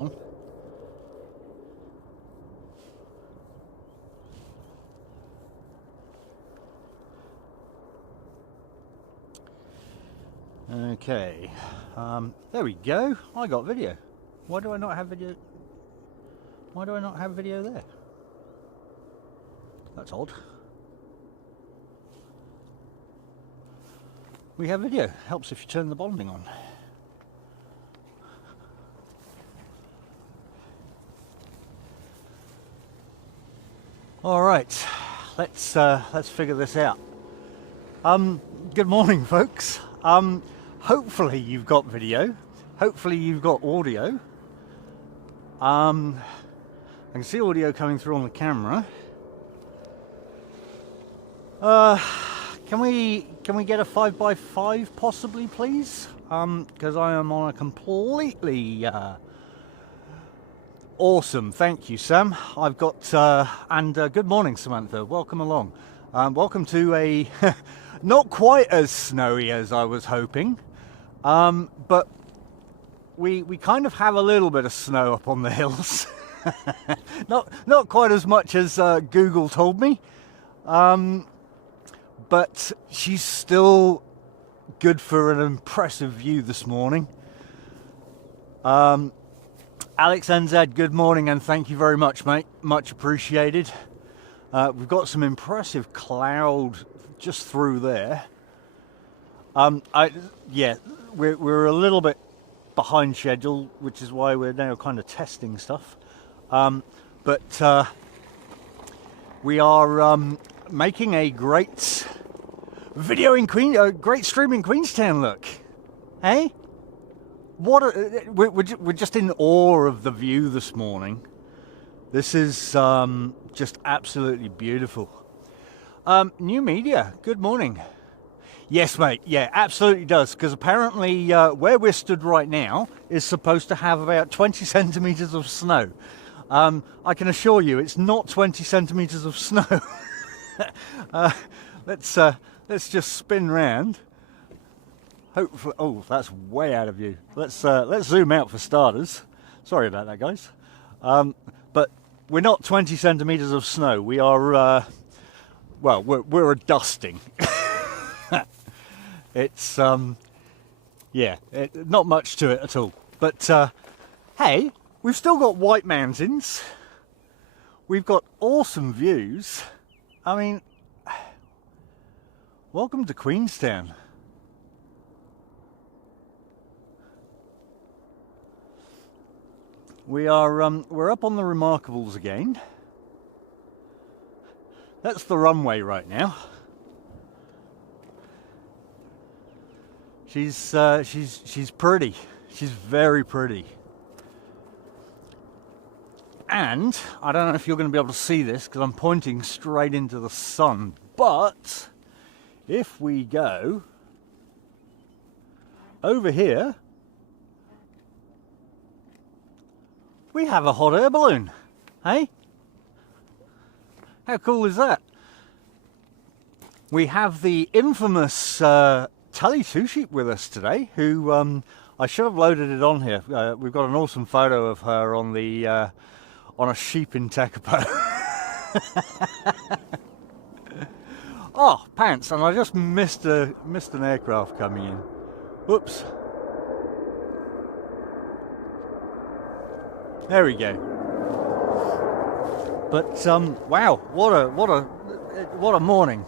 Okay, there we go. I got video. Why do I not have video? Why do I not have video there? That's odd. We have video. Helps if you turn the bonding on. All right, let's figure this out. Good morning, folks. Hopefully you've got video. Hopefully you've got audio. I can see audio coming through on the camera. Can we get a 5x5 possibly, please? Because I am on a completely awesome. Thank you, Sam. I've got good morning, Samantha. Welcome along. Welcome to a not quite as snowy as I was hoping, but we kind of have a little bit of snow up on the hills. not quite as much as Google told me, but she's still good for an impressive view this morning. Alex NZ, good morning and thank you very much, mate. Much appreciated. We've got some impressive cloud just through there. Yeah, we're a little bit behind schedule, which is why we're now kind of testing stuff. But we are making a great video in great stream in Queenstown. Look, hey, we're just in awe of the view this morning. This is just absolutely beautiful. New media, good morning. Yes, mate. Yeah, absolutely does. Because apparently where we're stood right now is supposed to have about 20 centimeters of snow. I can assure you it's not 20 centimeters of snow. Let's just spin round. Hopefully, oh, that's way out of view. Let's zoom out for starters. Sorry about that, guys. But we're not 20 centimeters of snow. We are, well, we're a dusting. It's, yeah, not much to it at all. But, hey, we've still got white mountains. We've got awesome views. I mean, welcome to Queenstown. We're up on the Remarkables again. That's the runway right now. She's pretty. She's very pretty. And I don't know if you're going to be able to see this because I'm pointing straight into the sun, but if we go over here, we have a hot air balloon, hey? How cool is that? We have the infamous Tully Two-Sheep with us today, who I should have loaded it on here. We've got an awesome photo of her on the on a sheep in Tekapo. Oh, pants! And I just missed an aircraft coming in. Whoops. There we go. But wow, what a morning.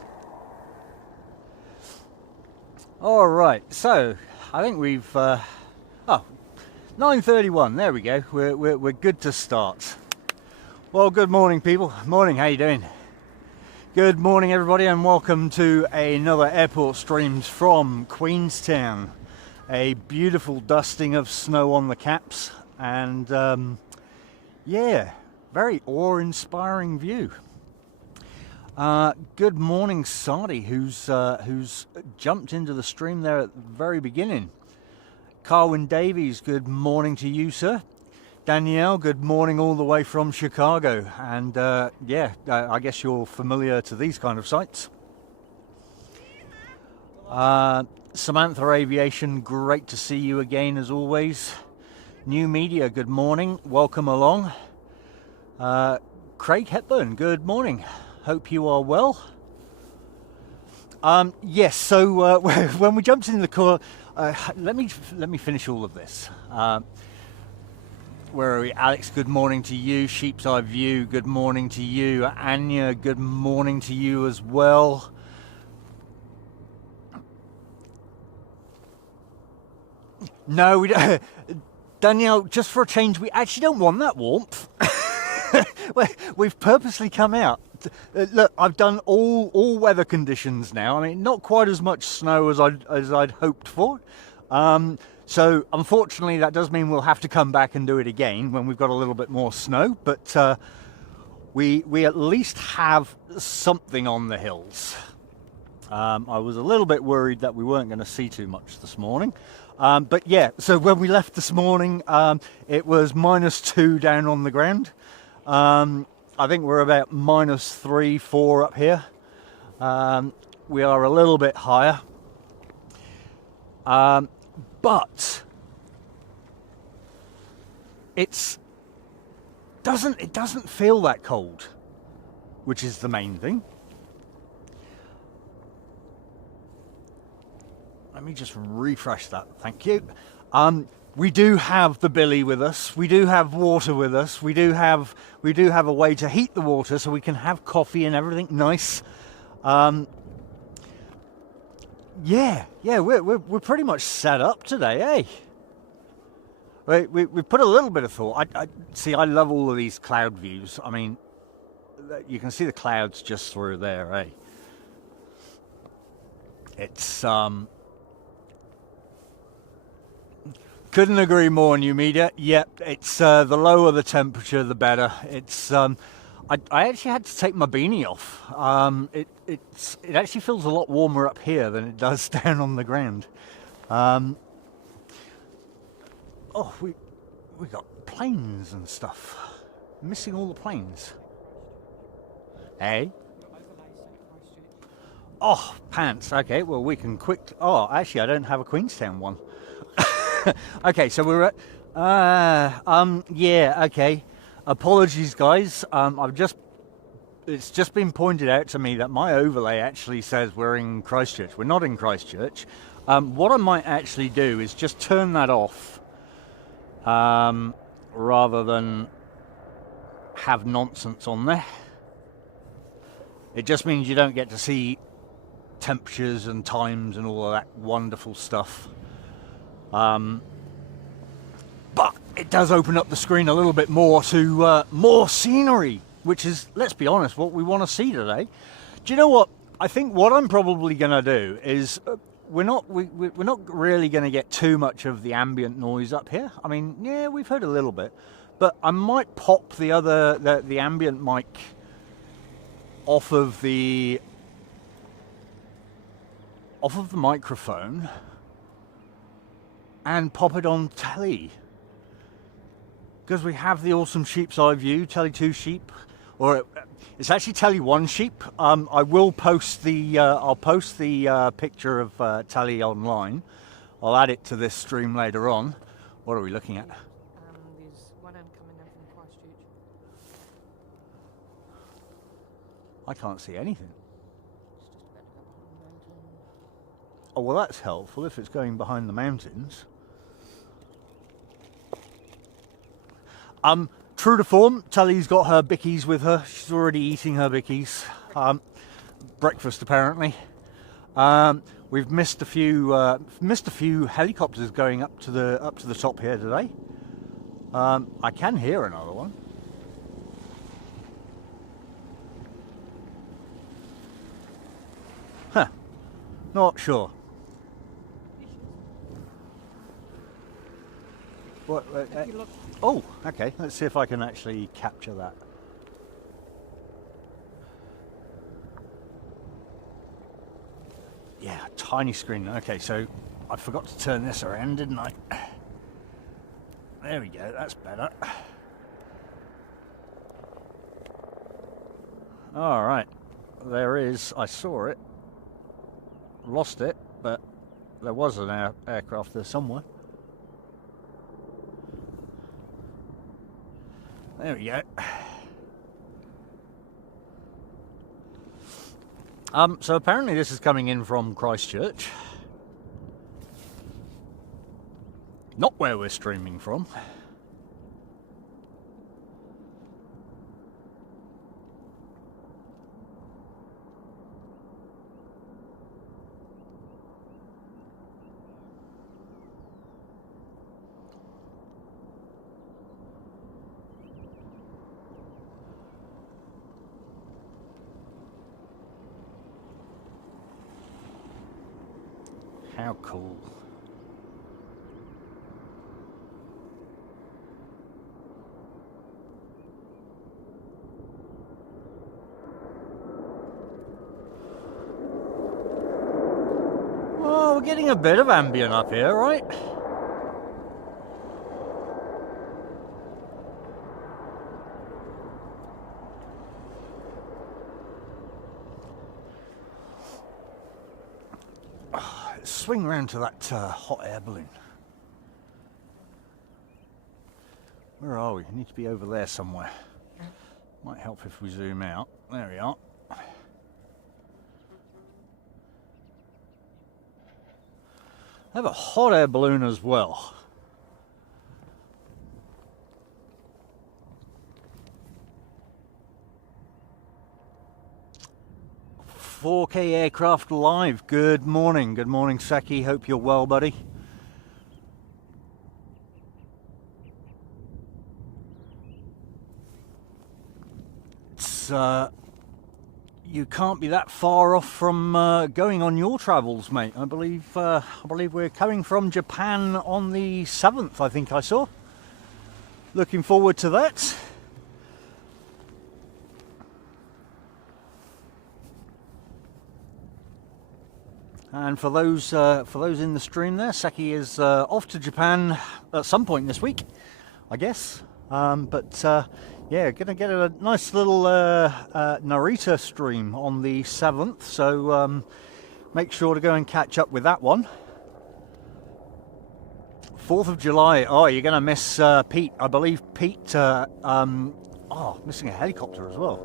All right, so I think we've 9:31. There we go. We're good to start. Well, good morning, people. Morning. How you doing? Good morning, everybody, and welcome to another airport streams from Queenstown. A beautiful dusting of snow on the caps, and yeah, very awe-inspiring view. Good morning, Sadi, who's jumped into the stream there at the very beginning. Carwin Davies, good morning to you, sir. Danielle, good morning all the way from Chicago. And yeah, I guess you're familiar to these kind of sites. Samantha Aviation, great to see you again as always. New media, good morning. Welcome along. Craig Hepburn, good morning. Hope you are well. Yes, so when we jumped in the car, let me finish all of this. Where are we? Alex, good morning to you. Sheep's Eye View, good morning to you. Anya, good morning to you as well. No, we don't. Danielle, just for a change, we actually don't want that warmth. We've purposely come out. Look, I've done all weather conditions now. I mean, not quite as much snow as I'd hoped for. So unfortunately, that does mean we'll have to come back and do it again when we've got a little bit more snow. But we at least have something on the hills. I was a little bit worried that we weren't going to see too much this morning. But yeah, so when we left this morning, it was -2 down on the ground. I think we're about -3, 4 up here. We are a little bit higher. But it doesn't feel that cold, which is the main thing. Let me just refresh that, thank you. We do have the billy with us. We do have water with us. We do have a way to heat the water so we can have coffee and everything nice. Yeah, we're pretty much set up today, eh? We put a little bit of thought. I love all of these cloud views. I mean, you can see the clouds just through there, eh? It's couldn't agree more, new media. Yep, it's the lower the temperature, the better. It's I actually had to take my beanie off. It actually feels a lot warmer up here than it does down on the ground. Oh, we got planes and stuff. Missing all the planes. Hey. Oh, pants. Okay, well we can quick. Oh, actually, I don't have a Queenstown one. Okay, so we're at. Yeah. Okay. Apologies, guys. It's just been pointed out to me that my overlay actually says we're in Christchurch. We're not in Christchurch. What I might actually do is just turn that off, rather than have nonsense on there. It just means you don't get to see temperatures and times and all of that wonderful stuff. But it does open up the screen a little bit more to more scenery, which is, let's be honest, what we want to see today. Do you know what? I think what I'm probably going to do is we're not really going to get too much of the ambient noise up here. I mean, yeah, we've heard a little bit, but I might pop the ambient mic off of the microphone and pop it on telly, because we have the awesome Sheep's Eye View, Telly 2 Sheep, or it's actually Telly 1 Sheep. I will post I'll post the picture of Telly online. I'll add it to this stream later on. What are we looking at? There's one coming in from Christchurch. I can't see anything. It's just about to go behind the mountain. Oh, well, that's helpful if it's going behind the mountains. True to form, Tully's got her bickies with her. She's already eating her bickies. Breakfast, apparently. We've missed a few helicopters going up to the top here today. I can hear another one. Huh. Not sure. What? Oh, okay. Let's see if I can actually capture that. Yeah, tiny screen. Okay, so I forgot to turn this around, didn't I? There we go. That's better. All right. There is. I saw it. Lost it, but there was an aircraft there somewhere. There we go. So apparently this is coming in from Christchurch. Not where we're streaming from. How cool. Well, we're getting a bit of ambient up here, right? Let's swing round to that hot air balloon. Where are we? We need to be over there somewhere. Might help if we zoom out. There we are. I have a hot air balloon as well. "4K Aircraft Live." Good morning, Seki. Hope you're well, buddy. It's you can't be that far off from going on your travels, mate. I believe we're coming from Japan on the 7th. I think I saw. Looking forward to that. And for those in the stream there, Seki is off to Japan at some point this week, I guess. Yeah, gonna get a nice little Narita stream on the 7th, so make sure to go and catch up with that one. 4th of July. Oh, you're gonna miss Pete. I believe Pete. Missing a helicopter as well.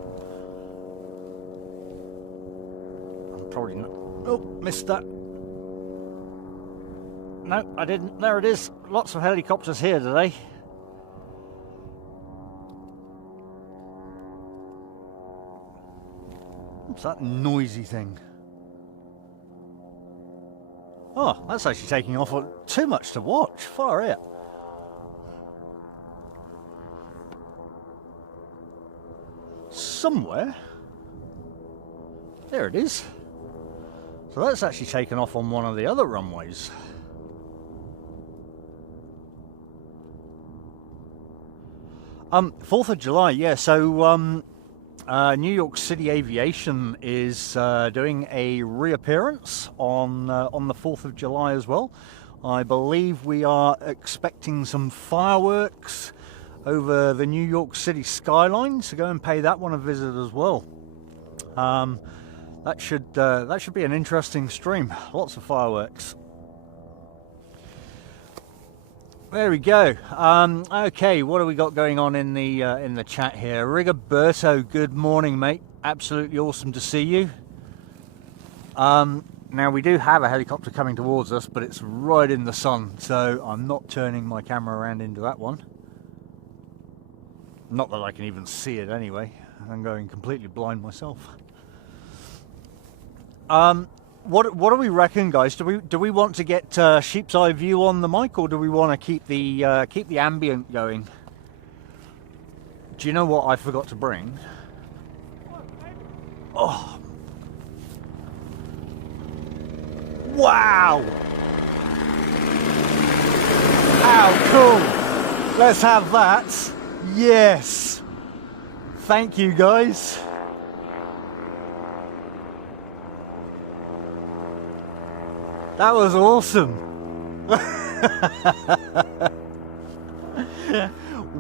I'm probably not. Oh, missed that. No, I didn't. There it is. Lots of helicopters here today. What's that noisy thing? Oh, that's actually taking off too much to watch. Far out. Somewhere. There it is. So that's actually taken off on one of the other runways. Fourth of July, yeah. So New York City Aviation is doing a reappearance on the 4th of July as well. I believe we are expecting some fireworks over the New York City skyline, so go and pay that one a visit as well. That should be an interesting stream. Lots of fireworks. There we go. Okay, what have we got going on in the chat here? Rigoberto, good morning, mate. Absolutely awesome to see you. Now we do have a helicopter coming towards us, but it's right in the sun, so I'm not turning my camera around into that one. Not that I can even see it anyway. I'm going completely blind myself. What do we reckon, guys? Do we want to get sheep's eye view on the mic, or do we want to keep the ambient going? Do you know what I forgot to bring? Oh, wow! How cool! Let's have that. Yes. Thank you, guys. That was awesome.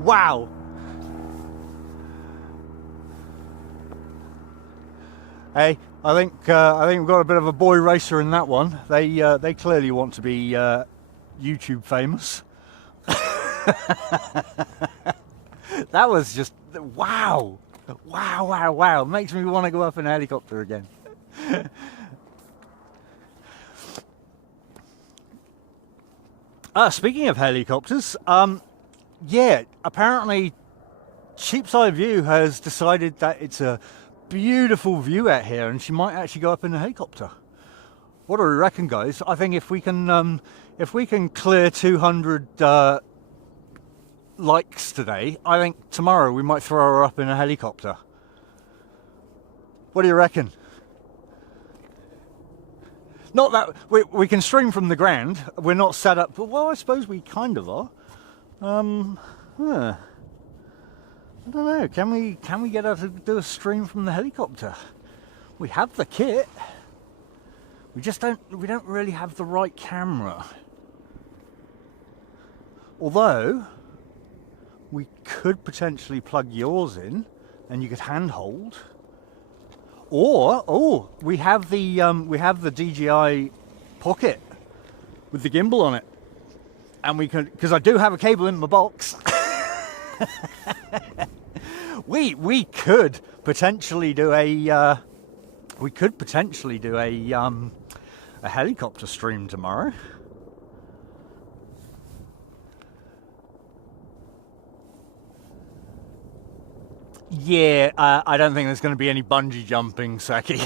Wow. Hey, I think we've got a bit of a boy racer in that one. They clearly want to be YouTube famous. That was just wow. Wow, wow, wow. Makes me want to go up in a helicopter again. Speaking of helicopters, yeah, apparently Sheepside View has decided that it's a beautiful view out here and she might actually go up in a helicopter. What do we reckon, guys? I think if we can clear 200 likes today, I think tomorrow we might throw her up in a helicopter. What do you reckon? Not that we can stream from the ground. We're not set up, but well, I suppose we kind of are. I don't know. Can we get her to do a stream from the helicopter? We have the kit. We don't really have the right camera. Although we could potentially plug yours in and you could handhold. Or we have the DJI Pocket with the gimbal on it. And we could, because I do have a cable in my box. we could potentially do a helicopter stream tomorrow. Yeah, I don't think there's going to be any bungee jumping, Saki.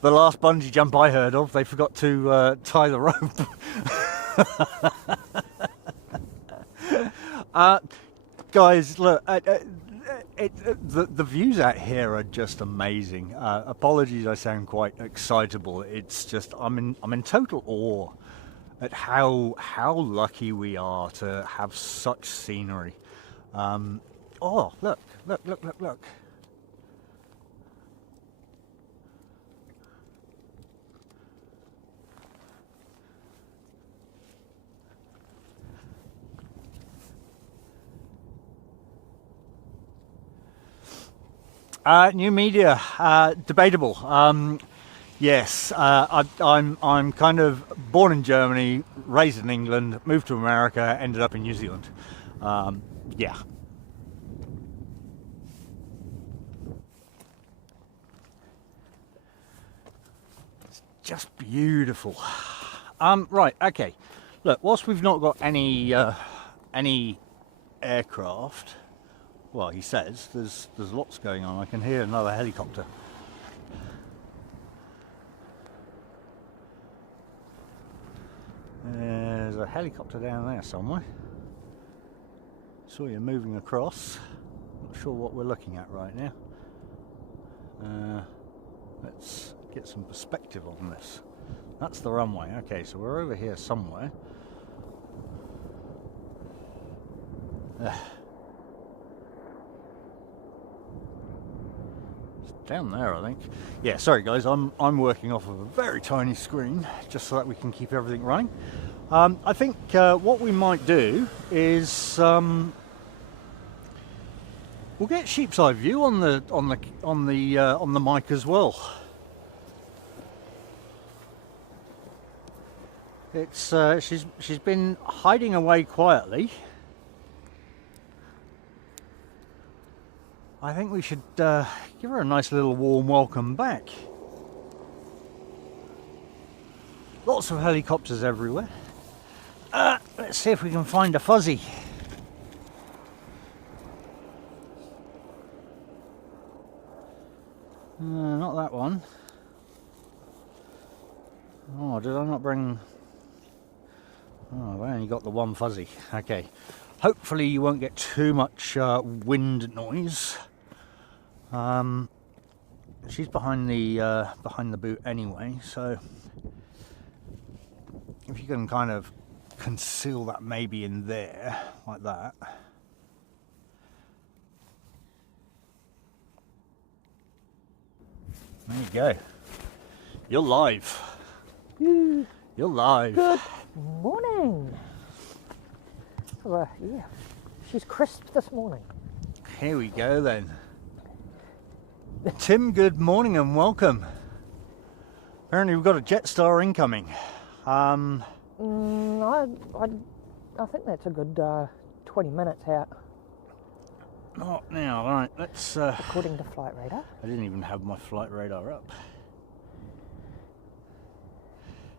The last bungee jump I heard of, they forgot to tie the rope. Guys, look, the views out here are just amazing. Apologies, I sound quite excitable. It's just I'm in total awe at how lucky we are to have such scenery. Oh, look. New media, debatable. Yes, I'm kind of born in Germany, raised in England, moved to America, ended up in New Zealand. Yeah. It's just beautiful. Right, okay. Look, whilst we've not got any aircraft, well, he says there's lots going on. I can hear another helicopter. There's a helicopter down there somewhere. Saw you moving across. Not sure what we're looking at right now. Let's get some perspective on this. That's the runway. Okay, so we're over here somewhere. Down there, I think. Yeah, sorry guys, I'm working off of a very tiny screen just so that we can keep everything running. I think what we might do is we'll get sheep's eye view on the mic as well. It's she's been hiding away quietly. I think we should give her a nice little warm welcome back. Lots of helicopters everywhere. Let's see if we can find a fuzzy. Not that one. Oh, did I not bring... Oh, I only got the one fuzzy. Okay. Hopefully you won't get too much wind noise. She's behind the boot anyway, so if you can kind of conceal that maybe in there, like that. There you go. You're live. You're live. Good morning. Yeah, she's crisp this morning. Here we go then. Tim, good morning and welcome. Apparently we've got a Jetstar incoming. I think that's a good 20 minutes out, Not now, right, let's... according to Flight Radar. I didn't even have my flight radar up.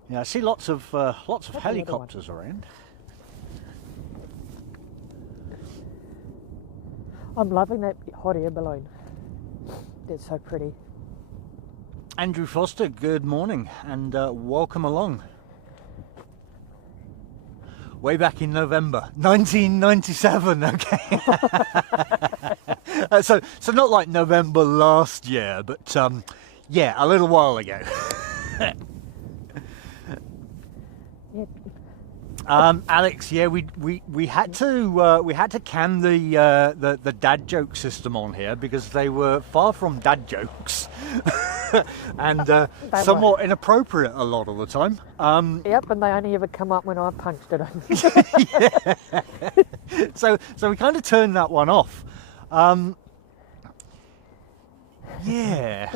Yeah, I see lots of helicopters around. I'm loving that hot air balloon. It's so pretty. Andrew Foster, good morning and welcome along. Way back in November 1997, okay. So not like November last year, but yeah, a little while ago. Yeah. Alex, yeah, we had to can the dad joke system on here because they were far from dad jokes and somewhat inappropriate a lot of the time. Yep, and they only ever come up when I punched it in. So we kind of turned that one off. Yeah.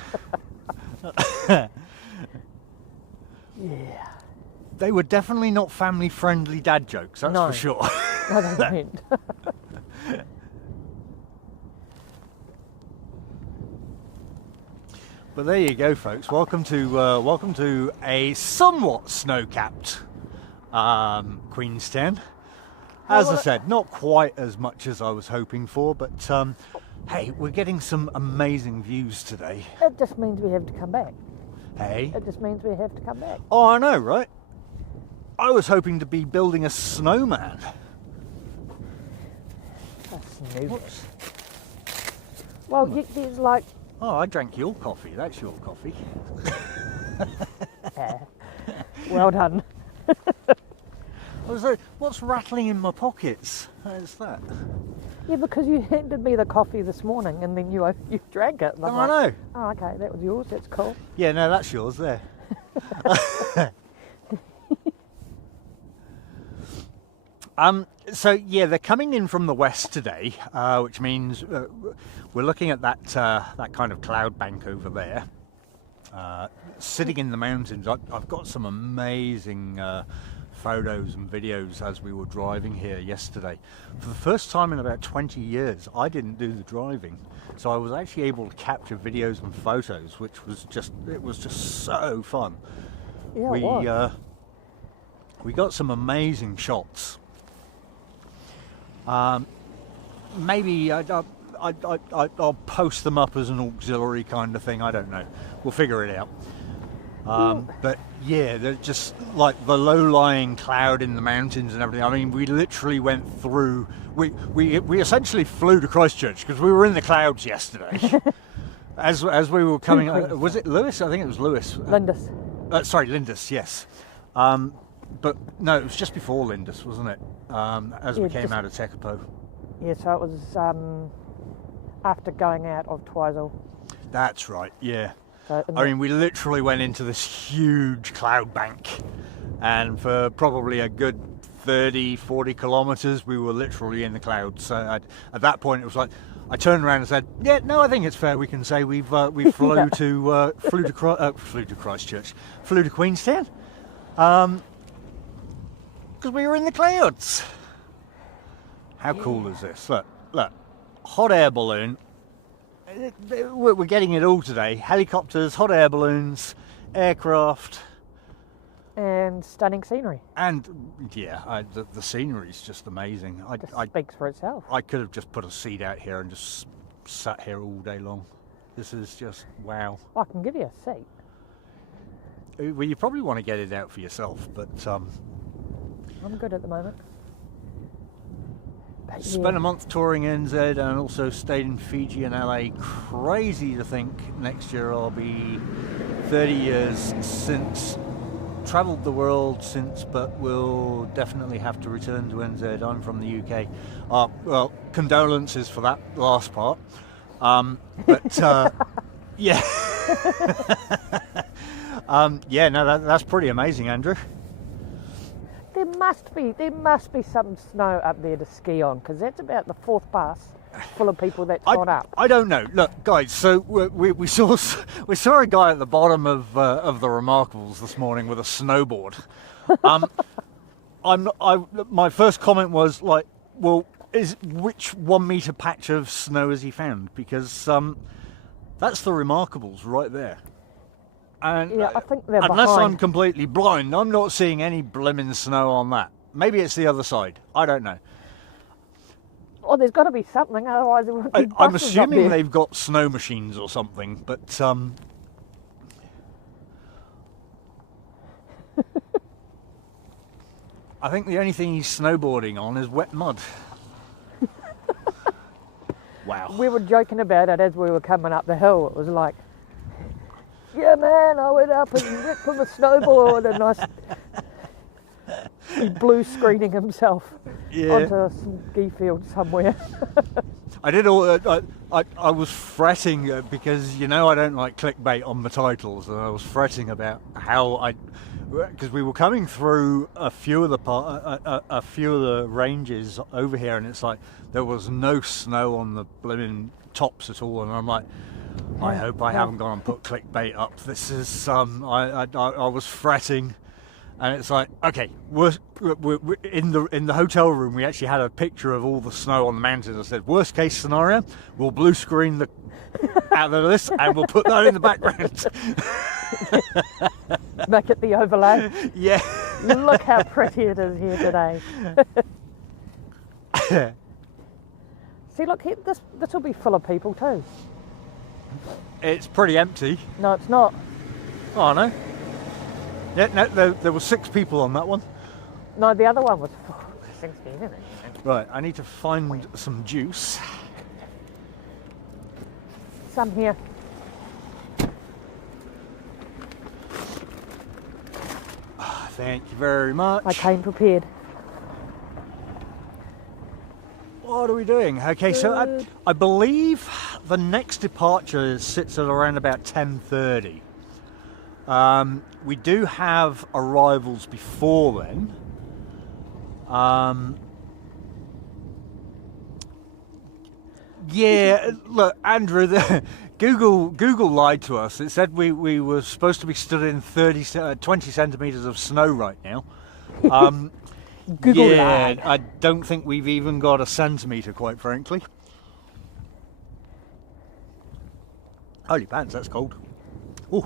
Yeah. They were definitely not family-friendly dad jokes, that's No. for sure. No, they weren't. But there you go, folks. Welcome to a somewhat snow-capped Queenstown. As I said, not quite as much as I was hoping for, but hey, we're getting some amazing views today. It just means we have to come back. Hey? It just means we have to come back. Oh, I know, right? I was hoping to be building a snowman. That's new. Whoops. Well, there's like... Oh, I drank your coffee. That's your coffee. Well done. I was like, what's rattling in my pockets? How's that? Yeah, because you handed me the coffee this morning and then you drank it. And I'm Oh, I like, know. oh, okay, that was yours. That's cool. Yeah, no, that's yours there. So yeah, they're coming in from the west today, which means we're looking at that kind of cloud bank over there, sitting in the mountains. I've got some amazing photos and videos as we were driving here yesterday. For the first time in about 20 years, I didn't do the driving, so I was actually able to capture videos and photos, which was just so fun. Yeah, it was. We got some amazing shots. Maybe I'll post them up as an auxiliary kind of thing. I don't know. We'll figure it out. But yeah, they're just like the low-lying cloud in the mountains and everything. I mean, we literally went through. We essentially flew to Christchurch because we were in the clouds yesterday. as we were coming. Was it Lewis? I think it was Lewis. Lindis. Sorry, Lindis. Yes. But no, it was just before Lindis, wasn't it? As we came out of Tekapo. Yeah, so it was after going out of Twizel. That's right, yeah. So I mean, we literally went into this huge cloud bank, and for probably a good 30, 40 kilometres, we were literally in the clouds. So at that point, it was like, I turned around and said, yeah, no, I think it's fair we can say we flew to Christchurch, flew to Queenstown. Because we were in the clouds. How cool is this? Look, hot air balloon. We're getting it all today. Helicopters, hot air balloons, aircraft. And stunning scenery. And yeah, the scenery is just amazing. It speaks for itself. I could have just put a seat out here and just sat here all day long. This is just wow. I can give you a seat. Well, you probably want to get it out for yourself, but I'm good at the moment. But spent a month touring NZ and also stayed in Fiji and LA. Crazy to think next year I'll be 30 years since, travelled the world since, but will definitely have to return to NZ. I'm from the UK. Well, condolences for that last part. But yeah. Yeah, no, that's pretty amazing, Andrew. There must be some snow up there to ski on, because that's about the fourth pass full of people that's gone up. I don't know. Look, guys. So we saw a guy at the bottom of the Remarkables this morning with a snowboard. My first comment was like, well, is which 1 metre patch of snow has he found? Because that's the Remarkables right there. And Yeah, I think they're unless behind. I'm completely blind, I'm not seeing any blimmin' snow on that. Maybe it's the other side. I don't know. Oh, there's got to be something, otherwise it wouldn't be I'm buses up assuming there. they've got snow machines or something, but I think the only thing he's snowboarding on is wet mud. Wow. We were joking about it as we were coming up the hill. It was like, yeah, man, I went up and ripped from a snowboard, and he blue screening himself onto a ski field somewhere. I did all. I was fretting because I don't like clickbait on the titles, and I was fretting about how because we were coming through a few of the ranges over here, and it's like there was no snow on the blooming tops at all, and I'm like, I hope I haven't gone and put clickbait up. This is I was fretting. And it's like, okay, we're in the hotel room. We actually had a picture of all the snow on the mountains. I said, worst case scenario, we'll blue screen the out of this, and we'll put that in the background. Back at the overlay. Yeah. Look how pretty it is here today. See, look, here, this will be full of people too. It's pretty empty. No, it's not. Oh no. Yeah, no, there were 6 people on that one. No, the other one was 16, isn't it? Right, I need to find some juice. Some here. Thank you very much. I came prepared. What are we doing? Okay, so I believe the next departure sits at around about 10:30. We do have arrivals before then. Yeah, look, Andrew, Google lied to us. It said we were supposed to be stood in 20 centimetres of snow right now. Google yeah, lied. I don't think we've even got a centimetre, quite frankly. Holy pants, that's cold. Ooh.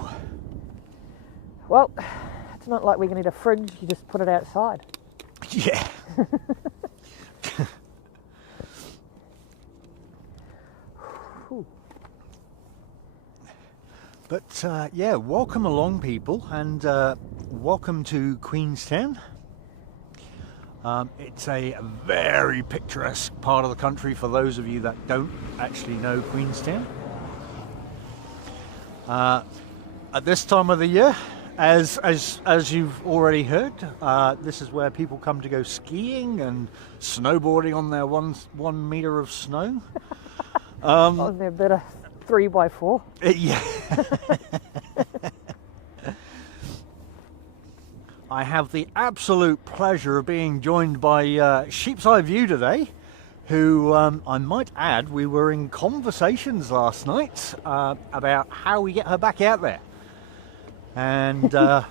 Well, it's not like we can need a fridge. You just put it outside. Yeah. But yeah, welcome along, people, and welcome to Queenstown. It's a very picturesque part of the country for those of you that don't actually know Queenstown. At this time of the year, as you've already heard, this is where people come to go skiing and snowboarding on their 1 metre of snow. On their bit of 3x4. Yeah. I have the absolute pleasure of being joined by Sheep's Eye View today, who I might add, we were in conversations last night about how we get her back out there. And I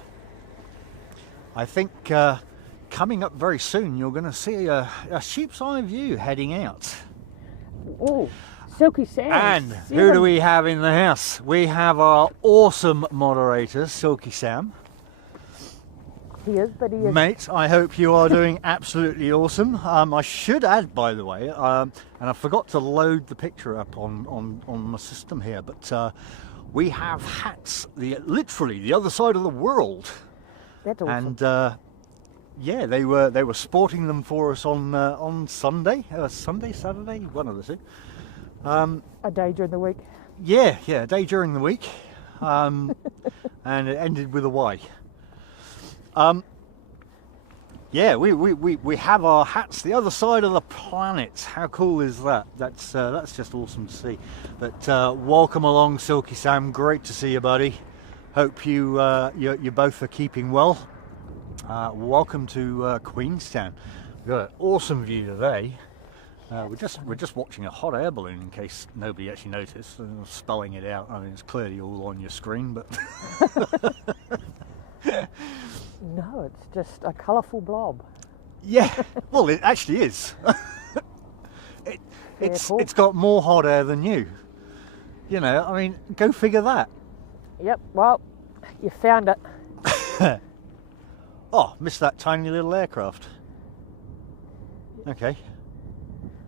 think coming up very soon, you're going to see a Sheep's Eye View heading out. Oh, Silky Sam. And who do we have in the house? We have our awesome moderator, Silky Sam. He is, but he is. Mate, I hope you are doing absolutely awesome. I should add, by the way, and I forgot to load the picture up on my system here, but we have hats, literally the other side of the world. That's awesome. And yeah, they were sporting them for us on Sunday, Saturday, one of the two. A day during the week. Yeah, a day during the week, and it ended with a Y. Yeah, we have our hats the other side of the planet. How cool is that? That's just awesome to see. But welcome along, Silky Sam. Great to see you, buddy. Hope you both are keeping well. Welcome to Queenstown. We've got an awesome view today. We're just watching a hot air balloon, in case nobody actually noticed. I'm spelling it out. I mean, it's clearly all on your screen, but. No, it's just a colourful blob. Yeah, well, it actually is. Airport. It's got more hot air than you. You know, I mean, go figure that. Yep, well, you found it. Oh, missed that tiny little aircraft. Okay.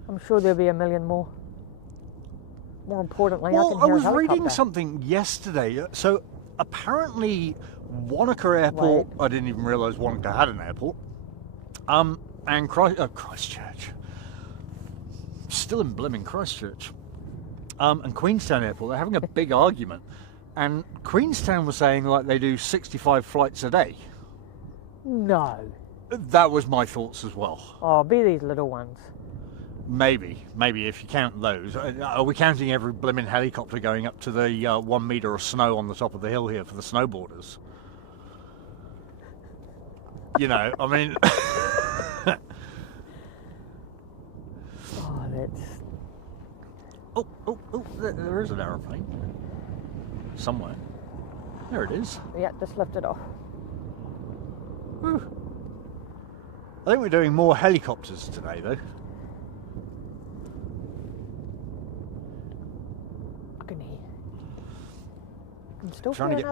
I'm sure there'll be a million more. More importantly, I Well, can I hear was a helicopter. reading something yesterday. So apparently, Wanaka Airport. Wait. I didn't even realise Wanaka had an airport. And Christchurch. Still in blimmin' Christchurch. And Queenstown Airport. They're having a big argument. And Queenstown was saying like they do 65 flights a day. No. That was my thoughts as well. Oh, be these little ones. Maybe if you count those. Are we counting every blimmin' helicopter going up to the 1 metre of snow on the top of the hill here for the snowboarders? You know, I mean... Oh, that's... Oh, there is an aeroplane. Somewhere. There it is. Yeah, just lift it off. Whew. I think we're doing more helicopters today, though. I can hear. I can still Trying to hear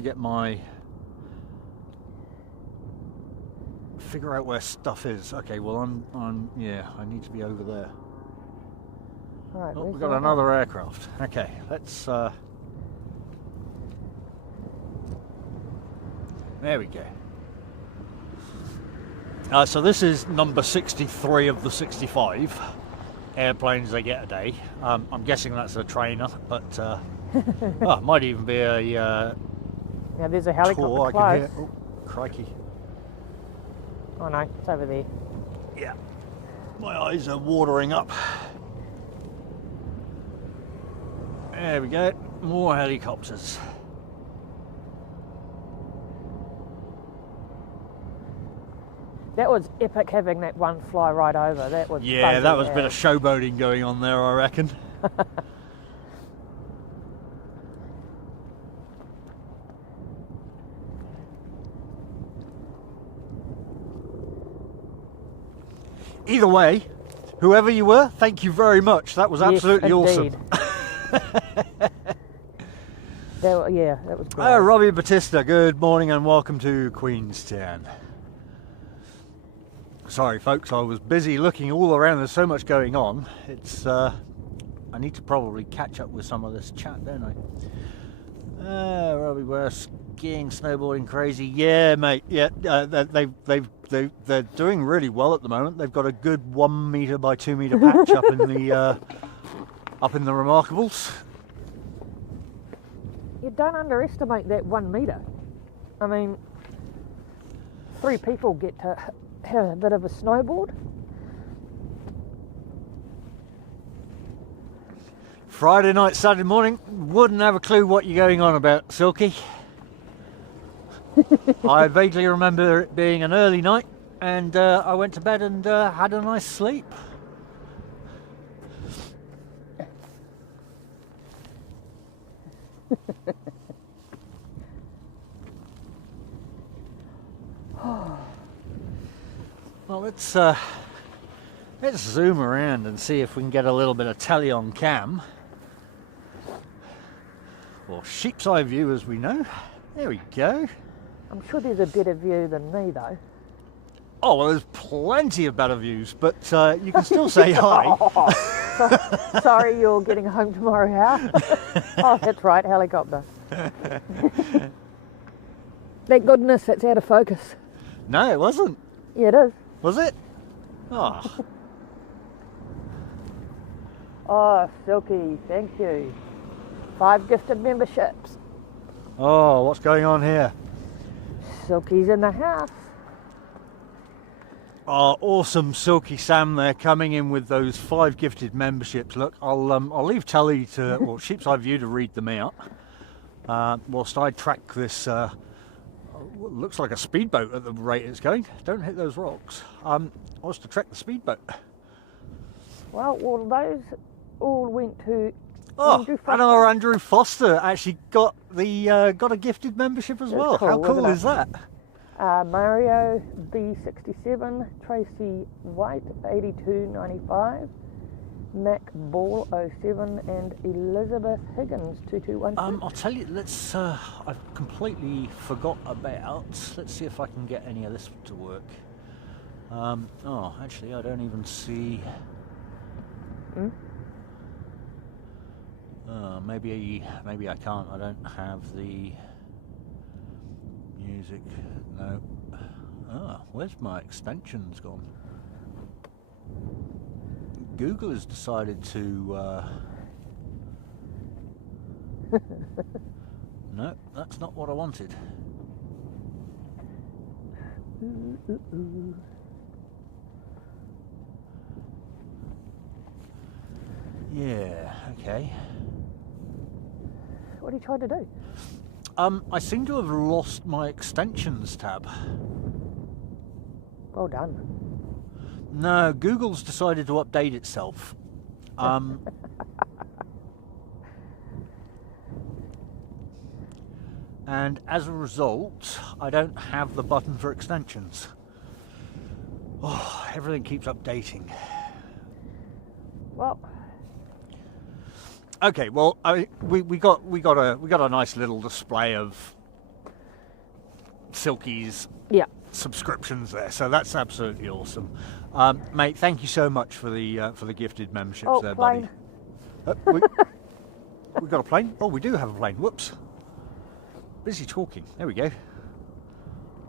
get my figure out where stuff is. Okay, well yeah, I need to be over there. All right, Oh, where's we've got the other? another aircraft. Okay, let's there we go. So this is number 63 of the 65 airplanes they get a day. I'm guessing that's a trainer, but it might even be a Yeah, there's a helicopter tour. I close. can hear. Oh, crikey! Oh no, it's over there. Yeah, my eyes are watering up. There we go. More helicopters. That was epic having that one fly right over. That was Yeah, buzzy that was a bit of as. showboating going on there, I reckon. Either way, whoever you were, thank you very much. That was absolutely awesome. Yeah, that was great. Robbie Batista, good morning and welcome to Queenstown. Sorry folks, I was busy looking all around. There's so much going on. It's I need to probably catch up with some of this chat, don't I? Robbie, we're skiing, snowboarding, crazy. Yeah, mate. Yeah, they're doing really well at the moment. They've got a good 1 metre by 2 metre patch up in the Remarkables. You don't underestimate that 1 metre. I mean, 3 people get to have a bit of a snowboard. Friday night, Saturday morning, wouldn't have a clue what you're going on about, Silky. I vaguely remember it being an early night, and I went to bed and had a nice sleep. Well, let's zoom around and see if we can get a little bit of telly on cam. Or sheep's eye view, as we know. There we go. I'm sure there's a better view than me, though. Oh, well, there's plenty of better views, but you can still say hi. Sorry, you're getting home tomorrow, how? Oh, that's right, helicopter. Thank goodness that's out of focus. No, it wasn't. Yeah, it is. Was it? Oh, Oh, Silky, thank you. 5 gifted memberships. oh, what's going on here? Silky's in the house. Oh, awesome, Silky Sam there coming in with those 5 gifted memberships. Look, I'll leave Tully to, or Sheep's Eye View to read them out, whilst I track this. What looks like a speedboat at the rate it's going. Don't hit those rocks. I was to track the speedboat. Well, those all went to Oh, Andrew and Foster. our Andrew Foster actually got a gifted membership as That's well. cool, How cool isn't it? is that? Mario B67, Tracy White 8295, Mac Ball 07 and Elizabeth Higgins 2212. I'll tell you, let's, I've completely forgot about, let's see if I can get any of this to work. Oh, actually, I don't even see... maybe I can't. I don't have the music. No. Where's my extensions gone? Google has decided to... No, that's not what I wanted. Yeah, okay. What are you trying to do? I seem to have lost my extensions tab. Well done. No, Google's decided to update itself. And as a result, I don't have the button for extensions. Oh, everything keeps updating. Well, okay, well, we got a nice little display of Silky's subscriptions there, so that's absolutely awesome, mate. Thank you so much for the gifted memberships there, plane. buddy. We got a plane. Oh, we do have a plane. Whoops. Busy talking. There we go.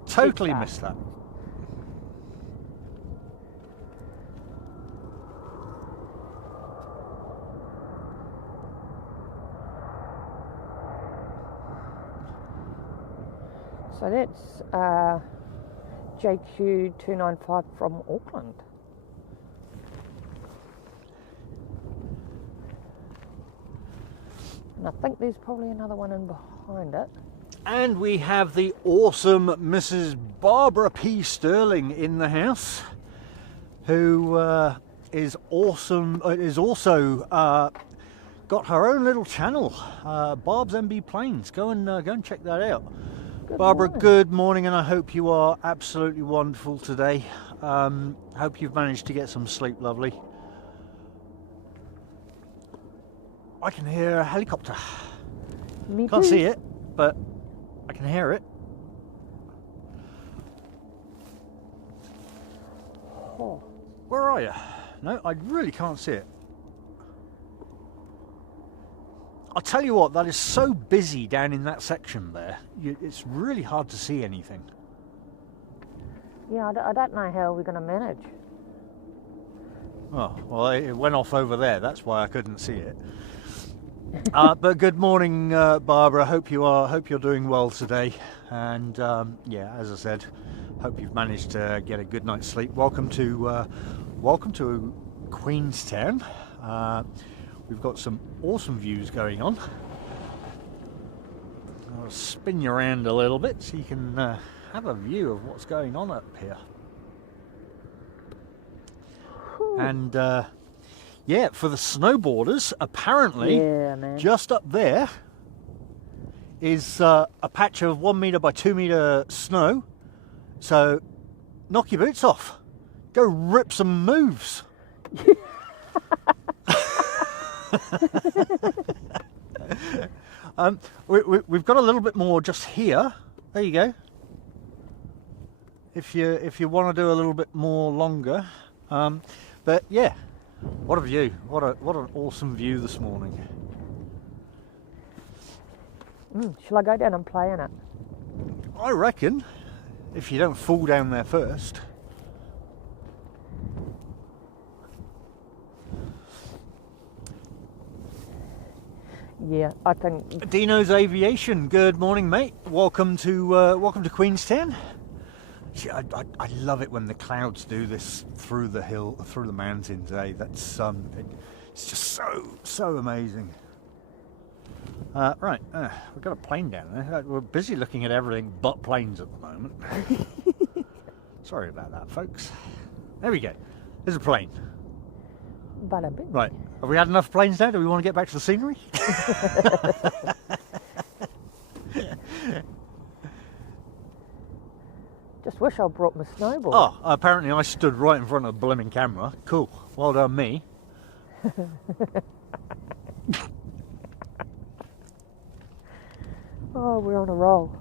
Totally missed that. So that's JQ295 from Auckland. And I think there's probably another one in behind it. And we have the awesome Mrs. Barbara P. Sterling in the house, who is awesome. Is also got her own little channel, Barb's MB Planes. Go and check that out. Good Barbara, morning. good morning, and I hope you are absolutely wonderful today. Hope you've managed to get some sleep, lovely. I can hear a helicopter. Me Can't too. see it, but I can hear it. Oh. Where are you? No, I really can't see it. I'll tell you what, that is so busy down in that section there. It's really hard to see anything. Yeah, I don't know how we're going to manage. Oh, well, it went off over there. That's why I couldn't see it. But good morning, Barbara. Hope you're doing well today. And yeah, as I said, hope you've managed to get a good night's sleep. Welcome to Queenstown. We've got some awesome views going on. I'll spin you around a little bit so you can have a view of what's going on up here. Whew. And yeah, for the snowboarders, apparently, just up there is a patch of 1 metre by 2 metre snow. So knock your boots off. Go rip some moves. We've got a little bit more just here. There you go. If you want to do a little bit more longer, but yeah, what a view! What an awesome view this morning. Shall I go down and play in it? I reckon, if you don't fall down there first. Yeah, I think. Dino's Aviation. Good morning, mate. Welcome to Queenstown. Gee, I love it when the clouds do this through the mountains. That's it's just so amazing. Right, we've got a plane down there. We're busy looking at everything but planes at the moment. Sorry about that, folks. There we go. There's a plane. Bada bing. Right, have we had enough planes now? Do we want to get back to the scenery? Just wish I brought my snowboard. Oh, apparently I stood right in front of the blooming camera. Cool. Well done, me. Oh, we're on a roll.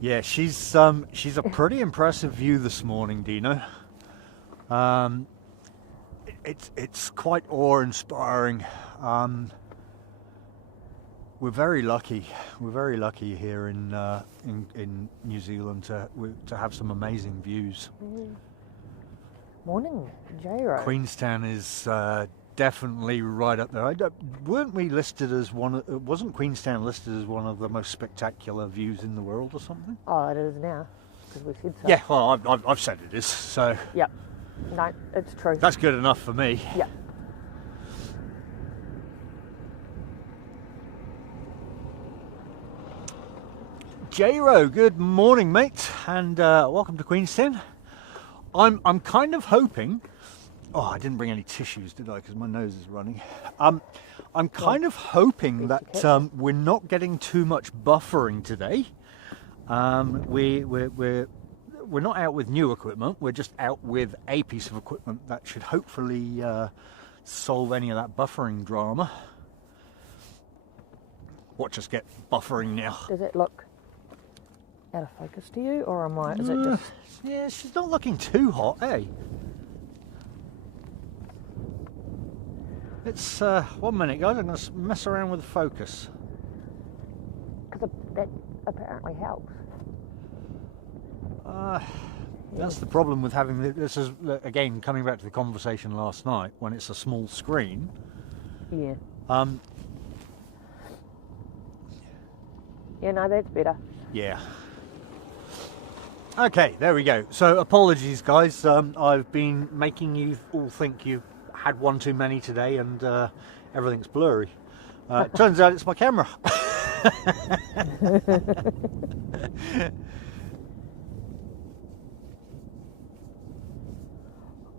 Yeah, she's a pretty impressive view this morning, Dino. It's quite awe-inspiring. We're very lucky. We're very lucky here in New Zealand to have some amazing views. Morning, J-Ro. Queenstown is definitely right up there. Weren't we listed as wasn't Queenstown listed as one of the most spectacular views in the world or something? Oh, it is now, because we said so. Yeah, well, I've said it is, so... Yep. No, it's true. That's good enough for me. Yep. J-Ro, good morning, mate, and welcome to Queenstown. I'm kind of hoping... Oh, I didn't bring any tissues, did I? Because my nose is running. I'm kind of hoping that we're not getting too much buffering today. We're not out with new equipment. We're just out with a piece of equipment that should hopefully solve any of that buffering drama. Watch us get buffering now. Does it look out of focus to you, or am I? Is it just? Yeah, she's not looking too hot, eh? It's 1 minute, guys. I'm going to mess around with the focus. Because that apparently helps. That's the problem with having this. Is again coming back to the conversation last night when it's a small screen. Yeah. Yeah, no, that's better. Yeah. Okay, there we go. So apologies, guys. I've been making you all think you had one too many today, and everything's blurry. Turns out it's my camera.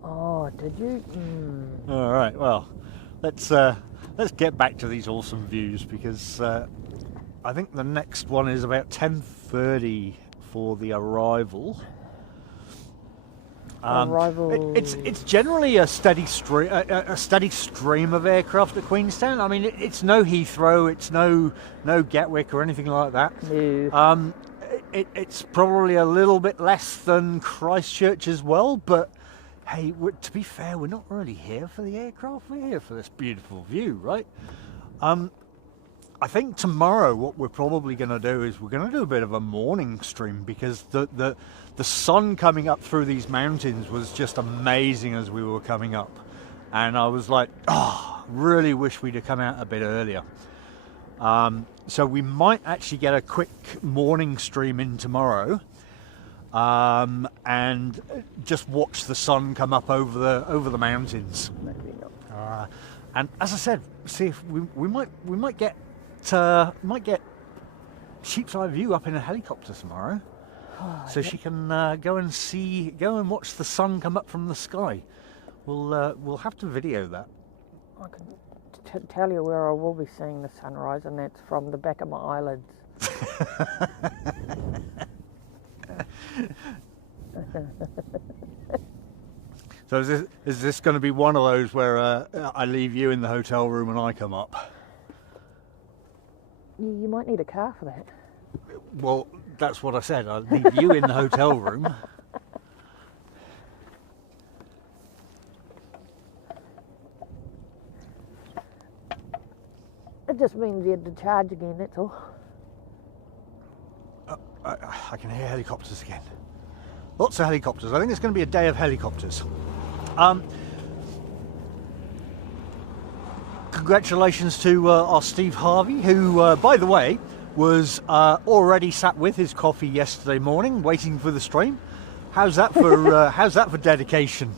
Oh, did you? All right. Well, let's get back to these awesome views, because I think the next one is about 10:30 for the arrival. It's generally a steady stream of aircraft at Queenstown. I mean, it's no Heathrow, it's no Gatwick or anything like that. No. It's probably a little bit less than Christchurch as well, but hey, to be fair, we're not really here for the aircraft. We're here for this beautiful view, right? I think tomorrow what we're probably going to do is we're going to do a bit of a morning stream, because the sun coming up through these mountains was just amazing as we were coming up, and I was like, oh, really wish we'd have come out a bit earlier. So we might actually get a quick morning stream in tomorrow, and just watch the sun come up over the mountains. And as I said, see if we might get sheep's eye view up in a helicopter tomorrow, so she can go and watch the sun come up from the sky. We'll have to video that. I can tell you where I will be seeing the sunrise, and that's from the back of my eyelids. So is this going to be one of those where I leave you in the hotel room and I come up? You might need a car for that. Well, that's what I said. I'll leave you in the hotel room. It just means you had to charge again, that's all. I can hear helicopters again. Lots of helicopters. I think it's going to be a day of helicopters. Congratulations to our Steve Harvey, who, by the way, was already sat with his coffee yesterday morning, waiting for the stream. How's that for dedication?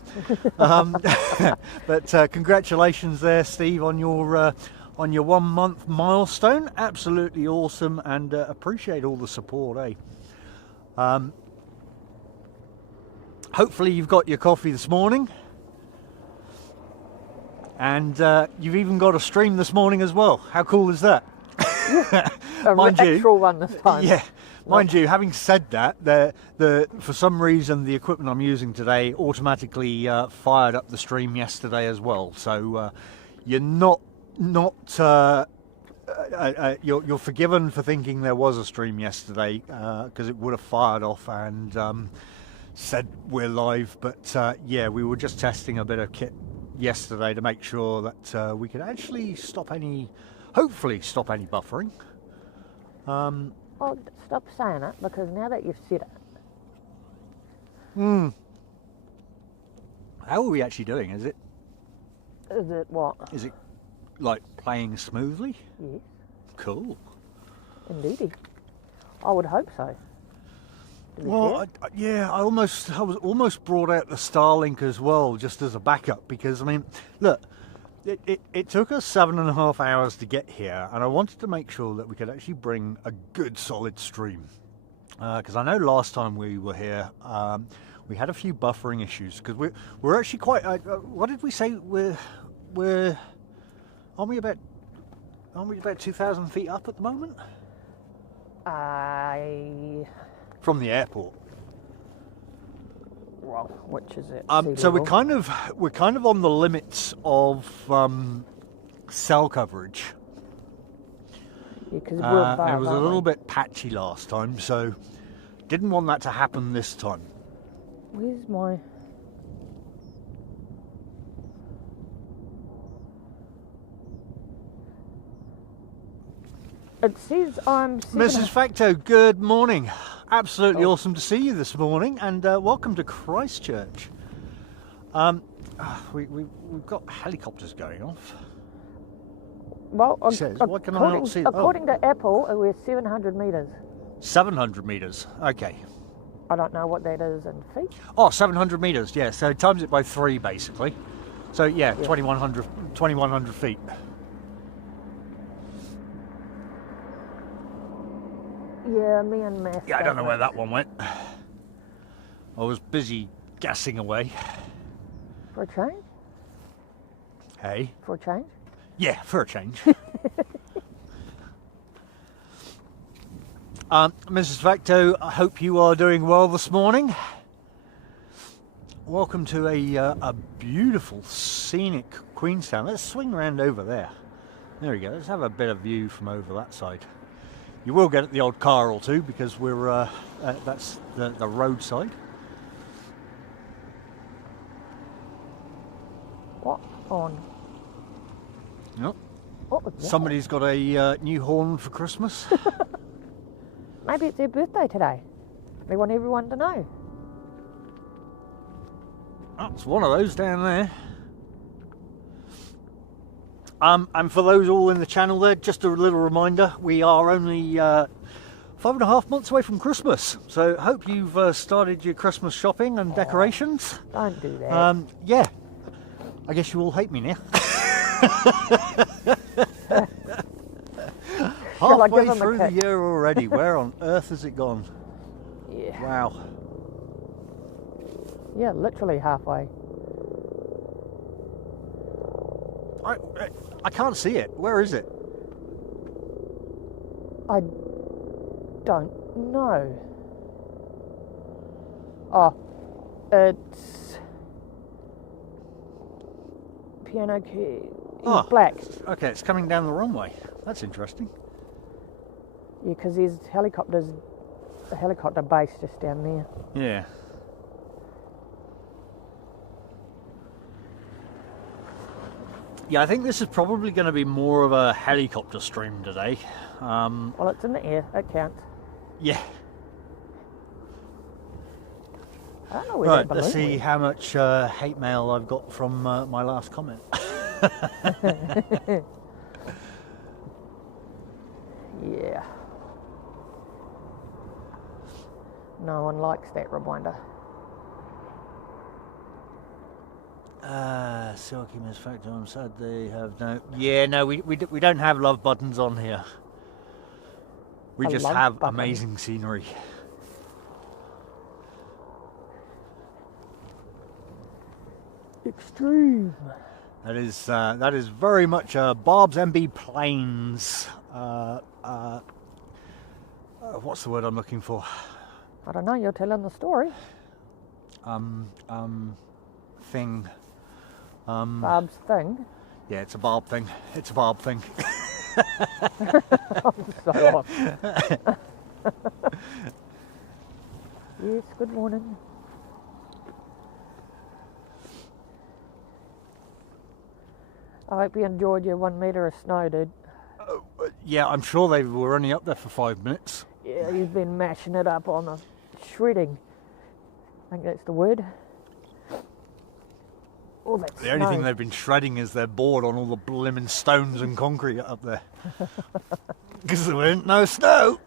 But congratulations there, Steve, on your 1 month milestone. Absolutely awesome, and appreciate all the support, eh? Hopefully you've got your coffee this morning, and you've even got a stream this morning as well. How cool is that? An actual one this time. Yeah, Mind you, having said that, for some reason the equipment I'm using today automatically fired up the stream yesterday as well. So you're you're forgiven for thinking there was a stream yesterday, because it would have fired off and said we're live. But yeah, we were just testing a bit of kit yesterday to make sure that we could actually hopefully stop any buffering. Oh, stop saying it, because now that you've said it. How are we actually doing? Is it What? Is it like playing smoothly? Yes. Cool. Indeedy. I would hope so. Well, I was almost brought out the Starlink as well, just as a backup, because I mean, look, it took us 7.5 hours to get here, and I wanted to make sure that we could actually bring a good solid stream, because I know last time we were here, we had a few buffering issues, because we're actually quite. What did we say? Aren't we about 2,000 feet up at the moment? From the airport. Well, which is it? So we're kind of on the limits of cell coverage. Yeah, because it was a little bit patchy last time, so didn't want that to happen this time. Where's my? It says I'm. Mrs. Facto, good morning. Absolutely awesome to see you this morning, and welcome to Christchurch. We've got helicopters going off. Well, why can I not see? According to Apple, we're 700 metres. 700 metres. Okay. I don't know what that is in feet. Oh, 700 metres. Yeah. So times it by 3, basically. So yeah. 2,100 feet. Yeah, me and Matt. Yeah, I don't know where that one went. I was busy gassing away. For a change? Hey? For a change? Yeah, for a change. Mrs. Facto, I hope you are doing well this morning. Welcome to a beautiful, scenic Queenstown. Let's swing around over there. There we go. Let's have a bit of view from over that side. You will get the odd car or two, because we're that's the roadside. What horn? Yep. What was that? Somebody's got a new horn for Christmas. Maybe it's their birthday today. They want everyone to know. That's one of those down there. And for those all in the channel there, just a little reminder, we are only 5.5 months away from Christmas. So hope you've started your Christmas shopping and decorations. Don't do that. Yeah, I guess you all hate me now. Halfway through the year already. Where on earth has it gone? Yeah. Wow. Yeah, literally halfway. I can't see it. Where is it? I don't know. Oh, it's piano key. Black. Okay, it's coming down the runway. That's interesting. Yeah, because there's a helicopter base just down there. Yeah. Yeah, I think this is probably going to be more of a helicopter stream today. Well, it's in the air. It counts. Yeah. I don't know where Right, that let's balloon see went. how much hate mail I've got from my last comment. Yeah. No one likes that reminder. Silky Miss Factor, I'm sad they have no... Yeah, no, we don't have love buttons on here. We just have amazing scenery. Extreme. That is very much Barb's MB Plains. what's the word I'm looking for? I don't know, you're telling the story. Thing. Barb's thing. Yeah, it's a barb thing. It's a barb thing. I'm so off. Yes, good morning. I hope you enjoyed your 1 metre of snow, dude. Yeah, I'm sure they were only up there for 5 minutes. Yeah, you've been mashing it up on the shredding. I think that's the word. All that The only snow. thing they've been shredding is their board on all the blimmin' stones and concrete up there. Because there weren't no snow.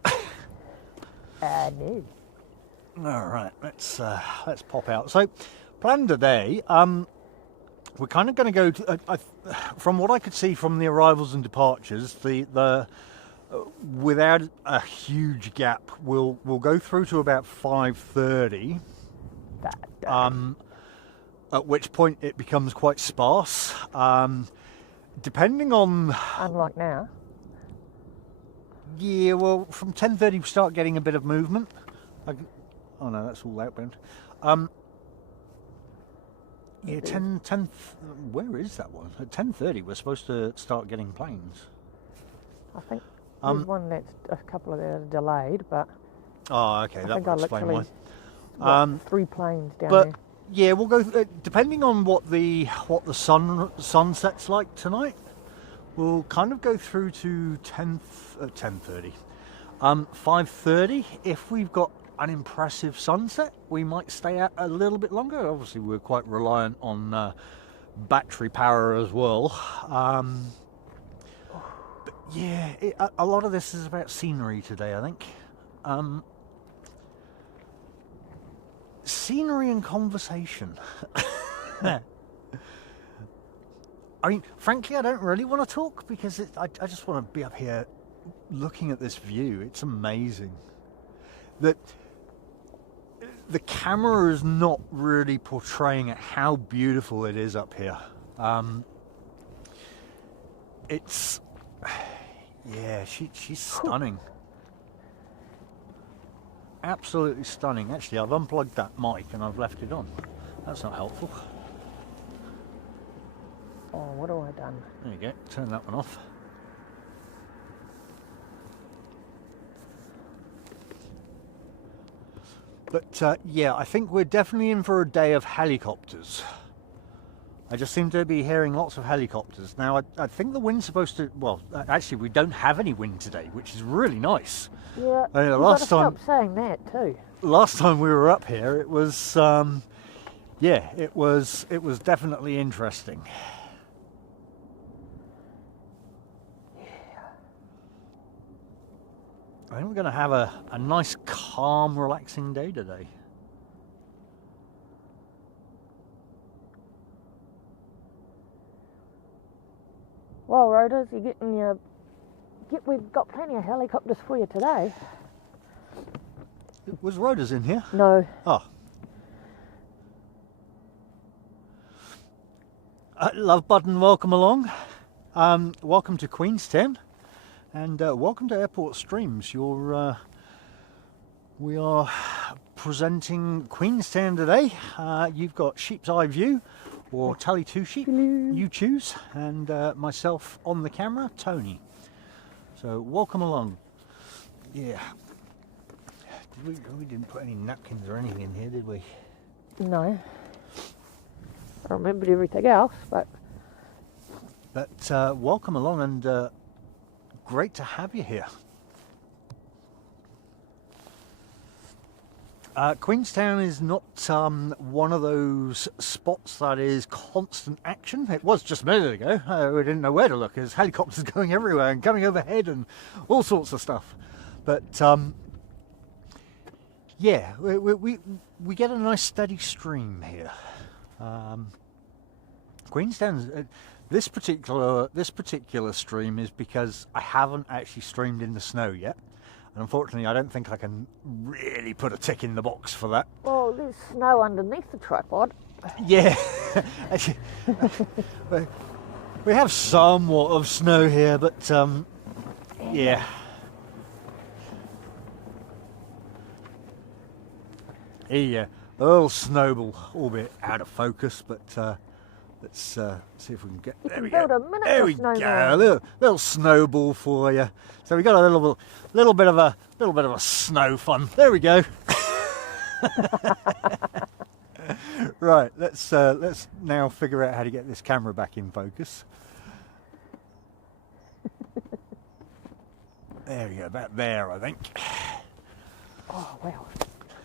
No. All right, let's pop out. So, plan today. We're kind of going to go to, from what I could see from the arrivals and departures, the without a huge gap, we'll go through to about 5:30. At which point it becomes quite sparse. Depending on. Unlike now. Yeah, well, from 10:30 we start getting a bit of movement. Oh no, that's all outbound. Yeah, 10, where is that one? At 10:30 we're supposed to start getting planes. I think there's one that's a couple of that are delayed, but Oh, okay, that would explain why. Got 3 planes down But there. yeah, we'll go, depending on what the sunset's like tonight, we'll kind of go through to 10:30. 5:30, if we've got an impressive sunset, we might stay out a little bit longer. Obviously, we're quite reliant on battery power as well. But yeah, a lot of this is about scenery today, I think. Scenery and conversation. I mean, frankly, I don't really want to talk because I just want to be up here looking at this view. It's amazing. The camera is not really portraying how beautiful it is up here. It's, yeah, she's stunning. Absolutely stunning. Actually, I've unplugged that mic and I've left it on. That's not helpful. Oh, what have I done? There you go. Turn that one off. But yeah, I think we're definitely in for a day of helicopters. I just seem to be hearing lots of helicopters. Now, I think the wind's supposed to... Well, actually, we don't have any wind today, which is really nice. Yeah, I mean, you've last got to time... stop saying that too. Last time we were up here, it was... yeah, it was definitely interesting. I think we're going to have a nice, calm, relaxing day today. Well, Rotors, you're getting your... We've got plenty of helicopters for you today. Was Rhoda's in here? No. Oh. Love button, welcome along. Welcome to Queenstown. And welcome to Airport Streams. We are presenting Queenstown today. You've got Sheep's Eye View or Tally 2 Sheep. Hello. You choose. And myself on the camera, Tony. So welcome along. Yeah. We didn't put any napkins or anything in here, did we? No. I remembered everything else, but... But welcome along and great to have you here. Queenstown is not one of those spots that is constant action. It was just a minute ago. We didn't know where to look. There's helicopters going everywhere and coming overhead and all sorts of stuff. But yeah, we get a nice steady stream here. Queenstown's this particular stream is because I haven't actually streamed in the snow yet. And unfortunately, I don't think I can really put a tick in the box for that. Well, there's snow underneath the tripod. Yeah, actually, we have somewhat of snow here, but yeah. Yeah, a little snowball, albeit out of focus, but let's see if we can get. There we go. build a miniature There we go. snowball. A little snowball for you. So we got a little bit of a snow fun. There we go. Right. Let's now figure out how to get this camera back in focus. There we go. About there, I think. Oh, wow.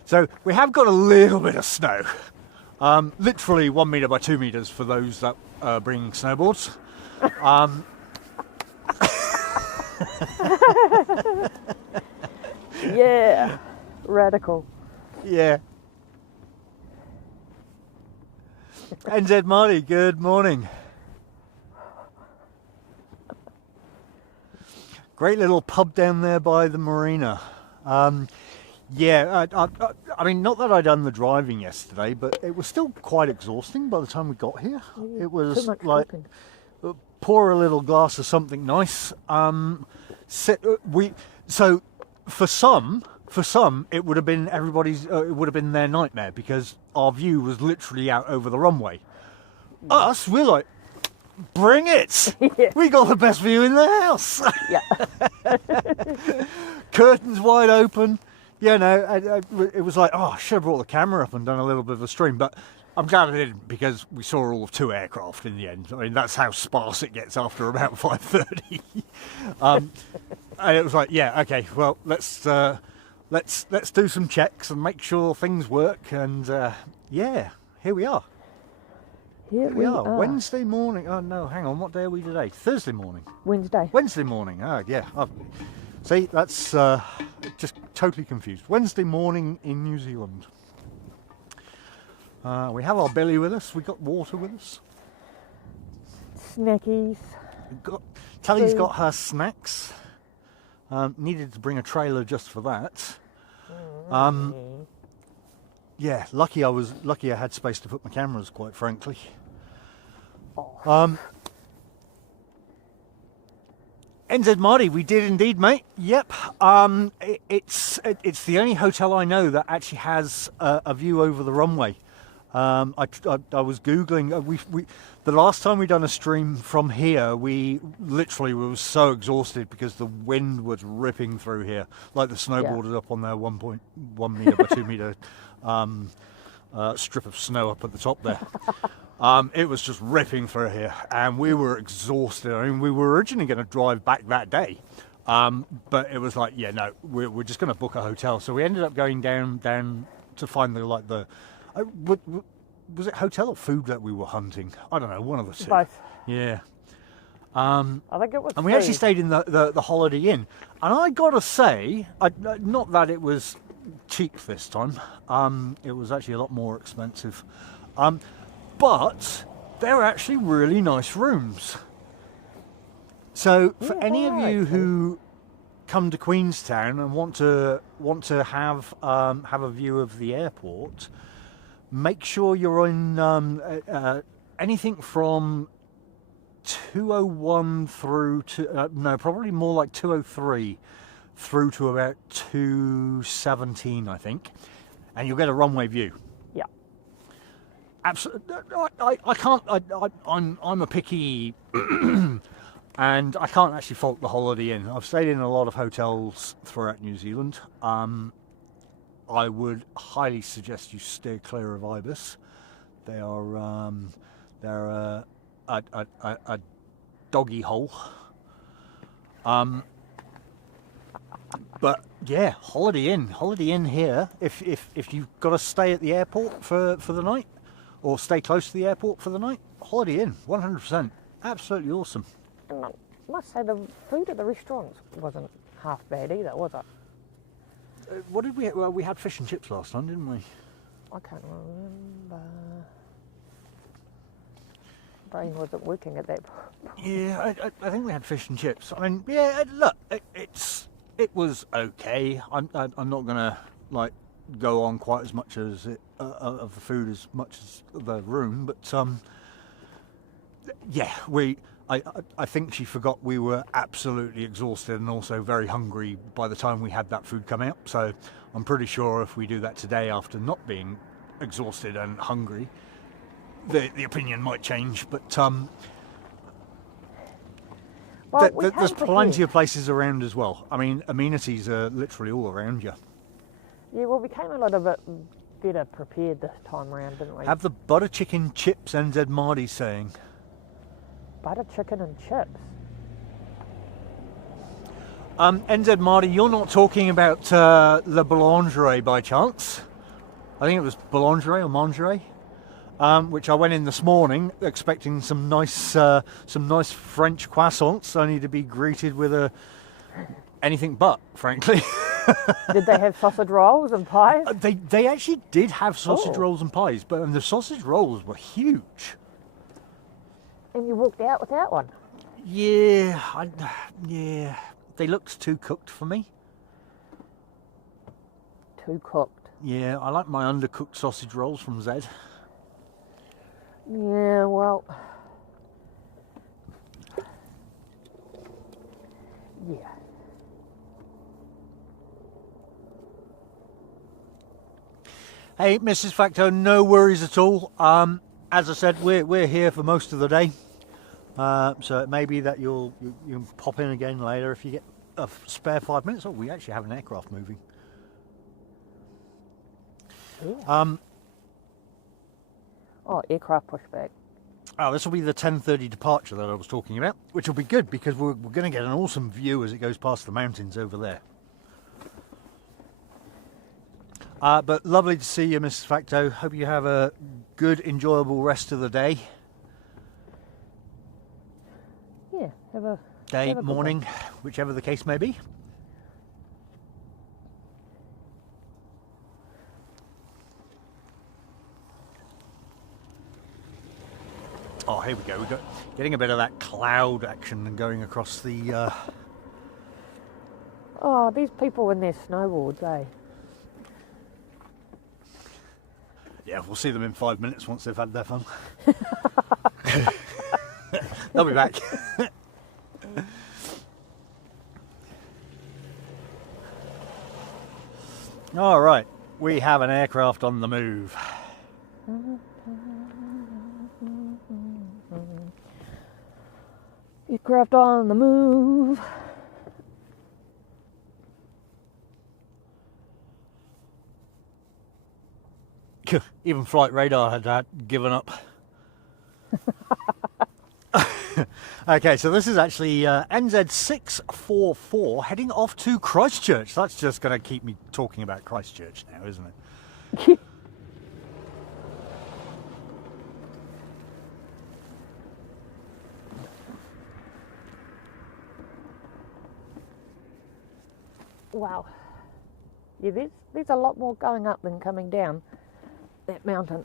So we have got a little bit of snow. Literally 1 metre by 2 metres for those that are bringing snowboards. Yeah, radical. Yeah. NZ Marty, good morning. Great little pub down there by the marina. Yeah, I mean, not that I'd done the driving yesterday, but it was still quite exhausting by the time we got here. It was Too much like, talking. pour a little glass of something nice. So for some, it would have been everybody's. It would have been their nightmare because our view was literally out over the runway. Us, we're like, bring it! Yeah. We got the best view in the house. Yeah. Curtains wide open. Yeah, no, it was like, oh, I should have brought the camera up and done a little bit of a stream, but I'm glad I didn't because we saw all of 2 aircraft in the end. I mean, that's how sparse it gets after about 5:30. And it was like, yeah, okay, well, let's do some checks and make sure things work. And yeah, here we are. Here we are. Wednesday morning. Oh no, hang on. What day are we today? Thursday morning. Wednesday. Wednesday morning. Oh yeah. See, that's just totally confused. Wednesday morning in New Zealand. We have our belly with us. We got water with us. Snackies. Tally's got her snacks. Needed to bring a trailer just for that. Yeah, lucky I had space to put my cameras, quite frankly. NZ Marty, we did indeed, mate. Yep. It's the only hotel I know that actually has a view over the runway. I was googling. The last time we done a stream from here, we literally were so exhausted because the wind was ripping through here, like the snowboarders up on their 1.1 metre by 2 metre strip of snow up at the top there. It was just ripping through here, and we were exhausted. I mean, we were originally going to drive back that day, but it was like, yeah, no, we're just going to book a hotel. So we ended up going down to find was it hotel or food that we were hunting? I don't know, one of the two. Both. Yeah. I think it was. And we actually stayed in the Holiday Inn, and I gotta say, not that it was cheap this time. It was actually a lot more expensive. But they're actually really nice rooms. So for any of you who come to Queenstown and want to have a view of the airport, make sure you're in anything from 201 through to probably more like 203 through to about 217, I think, and you'll get a runway view. Yeah. Absolutely. I can't. I'm a picky, and I can't actually fault the Holiday Inn. I've stayed in a lot of hotels throughout New Zealand. I would highly suggest you steer clear of Ibis. They are they're a doggy hole. But yeah, Holiday Inn here. If you've got to stay at the airport for the night, or stay close to the airport for the night, Holiday Inn, 100%, absolutely awesome. And I must say, the food at the restaurants wasn't half bad either, was it? What did we? Well, we had fish and chips last time, didn't we? I can't remember. Brain wasn't working at that point. Yeah, I think we had fish and chips. I mean, yeah, look, it was okay. I'm not gonna like go on quite as much as of the food as much as the room, but yeah, I think she forgot we were absolutely exhausted and also very hungry by the time we had that food come out. So I'm pretty sure if we do that today after not being exhausted and hungry, the opinion might change. But Well, there's plenty of places around as well. I mean, amenities are literally all around you. Yeah, well, we came a little bit better prepared this time around, didn't we? Have the butter chicken chips, NZ Marty's saying. Butter chicken and chips. NZ Marty, you're not talking about Le Boulangerie by chance? I think it was Boulangerie or Mangerie, which I went in this morning expecting some nice French croissants, only to be greeted with anything but, frankly. Did they have sausage rolls and pies? They actually did have sausage rolls and pies, but the sausage rolls were huge. And you walked out without one? Yeah, yeah. They looked too cooked for me. Too cooked? Yeah, I like my undercooked sausage rolls from Z. Yeah, well... Yeah. Hey, Mrs. Facto, no worries at all. As I said, we're here for most of the day. So it may be that you'll pop in again later if you get a spare 5 minutes. Oh, we actually have an aircraft moving. Yeah. Oh, aircraft pushback. Oh, this will be the 10:30 departure that I was talking about, which will be good because we're going to get an awesome view as it goes past the mountains over there. But lovely to see you, Mrs. Facto. Hope you have a good, enjoyable rest of the day. Yeah, have a... Day, morning, whichever the case may be. Oh, here we go. We're getting a bit of that cloud action going across the... Oh, these people in their snowboards, eh? Yeah, we'll see them in 5 minutes once they've had their fun. They'll be back. All right, we have an aircraft on the move. Aircraft on the move. Even flight radar had given up. Okay, so this is actually NZ644 heading off to Christchurch. That's just going to keep me talking about Christchurch now, isn't it? Wow. Yeah, there's a lot more going up than coming down that mountain.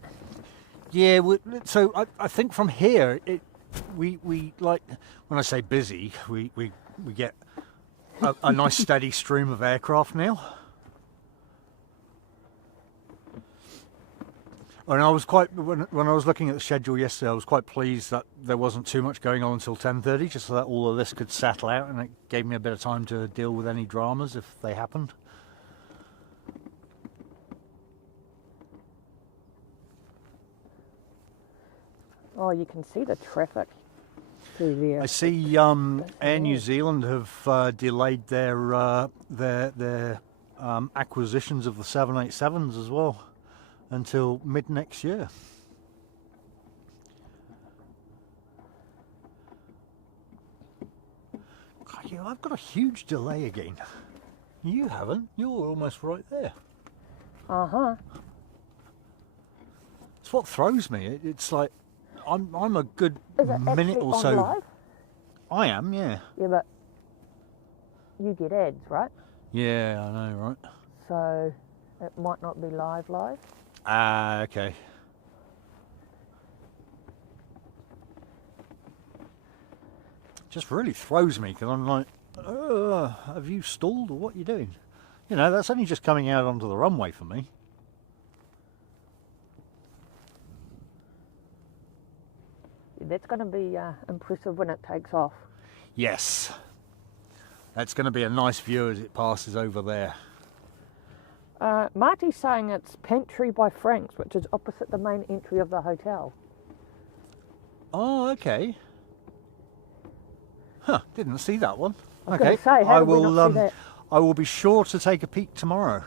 Yeah, so I think from here, we like, when I say busy, we get a nice steady stream of aircraft now. And I was when I was looking at the schedule yesterday, I was quite pleased that there wasn't too much going on until 10:30, just so that all of this could settle out, and it gave me a bit of time to deal with any dramas if they happened. Oh, you can see the traffic through there. I see Air New Zealand have delayed their acquisitions of the 787s as well until mid next year. God, yeah, I've got a huge delay again. You haven't. You're almost right there. Uh-huh. It's what throws me. It's like I'm a good minute or so. Live? I am, yeah. Yeah, but you get ads, right? Yeah, I know, right? So it might not be live. Ah, okay. Just really throws me because I'm like, have you stalled or what are you doing? You know, that's only just coming out onto the runway for me. That's going to be impressive when it takes off. Yes. That's going to be a nice view as it passes over there. Marty's saying it's Pantry by Frank's, which is opposite the main entry of the hotel. Oh, okay. Huh, didn't see that one. I was Okay, going to say, how did we not see that? I will be sure to take a peek tomorrow.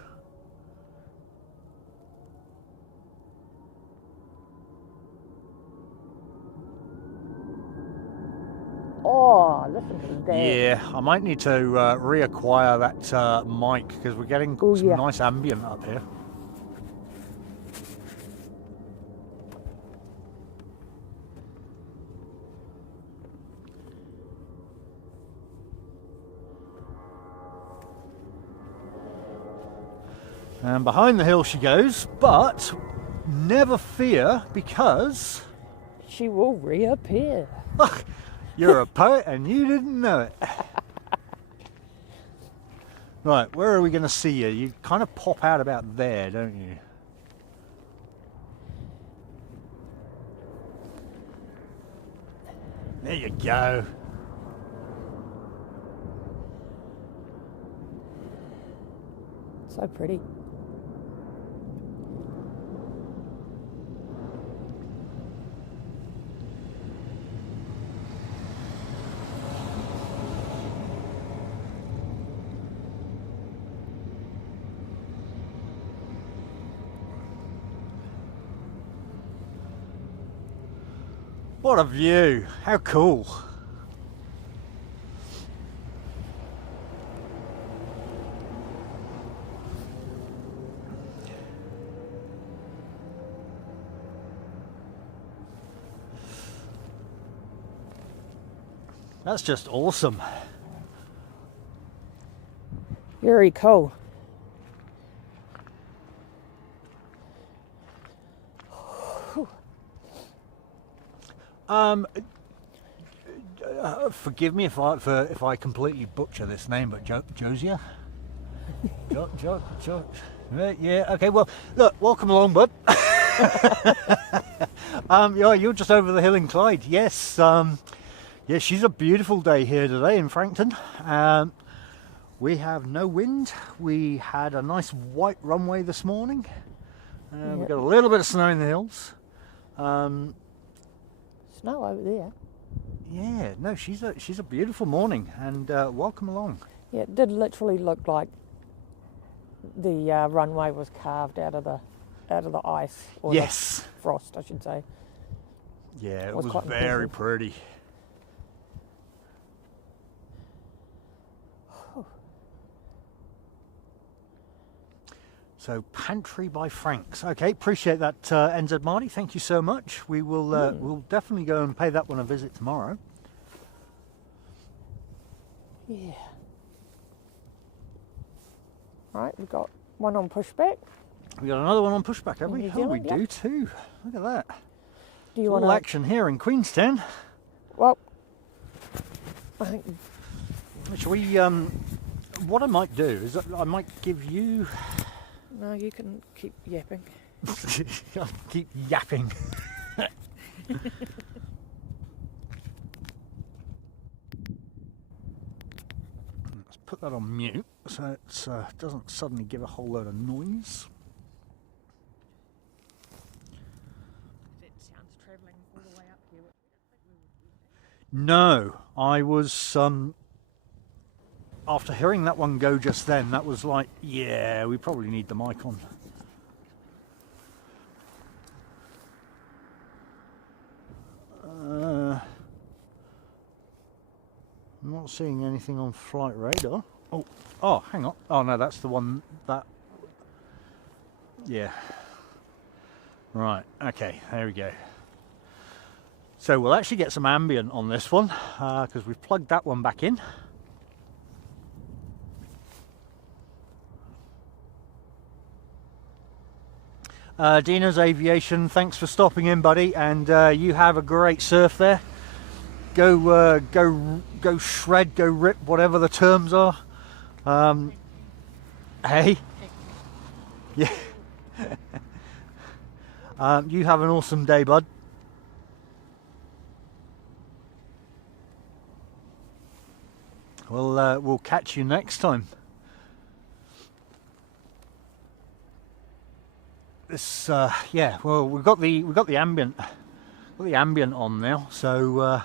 Oh, listen to that. Yeah, I might need to reacquire that mic because we're getting some nice ambient up here. And behind the hill she goes, but never fear because she will reappear. You're a poet and you didn't know it. Right, where are we going to see you? You kind of pop out about there, don't you? There you go. So pretty. What a view! How cool! That's just awesome. Very cool. Forgive me if I completely butcher this name, but Josiah? Yeah, okay, well, look, welcome along, bud. Yeah, you're just over the hill in Clyde. Yes, yeah, she's a beautiful day here today in Frankton. We have no wind. We had a nice white runway this morning. Yep. We've got a little bit of snow in the hills. Snow over there. Yeah, no, she's a beautiful morning, and welcome along. Yeah, it did literally look like the runway was carved out of the ice, or Yes, the frost, I should say. yeah, it was was quite very impressive. pretty. So, Pantry by Frank's. Okay, appreciate that, NZ Marty. Thank you so much. We will we'll definitely go and pay that one a visit tomorrow. Yeah. Right, we've got one on pushback. We got another one on pushback, have In we? New Oh, we Zealand, yeah. do too. Look at that. Do you All want to? action here in Queenstown. Well, I think Shall we? What I might do is that I might give you. no. You can keep yapping. I'll keep yapping. Let's put that on mute so it doesn't suddenly give a whole load of noise. It sounds travelling all the way up here. No, I was after hearing that one go just then, that was like, yeah, we probably need the mic on. I'm not seeing anything on flight radar. Oh, hang on. Oh no, that's the one that. Yeah. Right. Okay. There we go. So we'll actually get some ambient on this one because we've plugged that one back in. Dino's Aviation, thanks for stopping in, buddy, and you have a great surf there. Go shred, go rip, whatever the terms are. Hey, yeah. You have an awesome day, bud. We'll catch you next time. This yeah, well, we've got the ambient on now, so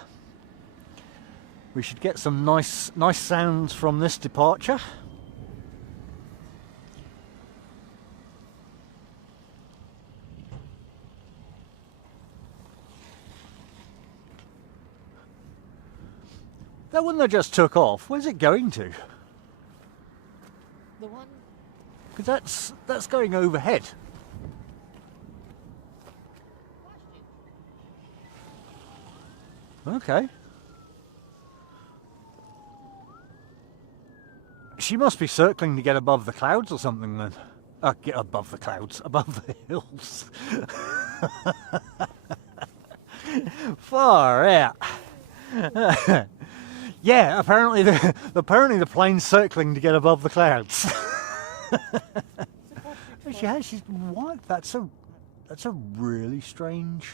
we should get some nice sounds from this departure. That one that just took off, where's it going to? The one? Because that's going overhead. Okay. She must be circling to get above the clouds or something then. Get above the clouds, above the hills. Far out. Yeah, apparently the plane's circling to get above the clouds. She's what? That's a really strange.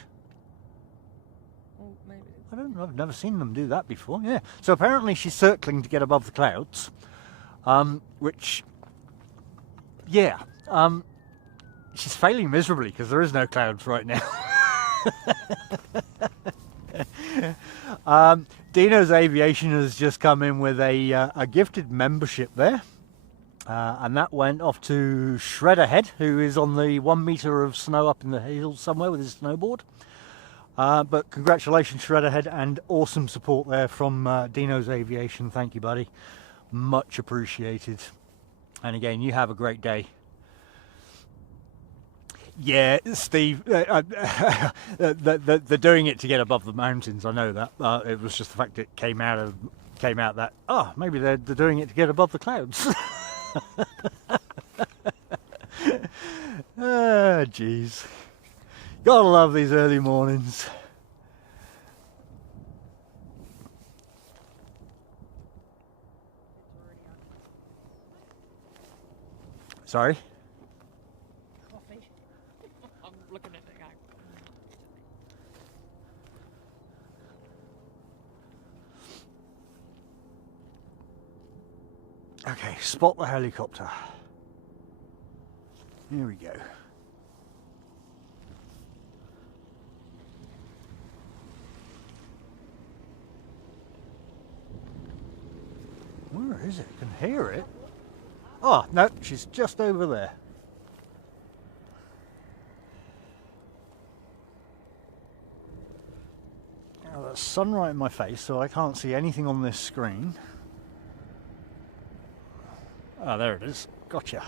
Well, maybe. I don't know. I've never seen them do that before. Yeah. So apparently she's circling to get above the clouds, which, yeah, she's failing miserably because there is no clouds right now. Dino's Aviation has just come in with a gifted membership there, and that went off to Shredderhead, who is on the 1 meter of snow up in the hills somewhere with his snowboard. But congratulations, Shredderhead, and awesome support there from Dino's Aviation. Thank you, buddy. Much appreciated. And again, you have a great day. Yeah, Steve, they're doing it to get above the mountains. I know that. It was just the fact it came out that, maybe they're doing it to get above the clouds. Ah, jeez. Gotta love these early mornings. Sorry? Coffee. I'm looking at it now. Okay, spot the helicopter. Here we go. Where is it? I can hear it. Oh, no, she's just over there. Now, there's sun right in my face, so I can't see anything on this screen. Ah, there it is. Gotcha.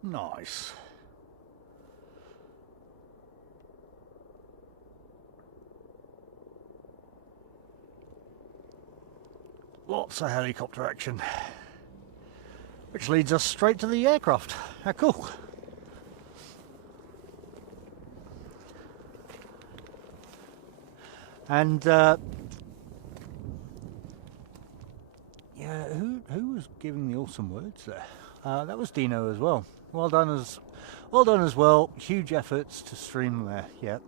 Nice. Lots of helicopter action, which leads us straight to the aircraft. How cool. And yeah, who was giving the awesome words there? That was Dino as well. Well done as well. Huge efforts to stream there. Yeah,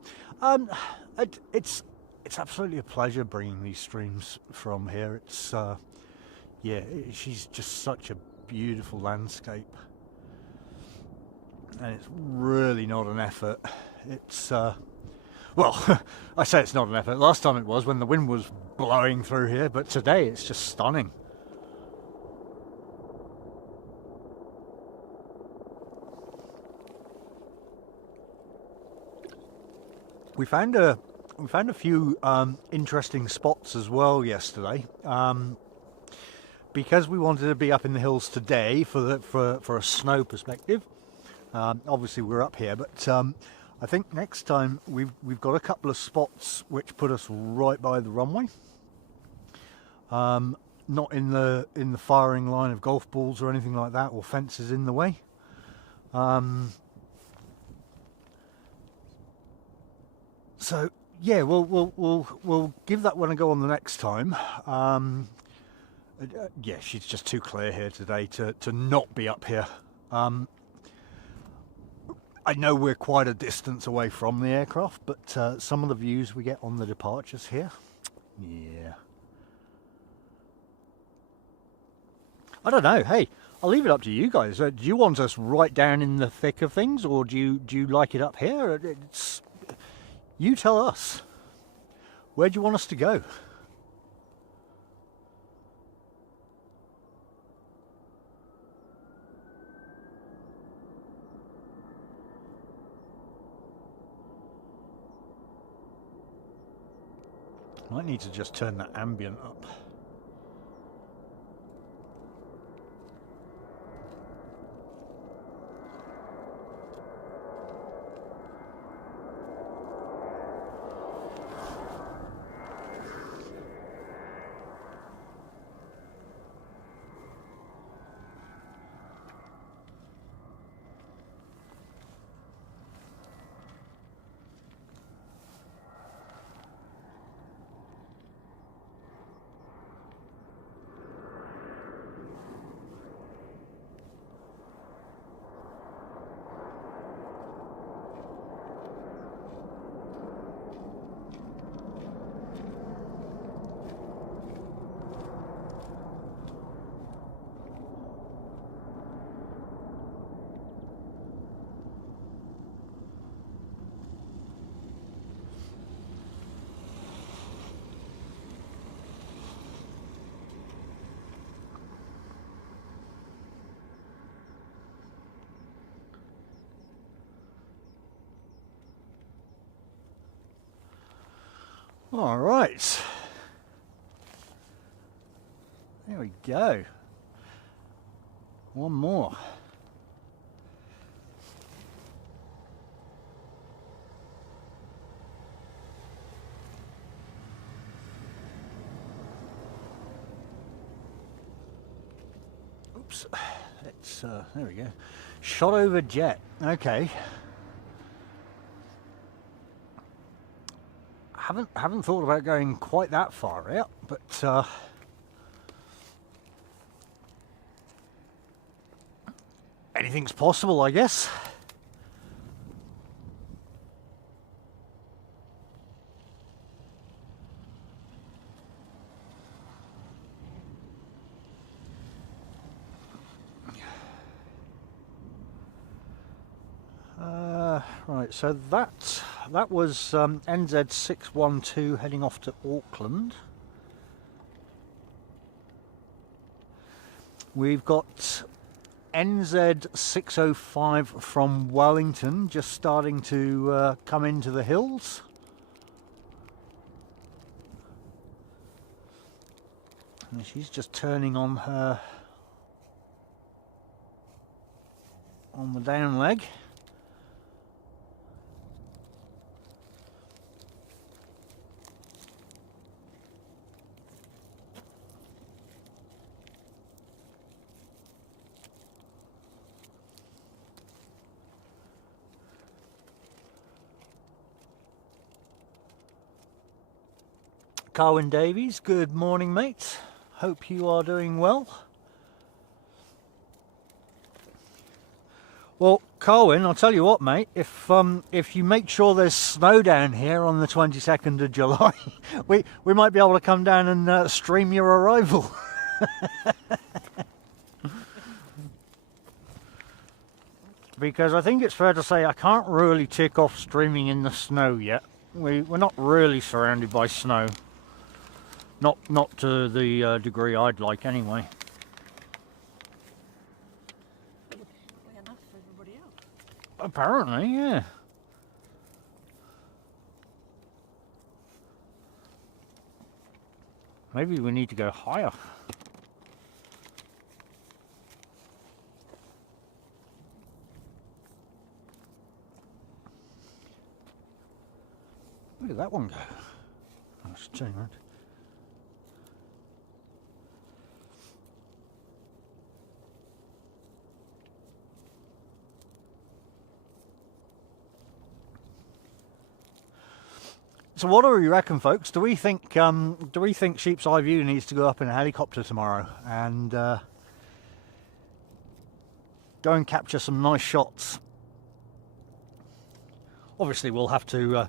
it's absolutely a pleasure bringing these streams from here. It's yeah, she's just such a beautiful landscape, and it's really not an effort. It's well, I say it's not an effort. Last time it was when the wind was blowing through here, but today it's just stunning. We found a few interesting spots as well yesterday, because we wanted to be up in the hills today for a snow perspective. Obviously we're up here, but I think next time we've got a couple of spots which put us right by the runway, not in the firing line of golf balls or anything like that, or fences in the way. So yeah, we'll give that one a go on the next time. Yeah, she's just too clear here today to not be up here. I know we're quite a distance away from the aircraft, but some of the views we get on the departures here, yeah. I don't know. Hey, I'll leave it up to you guys. Do you want us right down in the thick of things, or do you like it up here? You tell us. Where do you want us to go? Might need to just turn that ambient up. All right, there we go. One more. Oops, let's, there we go. Shot over jet, okay. Haven't thought about going quite that far out, but anything's possible, I guess. Right, so that was NZ612 heading off to Auckland. We've got NZ605 from Wellington just starting to come into the hills. And she's just turning on the down leg. Carwyn Davies, good morning, mate. Hope you are doing well. Well, Carwyn, I'll tell you what, mate. If you make sure there's snow down here on the 22nd of July, we might be able to come down and stream your arrival. Because I think it's fair to say I can't really tick off streaming in the snow yet. We're not really surrounded by snow. Not to the degree I'd like, anyway. Enough for everybody else. Apparently, yeah. Maybe we need to go higher. Where did that one go? Let's turn around. So what do we reckon, folks? Do we think Sheep's Eye View needs to go up in a helicopter tomorrow and go and capture some nice shots? Obviously, we'll have to.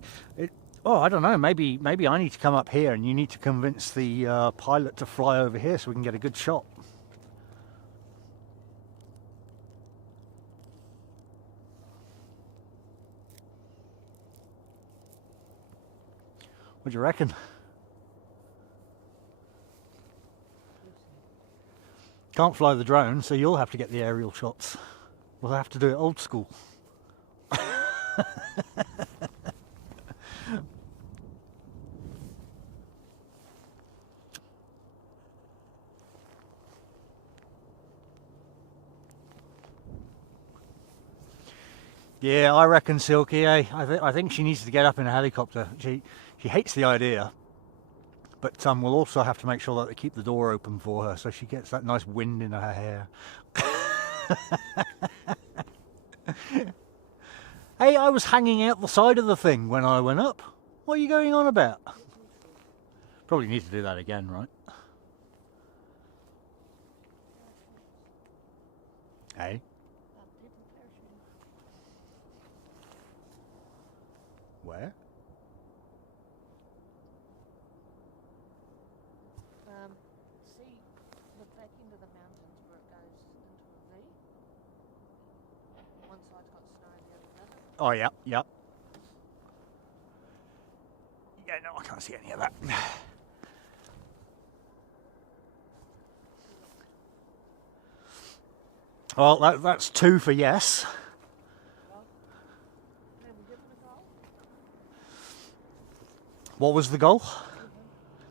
I don't know. Maybe I need to come up here, and you need to convince the pilot to fly over here so we can get a good shot. What do you reckon? Can't fly the drone, so you'll have to get the aerial shots. We'll have to do it old school. Yeah, I reckon Silky. I think she needs to get up in a helicopter. She hates the idea, but we'll also have to make sure that they keep the door open for her so she gets that nice wind in her hair. Hey, I was hanging out the side of the thing when I went up. What are you going on about? Probably need to do that again, right? Hey? Where? See the back end of the mountains where it goes into a V? One side's got snow, the other doesn't. Oh, yeah, yeah. Yeah, no, I can't see any of that. Well, that's 2 for yes. What was the goal?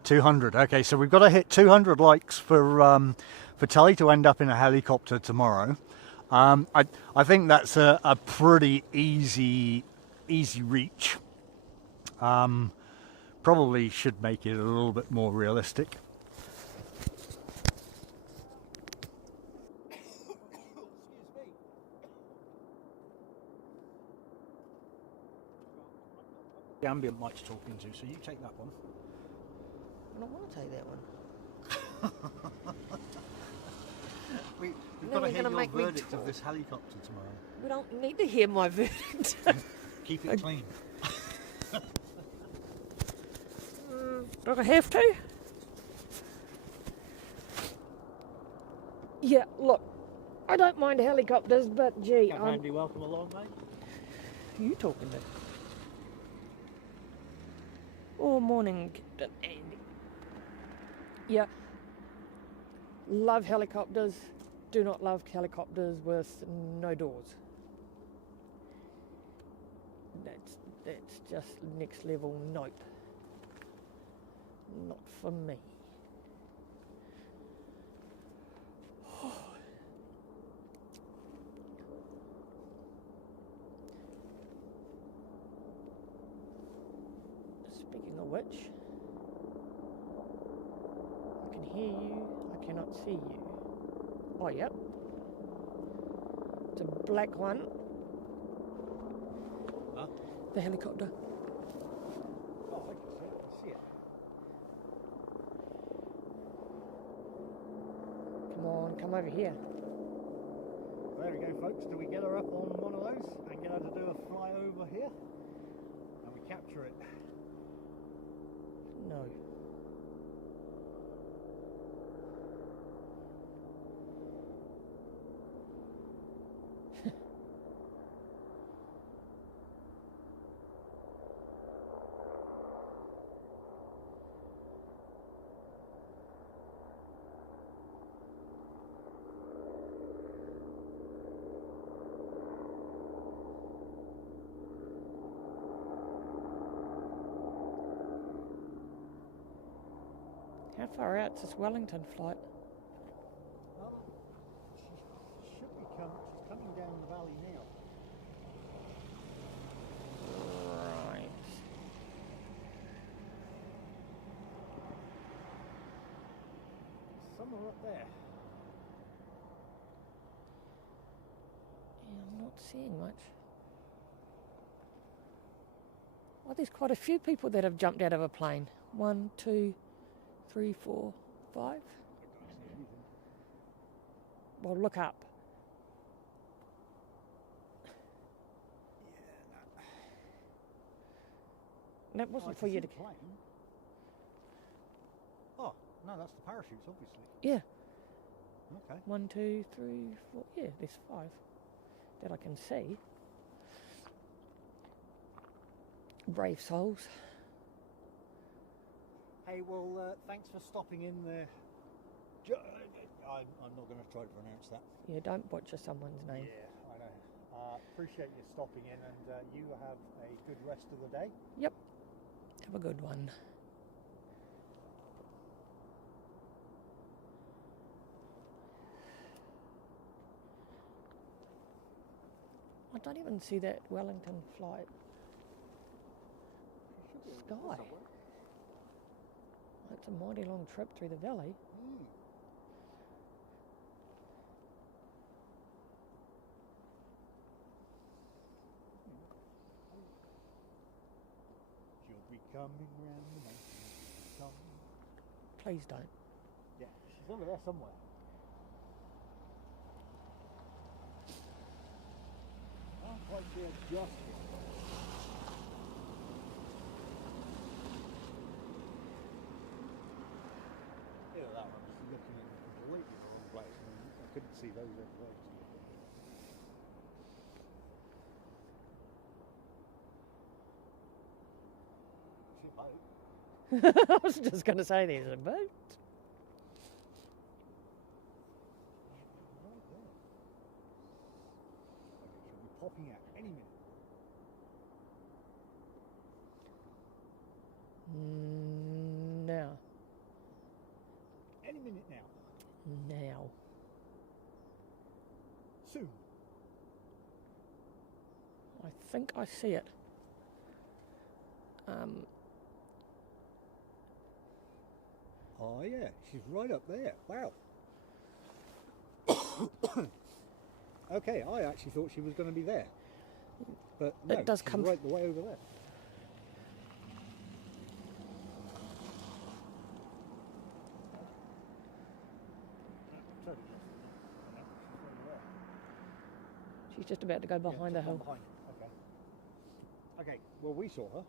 200. Okay, so we've got to hit 200 likes for Tully to end up in a helicopter tomorrow. I think that's a pretty easy reach. Probably should make it a little bit more realistic. The ambient mic's talking to, so you take that one. I don't want to take that one. We've No, got to you're hear gonna your make me verdict talk. of this helicopter tomorrow. We don't need to hear my verdict. Keep it clean. Do I have to? Yeah, look, I don't mind helicopters, but gee, Andy, welcome along, mate. who you talking to? Oh, morning, Captain Andy. Yeah, love helicopters. Do not love helicopters with no doors. That's just next level. Nope. Not for me. Speaking of which, I can hear you, I cannot see you. Oh, yep. It's a black one. Huh? The helicopter. Oh, I can see it. Come on, come over here. There we go, folks. Do we get her up on one of those and get her to do a fly over here? And we capture it. No. How far out's this Wellington flight? She should be she's coming down the valley now. Right. Somewhere up there. Yeah, I'm not seeing much. Oh, there's quite a few people that have jumped out of a plane. 1, 2, 3, 4, 5. I don't see anything. Well, look up. Yeah, no. That wasn't I for can you see to... the plane. Oh, no, that's the parachutes, obviously. Yeah. Okay. 1, 2, 3, 4. Yeah, there's 5 that I can see. Brave souls. Hey, well, thanks for stopping in there. I'm not going to try to pronounce that. Yeah, don't butcher someone's name. Yeah, I know. Appreciate you stopping in, and you have a good rest of the day. Yep. Have a good one. I don't even see that Wellington flight. Sky. It's a mighty long trip through the valley. Mm. She'll be coming round the mountain. Please don't. Yeah, she's over there somewhere. I can't quite see her just yet. Yeah, that one was looking in completely the wrong place. I couldn't see those other ways. See a boat? I was just going to say there's a boat. Right there. Okay, she'll be popping out any minute. Now. Any minute now. Now. Soon. I think I see it. Oh yeah, she's right up there. Wow. Okay, I actually thought she was going to be there, but no, It does she's come right the way over there. She's just about to go behind the hill. Behind. Okay. Okay. Well, we saw her.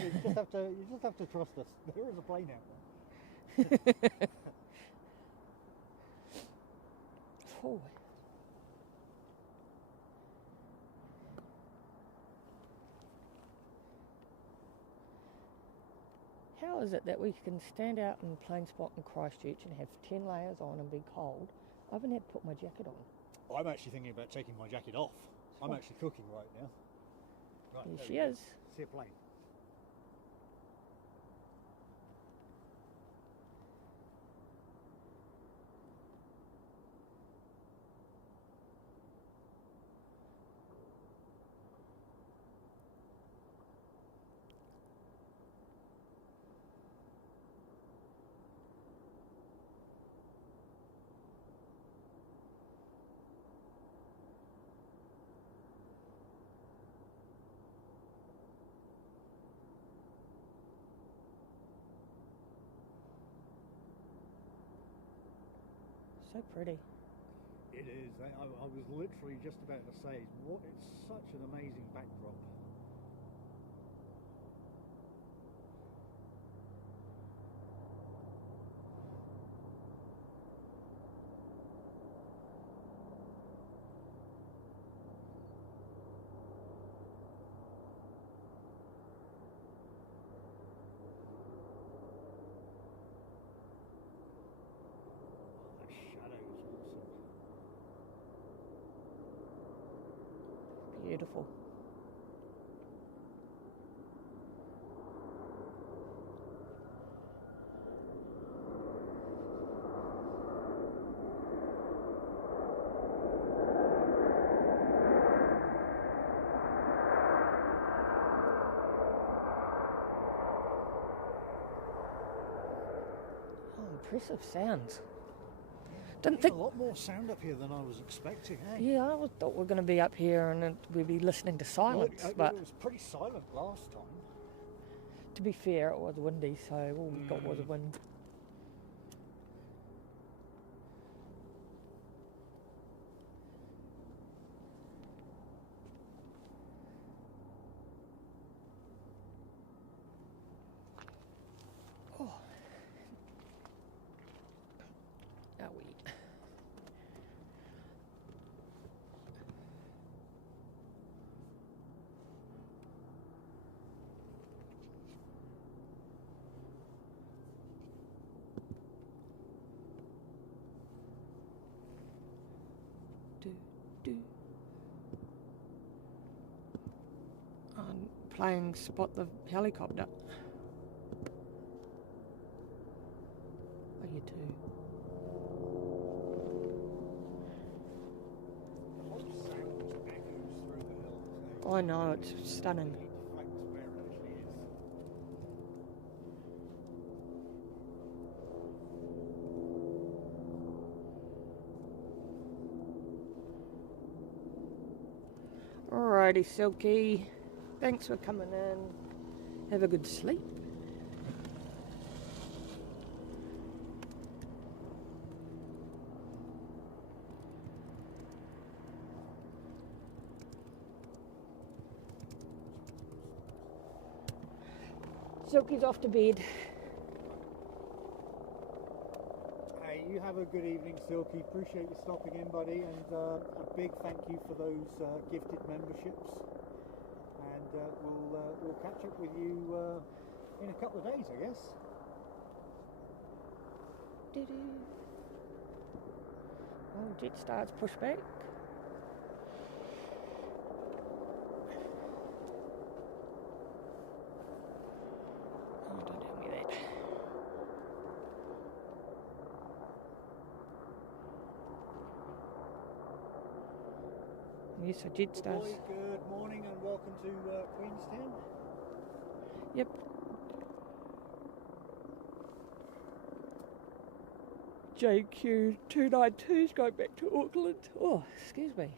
You just have to trust us. There is a plane out there. Oh. How is it that we can stand out in plain spot in Christchurch and have 10 layers on and be cold? I haven't had to put my jacket on. I'm actually thinking about taking my jacket off. I'm Oh. actually cooking right now. Right, Here there she we go. is. See a plane. So pretty. It is. I was literally just about to say, what? It's such an amazing backdrop. Oh, that shadow is awesome. Beautiful. Oh, impressive sounds. Didn't A think. lot more sound up here than I was expecting, eh? Yeah, I thought we were going to be up here and we'd be listening to silence. But It was pretty silent last time. to be fair, it was windy, so all we got was a wind. Oh. Are we? Do. I'm playing Spot the Helicopter. Oh, you too. The whole sound echoes through the hills. I know, it's stunning. It reflects where it actually is. Alrighty, Silky. Thanks for coming in. Have a good sleep. Silky's off to bed. Hey, you have a good evening, Silky. Appreciate you stopping in, buddy, and a big thank you for those gifted memberships. And we'll catch up with you in a couple of days, I guess. Doo-doo. Oh, Jetstar's pushed back. Oh, don't tell me that. Yes, so Good Jetstar's. boy, good morning and welcome to Queenstown. Yep. JQ292's going back to Auckland. Oh, excuse me.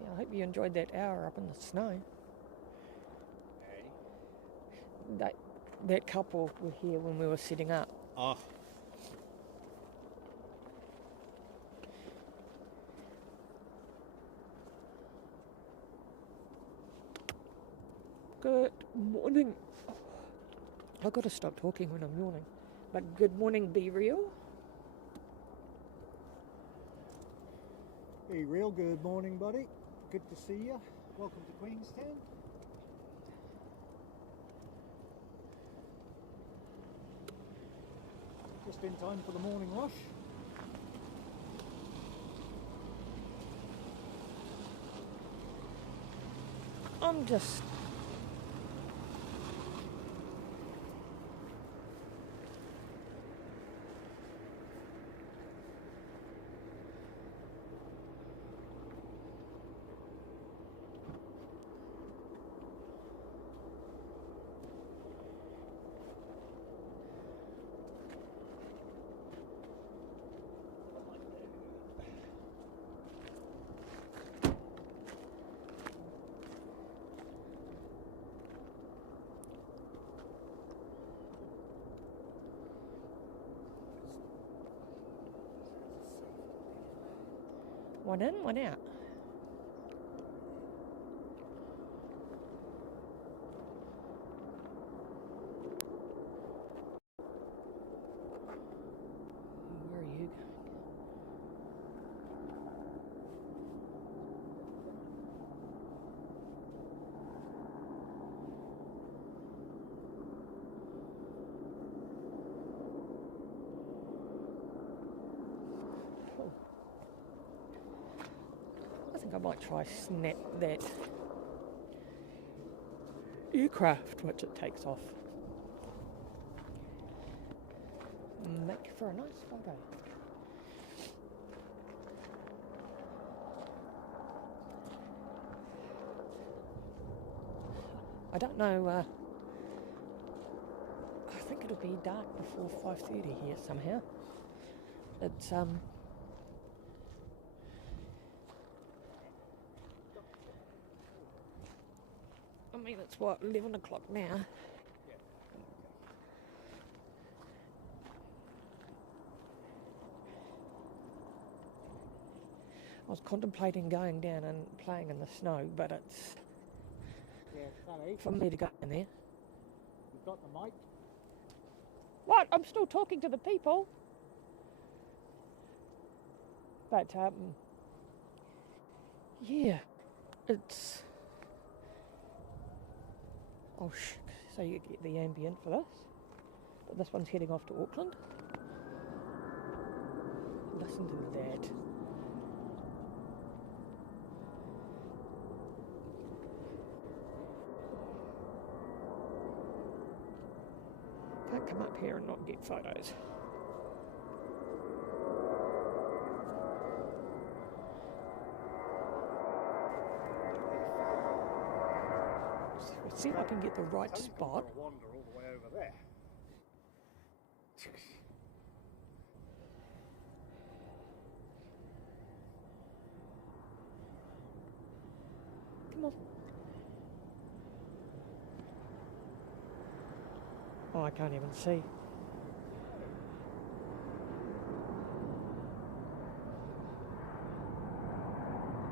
Yeah, I hope you enjoyed that hour up in the snow. Hey. That couple were here when we were setting up. Ah. Good morning. I've got to stop talking when I'm yawning. But good morning, Be Real. Hey, real good morning, buddy. Good to see you. Welcome to Queenstown. Just in time for the morning rush. I'm just... One in, one out. Where are you going? I think I might try snap that aircraft which it takes off. Make for a nice photo. I don't know. I think it'll be dark before 5:30 here somehow. It's I mean, it's what, 11 o'clock now. I was contemplating going down and playing in the snow, but it's Yeah, Sally, for me to go in there. you've got the mic. What? I'm still talking to the people. But, yeah, it's... Oh, so you get the ambient for this. But this one's heading off to Auckland. Listen to that. Can't come up here and not get photos. Let's see if I can get the right spot. For a wander all the way over there. Come on. Oh, I can't even see.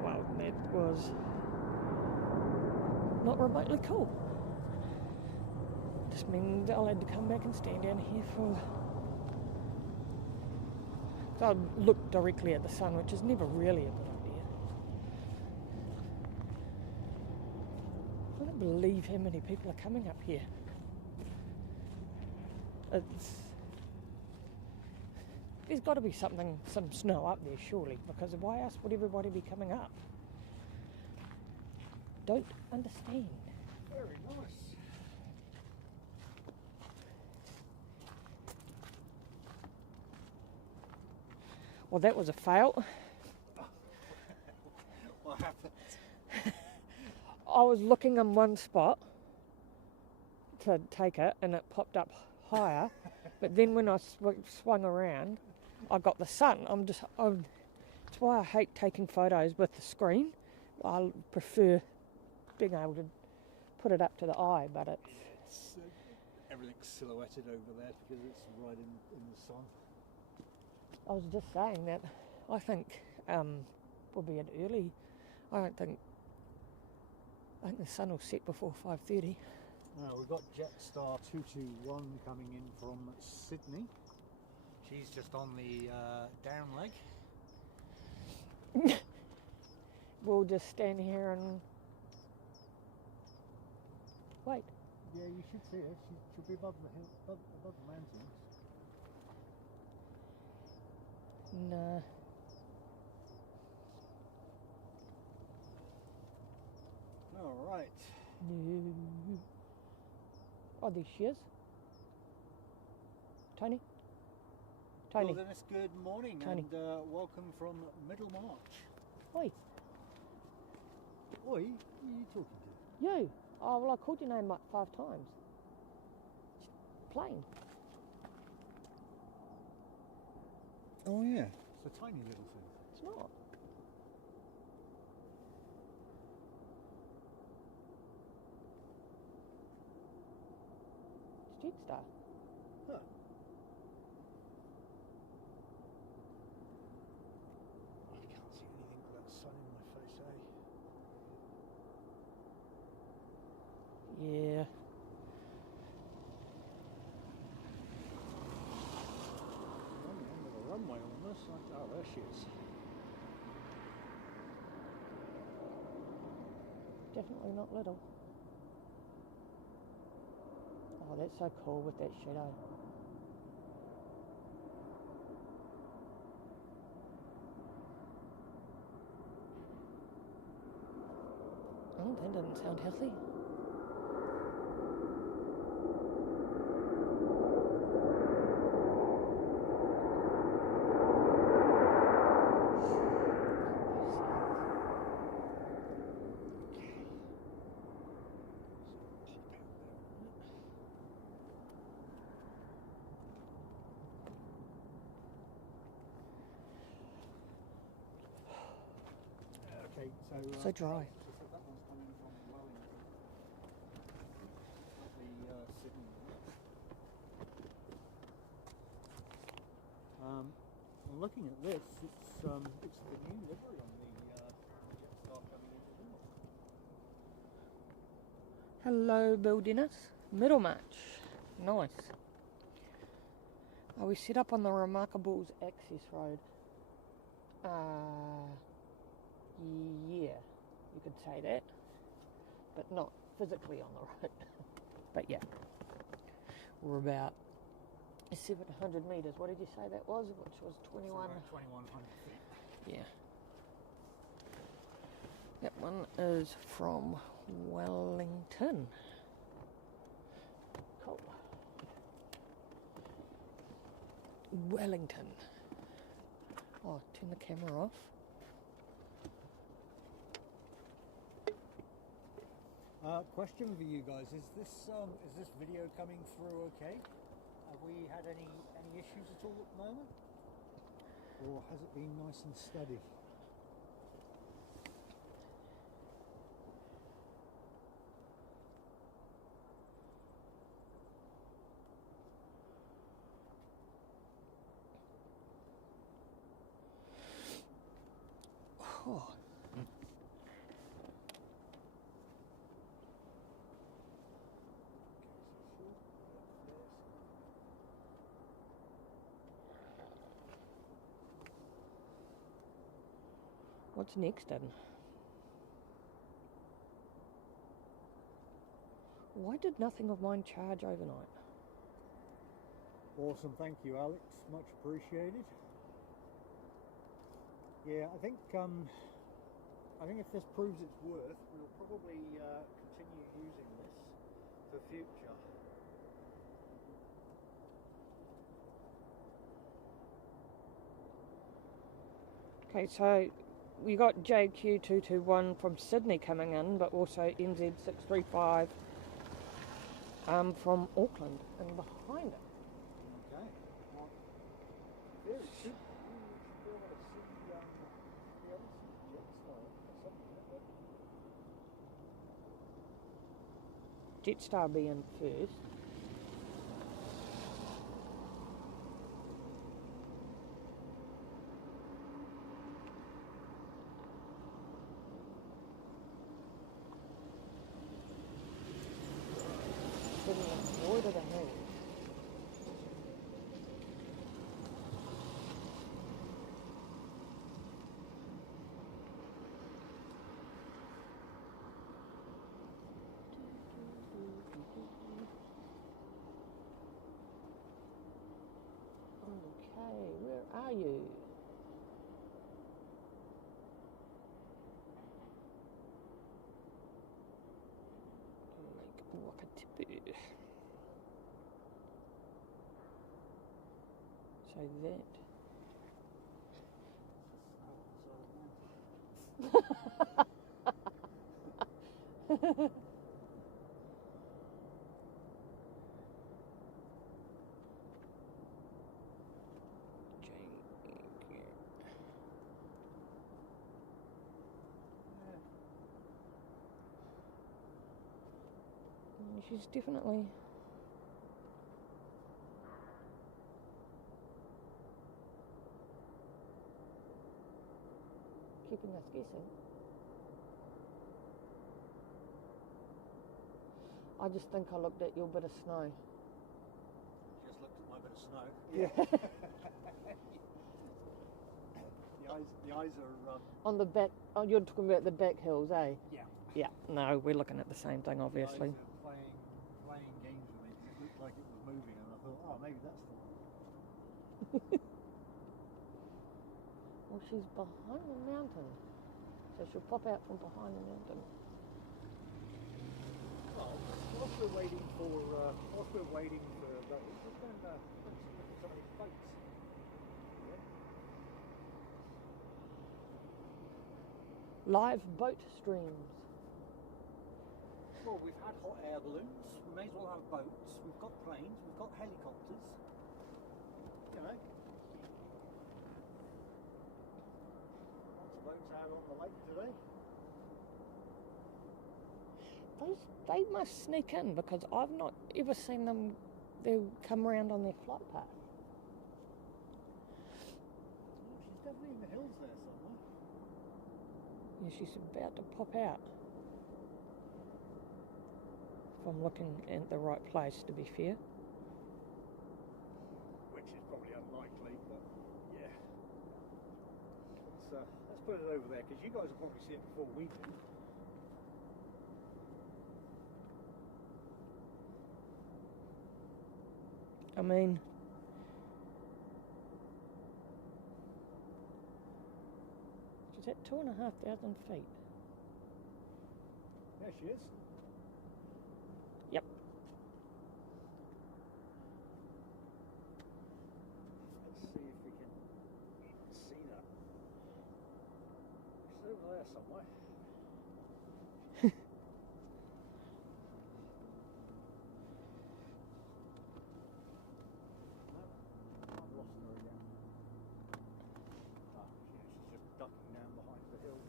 Well, that was not remotely cool. Just means I'll have to come back and stand down here for... So I look directly at the sun, which is never really a good idea. I don't believe how many people are coming up here. There's got to be some snow up there, surely, because why else would everybody be coming up? Don't understand. Very nice. Well, that was a fail. What happened? I was looking in one spot to take it, and it popped up higher. But then when I swung around, I got the sun. That's why I hate taking photos with the screen. I prefer being able to put it up to the eye, but it's... Everything's silhouetted over there because it's right in the sun. I was just saying that I think we'll be at early. I think the sun will set before 5:30. We've got Jetstar 221 coming in from Sydney. She's just on the down leg. We'll just stand here and wait. Yeah, you should see her. She'll be above the hill, above the mountains. No. All right. No. Oh, there she is. Tony? Tony. Well, Dennis, good morning Tony. and welcome from Middlemarch. Oi, Oi, who are you talking to? you. Oh, well, I called your name like 5 times. Plane. Oh yeah, it's a tiny little thing. It's not. It's Jetstar. Huh. I can't see anything with that sun in my face, eh? Yeah. On the end of the runway almost. Oh, there she is. Definitely not little. Oh, that's so cool with that shadow. Oh, that doesn't sound healthy. So dry. She said that one's coming from Wellington. Not the Sydney one. I'm looking at this. It's the new livery on the Jetstar coming into Liverpool. Hello, Buildiness. Middlematch. Nice. Are we set up on the Remarkables access road? Yeah, you could say that, but not physically on the road. But yeah, we're about 700 metres. What did you say that was? Which was 21? 2100 feet. Yeah. That one is from Wellington. Cool. Wellington. Oh, turn the camera off. Question for you guys: is this video coming through okay? Have we had any issues at all at the moment, or has it been nice and steady? Oh. What's next then? Why did nothing of mine charge overnight? Awesome, thank you, Alex. Much appreciated. Yeah, I think if this proves its worth, we'll probably continue using this for future. Okay, so we got JQ221 from Sydney coming in, but also NZ635 from Auckland and behind it. Okay. Well, there it should. You should be able to see the other Jetstar or something like that. Jetstar being first. Avoid of the hills. Okay, where are you? Make Wakatipu. So that. She's definitely keeping us guessing. I just think I looked at your bit of snow. Just looked at my bit of snow. Yeah. the eyes are On the back. Oh, you're talking about the back hills, eh? yeah. Yeah. No, we're looking at the same thing, obviously. The eyes are playing games with me because it looked like it was moving, and I thought, oh, maybe that's the one. Well, she's behind the mountain, so she'll pop out from behind the mountain. Well, whilst we're waiting for those, we're going to look at some of these boats. Live boat streams. Well, we've had hot air balloons. We may as well have boats. We've got planes. We've got helicopters. You know. Lots of boats out on the lake today. They must sneak in because I've not ever seen them. They come around on their flight path. Oh, she's definitely in the hills there somewhere. Yeah, she's about to pop out. If I'm looking at the right place, to be fair. Which is probably unlikely, but yeah. Let's put it over there because you guys will probably see it before we do. I mean, she's at 2,500 feet. There she is. Yep. Let's see if we can see that. It's over there somewhere. No, I've lost her again. Ah, she's just ducking down behind the hill.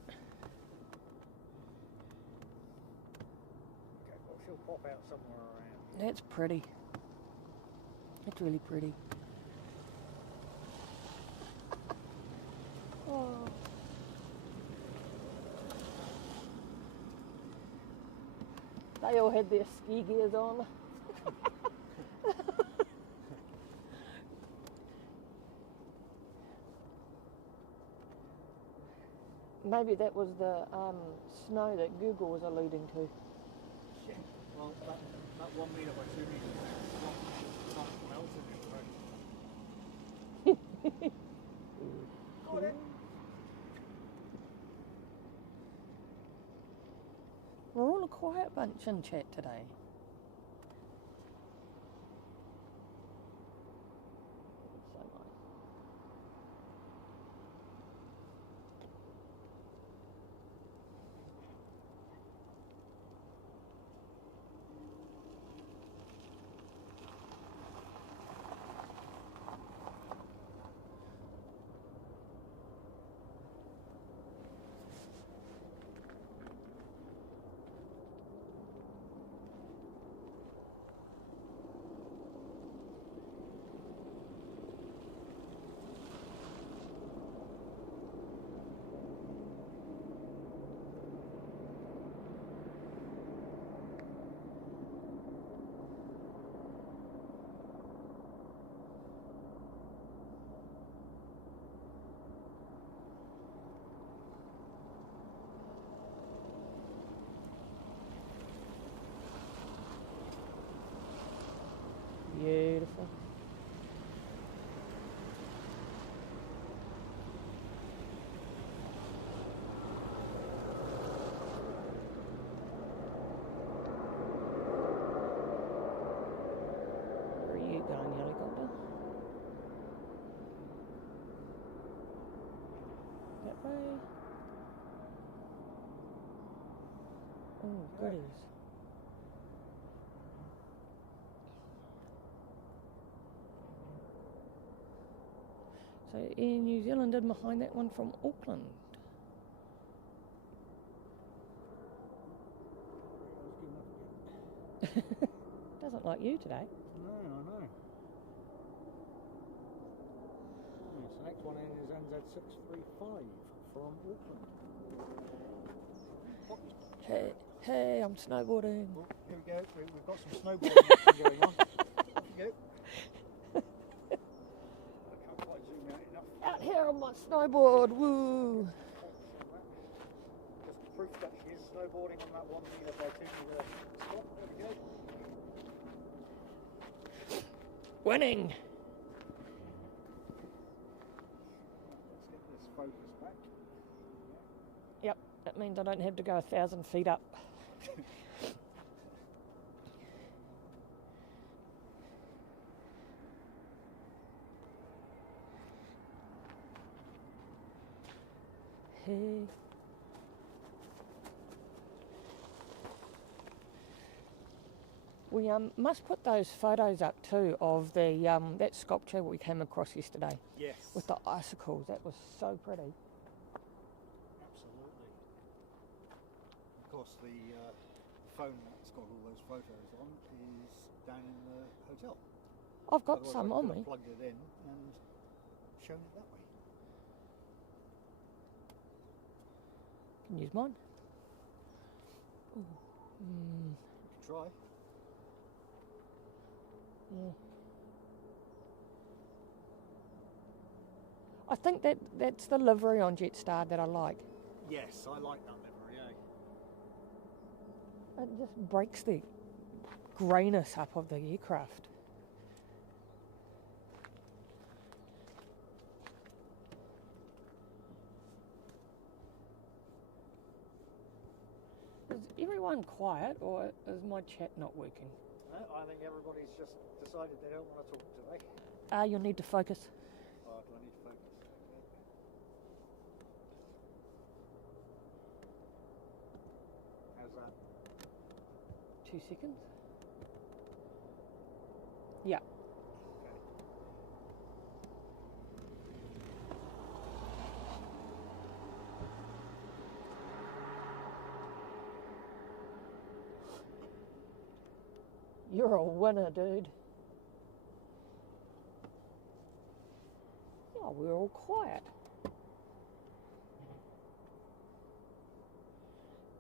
Okay, well she'll pop out somewhere around. That's pretty. That's really pretty. Oh. They all had their ski gears on. Maybe that was the snow that Google was alluding to. Shit. Well, that 1 metre by 2 metres is not melted in fact. Got it. We're all a quiet bunch in chat today. So nice. Beautiful. Where are you going, helicopter? That way. Oh, goodies. So Air New Zealand in behind that one from Auckland. Doesn't like you today. No, I know. Yes, the next one in is NZ635 from Auckland. Hey, I'm snowboarding. Well, here we go. We've got some snowboarding action going on. Off you go. I can't quite zoom out enough. Out here on my snowboard, woo! Just proof that she is snowboarding on that 1 metre by 2 metre spot. There we go. Winning! Let's get this focus back. Yep, that means I don't have to go 1,000 feet up. Hey. We must put those photos up too of the that sculpture we came across yesterday Yes. with the icicles. That was so pretty. Absolutely. Of course, the phone that's got all those photos on is down in the hotel. I've got Otherwise some I on could have me. plugged it in and shown it that way. Can use mine. Ooh. You could try. Yeah. I think that's the livery on Jetstar that I like. Yes, I like that livery, eh? It just breaks the greyness up of the aircraft. Is everyone quiet, or is my chat not working? No, I think everybody's just decided they don't want to talk today. You'll need to focus. Oh, do I need to focus? Okay. How's that? 2 seconds. Yeah. Okay. You're a winner, dude. Yeah, we're all quiet.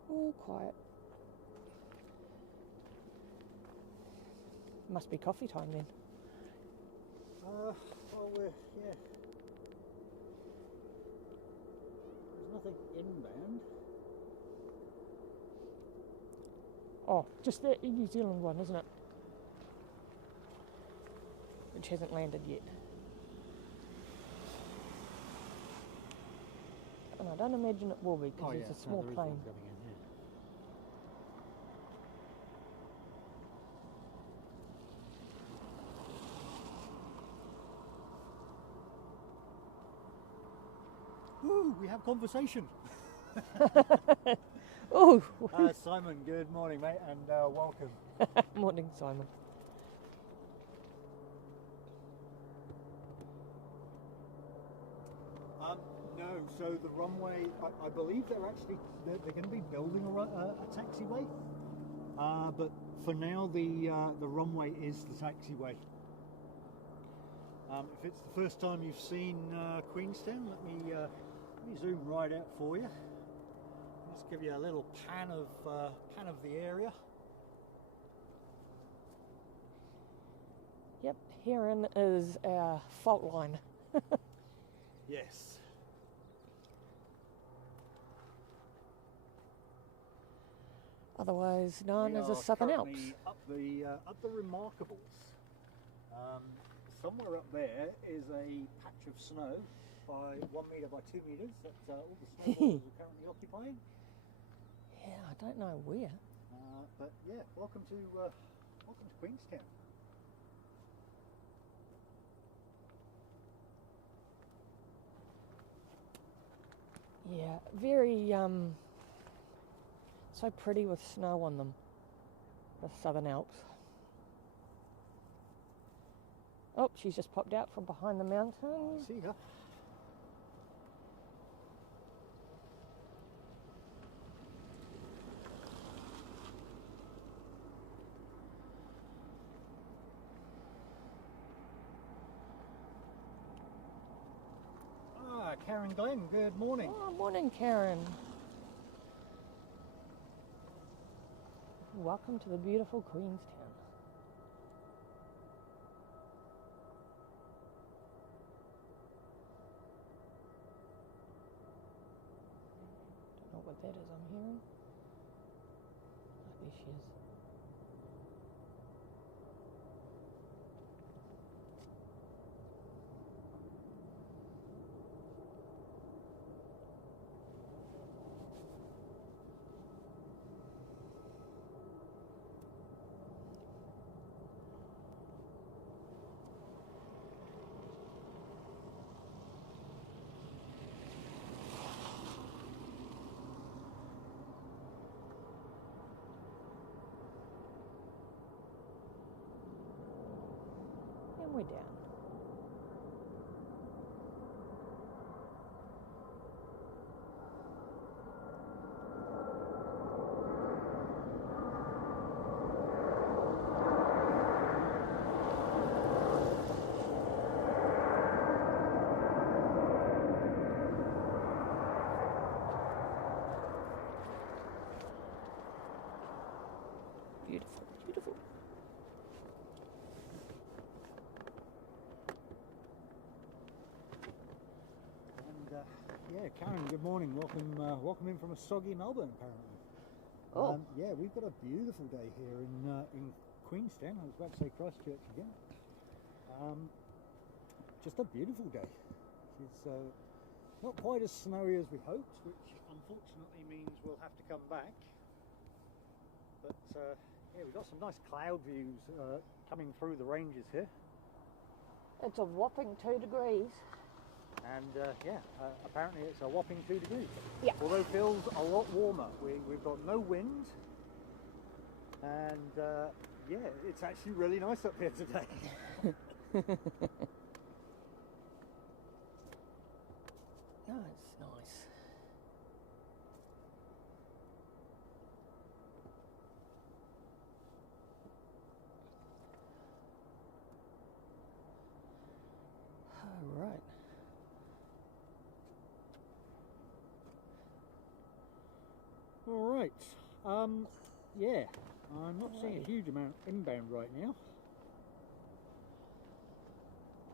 All quiet. Must be coffee time then. Well, yeah. There's nothing inbound. Oh, just the New Zealand one, isn't it? Which hasn't landed yet. And I don't imagine it will be because it's a small there is plane. one coming in, yeah. Ooh, we have conversation. Oh, Simon, good morning, mate, and welcome. morning, Simon. No, so the runway, I believe they're going to be building a taxiway, but for now the runway is the taxiway. If it's the first time you've seen Queenstown, let me zoom right out for you. Just give you a little pan of the area. Yep, herein is our fault line. Yes. Otherwise known We as the are Southern Alps. currently up the Remarkables. Somewhere up there is a patch of snow by 1 metre by 2 metres that all the snowboarders are currently occupying. Yeah, I don't know where. But yeah, welcome to Queenstown. Yeah, very so pretty with snow on them. The Southern Alps. Oh, she's just popped out from behind the mountain. I see her. Karen Glenn, good morning. Oh, morning, Karen. Welcome to the beautiful Queenstown. Don't know what that is I'm hearing. Oh, there she is. And we're down. Yeah, Karen, good morning. Welcome in from a soggy Melbourne, apparently. Oh. Yeah, we've got a beautiful day here in Queenstown. I was about to say Christchurch again. Just a beautiful day. It's not quite as snowy as we hoped, which unfortunately means we'll have to come back. But yeah, we've got some nice cloud views coming through the ranges here. It's a whopping 2 degrees. And yeah, apparently it's a whopping 2 degrees. Yeah. Although it feels a lot warmer. We've got no wind, and yeah, it's actually really nice up here today. No, it's nice. All right. All right. Yeah, I'm not seeing a huge amount inbound right now.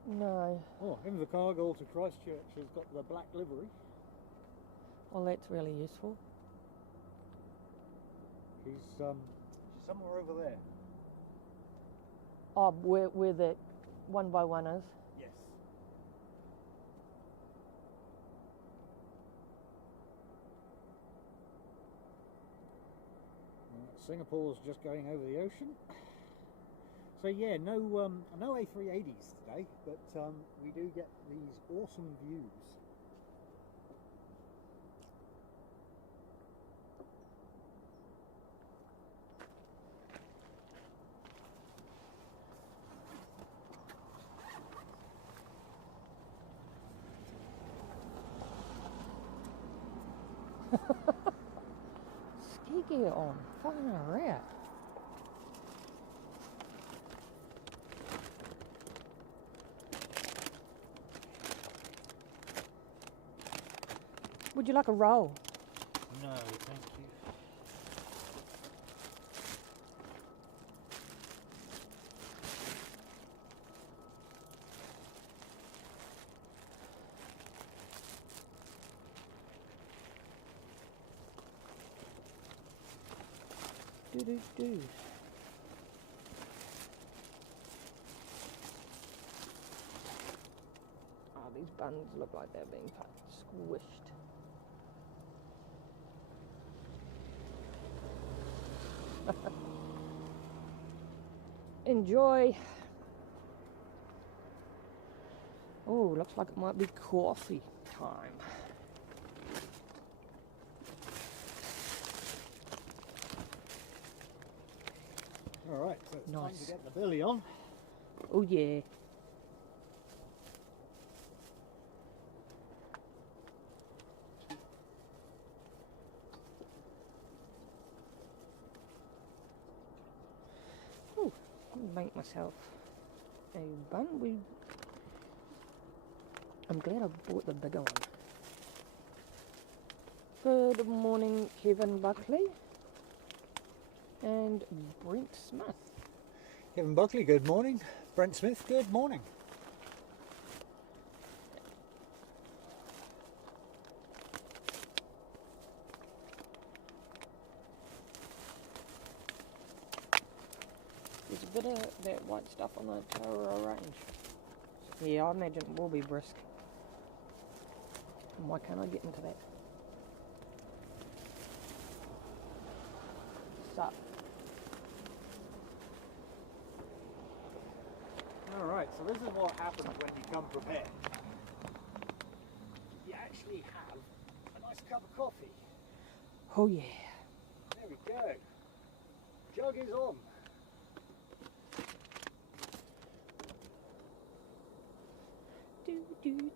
No. Oh, Invercargill to Christchurch has got the black livery. Well, that's really useful. She's somewhere over there. Oh, where the 1x1 is. Yes. Singapore's just going over the ocean. So yeah, no A380s today, but we do get these awesome views. Ski gear on. Far out. Would you like a roll? No, thank you. Do. Oh, these buns look like they're being squished. Enjoy. Oh, looks like it might be coffee time. All right, so it's time Nice. to get the billy on. Oh yeah. Oh, I'll make myself a bun. I'm glad I bought the bigger one. Good morning, Kevin Buckley and Brent Smith. Kevin Buckley, good morning. Brent Smith, good morning. There's a bit of that white stuff on the Tauranga range. Yeah, I imagine it will be brisk. And why can't I get into that? Sup? All right, so this is what happens when you come prepared. You actually have a nice cup of coffee. Oh yeah. There we go. Jug is on.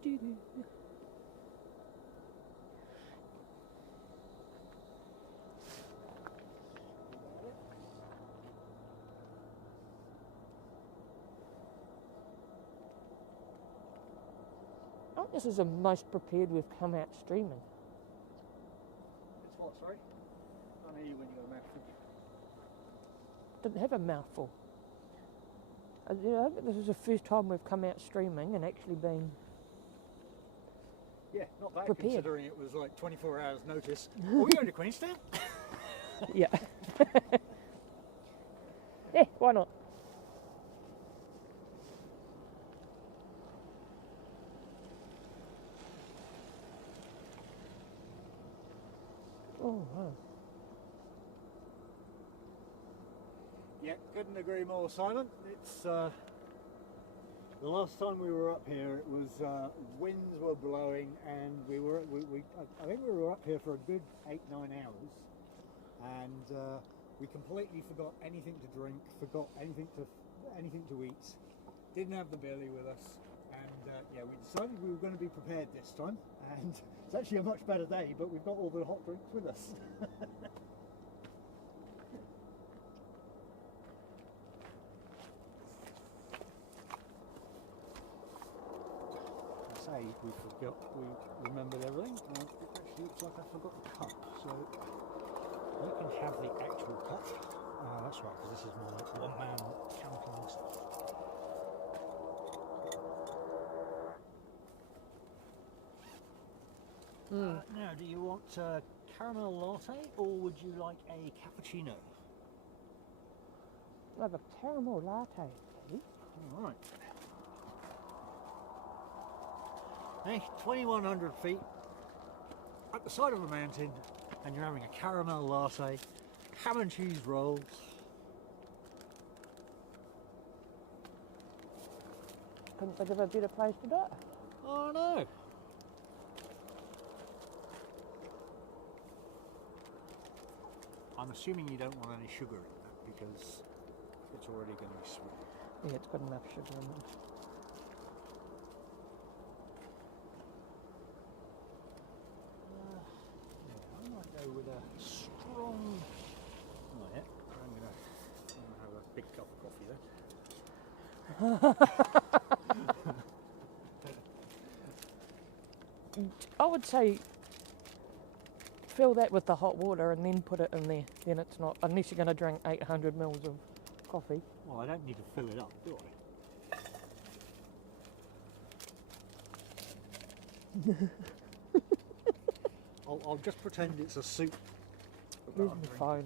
Do. Oh, this is the most prepared we've come out streaming. It's what, sorry? I can't hear you when you got a mouthful. Didn't have a mouthful. You know, this is the first time we've come out streaming and actually been Yeah, not bad Prepared. considering it was like 24 hours notice. Are we going to Queenstown? Yeah. Yeah, why not? Oh, wow. Yeah, couldn't agree more, Simon. It's the last time we were up here, it was winds were blowing, and I think we were up here for a good 8-9 hours, and we completely forgot anything to drink, forgot anything to eat, didn't have the billy with us, and yeah, we decided we were going to be prepared this time, and it's actually a much better day, but we've got all the hot drinks with us. We remembered everything. It actually looks like I forgot the cup, so you can have the actual cup. That's right, because this is my one-man camping stuff. Now, do you want a caramel latte or would you like a cappuccino? I have a caramel latte, please. All right. Hey, 2,100 feet at the side of a mountain, and you're having a caramel latte, ham and cheese rolls. Couldn't think of a better place to do it. Oh no! I'm assuming you don't want any sugar in that because it's already going to be sweet. Yeah, it's got enough sugar in it. I might go with a strong. Oh yeah, I'm gonna have a big cup of coffee then. I would say fill that with the hot water and then put it in there. Then it's not, unless you're going to drink 800 mils of coffee. Well, I don't need to fill it up, do I? I'll just pretend it's a soup. Where's my phone?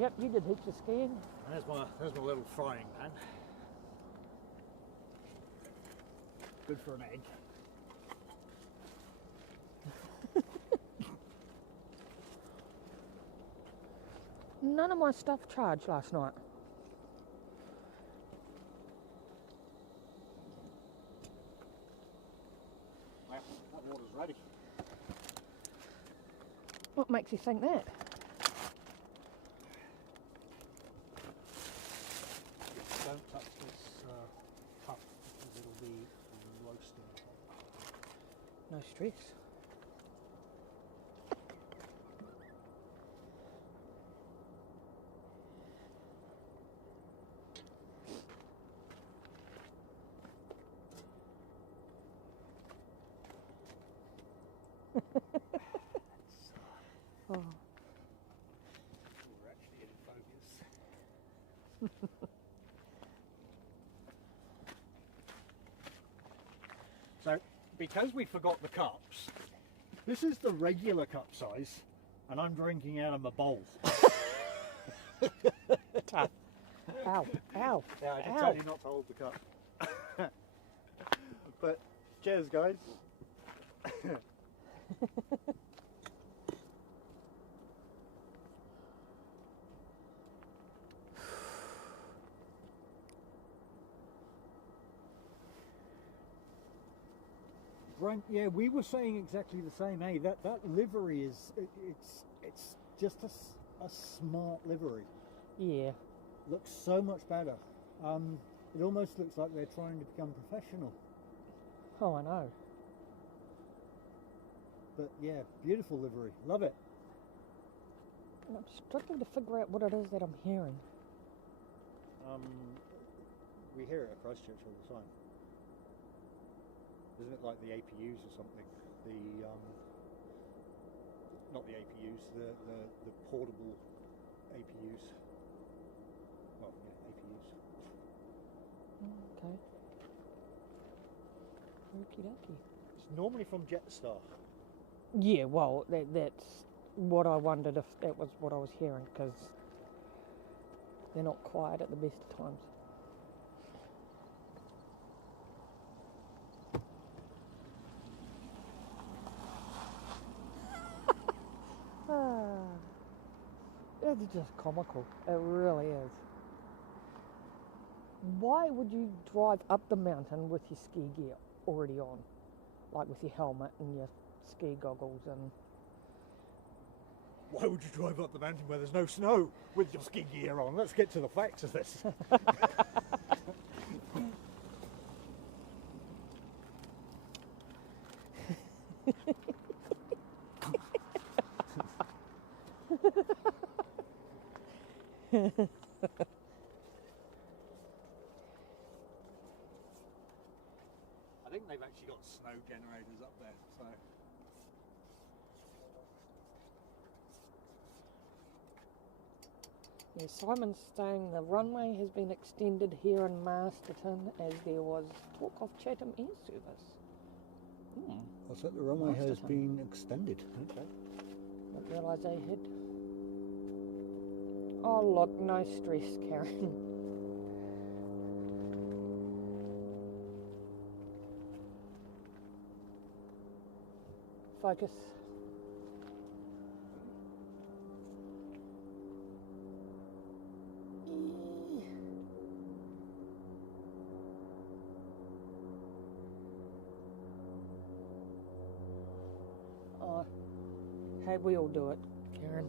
Yep, you did heaps of skiing. There's my little frying pan. Good for an egg. None of my stuff charged last night. Well, that water's ready. What makes you think that? Don't touch this cup because it'll be roasting hot. No stress. Oh. We're actually in focus. So, because we forgot the cups, this is the regular cup size, and I'm drinking out of my bowl. Tough. Ow, ow, Yeah, I did ow. tell you not to hold the cup. But, cheers guys. Brent, yeah, we were saying exactly the same. Hey, that livery is it's just a smart livery. Yeah. Looks so much better. It almost looks like they're trying to become professional. Oh, I know. but yeah, beautiful livery. Love it. I'm struggling to figure out what it is that I'm hearing. We hear it at Christchurch all the time. Isn't it like the APUs or something? The not the APUs, the portable APUs. Well, yeah, APUs. Okay. Okie dokie. It's normally from Jetstar. Yeah, well, that's what I wondered if that was what I was hearing, because they're not quiet at the best of times. It's just comical. It really is. Why would you drive up the mountain with your ski gear already on? Like with your helmet and your ski goggles and... Why would you drive up the mountain where there's no snow with your ski gear on? Let's get to the facts of this. I think they've actually got snow generators up there, so... Yeah, Simon's saying the runway has been extended here in Masterton as there was talk of Chatham Air Service. What's that? The runway has Masterton. been extended. Okay. Didn't realise they had. Oh look, no stress, Karen. Focus. Oh, hey, we all do it, Karen.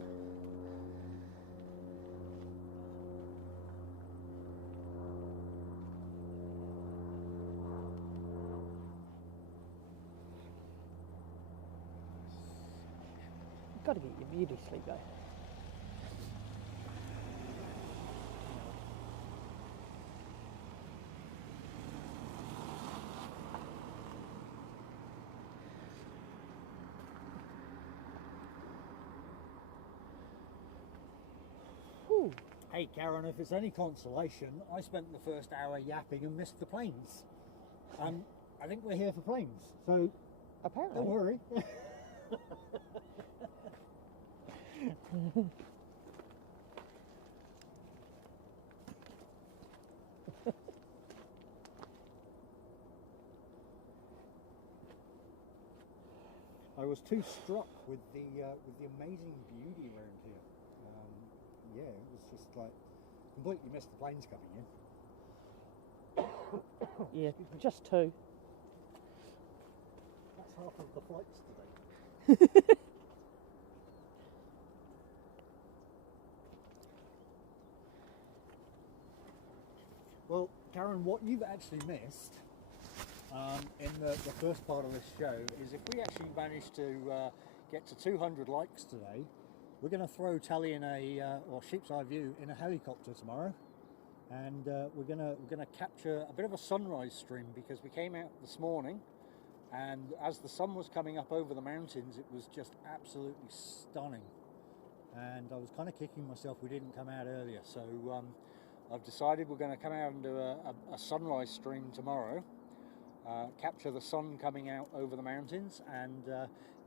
You've got to get your beauty sleep though. Whew. Hey Karen, if it's any consolation, I spent the first hour yapping and missed the planes. I think we're here for planes, so Apparently. don't worry. I was too struck with the amazing beauty around here. Yeah, it was just like completely missed the planes coming in. Yeah, just two. That's half of the flights today. Well, Karen, what you've actually missed in the first part of this show is if we actually manage to get to 200 likes today, we're going to throw Tally in or Sheep's Eye View in a helicopter tomorrow, and we're going to capture a bit of a sunrise stream because we came out this morning, and as the sun was coming up over the mountains, it was just absolutely stunning. And I was kind of kicking myself we didn't come out earlier, so I've decided we're going to come out and do a sunrise stream tomorrow. Capture the sun coming out over the mountains, and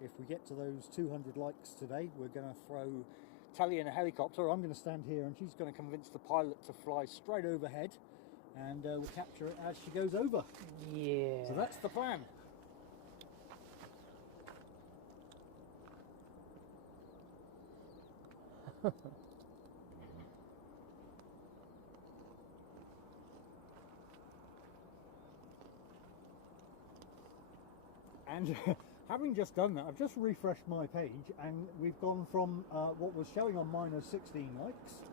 if we get to those 200 likes today, we're going to throw Tally in a helicopter. I'm going to stand here and she's going to convince the pilot to fly straight overhead, and we'll capture it as she goes over. Yeah. So that's the plan. And having just done that, I've just refreshed my page, and we've gone from what was showing on mine as 16 likes.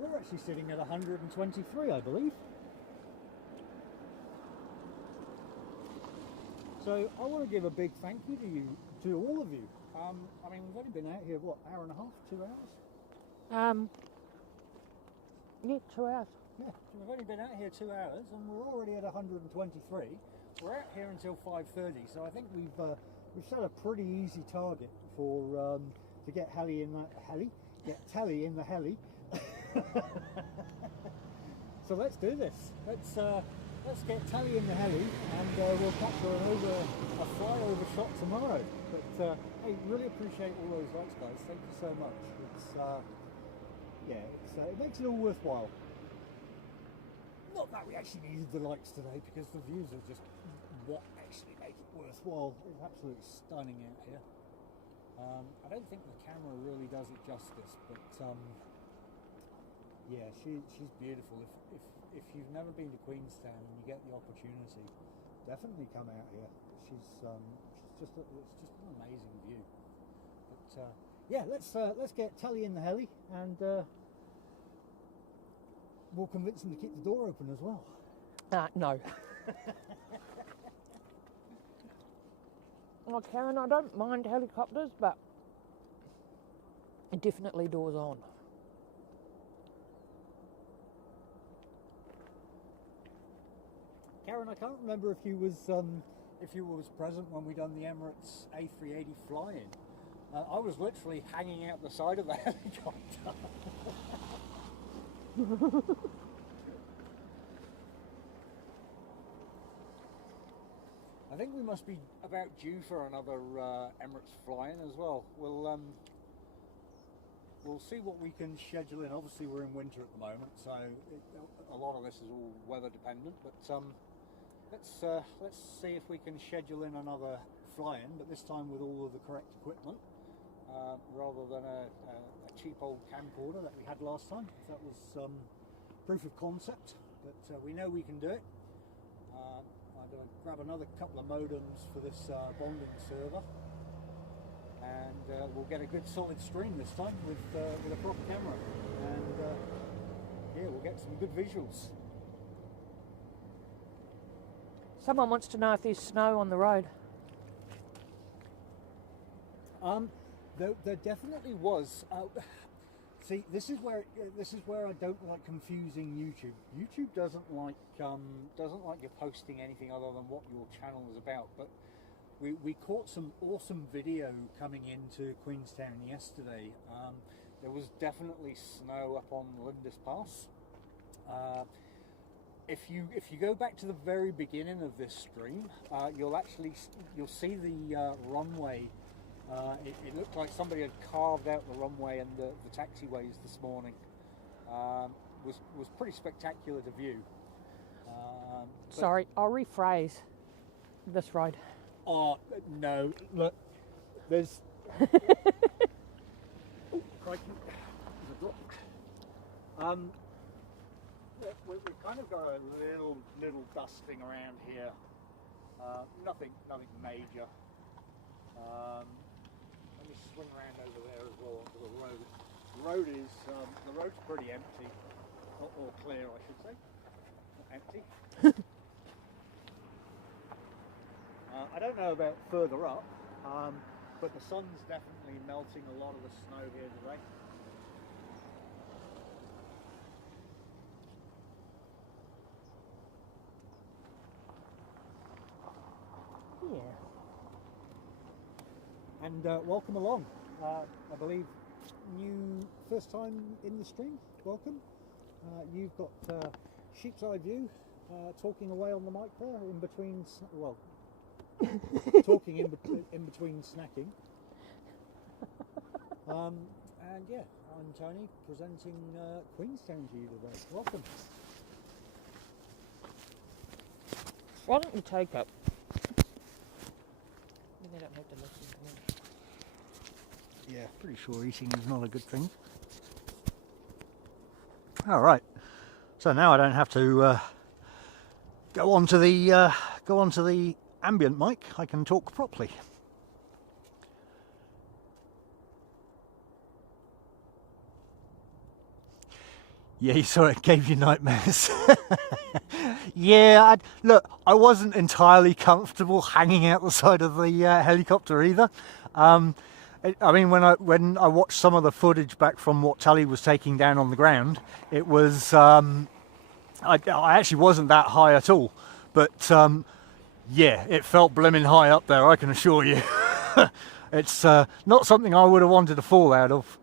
We're actually sitting at 123, I believe. So I want to give a big thank you to all of you. I mean, we've only been out here, what, hour and a half, 2 hours? Yeah, 2 hours. Yeah, so we've only been out here 2 hours, and we're already at 123. We're out here until 5:30, so I think we've set a pretty easy target for to get Tally in the heli. So let's do this. Let's get Tally in the heli, and we'll capture a flyover shot tomorrow. But hey, really appreciate all those likes, guys. Thank you so much. It makes it all worthwhile. Not that we actually needed the likes today, because the views are just what actually make it worthwhile. It's absolutely stunning out here. I don't think the camera really does it justice, but yeah, she's beautiful. If you've never been to Queenstown and you get the opportunity, definitely come out here. It's just an amazing view. But yeah, let's get Tally in the heli, and we'll convince him to keep the door open as well. No. Well, Karen, I don't mind helicopters, but definitely doors on. Karen, I can't remember if you was present when we done the Emirates A380 fly-in. I was literally hanging out the side of the helicopter. I think we must be about due for another Emirates fly-in as well. We'll see what we can schedule in. Obviously we're in winter at the moment, so a lot of this is all weather dependent, but let's see if we can schedule in another fly-in, but this time with all of the correct equipment, rather than a cheap old camcorder that we had last time. That was proof of concept, but we know we can do it. I'm going to grab another couple of modems for this bonding server, and we'll get a good solid stream this time with a proper camera, and yeah, we'll get some good visuals. Someone wants to know if there's snow on the road. There definitely was. See, this is where I don't like confusing YouTube. YouTube doesn't like you posting anything other than what your channel is about. But we caught some awesome video coming into Queenstown yesterday. There was definitely snow up on Lindis Pass. If you go back to the very beginning of this stream, you'll see the runway. It looked like somebody had carved out the runway and the taxiways this morning. Was pretty spectacular to view. Sorry, I'll rephrase this road. Oh no! Look, there's. Crikey, there's a drop. We've kind of got a little dusting around here. Nothing major. Let me swing around over there as well onto the road. The road's pretty empty, or clear, I should say. Not empty. I don't know about further up, but the sun's definitely melting a lot of the snow here today. Yeah. And welcome along. I believe first time in the stream. Welcome. You've got sheep's eye view, talking away on the mic there in between. Well, talking in between snacking. And yeah, I'm Tony, presenting Queenstown to you today. Welcome. Why don't you take it? They don't have to listen to me. Yeah, pretty sure eating is not a good thing. All right, so now I don't have to go onto the ambient mic. I can talk properly. Yeah, you saw it gave you nightmares. Yeah, look, I wasn't entirely comfortable hanging out the side of the helicopter either. I mean, when I watched some of the footage back from what Tully was taking down on the ground, it was I actually wasn't that high at all, but yeah, it felt blimmin' high up there, I can assure you. It's not something I would have wanted to fall out of.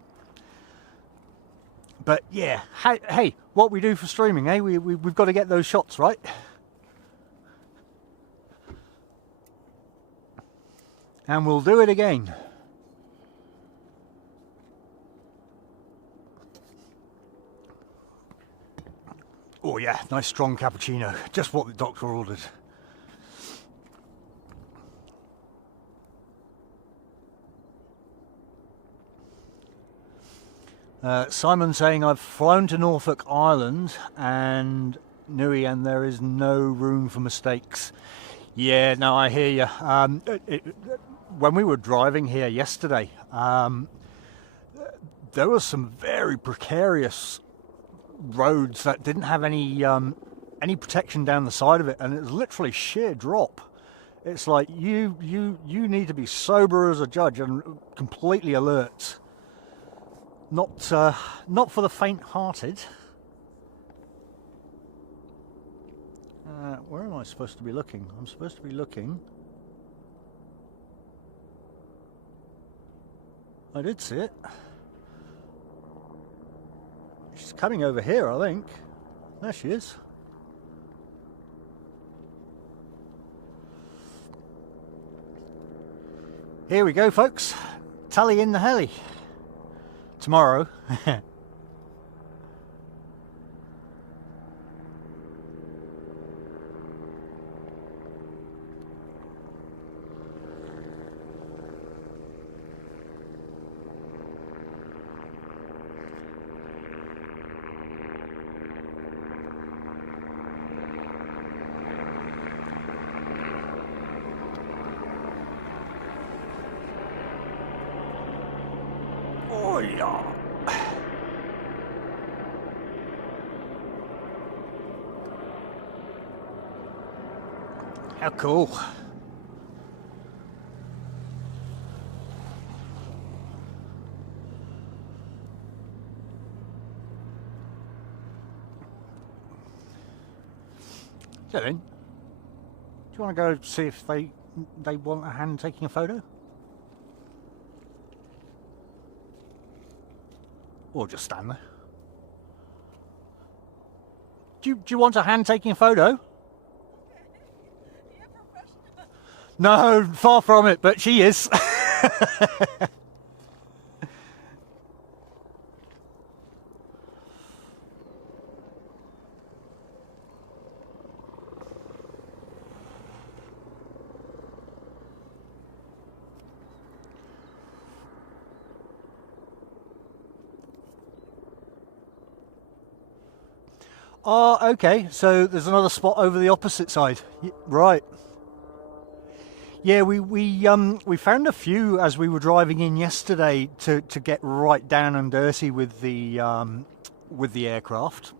But yeah, hey, what we do for streaming, eh? We've got to get those shots, right? And we'll do it again. Oh yeah, nice strong cappuccino, just what the doctor ordered. Simon saying, I've flown to Norfolk Island and Nui, and there is no room for mistakes. Yeah, no, I hear you. When we were driving here yesterday, there was some very precarious roads that didn't have any protection down the side of it, and it was literally sheer drop. It's like you need to be sober as a judge and completely alert. Not for the faint-hearted. Where am I supposed to be looking? I'm supposed to be looking. I did see it. She's coming over here, I think. There she is. Here we go, folks. Tully in the heli. Tomorrow. Oh yeah. How cool. So then, do you want to go see if they want a hand taking a photo? Or just stand there? Do you want a hand taking a photo? No, far from it, but she is. Oh, okay, so there's another spot over the opposite side. Right. Yeah, we found a few as we were driving in yesterday to get right down and dirty with the aircraft.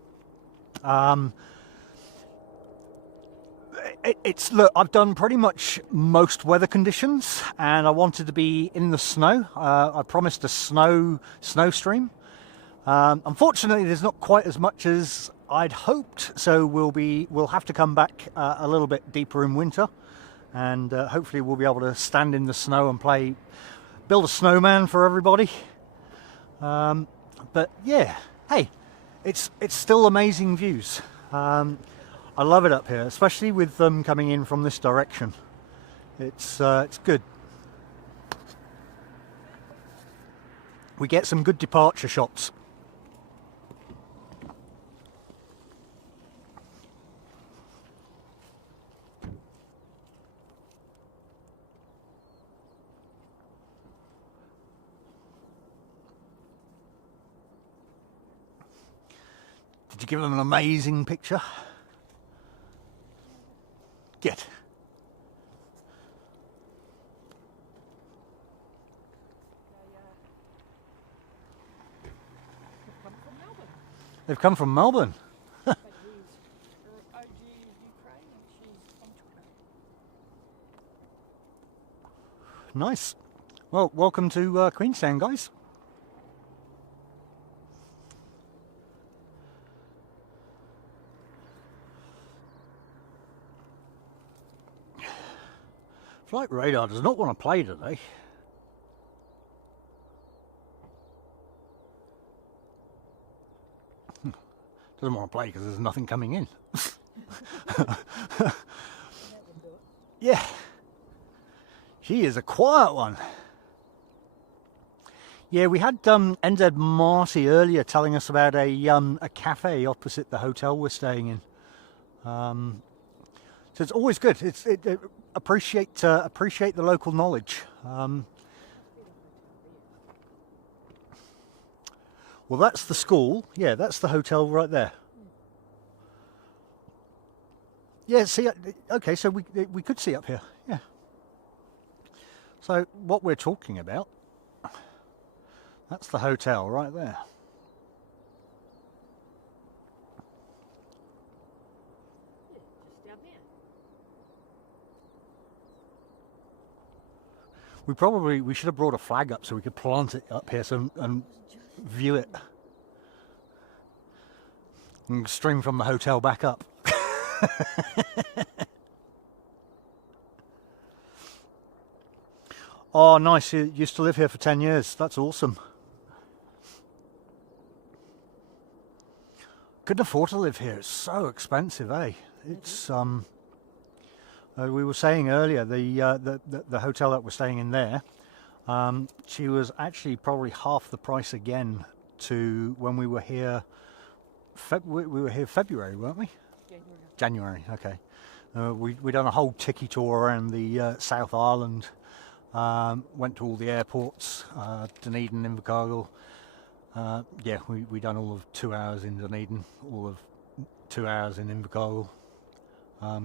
Look, I've done pretty much most weather conditions, and I wanted to be in the snow. I promised a snow stream. Unfortunately, there's not quite as much as I'd hoped, so we'll have to come back a little bit deeper in winter. And hopefully we'll be able to stand in the snow and build a snowman for everybody. But yeah, hey, it's still amazing views. I love it up here, especially with them coming in from this direction. It's good. We get some good departure shots. Did you give them an amazing picture? Good. They've come from Melbourne. But he's OG Ukraine and she's from Twitter. Nice. Well, welcome to Queenstown, guys. Flight radar does not want to play today. Doesn't want to play because there's nothing coming in. Yeah. She is a quiet one. Yeah, we had NZ Marty earlier telling us about a cafe opposite the hotel we're staying in. So it's always good. Appreciate the local knowledge. Well, that's the school. Yeah, that's the hotel right there. Yeah, see, okay, so we could see up here. Yeah. So what we're talking about, that's the hotel right there. Just down there. We should have brought a flag up so we could plant it up here and view it and stream from the hotel back up. Oh, nice. You used to live here for 10 years. That's awesome. Couldn't afford to live here. It's so expensive, eh? It's we were saying earlier the hotel that we're staying in there. She was actually probably half the price again to when we were here. We were here February, weren't we? January. Okay. We done a whole tiki tour around the South Island. Went to all the airports, Dunedin, Invercargill. Yeah, we done all of 2 hours in Dunedin, all of 2 hours in Invercargill.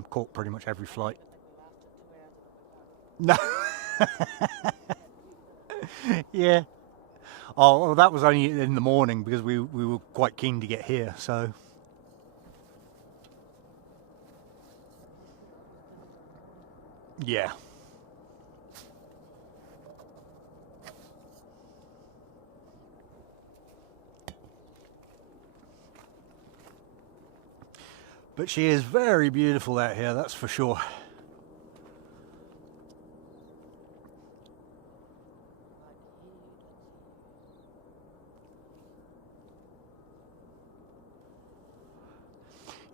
Caught pretty much every flight. No. Yeah. Oh, well, that was only in the morning because we were quite keen to get here, so. Yeah. But she is very beautiful out here, that's for sure.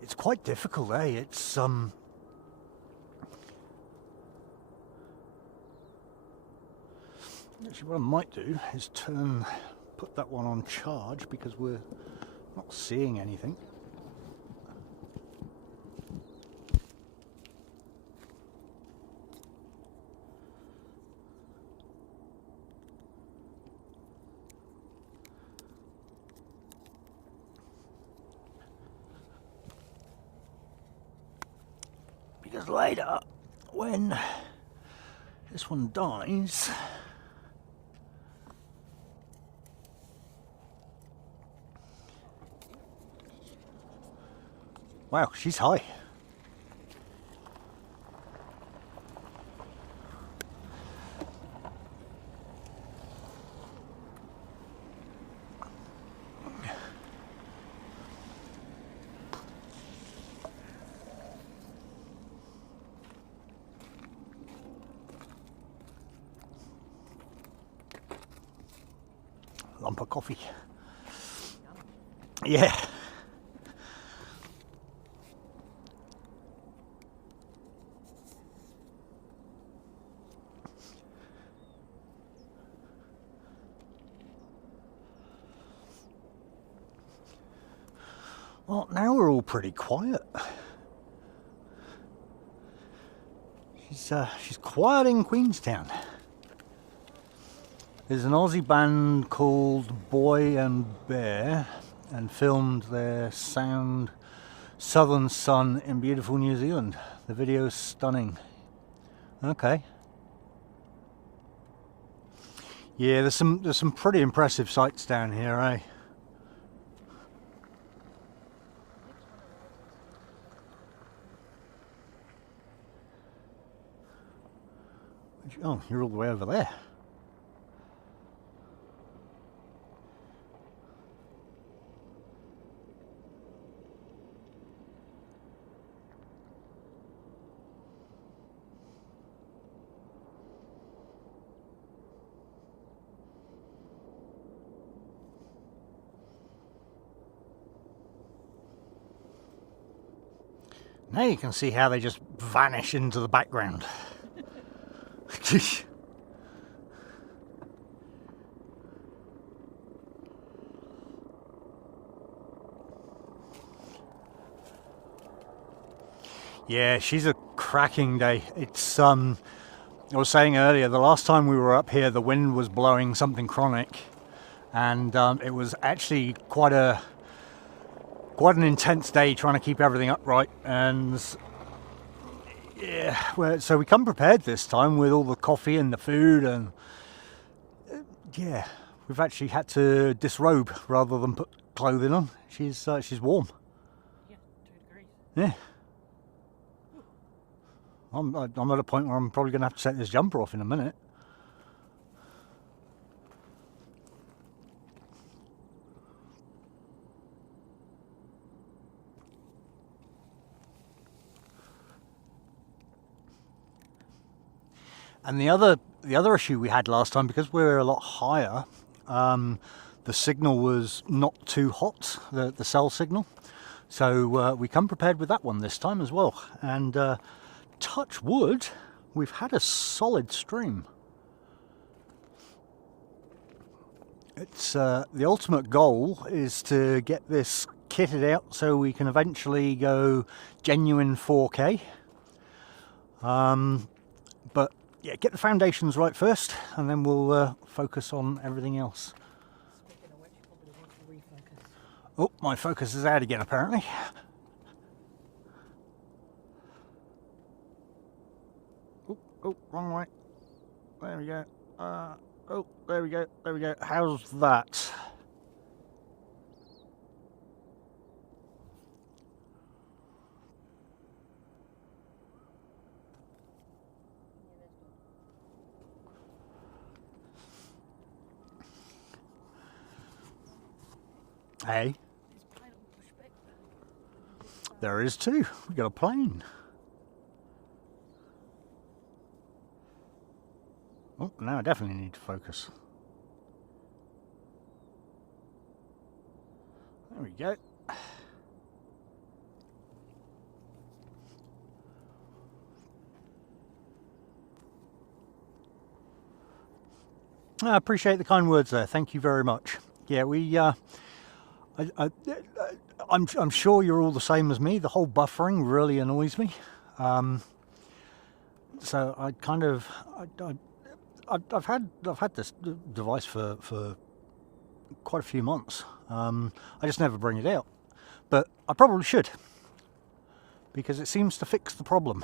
It's quite difficult, eh? It's actually what I might do is put that one on charge because we're not seeing anything. Because later, when this one dies, wow, she's high. Lump of coffee. Yeah. Well, now we're all pretty quiet. She's quiet in Queenstown. There's an Aussie band called Boy and Bear and filmed their Southern Sun in beautiful New Zealand. The video is stunning. Okay. Yeah, there's some pretty impressive sights down here, eh? Oh, you're all the way over there. Now you can see how they just vanish into the background. Yeah, she's a cracking day. It's I was saying earlier, the last time we were up here, the wind was blowing something chronic, and it was actually quite an intense day trying to keep everything upright. And yeah, so we come prepared this time with all the coffee and the food, and yeah, we've actually had to disrobe rather than put clothing on. She's warm. Yeah, 2 degrees. Yeah. I'm at a point where I'm probably going to have to take this jumper off in a minute. And the other issue we had last time, because we were a lot higher, the signal was not too hot, the cell signal. So we come prepared with that one this time as well. And touch wood, we've had a solid stream. It's the ultimate goal is to get this kitted out so we can eventually go genuine 4K. But yeah, get the foundations right first, and then we'll focus on everything else. Speaking of which, probably want to refocus. Oh, my focus is out again apparently. Oh, wrong way. There we go. Oh, there we go. There we go. How's that? Hey, there is too. We got a plane. Oh, now I definitely need to focus. There we go. I appreciate the kind words there. Thank you very much. Yeah, I'm sure you're all the same as me. The whole buffering really annoys me. So I kind of I've had this device for quite a few months. I just never bring it out, but I probably should, because it seems to fix the problem.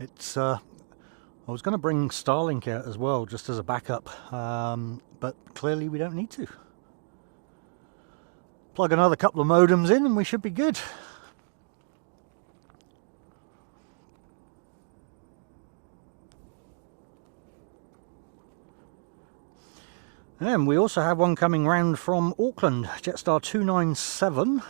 It's I was going to bring Starlink out as well, just as a backup, but clearly we don't need to. Plug another couple of modems in and we should be good. And we also have one coming round from Auckland, Jetstar 297.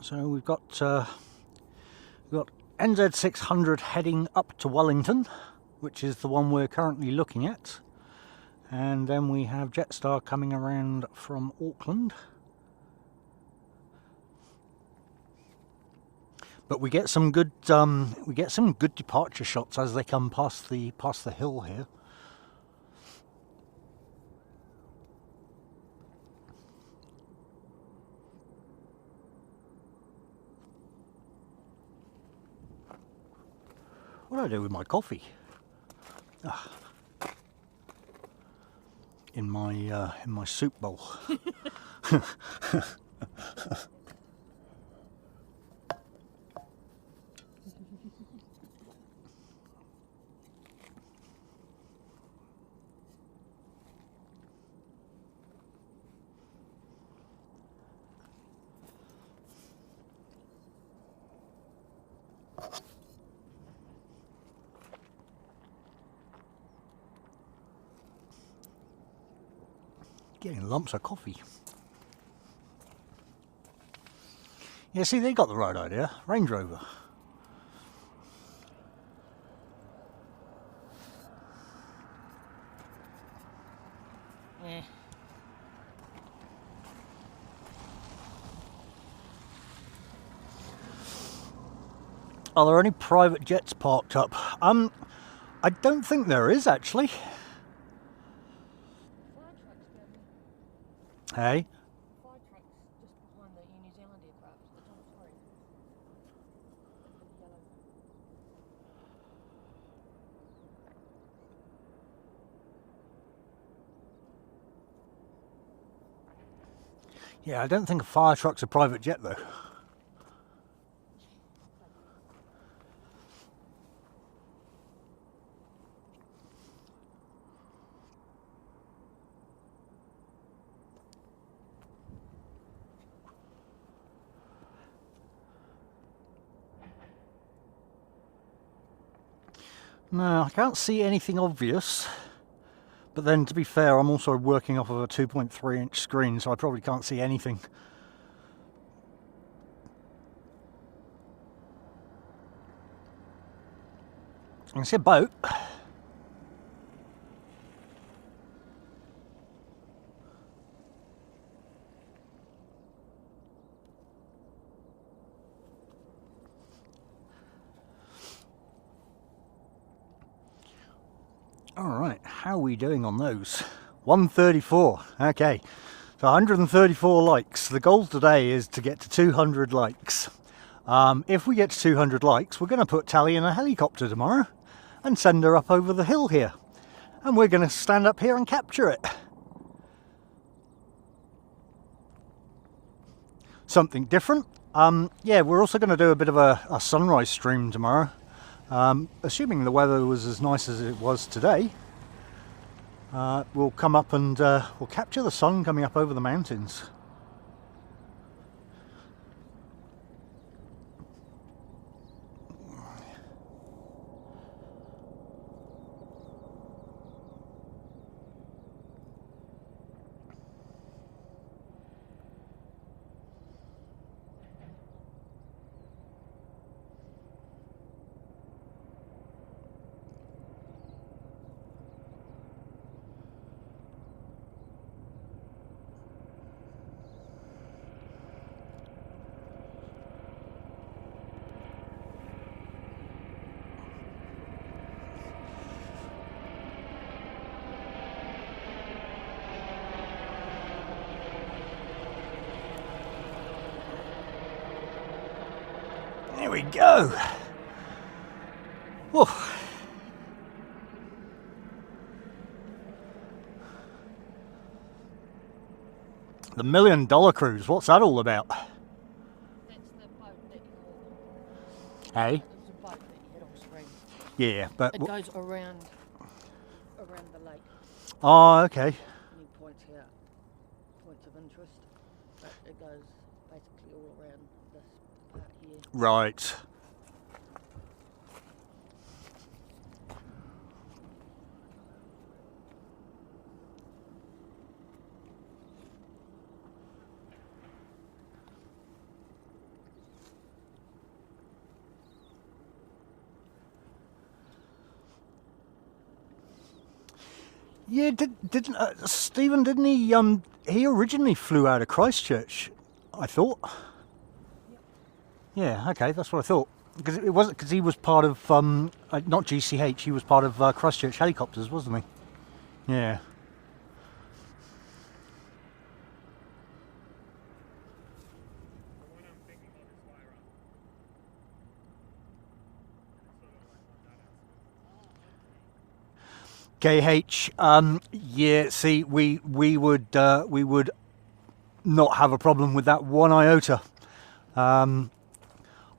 So we've got NZ600 heading up to Wellington, which is the one we're currently looking at. And then we have Jetstar coming around from Auckland. But we get some good departure shots as they come past the hill here. What do I do with my coffee? Ah. In my soup bowl. getting lumps of coffee. Yeah, see, they got the right idea. Range Rover. Eh. Are there any private jets parked up? I don't think there is, actually. Fire trucks down there. Hey? Fire trucks just behind the New Zealand aircraft. The top, sorry. The yellow. Yeah, I don't think a fire truck's a private jet, though. No, I can't see anything obvious. But then, to be fair, I'm also working off of a 2.3-inch screen, so I probably can't see anything. I can see a boat. Alright, how are we doing on those? 134, okay. So 134 likes. The goal today is to get to 200 likes. If we get to 200 likes, we're going to put Tally in a helicopter tomorrow and send her up over the hill here. And we're going to stand up here and capture it. Something different. Yeah, we're also going to do a bit of a sunrise stream tomorrow. Assuming the weather was as nice as it was today, we'll come up and we'll capture the sun coming up over the mountains. There we go. Whew. The $1 Million Cruise, what's that all about? That's the boat that you Hey? It was a boat that you had on screen. Yeah, but... It goes around the lake. Oh, okay. And he points out points of interest. But it goes basically all around this part here. Right. Yeah, didn't Stephen? Didn't he? He originally flew out of Christchurch, I thought. Yeah. Okay, that's what I thought. Because it wasn't because he was part of not GCH. He was part of Christchurch Helicopters, wasn't he? Yeah. KH, yeah. See, we would not have a problem with that one iota. I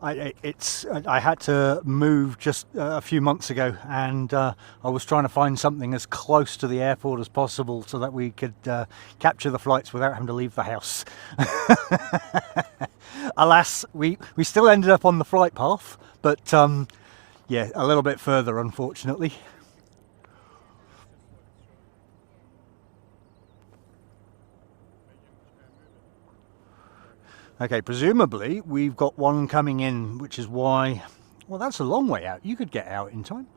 had to move just a few months ago, and I was trying to find something as close to the airport as possible so that we could capture the flights without having to leave the house. Alas, we still ended up on the flight path, but yeah, a little bit further, unfortunately. Okay, presumably we've got one coming in, which is why... Well, that's a long way out. You could get out in time.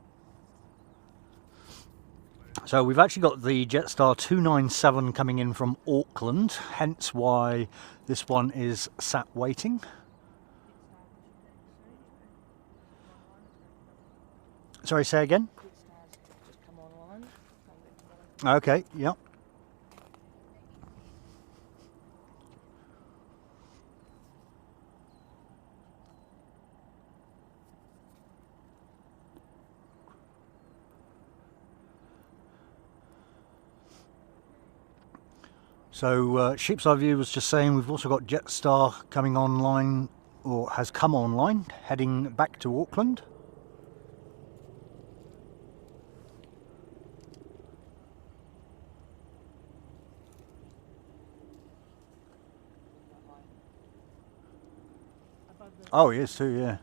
So we've actually got the Jetstar 297 coming in from Auckland, hence why this one is sat waiting. Sorry, say again? Just come online. Okay, yep. So Sheep's Eye View was just saying we've also got Jetstar coming online, or has come online, heading back to Auckland. Oh, he is too, yeah.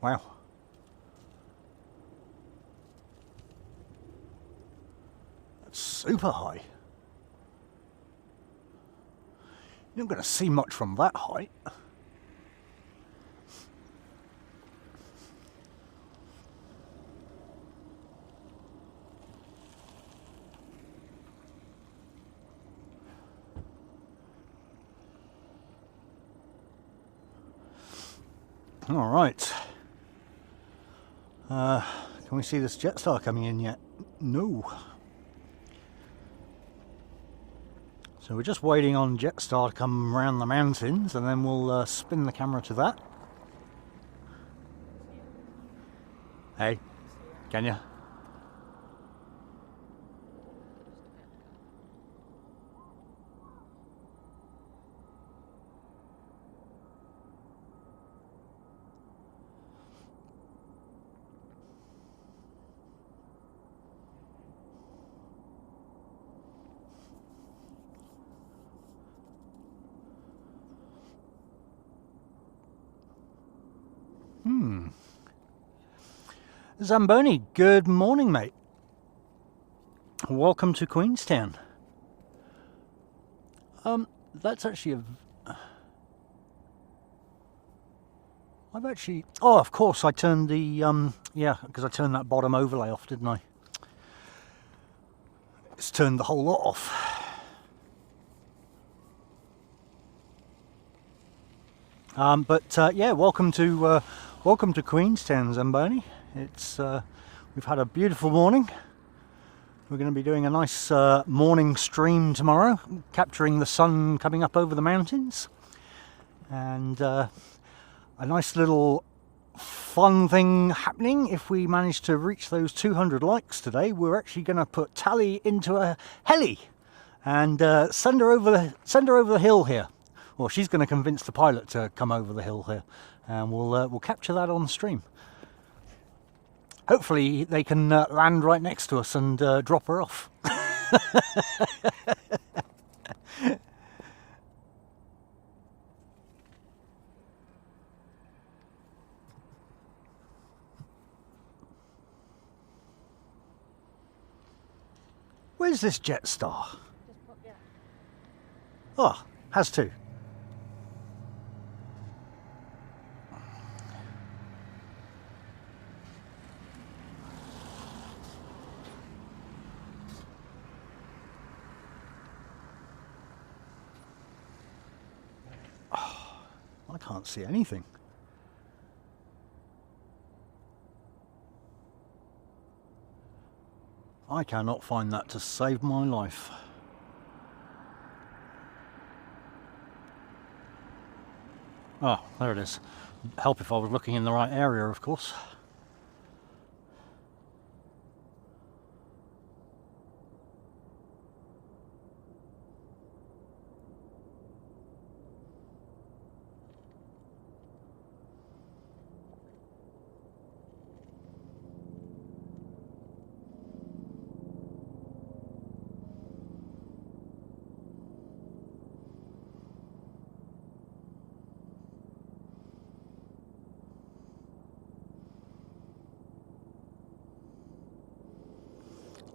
Wow. That's super high. You're not going to see much from that height. All right. Can we see this Jetstar coming in yet? No. So we're just waiting on Jetstar to come around the mountains, and then we'll spin the camera to that. Hey, can you? Zamboni, good morning, mate. Welcome to Queenstown. That's actually I've actually... Oh, of course, I turned the... yeah, because I turned that bottom overlay off, didn't I? It's turned the whole lot off. Yeah, welcome to Queenstown, Zamboni. It's we've had a beautiful morning. We're going to be doing a nice morning stream tomorrow, capturing the sun coming up over the mountains, and a nice little fun thing happening. If we manage to reach those 200 likes today, we're actually going to put Tally into a heli and send her over the hill here. Well, she's going to convince the pilot to come over the hill here, and we'll capture that on stream. Hopefully they can land right next to us and drop her off. Where's this Jetstar? Oh, has two. I can't see anything. I cannot find that to save my life. Oh, there it is. Help if I was looking in the right area, of course.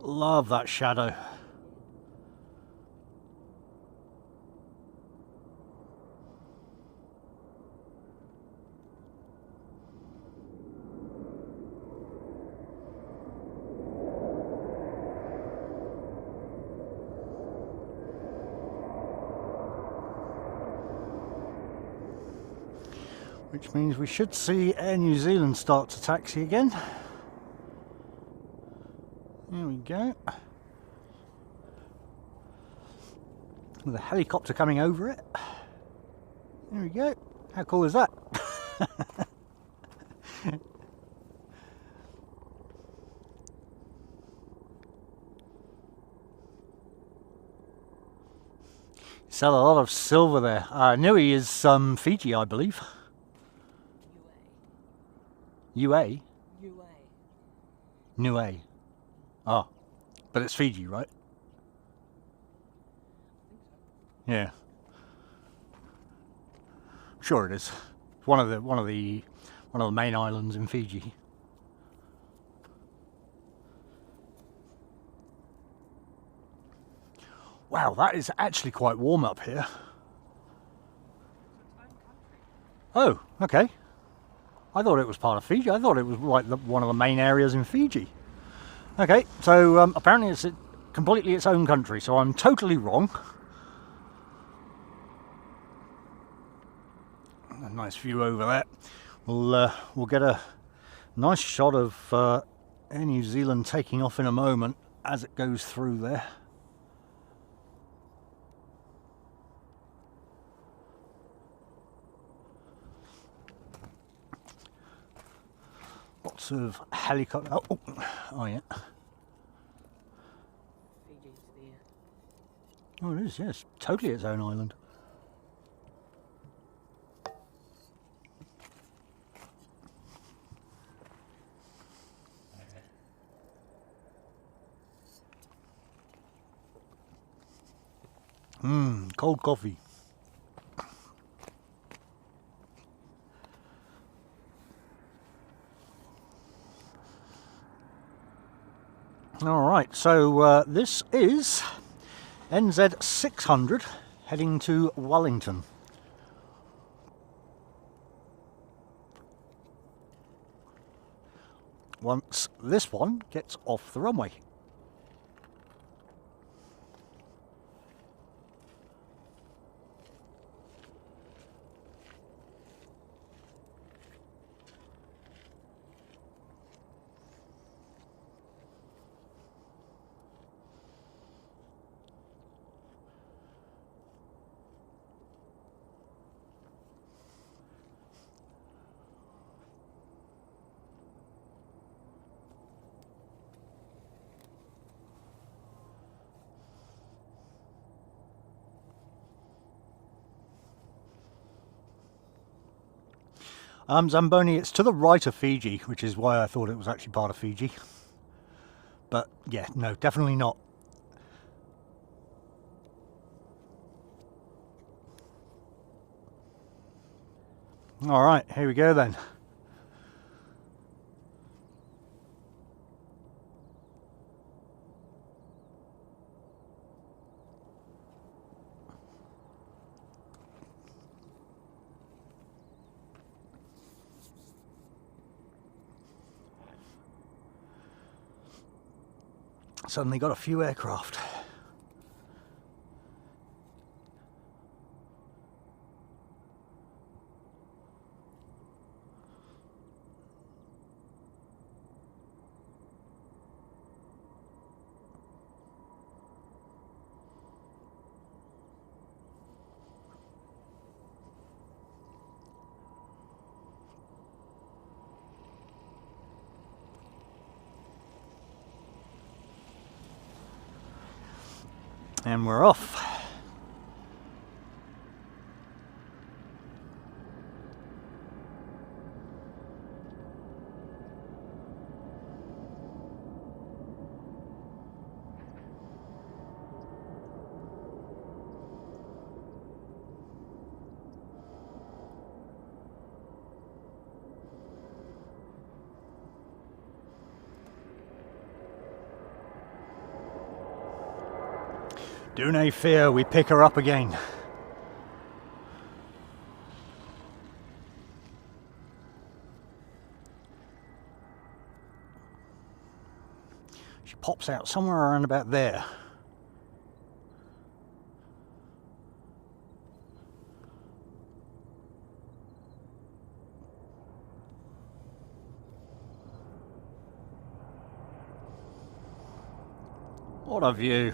Love that shadow. which means we should see Air New Zealand start to taxi again. There we go. With a helicopter coming over it. There we go. How cool is that? Sell a lot of silver there. Nui is Fiji, I believe. UA? Nue. Oh, but it's Fiji, right? Yeah. Sure it is. It's one of the main islands in Fiji. Wow, that is actually quite warm up here. Oh, okay. I thought it was part of Fiji. I thought it was like one of the main areas in Fiji. Okay, so apparently it's completely its own country, so I'm totally wrong. A nice view over there. We'll get a nice shot of Air New Zealand taking off in a moment as it goes through there. Lots of helicopter. Oh yeah. Fiji's there. Oh, it is. Yes, totally its own island. Cold coffee. All right, so this is NZ600 heading to Wellington. Once this one gets off the runway. Zamboni, it's to the right of Fiji, which is why I thought it was actually part of Fiji. But yeah, no, definitely not. All right, here we go then. Suddenly got a few aircraft. And we're off. Do no fear, we pick her up again. She pops out somewhere around about there. What a view.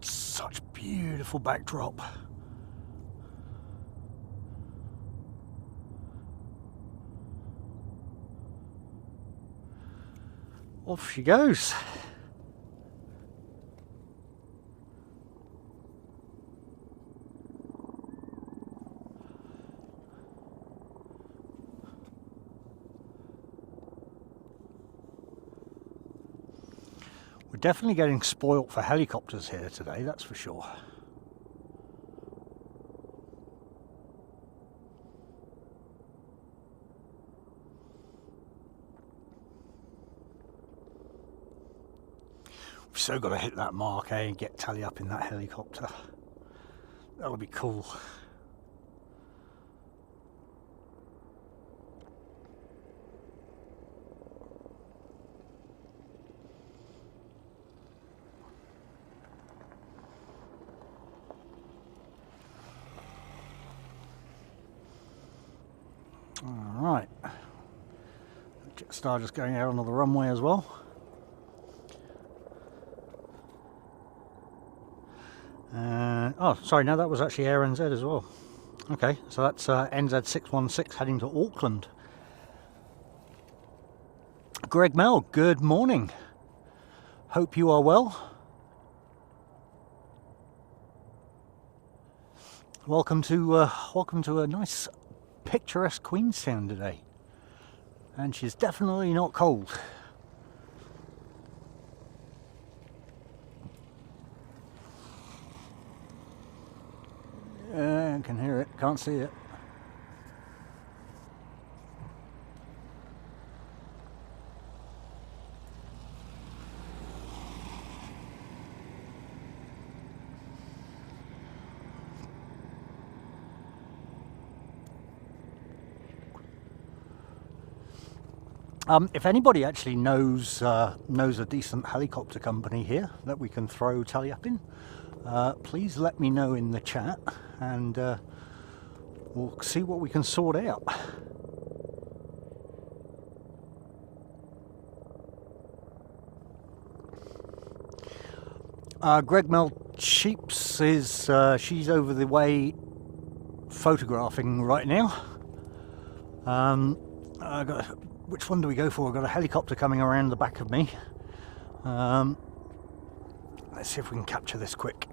Such beautiful backdrop. Off she goes. We're definitely getting spoilt for helicopters here today, that's for sure. We've so got to hit that mark, eh, and get Tally up in that helicopter. That'll be cool. Alright, Jetstar just going out onto the runway as well. Oh, sorry, no, that was actually Air NZ as well. Okay, so that's NZ616 heading to Auckland. Greg Mel, good morning. Hope you are well. Welcome to a nice picturesque Queenstown today, and she's definitely not cold. I can hear it, can't see it. If anybody actually knows a decent helicopter company here that we can throw Tally up in, please let me know in the chat, and we'll see what we can sort out. Greg Mel Sheeps is she's over the way photographing right now. Which one do we go for? I've got a helicopter coming around the back of me. Let's see if we can capture this quick.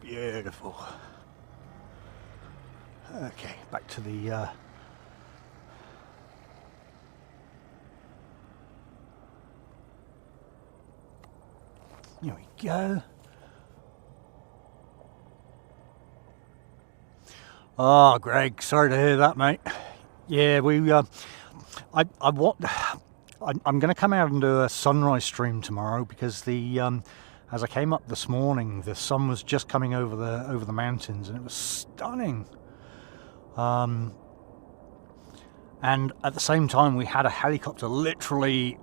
Beautiful. Okay, back to the here we go. Oh, Greg, sorry to hear that, mate. Yeah, I'm going to come out and do a sunrise stream tomorrow, because as I came up this morning, the sun was just coming over the mountains, and it was stunning. And at the same time, we had a helicopter literally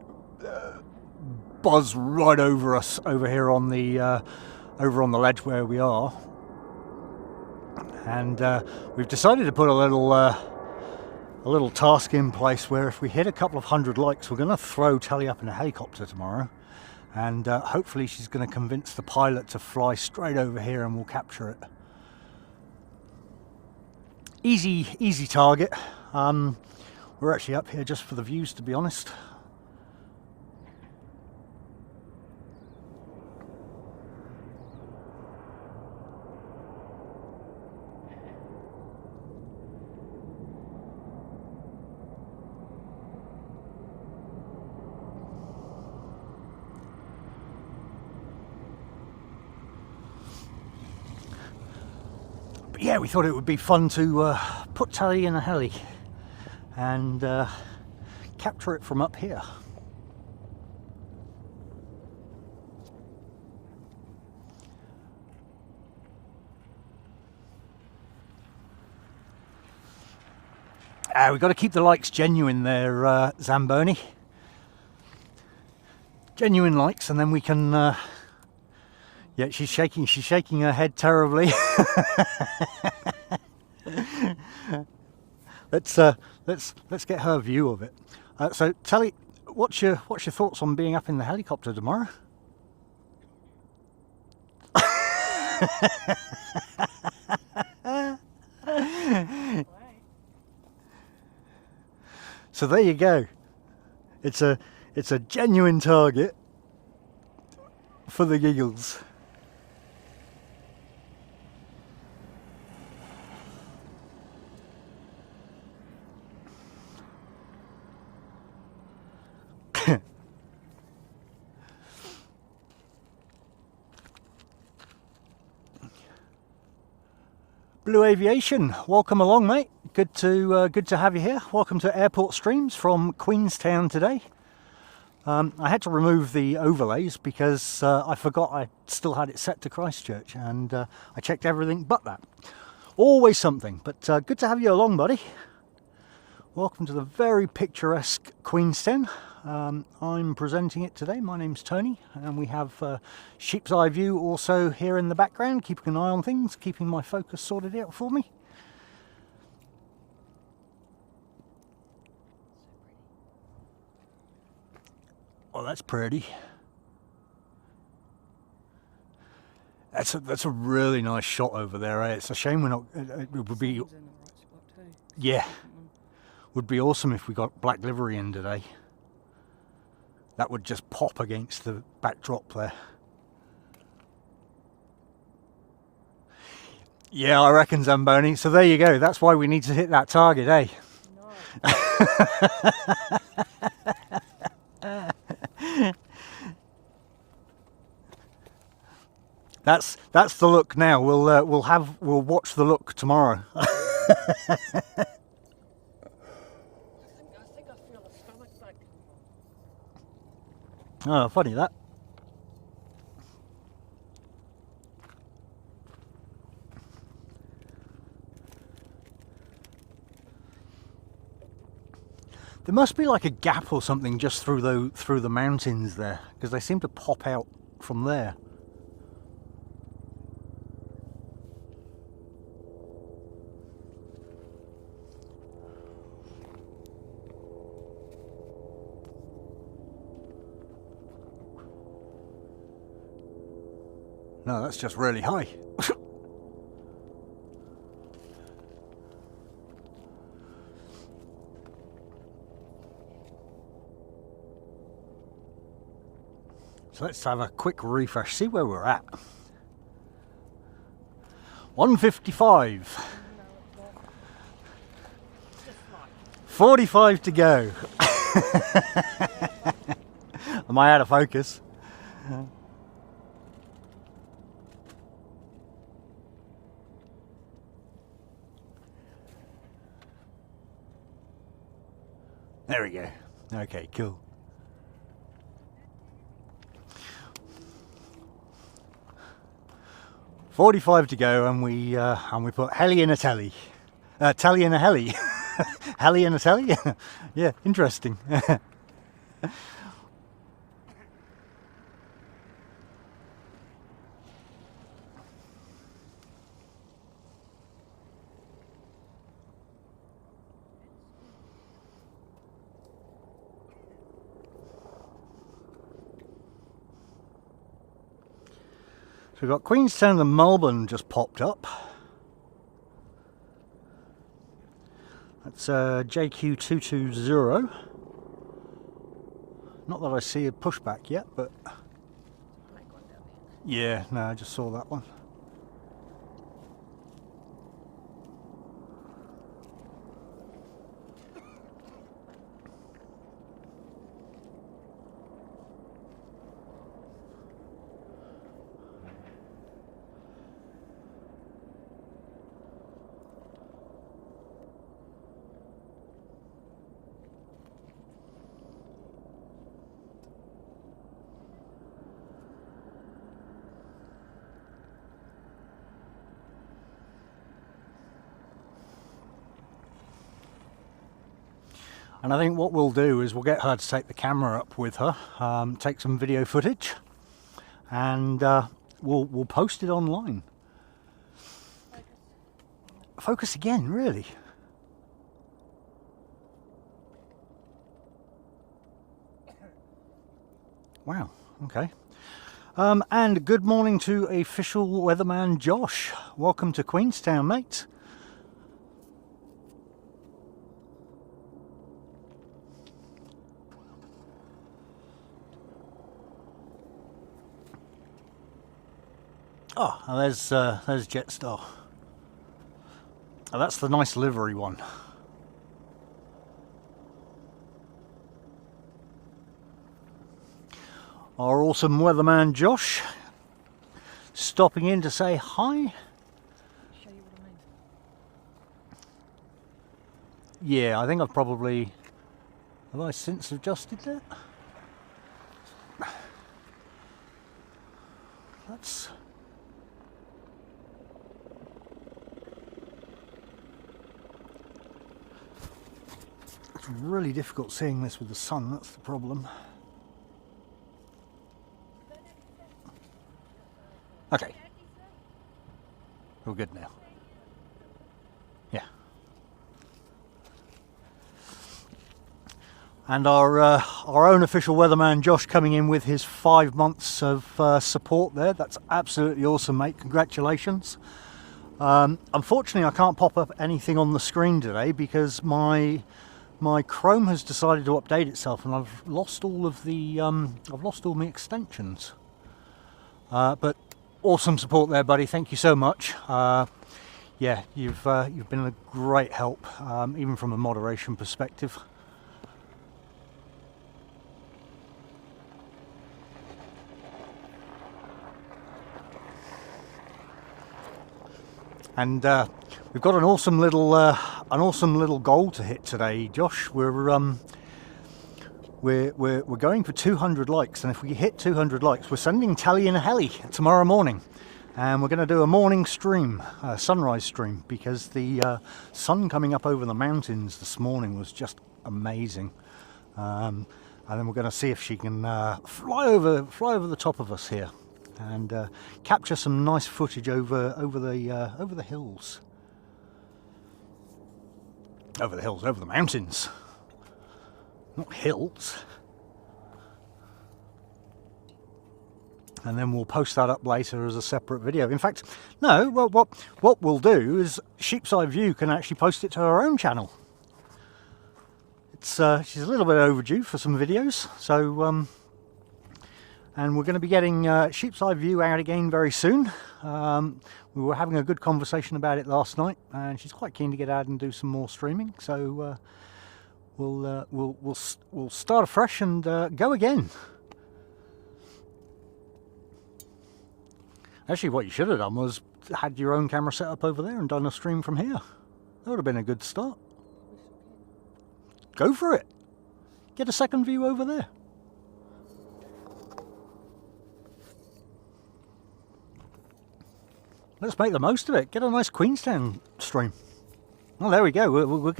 buzz right over us over here on the ledge where we are. And we've decided to put a little task in place where if we hit a couple of hundred likes, we're going to throw Tally up in a helicopter tomorrow. And hopefully she's going to convince the pilot to fly straight over here, and we'll capture it. Easy target. We're actually up here just for the views, to be honest. Yeah, we thought it would be fun to put Tally in a heli and capture it from up here. We've got to keep the likes genuine there, Zamboni. Genuine likes, and then we can. Yeah, she's shaking her head terribly. let's get her view of it. So, Tally, what's your thoughts on being up in the helicopter tomorrow? So there you go. It's a genuine target for the giggles. Blue Aviation, welcome along, mate. Good to have you here. Welcome to Airport Streams from Queenstown today. I had to remove the overlays because I forgot I still had it set to Christchurch, and I checked everything but that. Always something, but good to have you along, buddy. Welcome to the very picturesque Queenstown. I'm presenting it today. My name's Tony, and we have Sheep's Eye View also here in the background, keeping an eye on things, keeping my focus sorted out for me. Oh, that's pretty. That's a really nice shot over there. Eh? It's a shame we're not. It would be. Yeah, would be awesome if we got black livery in today. That would just pop against the backdrop there. Yeah, I reckon, Zamboni. So there you go. That's why we need to hit that target, eh? No. That's the look now. We'll watch the look tomorrow. I think I feel a stomach bug. Oh, funny that. There must be like a gap or something just through the mountains there, because they seem to pop out from there. No, that's just really high. So let's have a quick refresh, see where we're at. 155. 45 to go. Am I out of focus? There we go. Okay, cool. $45 to go, and we put heli in a telly, telly in a heli, heli in a telly. Yeah, interesting. So we've got Queenstown and Melbourne just popped up. That's JQ220. Not that I see a pushback yet, but yeah, no, I just saw that one. And I think what we'll do is we'll get her to take the camera up with her, take some video footage, and we'll post it online. Focus again, really. Wow, okay. And good morning to official weatherman Josh. Welcome to Queenstown, mate. Oh, and there's Jetstar. Oh, that's the nice livery one. Our awesome weatherman Josh stopping in to say hi. Show you what I mean. Yeah, I think I've probably... Have I since adjusted that? That's... It's really difficult seeing this with the sun, that's the problem. Okay. We're good now. Yeah. And our own official weatherman Josh coming in with his 5 months of support there. That's absolutely awesome, mate. Congratulations. Unfortunately, I can't pop up anything on the screen today because my Chrome has decided to update itself, and I've lost all of the I've lost all my extensions. But awesome support there, buddy. Thank you so much. Yeah, you've been a great help, even from a moderation perspective. And we've got an awesome little goal to hit today, Josh. We're going for 200 likes, and if we hit 200 likes, we're sending Tally in a heli tomorrow morning, and we're going to do a morning stream, a sunrise stream, because the sun coming up over the mountains this morning was just amazing. And then we're going to see if she can fly over the top of us here and capture some nice footage over the hills. Over the mountains. Not hills. And then we'll post that up later as a separate video. In fact, no, well, what we'll do is Sheep's Eye View can actually post it to her own channel. It's she's a little bit overdue for some videos, so and we're going to be getting Sheep's Eye View out again very soon. We were having a good conversation about it last night, and she's quite keen to get out and do some more streaming. So we'll start afresh and go again. Actually, what you should have done was had your own camera set up over there and done a stream from here. That would have been a good start. Go for it. Get a second view over there. Let's make the most of it. Get a nice Queenstown stream. Oh, there we go. We're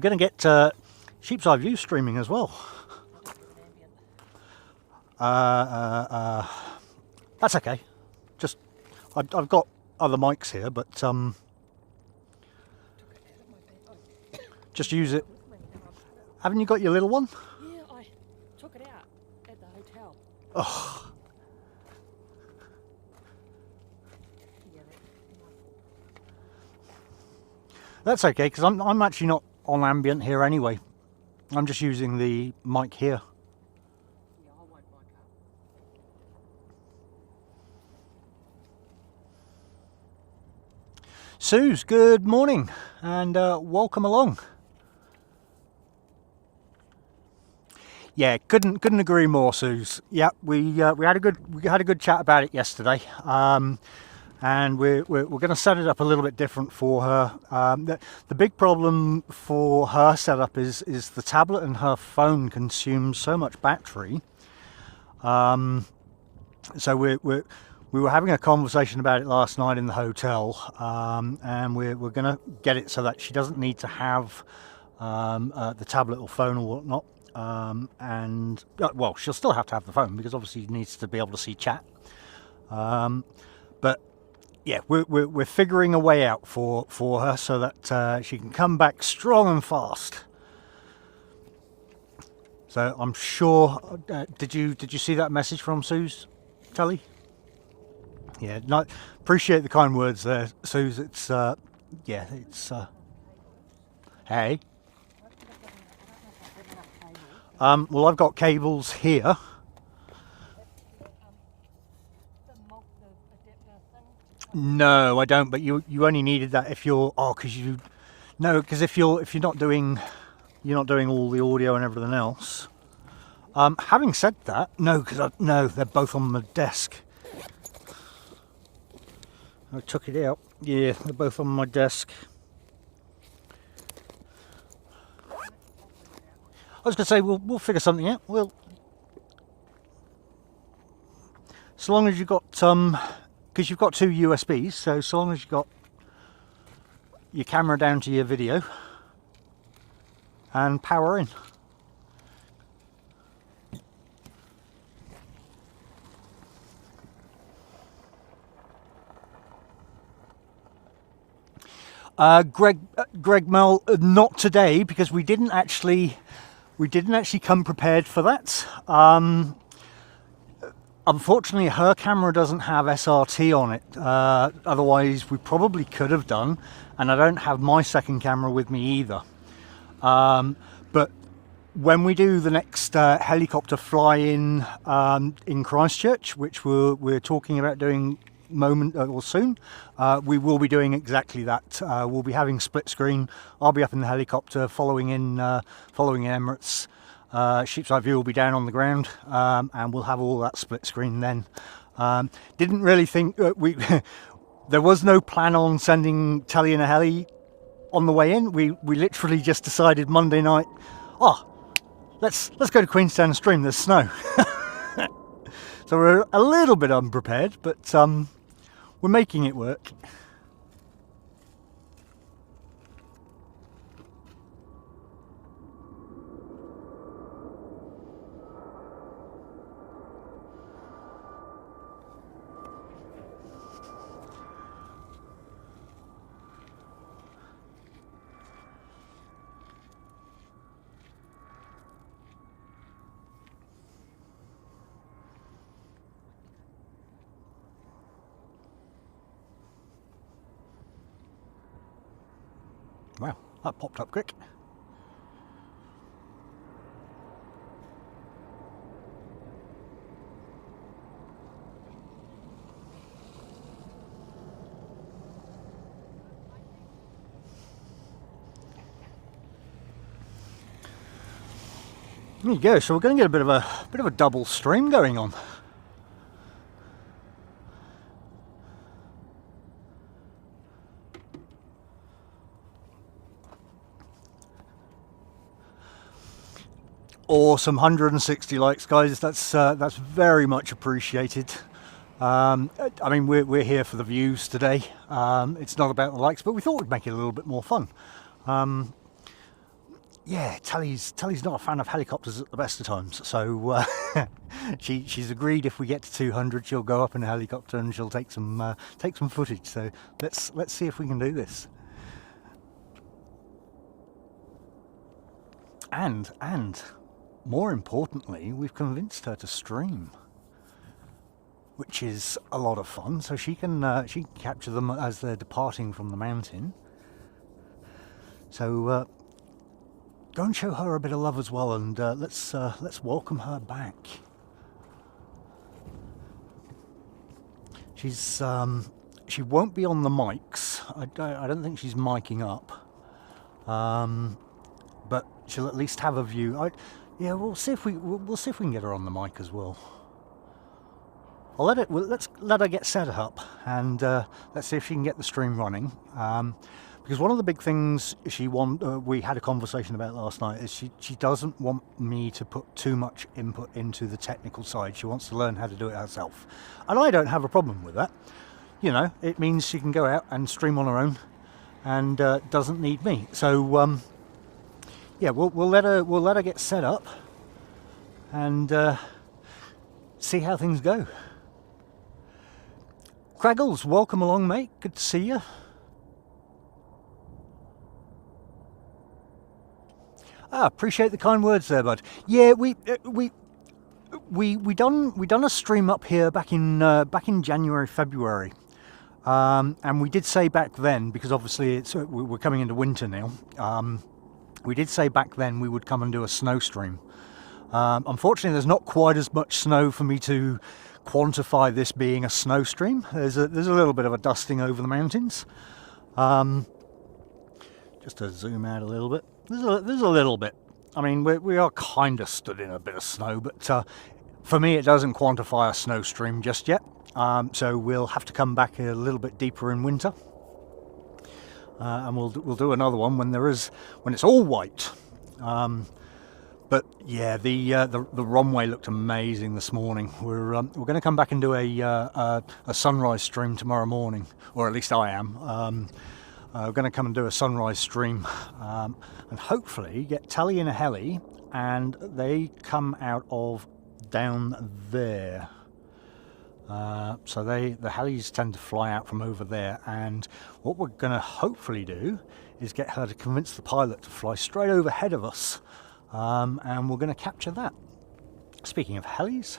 going to get Sheep's Eye View streaming as well. That's okay. Just I've got other mics here, but just use it. Haven't you got your little one? Yeah, I took it out at the hotel. Oh. That's okay, because I'm actually not on ambient here anyway. I'm just using the mic here. Yeah, I won't mic up. Suze, good morning and welcome along. Yeah, couldn't agree more, Suze. Yeah, we had a good chat about it yesterday, and we're going to set it up a little bit different for her. The big problem for her setup is the tablet and her phone consume so much battery. So we were having a conversation about it last night in the hotel, and we're going to get it so that she doesn't need to have the tablet or phone or whatnot. And well, she'll still have to have the phone because obviously she needs to be able to see chat. But yeah, we're figuring a way out for her so that she can come back strong and fast. So I'm sure. Did you see that message from Suze, Tully? Yeah, no, appreciate the kind words there, Suze. It's yeah, it's hey. Well, I've got cables here. No, I don't. But you only needed that if you're because if you're not doing all the audio and everything else. Having said that, no, because no, they're both on my desk. I took it out. Yeah, they're both on my desk. I was going to say we'll figure something out. So long as you've got because you've got two USBs, so long as you've got your camera down to your video and power in. Greg Mel, not today because we didn't actually come prepared for that. Unfortunately, her camera doesn't have SRT on it. Otherwise, we probably could have done. And I don't have my second camera with me either. But when we do the next helicopter fly-in in Christchurch, which we're talking about doing soon, we will be doing exactly that. We'll be having split screen. I'll be up in the helicopter following in Emirates. Sheep's eye view will be down on the ground, and we'll have all that split screen then. Didn't really think there was no plan on sending Telly in a heli on the way in. We literally just decided Monday night, let's go to Queenstown and stream. There's snow. So we're a little bit unprepared, but we're making it work. Wow, that popped up quick. There you go. So we're going to get a bit of a double stream going on. Awesome, 160 likes, guys. That's very much appreciated. I mean, we're here for the views today. It's not about the likes, but we thought we'd make it a little bit more fun. Yeah, Tally's not a fan of helicopters at the best of times, so she's agreed if we get to 200, she'll go up in a helicopter and she'll take some footage. So let's see if we can do this. And more importantly, we've convinced her to stream, which is a lot of fun. So she can capture them as they're departing from the mountain. So go and show her a bit of love as well, and let's welcome her back. She won't be on the mics. I don't think she's miking up, but she'll at least have a view. Yeah, we'll see if we can get her on the mic as well. Let's let her get set up, and let's see if she can get the stream running. Because one of the big things we had a conversation about last night is she doesn't want me to put too much input into the technical side. She wants to learn how to do it herself, and I don't have a problem with that. You know, it means she can go out and stream on her own, and doesn't need me. So yeah, we'll let her get set up and see how things go. Craggles, welcome along, mate. Good to see you. Appreciate the kind words there, bud. Yeah, we done a stream up here back in January, February, and we did say back then, because obviously we're coming into winter now. We did say back then we would come and do a snow stream. Unfortunately, there's not quite as much snow for me to quantify this being a snow stream. There's a little bit of a dusting over the mountains. Just to zoom out a little bit, there's a little bit. I mean, we are kind of stood in a bit of snow, but for me it doesn't quantify a snow stream just yet. So we'll have to come back a little bit deeper in winter, and we'll do another one when it's all white. But yeah, the runway looked amazing this morning. We're going to come back and do a sunrise stream tomorrow morning, or at least I am. We're going to come and do a sunrise stream, and hopefully get Tally in a heli, and they come out of down there. So the helis tend to fly out from over there, and what we're going to hopefully do is get her to convince the pilot to fly straight overhead of us, and we're going to capture that. Speaking of helis,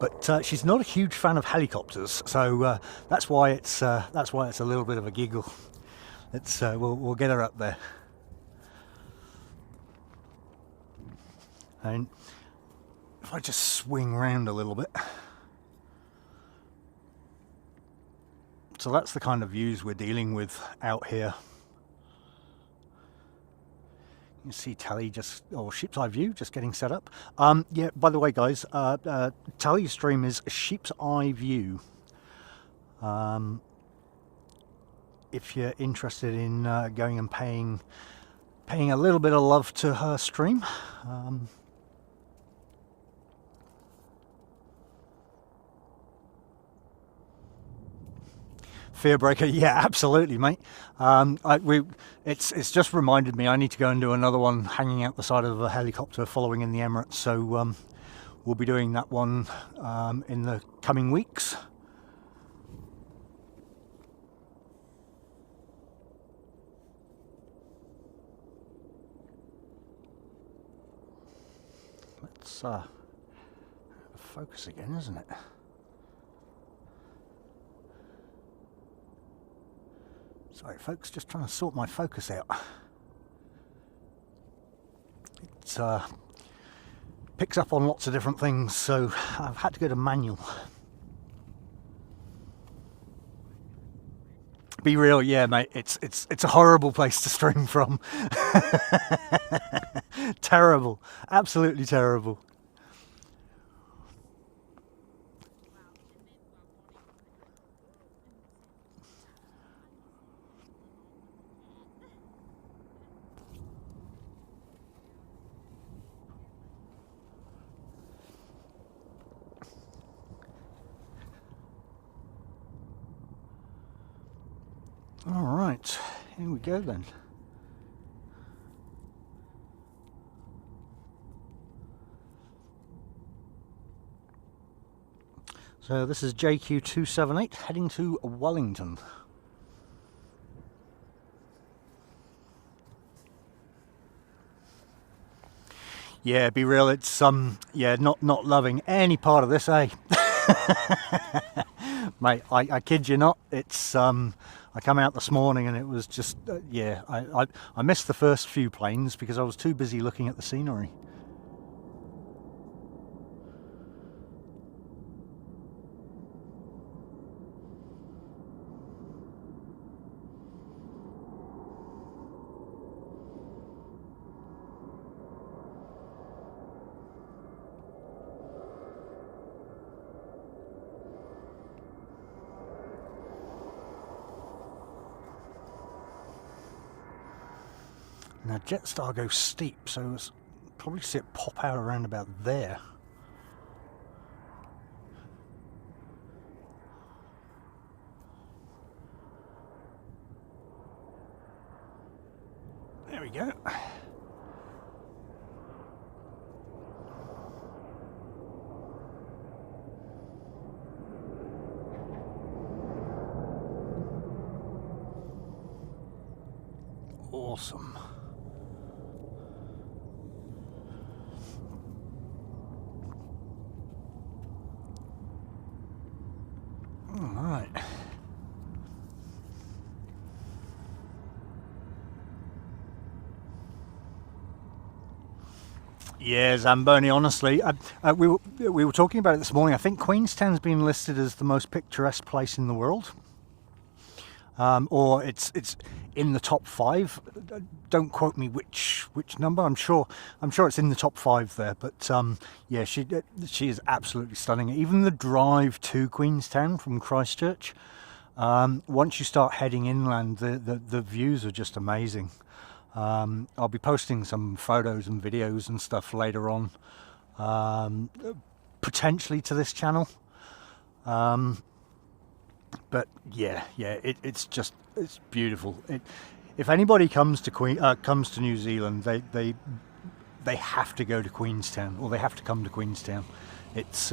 but she's not a huge fan of helicopters, so that's why it's a little bit of a giggle. We'll get her up there. And if I just swing round a little bit, so that's the kind of views we're dealing with out here. You see Tally sheep's eye view just getting set up. Yeah, by the way, guys, Tally's stream is sheep's eye view. If you're interested in going and paying a little bit of love to her stream. Fearbreaker, yeah, absolutely, mate. It's just reminded me I need to go and do another one hanging out the side of a helicopter following in the Emirates. So we'll be doing that one in the coming weeks. Let's focus again, isn't it? Sorry folks, just trying to sort my focus out. It picks up on lots of different things, so I've had to go to manual. Be real, yeah mate, it's a horrible place to stream from. Terrible, absolutely terrible. All right, here we go then. So this is JQ278 heading to Wellington. Yeah, be real, it's yeah, not loving any part of this, eh? Mate, I kid you not, it's I come out this morning and it was just yeah, I missed the first few planes because I was too busy looking at the scenery. Now Jetstar goes steep, so it's probably see it pop out around about there. There we go. Awesome. All right. Yeah, Zamboni, honestly, we were talking about it this morning. I think Queenstown's been listed as the most picturesque place in the world. Or it's in the top 5. Don't quote me which number. I'm sure it's in the top 5 there. But yeah, she is absolutely stunning. Even the drive to Queenstown from Christchurch, once you start heading inland, the views are just amazing. I'll be posting some photos and videos and stuff later on, potentially to this channel. But yeah, it's beautiful. If anybody comes to New Zealand, they have to go to Queenstown, or they have to come to Queenstown. It's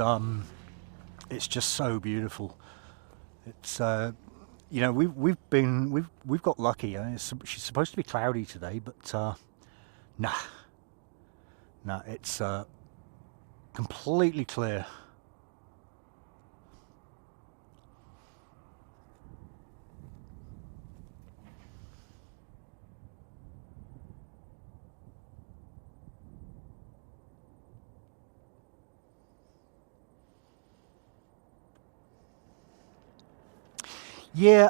just so beautiful. It's you know, we've got lucky. She's supposed to be cloudy today, but nah, it's completely clear. Yeah,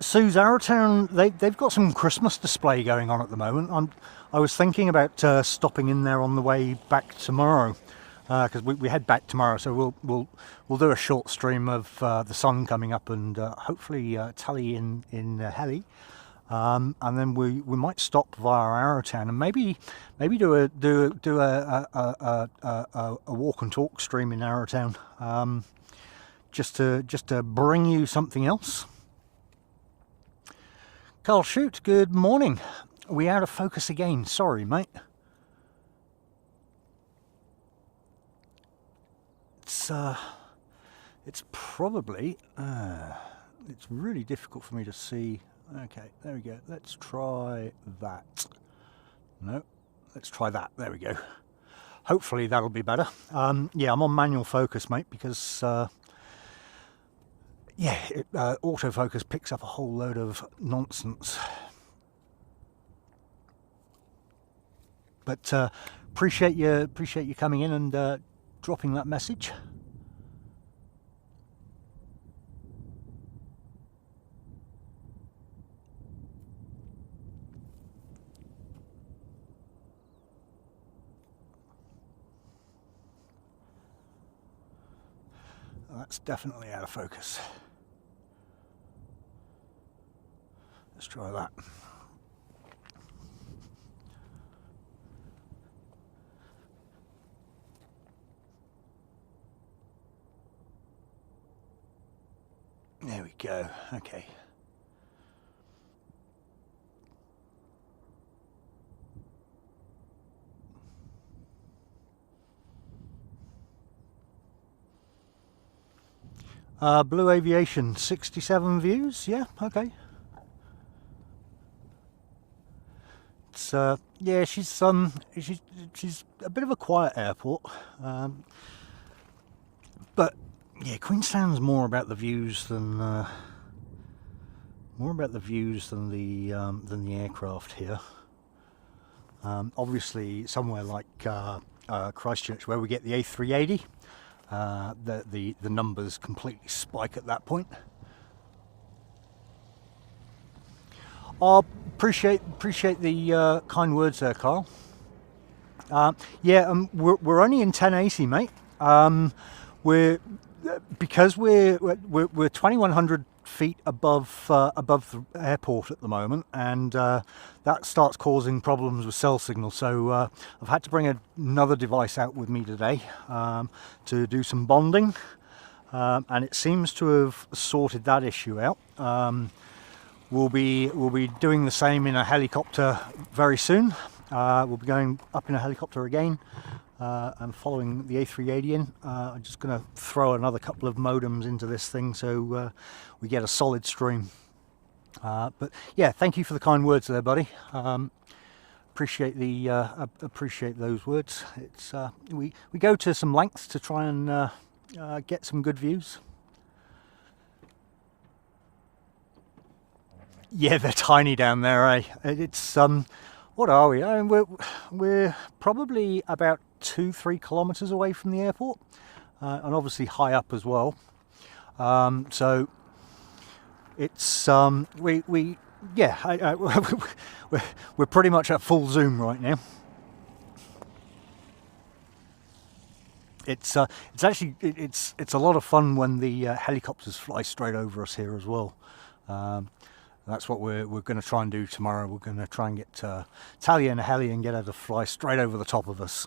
Sue's Arrowtown, they've got some Christmas display going on at the moment. I was thinking about stopping in there on the way back tomorrow, because we head back tomorrow, so we'll do a short stream of the sun coming up and hopefully tally in Heli, and then we might stop via Arrowtown and maybe do a walk and talk stream in Arrowtown, just to bring you something else. Carl Shoot, good morning. Are we out of focus again? Sorry, mate. It's probably, it's really difficult for me to see. Okay, there we go. Let's try that. No, let's try that. There we go. Hopefully that'll be better. Yeah, I'm on manual focus, mate, because yeah, autofocus picks up a whole load of nonsense. But appreciate you coming in and dropping that message. That's definitely out of focus. Let's try that. There we go. Okay. Blue Aviation, 67 views. Yeah, okay. It's yeah, she's a bit of a quiet airport, but yeah, Queenstown's more about the views than the aircraft here. Obviously, somewhere like Christchurch, where we get the A380. The numbers completely spike at that point. I appreciate the kind words there, Carl. Yeah, we're only in 1080, mate. Because we're 2100 feet above above the airport at the moment, and that starts causing problems with cell signal. So I've had to bring another device out with me today to do some bonding, and it seems to have sorted that issue out. We'll be doing the same in a helicopter very soon. We'll be going up in a helicopter again. And following the A380, I'm just going to throw another couple of modems into this thing so we get a solid stream. But yeah, thank you for the kind words there, buddy. Appreciate those words. It's we go to some lengths to try and get some good views. Yeah, they're tiny down there, eh? It's what are we? I mean, we're probably about 2-3 kilometers away from the airport, and obviously high up as well. So it's we're pretty much at full zoom right now. It's actually it's a lot of fun when the helicopters fly straight over us here as well. That's what we're going to try and do tomorrow. We're going to try and get Talia and a heli and get her to fly straight over the top of us.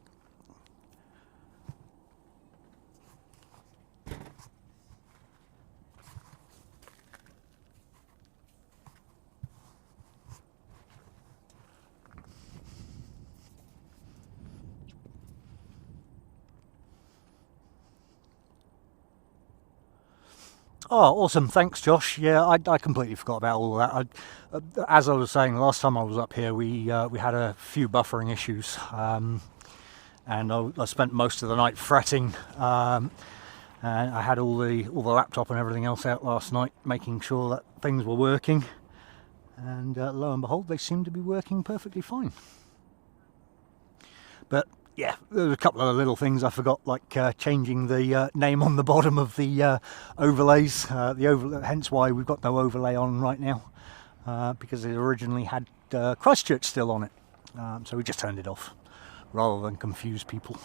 Oh, awesome. Thanks, Josh. Yeah, I completely forgot about all of that. As I was saying, last time I was up here, we had a few buffering issues. And I spent most of the night fretting. And I had all the laptop and everything else out last night, making sure that things were working. And lo and behold, they seem to be working perfectly fine. But yeah, there's a couple of little things I forgot, like changing the name on the bottom of the overlays. Hence why we've got no overlay on right now, because it originally had Christchurch still on it. So we just turned it off, rather than confuse people.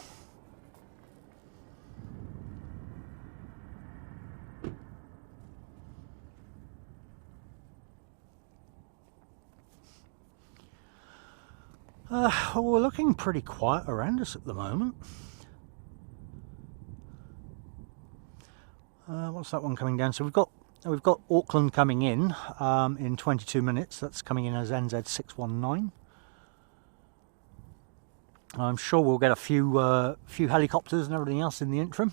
Well, we're looking pretty quiet around us at the moment. What's that one coming down? So we've got Auckland coming in 22 minutes. That's coming in as NZ619. I'm sure we'll get a few helicopters and everything else in the interim.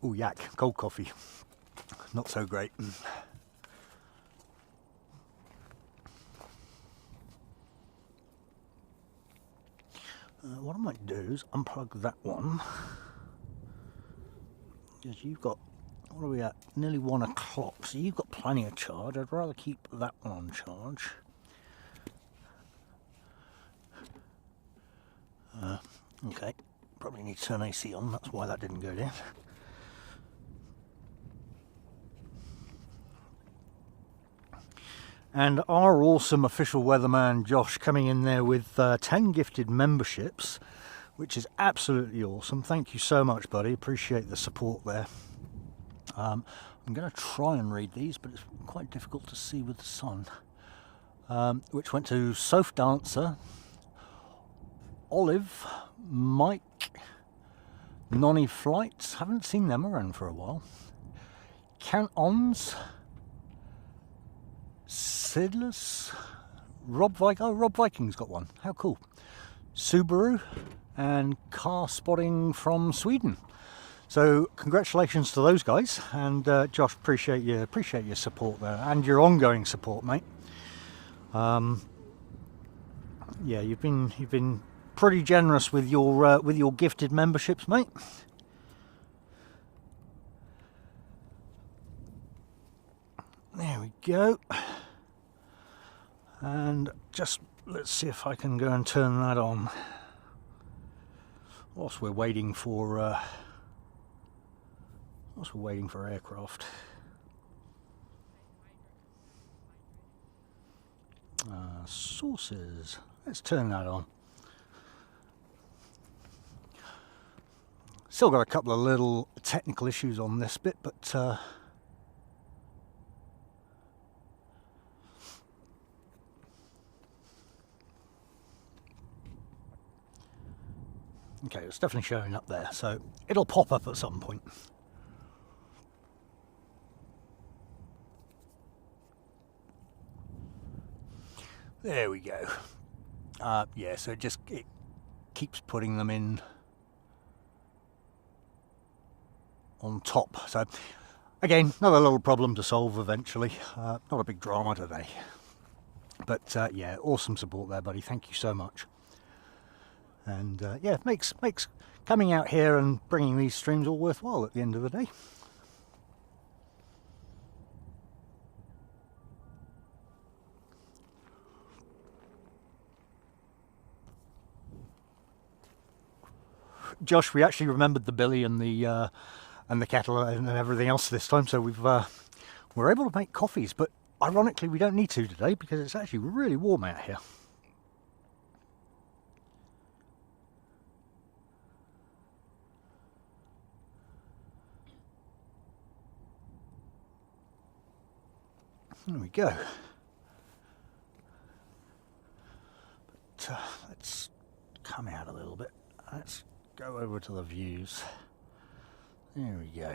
Oh, yak, cold coffee. Not so great. What I might do is unplug that one. Because you've got, what are we at? Nearly 1 o'clock, so you've got plenty of charge. I'd rather keep that one on charge. Okay, probably need to turn AC on, that's why that didn't go down. And our awesome official weatherman Josh coming in there with 10 gifted memberships, which is absolutely awesome. Thank you so much, buddy. Appreciate the support there. I'm going to try and read these, but it's quite difficult to see with the sun. Which went to Soph Dancer, Olive, Mike, Nonny Flights, haven't seen them around for a while, Count-Ons, Sidless, Rob Viking. Oh, Rob Viking's got one. How cool. Subaru and Car Spotting from Sweden. So congratulations to those guys, and Josh, appreciate your support there and your ongoing support, mate. Yeah, you've been pretty generous with your gifted memberships, mate. There we go. And just let's see if I can go and turn that on whilst we're waiting for aircraft. Sources. Let's turn that on. Still got a couple of little technical issues on this bit, but okay, it's definitely showing up there, so it'll pop up at some point. There we go. Yeah, so it keeps putting them in on top. So again, another little problem to solve eventually. Not a big drama today. But yeah, awesome support there, buddy. Thank you so much. And yeah, it makes coming out here and bringing these streams all worthwhile at the end of the day. Josh, we actually remembered the billy and the kettle and everything else this time, so we're able to make coffees, but ironically we don't need to today because it's actually really warm out here. There we go. But, let's come out a little bit. Let's go over to the views. There we go.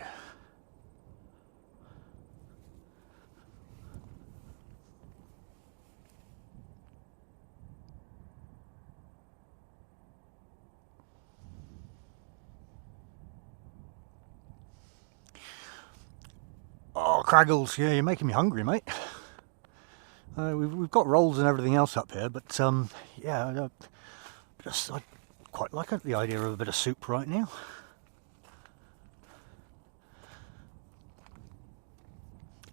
Oh, Craggles, yeah, you're making me hungry, mate. We've got rolls and everything else up here, but yeah, I quite like the idea of a bit of soup right now.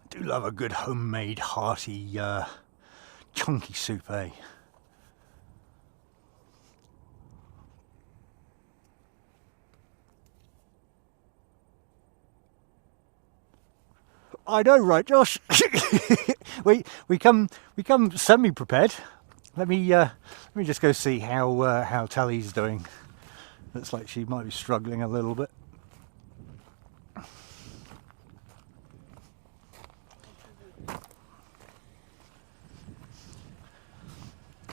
I do love a good homemade, hearty, chunky soup, eh? I know, right, Josh? we come semi-prepared. Let me just go see how Tally's doing. Looks like she might be struggling a little bit.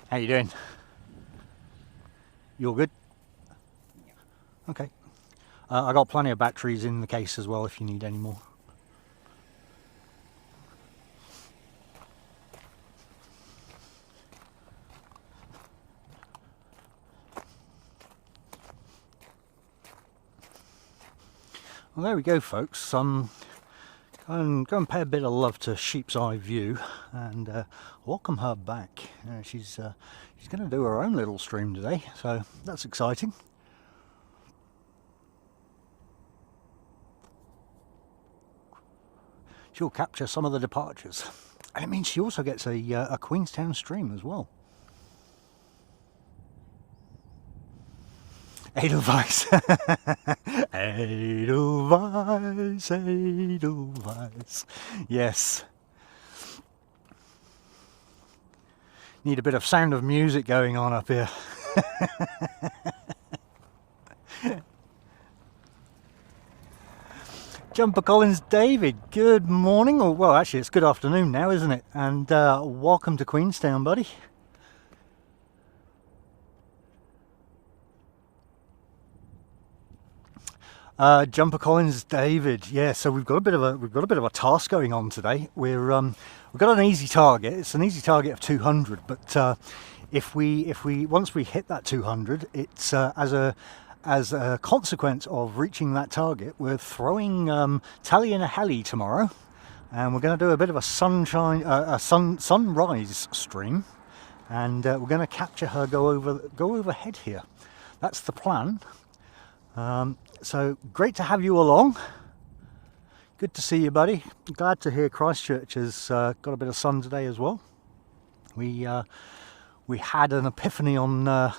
How you doing? You all good? Okay. I got plenty of batteries in the case as well if you need any more. Well, there we go, folks. Go and pay a bit of love to Sheep's Eye View and welcome her back. She's going to do her own little stream today, so that's exciting. She'll capture some of the departures, and it means she also gets a Queenstown stream as well. Edelweiss. Edelweiss, Edelweiss. Yes. Need a bit of Sound of Music going on up here. Jumper Collins David, good morning. Or, well, actually, it's good afternoon now, isn't it? And welcome to Queenstown, buddy. Jumper Collins David, yeah. So we've got a bit of a task going on today. We've got an easy target. It's an easy target of 200, but if we once we hit that 200, it's as a consequence of reaching that target, we're throwing Tally in a heli tomorrow, and we're going to do a bit of a sunrise stream, and we're going to capture her go overhead here. That's the plan. So great to have you along. Good to see you, buddy. Glad to hear Christchurch has got a bit of sun today as well. We had an epiphany on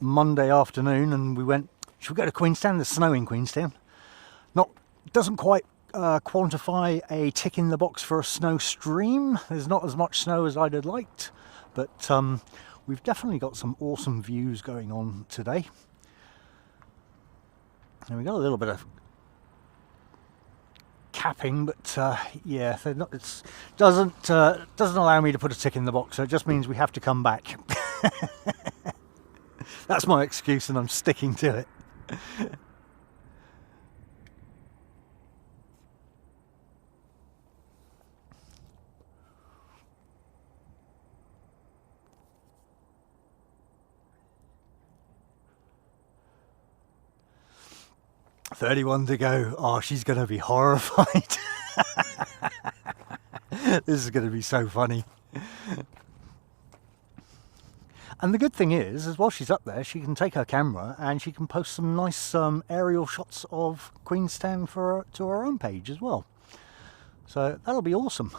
Monday afternoon, and we went, should we go to Queenstown? There's snow in Queenstown. Doesn't quite quantify a tick in the box for a snow stream. There's not as much snow as I'd have liked, But we've definitely got some awesome views going on today. And we got a little bit of capping, but yeah, it doesn't allow me to put a tick in the box, so it just means we have to come back. That's my excuse, and I'm sticking to it. "31 to go." Oh, she's going to be horrified. This is going to be so funny. And the good thing is while she's up there, she can take her camera and she can post some nice aerial shots of Queenstown to her own page as well. So that'll be awesome.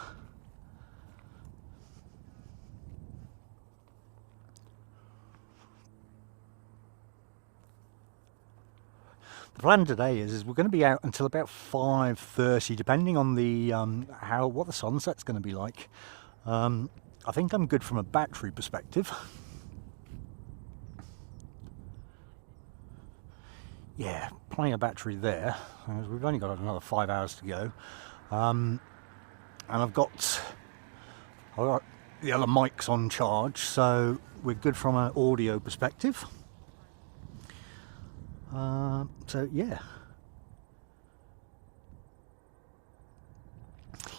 The plan today is we're going to be out until about 5:30, depending on the what the sunset's going to be like. I think I'm good from a battery perspective. Yeah, plenty of battery there. We've only got another 5 hours to go, and I've got the other mics on charge, so we're good from an audio perspective. So yeah.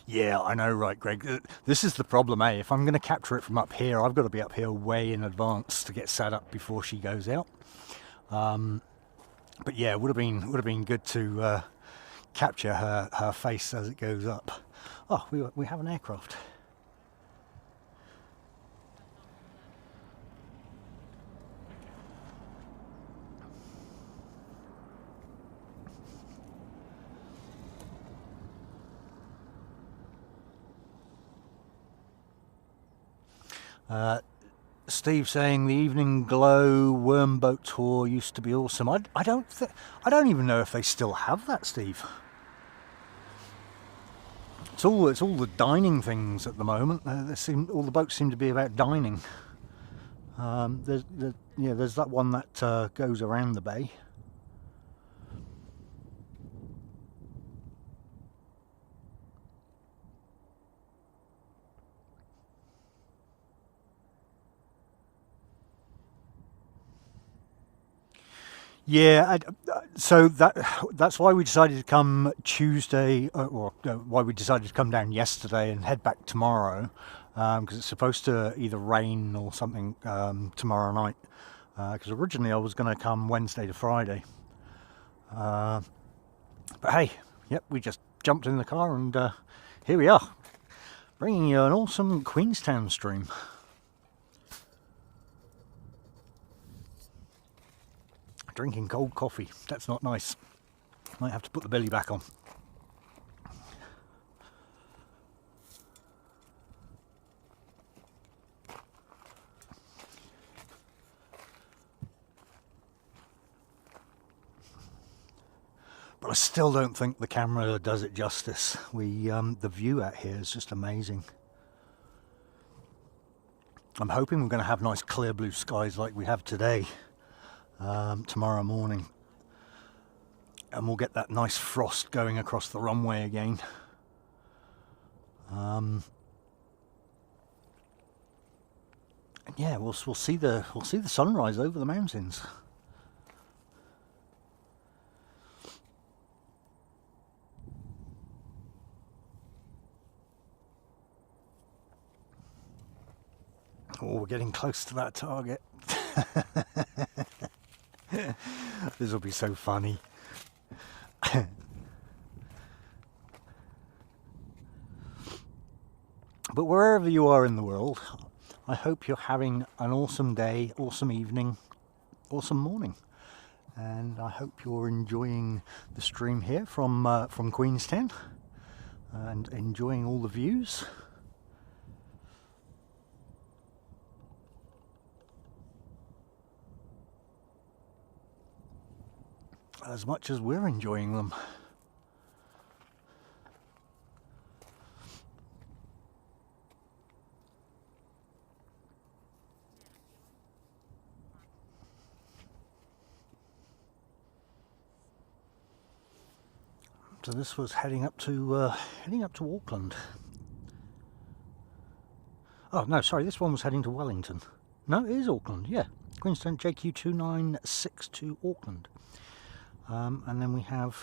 Yeah, I know, right, Greg? This is the problem, eh? If I'm going to capture it from up here, I've got to be up here way in advance to get set up before she goes out. But yeah, would have been good to capture her face as it goes up. Oh, we have an aircraft. Steve saying the evening glow wormboat tour used to be awesome. I don't even know if they still have that, Steve. It's all the dining things at the moment. All the boats seem to be about dining. There's that one that goes around the bay. Yeah, so that's why we decided to come Tuesday, why we decided to come down yesterday and head back tomorrow, because it's supposed to either rain or something tomorrow night. Because originally I was going to come Wednesday to Friday, but hey, yep, we just jumped in the car and here we are, bringing you an awesome Queenstown stream. Drinking cold coffee, that's not nice. Might have to put the belly back on. But I still don't think the camera does it justice. The view out here is just amazing. I'm hoping we're going to have nice clear blue skies like we have today. Tomorrow morning, and we'll get that nice frost going across the runway again. And yeah, we'll see the sunrise over the mountains. Oh, we're getting close to that target. This will be so funny. But wherever you are in the world, I hope you're having an awesome day, awesome evening, awesome morning. And I hope you're enjoying the stream here from Queenstown and enjoying all the views. As much as we're enjoying them. So this was heading up to Auckland. Oh no, sorry, this one was heading to Wellington. No, it is Auckland, yeah. Queenstown JQ2962 Auckland. And then we have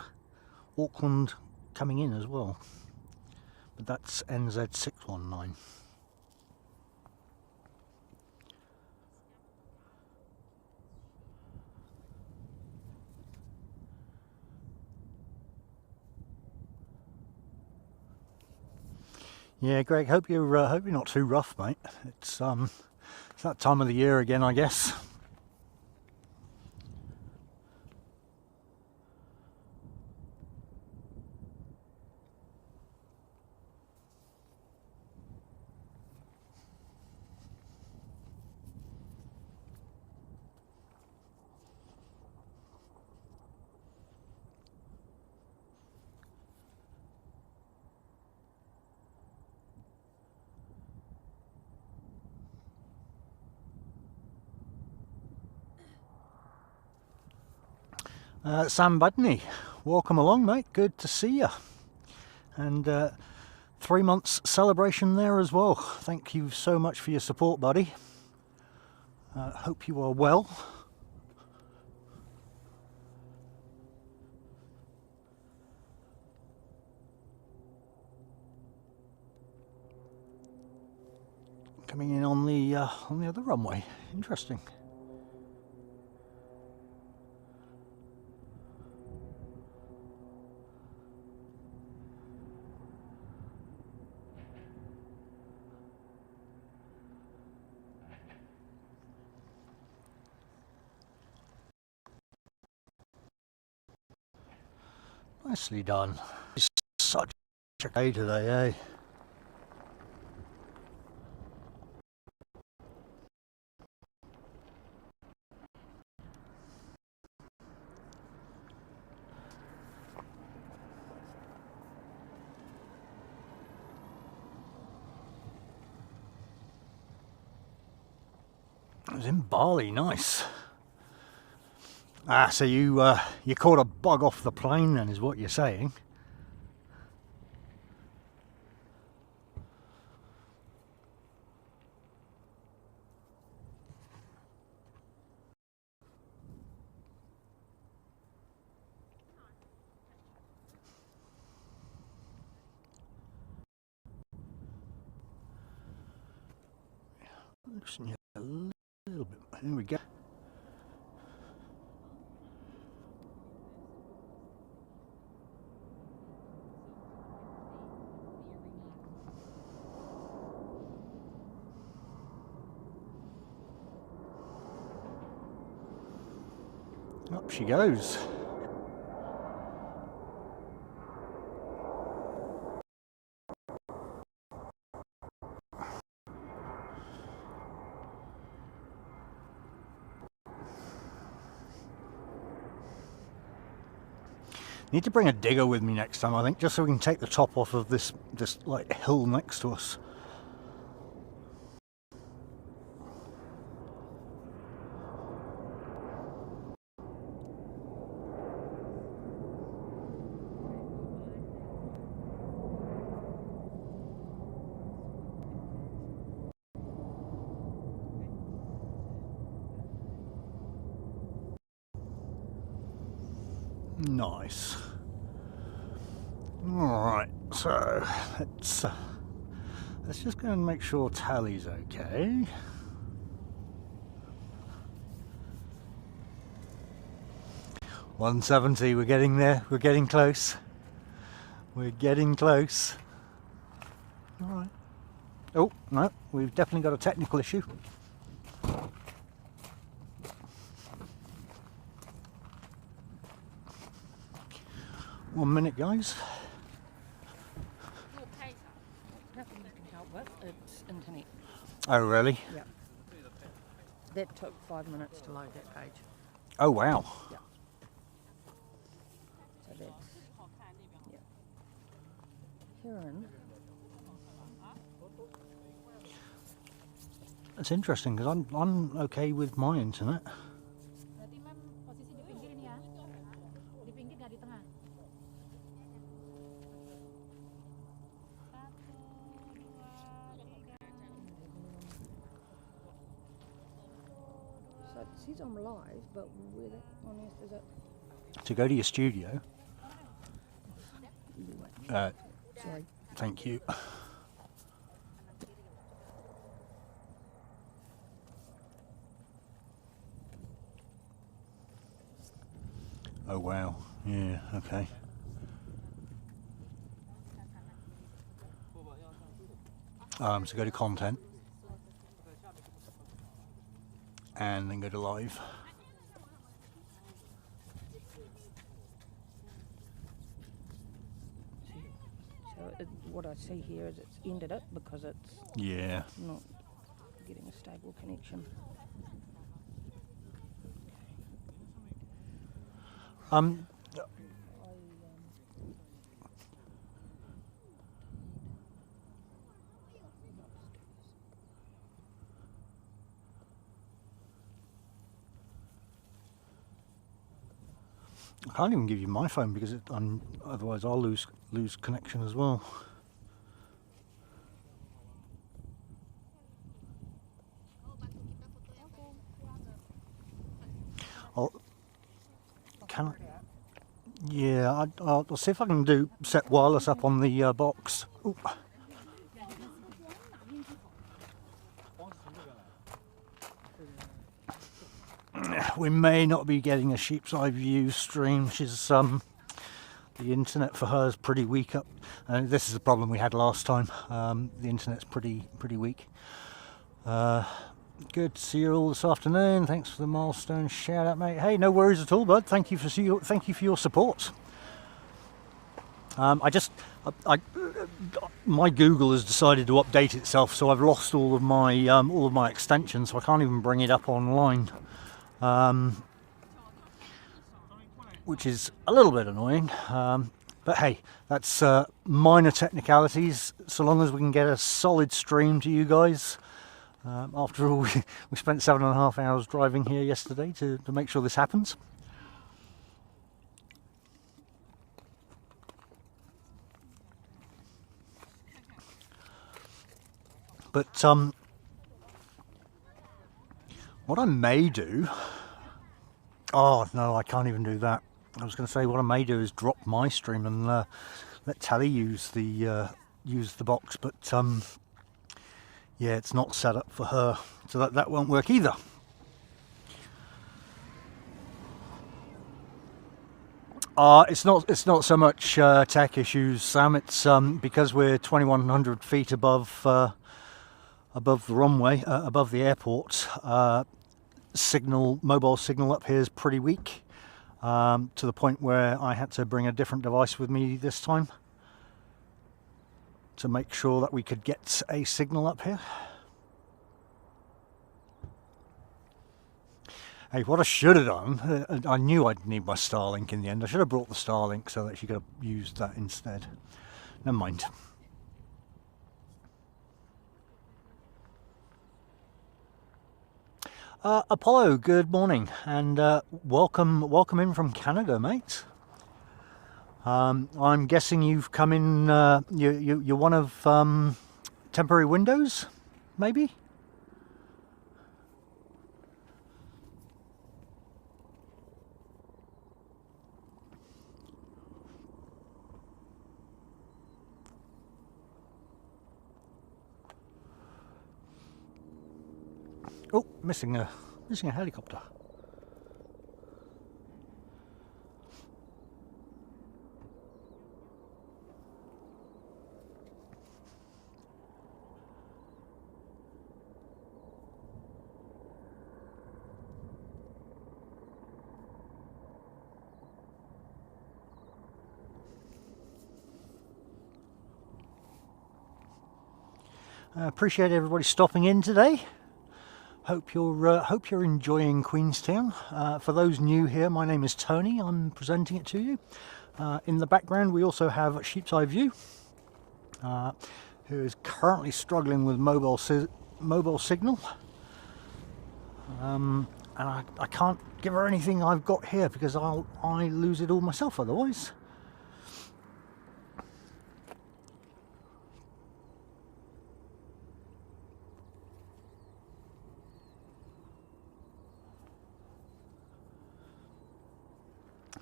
Auckland coming in as well. But that's NZ619. Yeah, Greg, hope you're not too rough, mate. It's that time of the year again, I guess. Sam Budney, welcome along, mate. Good to see you. And 3 months celebration there as well. Thank you so much for your support, buddy. Hope you are well. Coming in on the other runway. Interesting. Nicely done. It's such a day today, eh? I was in Bali, nice. Ah, so you caught a bug off the plane then, is what you're saying? Loosen you a little bit. Here we go. Up she goes. Need to bring a digger with me next time, I think, just so we can take the top off of this like hill next to us. Nice. Alright, so let's just go and make sure tally's okay. $170, we're getting there, we're getting close. We're getting close. Alright. Oh, no, we've definitely got a technical issue. 1 minute, guys. Nothing you can help with. It's internet. Oh, really? Yeah. That took 5 minutes to load that page. Oh, wow. Yeah. So that's Karen. That's interesting because I'm okay with my internet. Berarti mem posisi di pinggir ini ya. Di pinggir nggak di tengah. says I'm live, but where on earth is it? To go to your studio. Sorry. Thank you. Oh wow. Yeah, okay. So go to content and then go to live. So what I see here is it's ended it because it's Yeah. not getting a stable connection. I can't even give you my phone because otherwise I'll lose connection as well. Yeah, I'll see if I can set wireless up on the box. Ooh. We may not be getting a sheep's eye view stream. She's the internet for her is pretty weak up. This is the problem we had last time. The internet's pretty weak. Good to see you all this afternoon. Thanks for the milestone shout out, mate. Hey, no worries at all, bud. Thank you for your support. My Google has decided to update itself, so I've lost all of my extensions, so I can't even bring it up online. Which is a little bit annoying, but hey, that's minor technicalities, so long as we can get a solid stream to you guys. After all, we spent 7.5 hours driving here yesterday to make sure this happens. But what I may do... Oh no, I can't even do that. I was going to say what I may do is drop my stream and let Tally use the box, but yeah, it's not set up for her, so that won't work either. It's not so much tech issues, Sam. It's because we're 2,100 feet above the runway, above the airport. Mobile signal up here is pretty weak, to the point where I had to bring a different device with me this time to make sure that we could get a signal up here. Hey, what I should have done, I knew I'd need my Starlink in the end. I should have brought the Starlink so that she could have used that instead. Never mind. Apollo, good morning, and welcome in from Canada, mate. I'm guessing you've come in. You're one of temporary windows, maybe. Oh, missing a helicopter. I appreciate everybody stopping in today. Hope you're enjoying Queenstown. For those new here, my name is Tony. I'm presenting it to you. In the background, we also have Sheep's Eye View, who is currently struggling with mobile signal. And I can't give her anything I've got here because I lose it all myself otherwise.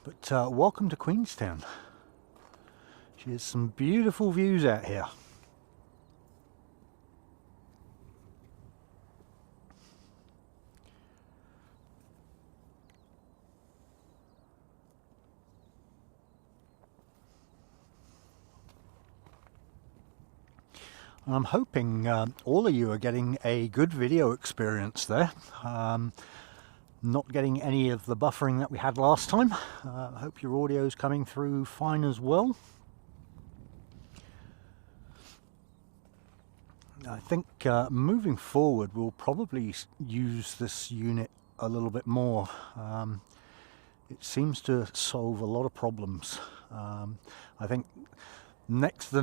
But welcome to Queenstown. There's some beautiful views out here. I'm hoping all of you are getting a good video experience there. Not getting any of the buffering that we had last time. I hope your audio is coming through fine as well. I think moving forward we'll probably use this unit a little bit more. It seems to solve a lot of problems. I think next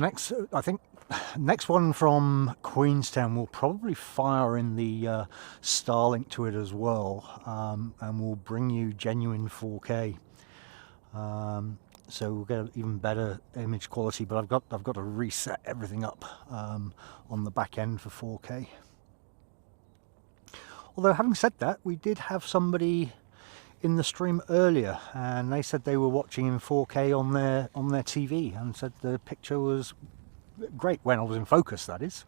one from Queenstown will probably fire in the Starlink to it as well, and will bring you genuine 4K. So we'll get an even better image quality. But I've got to reset everything up on the back end for 4K. Although having said that, we did have somebody in the stream earlier, and they said they were watching in 4K on their TV, and said the picture was great when I was in focus, that is.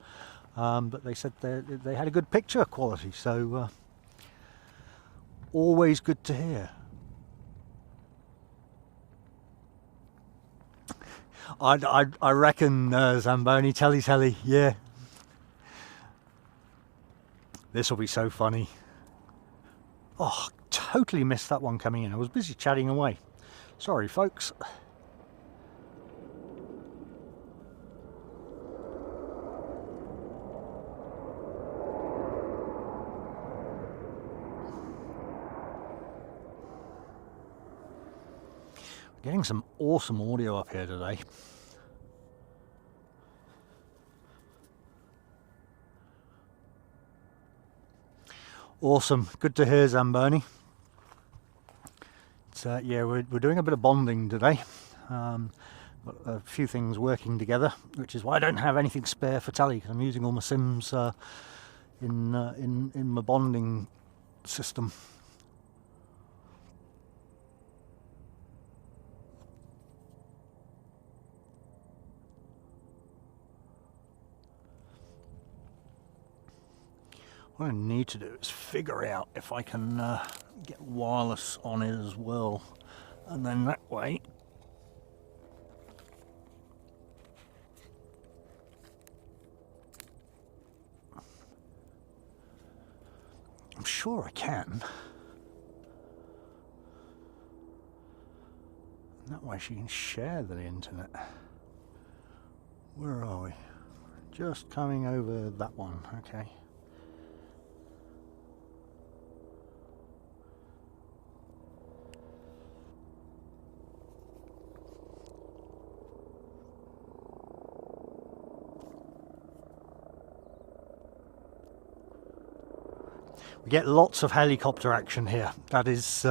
But they said they had a good picture quality, so always good to hear. I reckon Zamboni, telly, yeah. This will be so funny. Oh, totally missed that one coming in. I was busy chatting away. Sorry, folks. Getting some awesome audio up here today. Awesome, good to hear, Zamboni. Yeah, we're doing a bit of bonding today. Got a few things working together, which is why I don't have anything spare for tally, because I'm using all my sims in my bonding system. What I need to do is figure out if I can get wireless on it as well, and then that way I'm sure I can. And that way she can share the internet. Where are we? Just coming over that one, okay. We get lots of helicopter action here. That is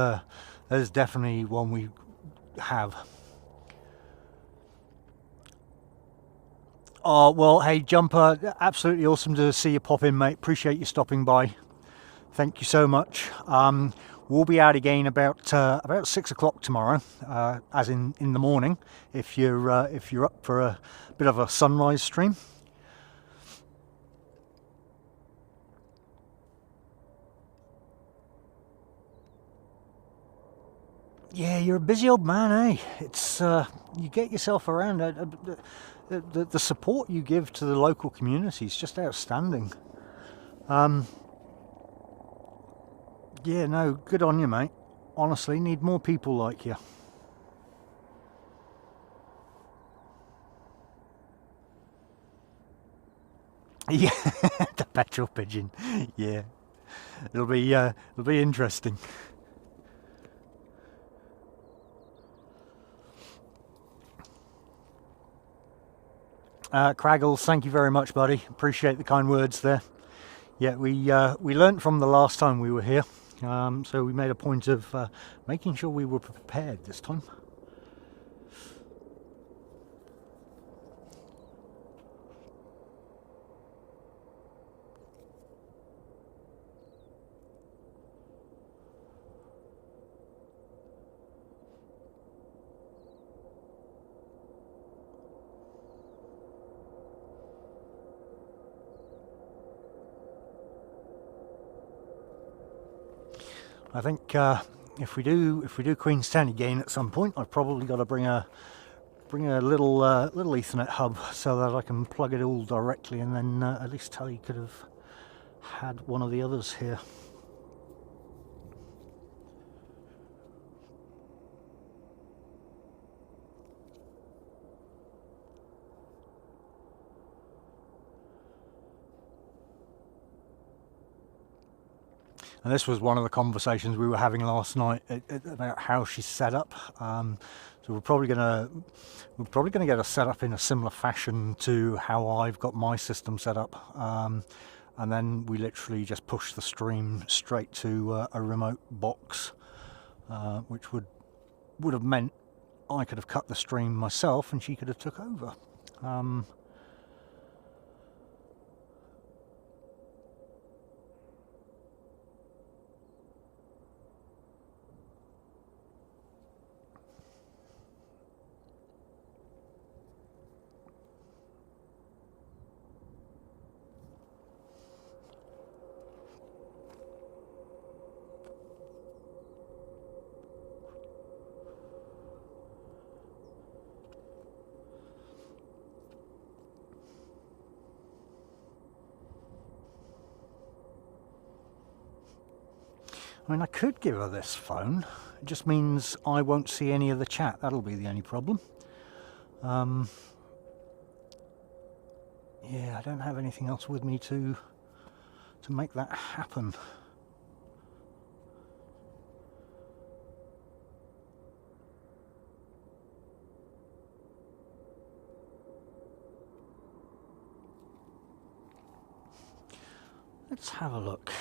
definitely one we have. Oh, well, hey, Jumper, absolutely awesome to see you pop in, mate. Appreciate you stopping by. Thank you so much. We'll be out again about 6 o'clock tomorrow, as in the morning, if you're up for a bit of a sunrise stream. Yeah, you're a busy old man, eh? It's you get yourself around. The support you give to the local community is just outstanding. Yeah, no, good on you, mate. Honestly, need more people like you. Yeah, the petrol pigeon. Yeah, it'll be interesting. Craggles, thank you very much, buddy. Appreciate the kind words there. Yeah, we learnt from the last time we were here, so we made a point of making sure we were prepared this time. I think if we do Queenstown again at some point, I've probably got to bring a little little Ethernet hub so that I can plug it all directly, and then at least Tully could have had one of the others here. And this was one of the conversations we were having last night about how she's set up. So we're probably gonna get her set up in a similar fashion to how I've got my system set up, and then we literally just push the stream straight to a remote box, which would have meant I could have cut the stream myself and she could have took over. I mean, I could give her this phone. It just means I won't see any of the chat. That'll be the only problem. Yeah, I don't have anything else with me to make that happen. Let's have a look.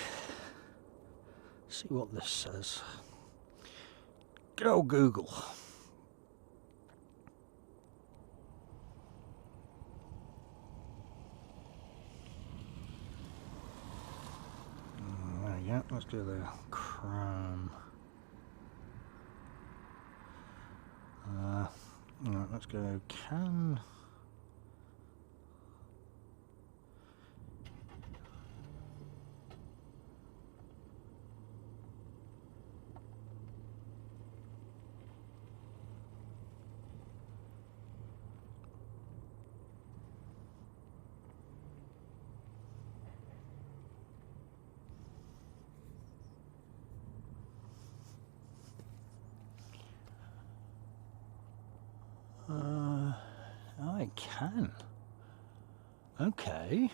See what this says. Good old Google. There we go. Let's do the Chrome. Right, let's go can. I can. Okay.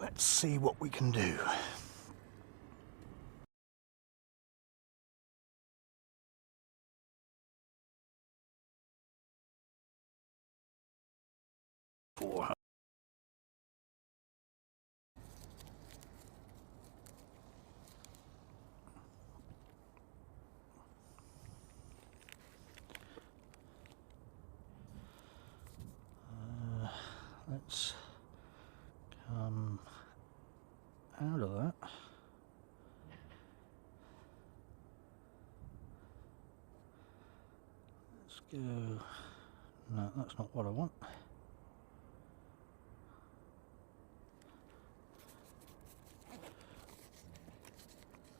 Let's see what we can do. Let's come out of that. Let's go. No, that's not what I want.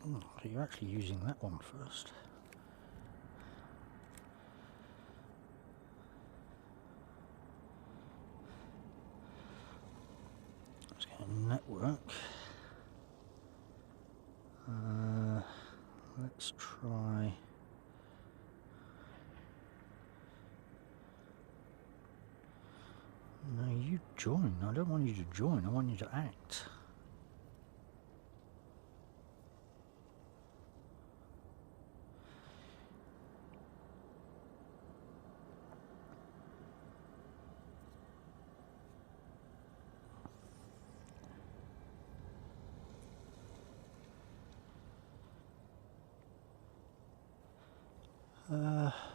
Oh, so you're actually using that one first. Let's go network. Let's try. No, you join. I don't want you to join. I want you to act.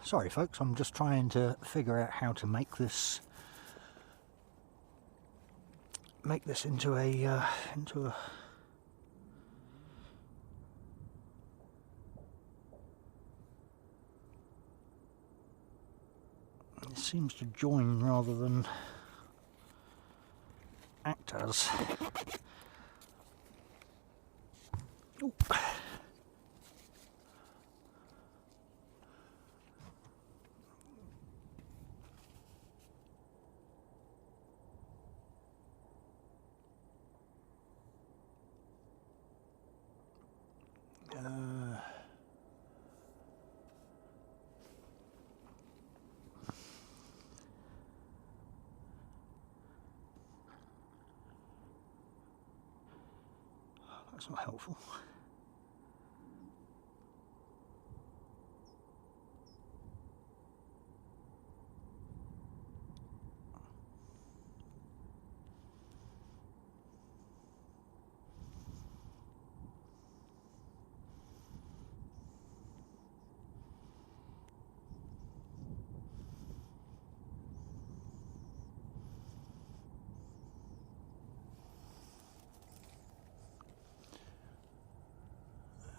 Sorry folks, I'm just trying to figure out how to make this into a it seems to join rather than it has. Ooh. That's not helpful.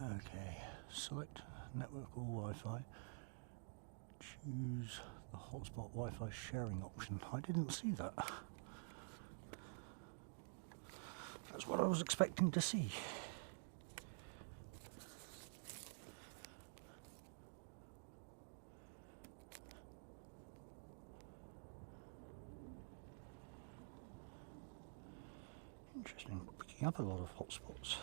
Okay, select network or Wi-Fi. Choose the hotspot Wi-Fi sharing option. I didn't see that. That's what I was expecting to see. Interesting, picking up a lot of hotspots.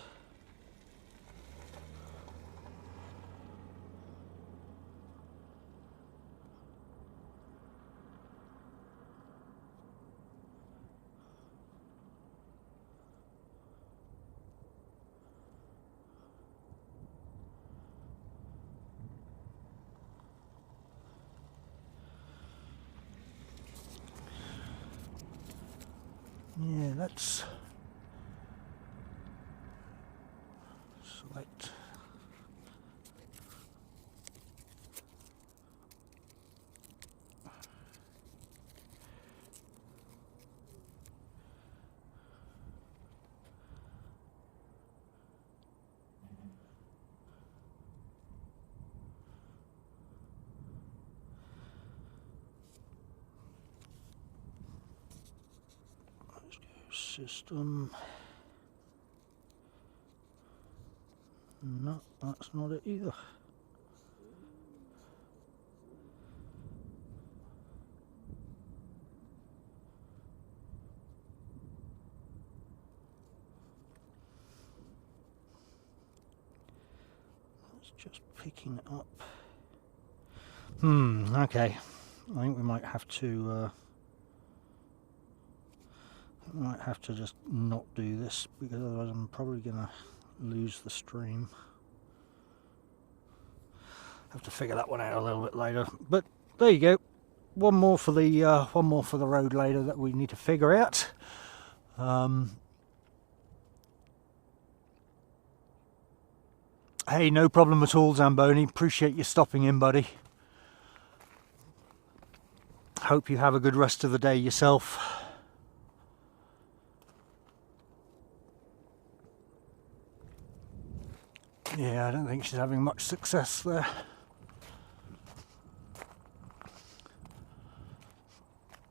Yeah, let's select. Let's go system. No, that's not it either. It's just picking up. Okay. I think we might have to just not do this, because otherwise I'm probably gonna lose the stream. Have to figure that one out a little bit later. But there you go. One more for the road later that we need to figure out. Hey, no problem at all, Zamboni. Appreciate you stopping in, buddy. Hope you have a good rest of the day yourself. Yeah, I don't think she's having much success there.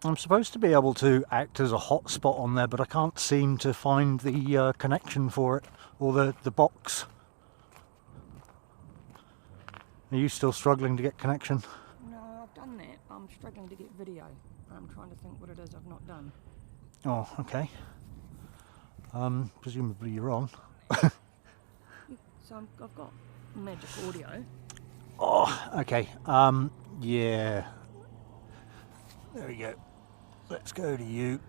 I'm supposed to be able to act as a hotspot on there, but I can't seem to find the connection for it, or the box. Are you still struggling to get connection? No, I've done that. I'm struggling to get video. I'm trying to think what it is I've not done. Oh, okay. Presumably you're on. So I've got magic audio. Oh, okay. Yeah. There we go. Let's go to you.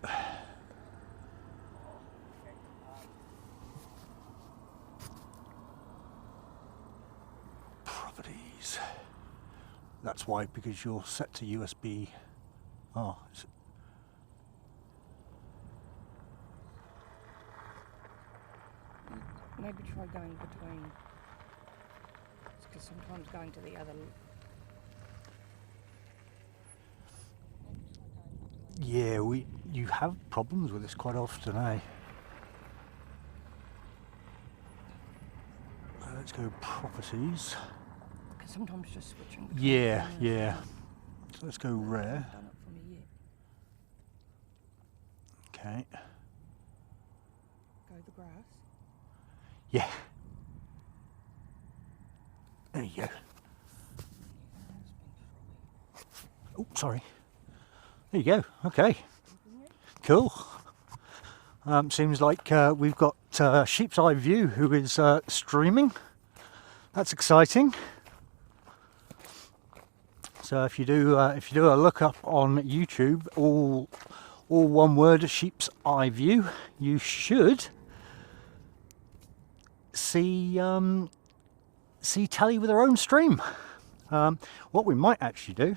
Properties. That's why, because you're set to USB. Oh, Maybe try going between, because sometimes going to the other. yeah, you have problems with this quite often, eh? Let's go properties. Because sometimes just switching. Yeah, yeah. So let's go rare. Done it for me yet. Okay. Yeah. There you go. Oh, sorry. There you go. Okay. Cool. Seems like we've got Sheep's Eye View who is streaming. That's exciting. So if you do a look up on YouTube, all one word, Sheep's Eye View, you should see Tally with her own stream. What we might actually do,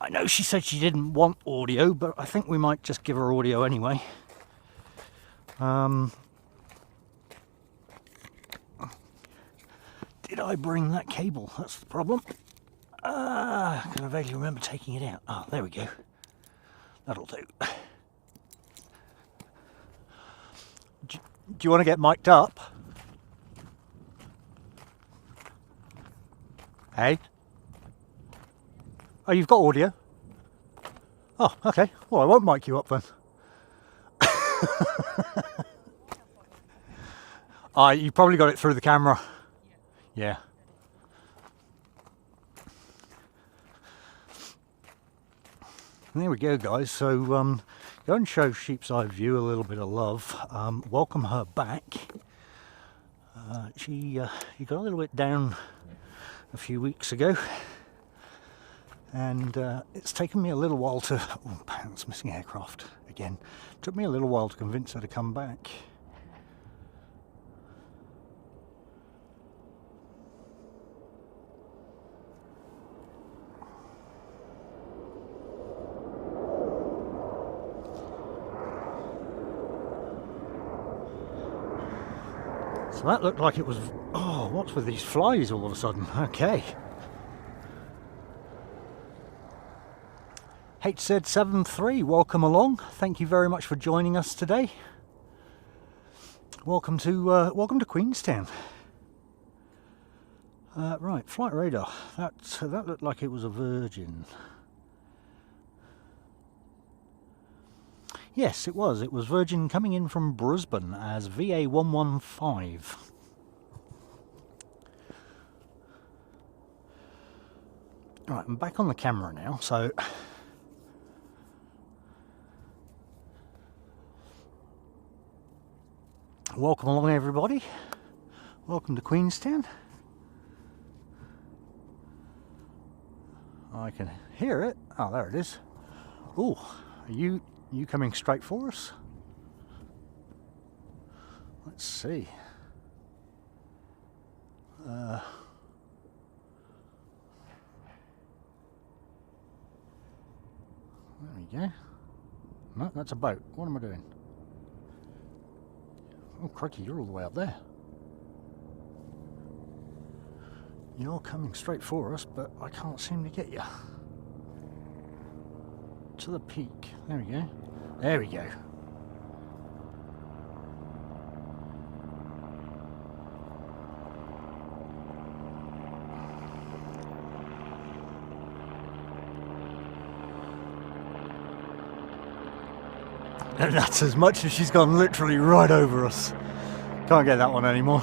I know she said she didn't want audio, but I think we might just give her audio anyway. Did I bring that cable? That's the problem. I can vaguely remember taking it out. Oh, there we go. That'll do. Do you want to get mic'd up? Hey? Oh, you've got audio? Oh, okay. Well, I won't mic you up then. You probably got it through the camera. Yeah. There we go, guys. So go and show Sheep's Eye View a little bit of love. Welcome her back. She got a little bit down a few weeks ago, and it's taken me a little while to... Oh, pants, missing aircraft again. Took me a little while to convince her to come back. So that looked like it was... Oh, what's with these flies all of a sudden? Okay. HZ73, welcome along. Thank you very much for joining us today. Welcome to Queenstown. Right, flight radar. That looked like it was a Virgin. Yes, it was. It was Virgin coming in from Brisbane as VA115. Right, I'm back on the camera now, so... Welcome along, everybody. Welcome to Queenstown. I can hear it. Oh, there it is. Oh, are you coming straight for us? Let's see. There we go. No, that's a boat. What am I doing? Oh, crikey, you're all the way up there. You're coming straight for us, but I can't seem to get you. To the peak. There we go. There we go. And that's as much as she's gone literally right over us. Can't get that one anymore.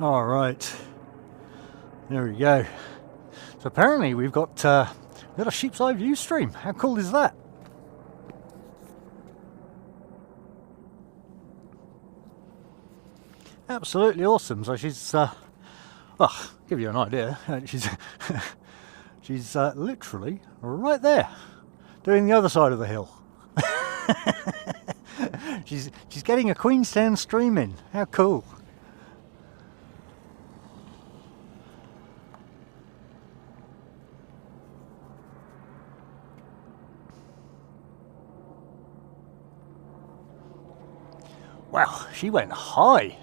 All right, there we go. So apparently we've got a Sheep's Eye View stream. How cool is that? Absolutely awesome. So she's, give you an idea. She's literally right there, doing the other side of the hill. she's getting a Queenstown stream in. How cool! Wow, she went high.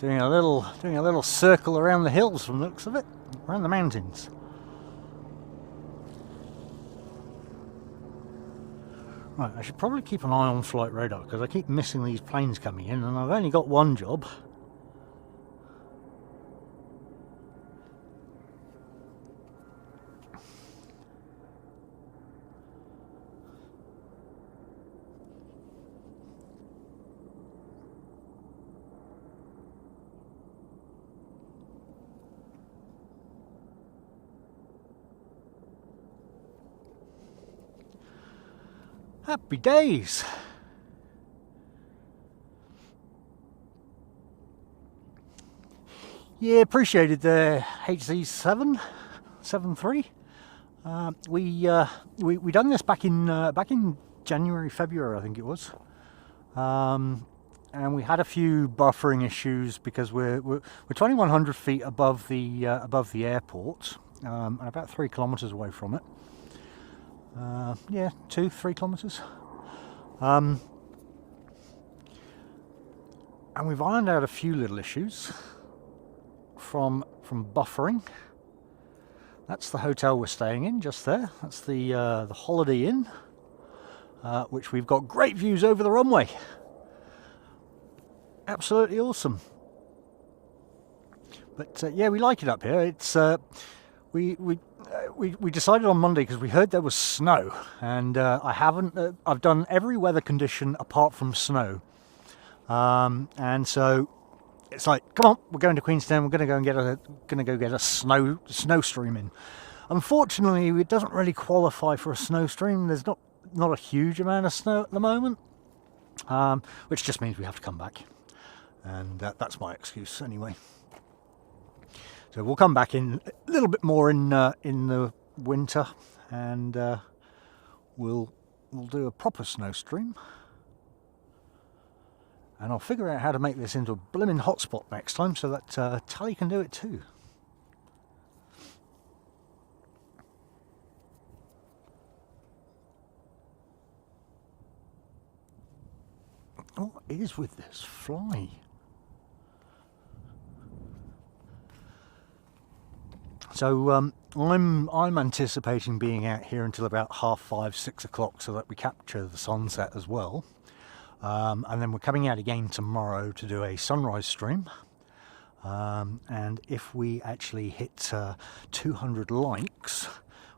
Doing a little circle around the hills from the looks of it, around the mountains. Right, I should probably keep an eye on flight radar because I keep missing these planes coming in, and I've only got one job. Happy days. Yeah, appreciated the HZ773. We done this back in January, February, I think it was, and we had a few buffering issues because we're 2,100 feet above the airport, and about 3 kilometres away from it. Yeah, 2-3 kilometres. And we've ironed out a few little issues from buffering. That's the hotel we're staying in just there. That's the Holiday Inn, which we've got great views over the runway. Absolutely awesome. But yeah, we like it up here. It's we decided on Monday because we heard there was snow, and I've done every weather condition apart from snow, and so it's like, come on, we're going to Queenstown. We're going to go get a snowstream in. Unfortunately, it doesn't really qualify for a snowstream. There's not a huge amount of snow at the moment, which just means we have to come back, and that's my excuse anyway. So we'll come back in a little bit more in the winter, and we'll do a proper snowstream. And I'll figure out how to make this into a blimmin' hotspot next time so that Tally can do it too. What is with this fly? So I'm anticipating being out here until about 5:30, 6 o'clock so that we capture the sunset as well. And then we're coming out again tomorrow to do a sunrise stream. And if we actually hit 200 likes,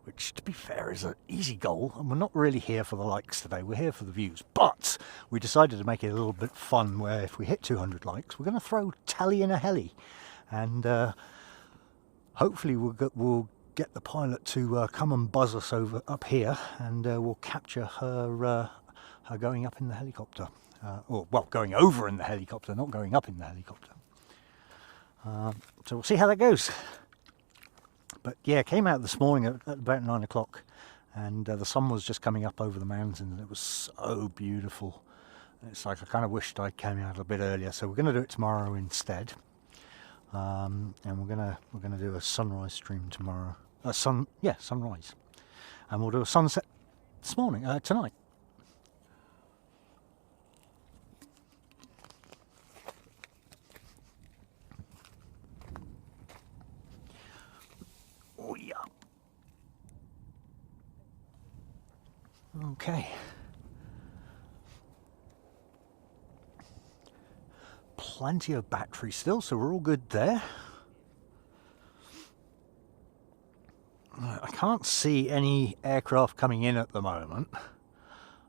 which to be fair is an easy goal, and we're not really here for the likes today, we're here for the views, but we decided to make it a little bit fun where if we hit 200 likes, we're going to throw Tally in a heli, and hopefully we'll get the pilot to come and buzz us over up here, and we'll capture her going up in the helicopter, or well, going over in the helicopter, not going up in the helicopter. So we'll see how that goes. But yeah, came out this morning at about 9 o'clock, and the sun was just coming up over the mountains, and it was so beautiful. It's like I kind of wished I came out a bit earlier. So we're going to do it tomorrow instead, and we're gonna do a sunrise stream tomorrow. Sunrise, and we'll do a sunset this morning, tonight. Oh yeah. Okay. Plenty of battery still, so we're all good there. I can't see any aircraft coming in at the moment.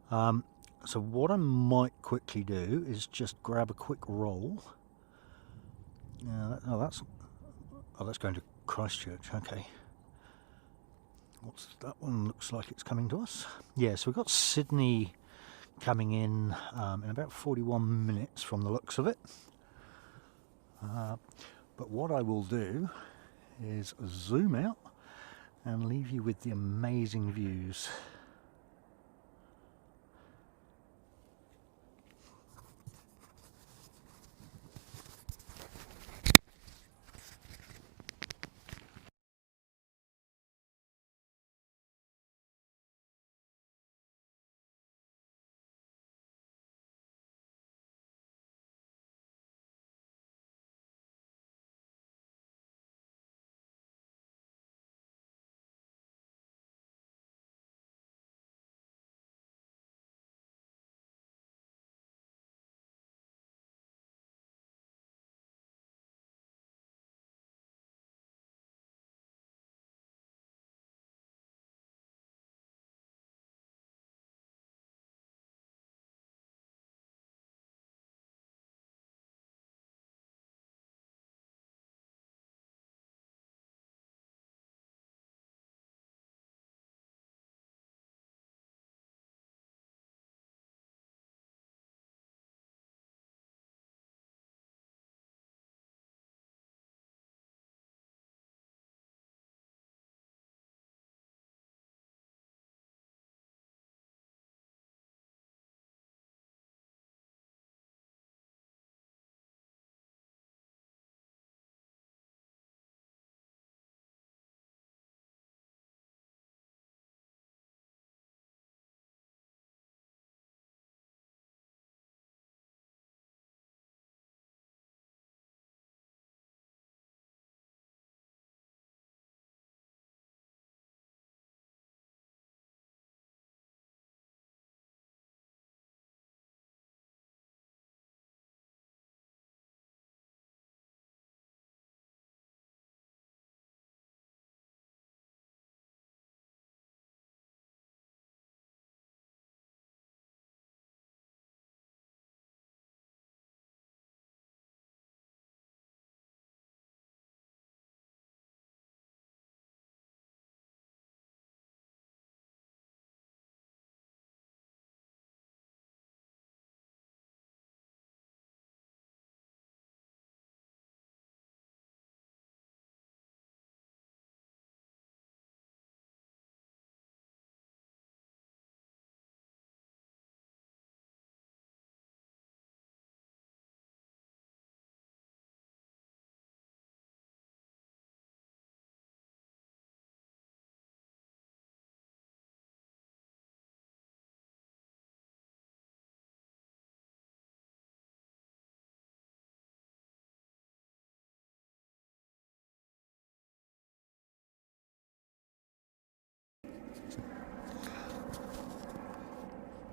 So what I might quickly do is just grab a quick roll. That's going to Christchurch. Okay. What's that one? Looks like it's coming to us. Yeah, so we've got Sydney coming in about 41 minutes from the looks of it. But what I will do is zoom out and leave you with the amazing views.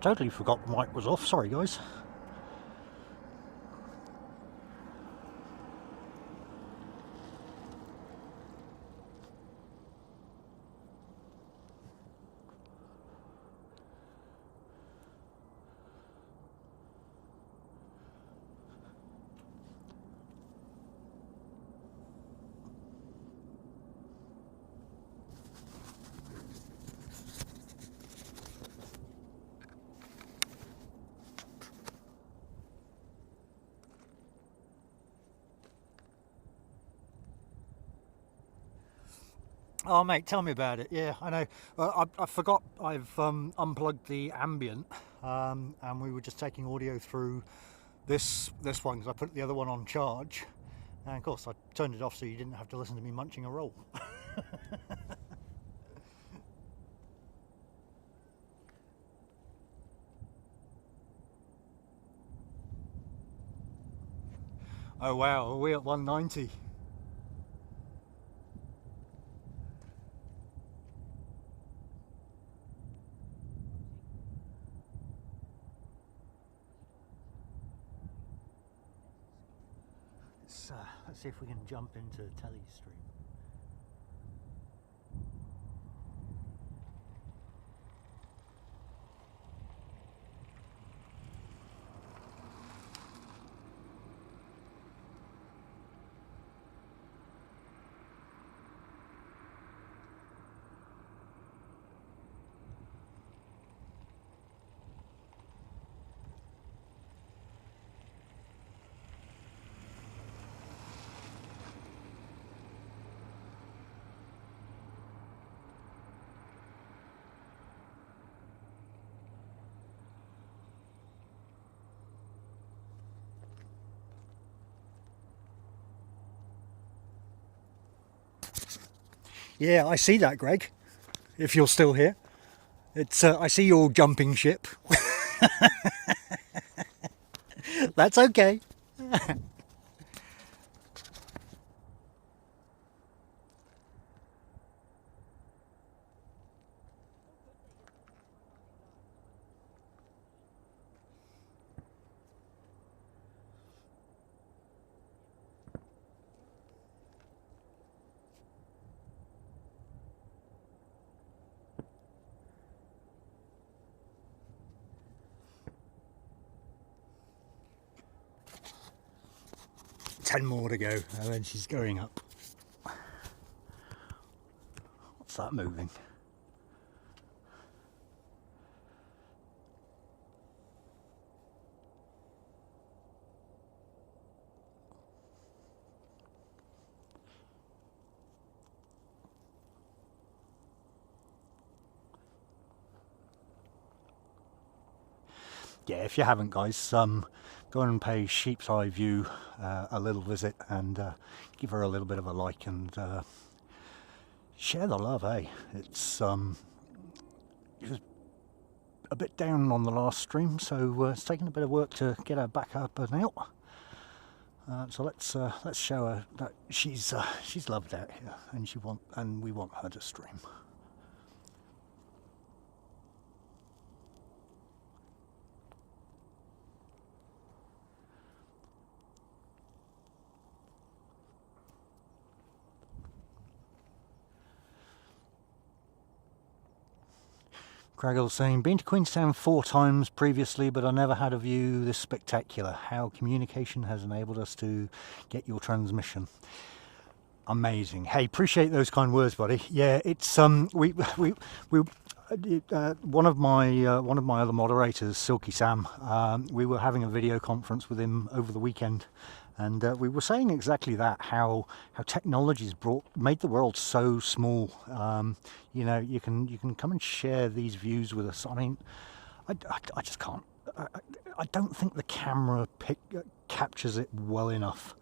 Totally forgot the mic was off. Sorry, guys. Oh mate, tell me about it. Yeah, I know. I forgot I've unplugged the ambient, and we were just taking audio through this one because I put the other one on charge, and of course I turned it off so you didn't have to listen to me munching a roll. Oh wow, are we at 190? Let's see if we can jump into Telestream. Yeah, I see that, Greg. If you're still here, it's I see your jumping ship. That's okay. Ten more to go, and then she's going up. What's that moving? Yeah, if you haven't, guys, go and pay Sheep's Eye View a little visit and give her a little bit of a like and share the love, eh? It was a bit down on the last stream, so it's taken a bit of work to get her back up and out. So let's show her that she's loved out here, and we want her to stream. Craggle saying, been to Queenstown 4 times previously, but I never had a view this spectacular. How communication has enabled us to get your transmission. Amazing. Hey, appreciate those kind words, buddy. Yeah, it's we one of my other moderators, Silky Sam, we were having a video conference with him over the weekend, and we were saying exactly that, how technology's made the world so small. You know, you can come and share these views with us. I mean, I just can't. I don't think the camera captures it well enough.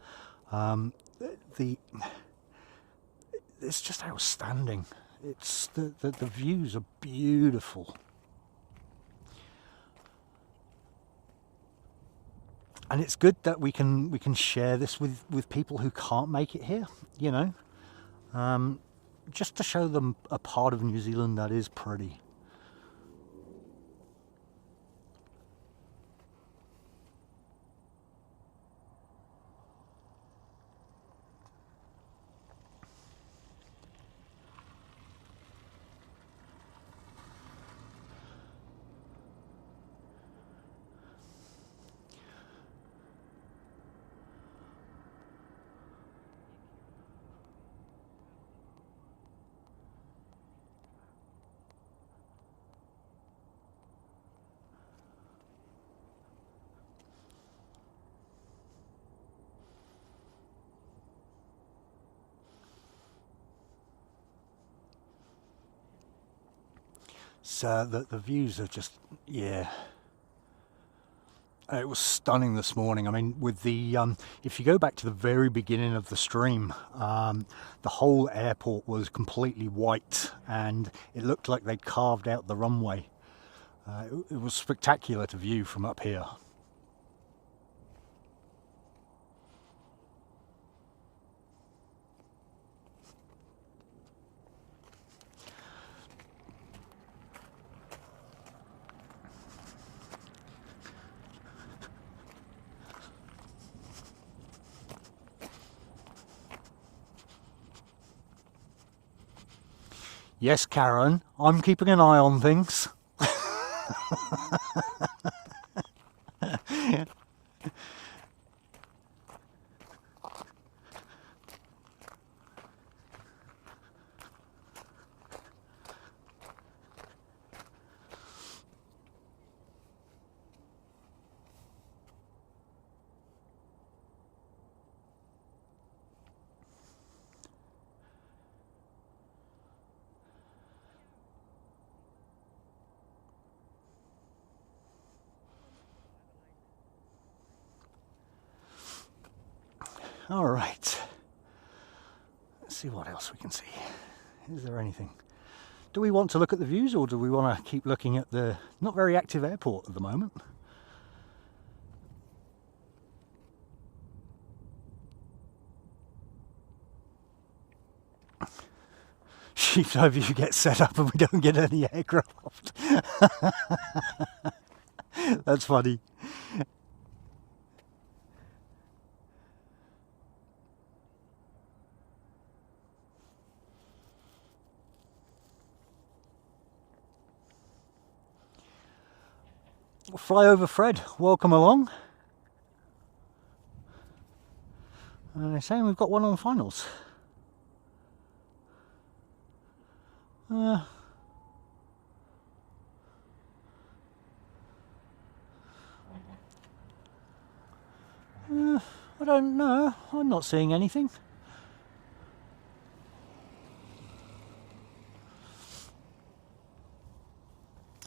It's just outstanding. It's the views are beautiful. And it's good that we can share this with people who can't make it here, you know, just to show them a part of New Zealand that is pretty. So the views are just, yeah. It was stunning this morning. I mean, with the if you go back to the very beginning of the stream, the whole airport was completely white, and it looked like they carved out the runway. It was spectacular to view from up here. Yes, Karen, I'm keeping an eye on things. All right. Let's see what else we can see. Is there anything? Do we want to look at the views, or do we want to keep looking at the not very active airport at the moment? Sheepdog view gets set up and we don't get any aircraft. That's funny. Flyover Fred, welcome along. Saying we've got one on finals. I don't know. I'm not seeing anything.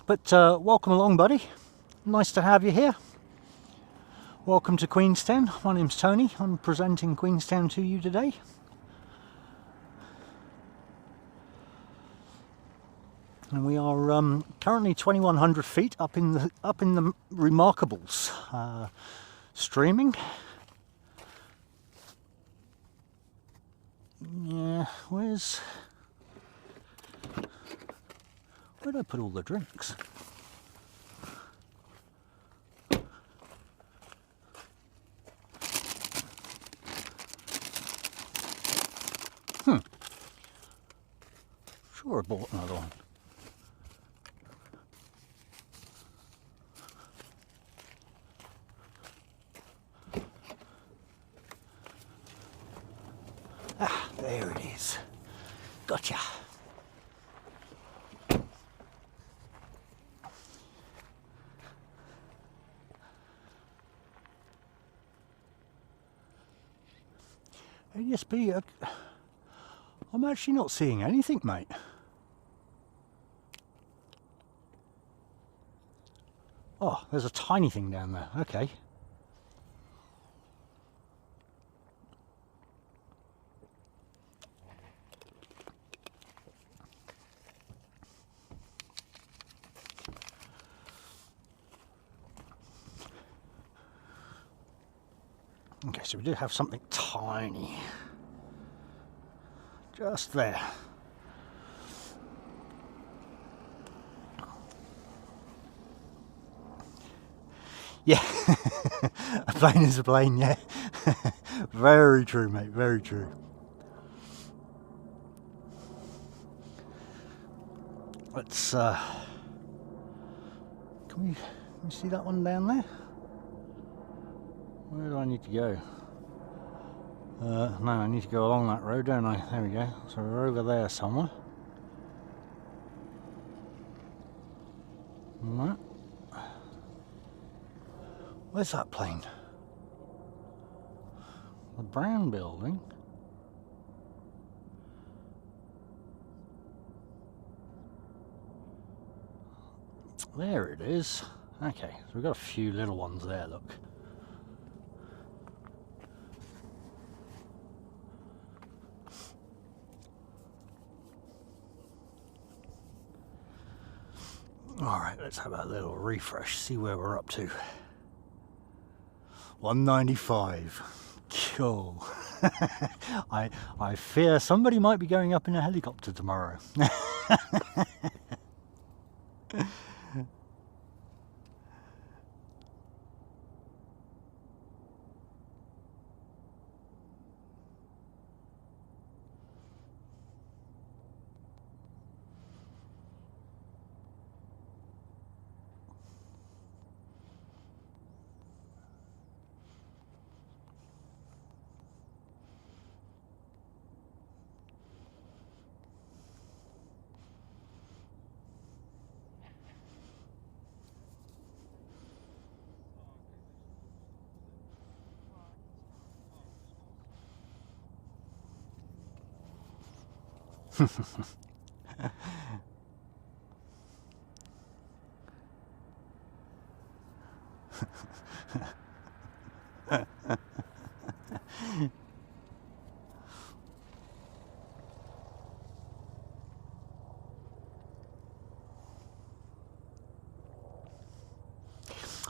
But welcome along, buddy. Nice to have you here. Welcome to Queenstown. My name's Tony. I'm presenting Queenstown to you today. And we are currently 2,100 feet up in the Remarkables streaming. Yeah, where did I put all the drinks? Sure, I bought another one. Ah, there it is. Gotcha. ASB, I'm actually not seeing anything, mate. Oh, there's a tiny thing down there. Okay. Okay, so we do have something tiny. Just there. Yeah, a plane is a plane, yeah. Very true, mate, very true. Let's, can we see that one down there? Where do I need to go? No, I need to go along that road, don't I? There we go. So we're over there somewhere. No. Where's that plane? The brown building. There it is. Okay, so we've got a few little ones there, look. Alright, let's have a little refresh, see where we're up to. 195. Cool. I fear somebody might be going up in a helicopter tomorrow.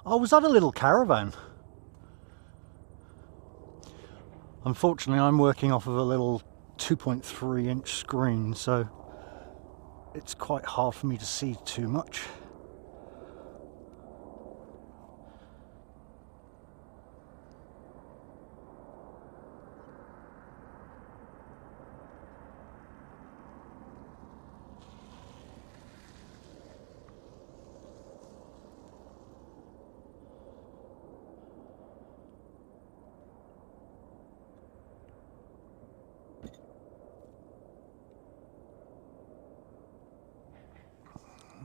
Oh, was that a little caravan? Unfortunately, I'm working off of a little 2.3-inch screen, so it's quite hard for me to see too much.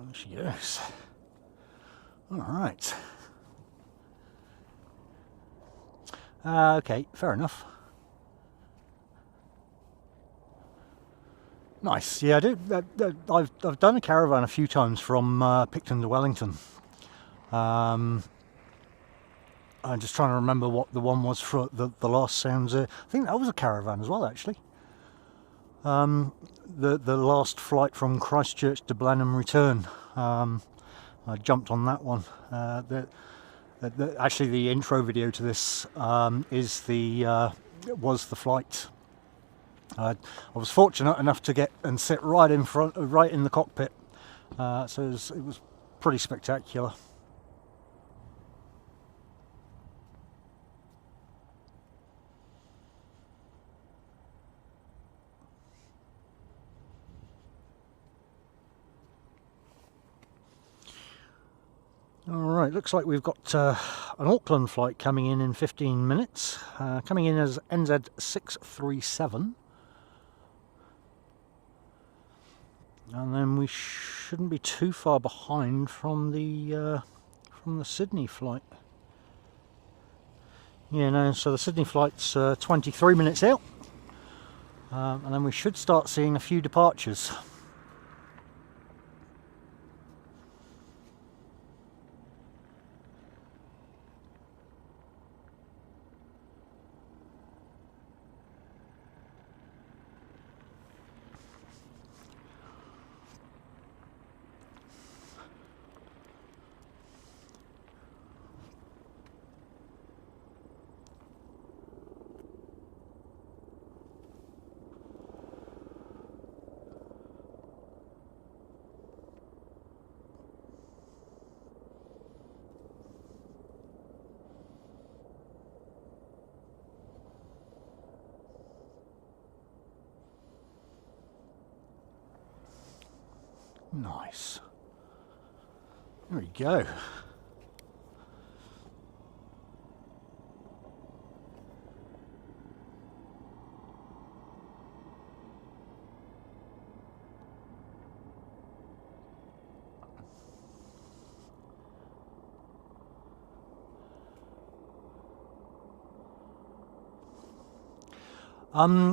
There she goes. All right. Okay, fair enough. Nice. Yeah, I've done a caravan a few times from Picton to Wellington. I'm just trying to remember what the one was for the last sounds. I think that was a caravan as well, actually. The last flight from Christchurch to Blenheim return. I jumped on that one. Actually, the intro video to this was the flight. I was fortunate enough to get and sit right in front, right in the cockpit. So it was pretty spectacular. Alright, looks like we've got an Auckland flight coming in 15 minutes. Coming in as NZ637. And then we shouldn't be too far behind from the Sydney flight. Yeah, no, so the Sydney flight's 23 minutes out. And then we should start seeing a few departures. Nice. There we go.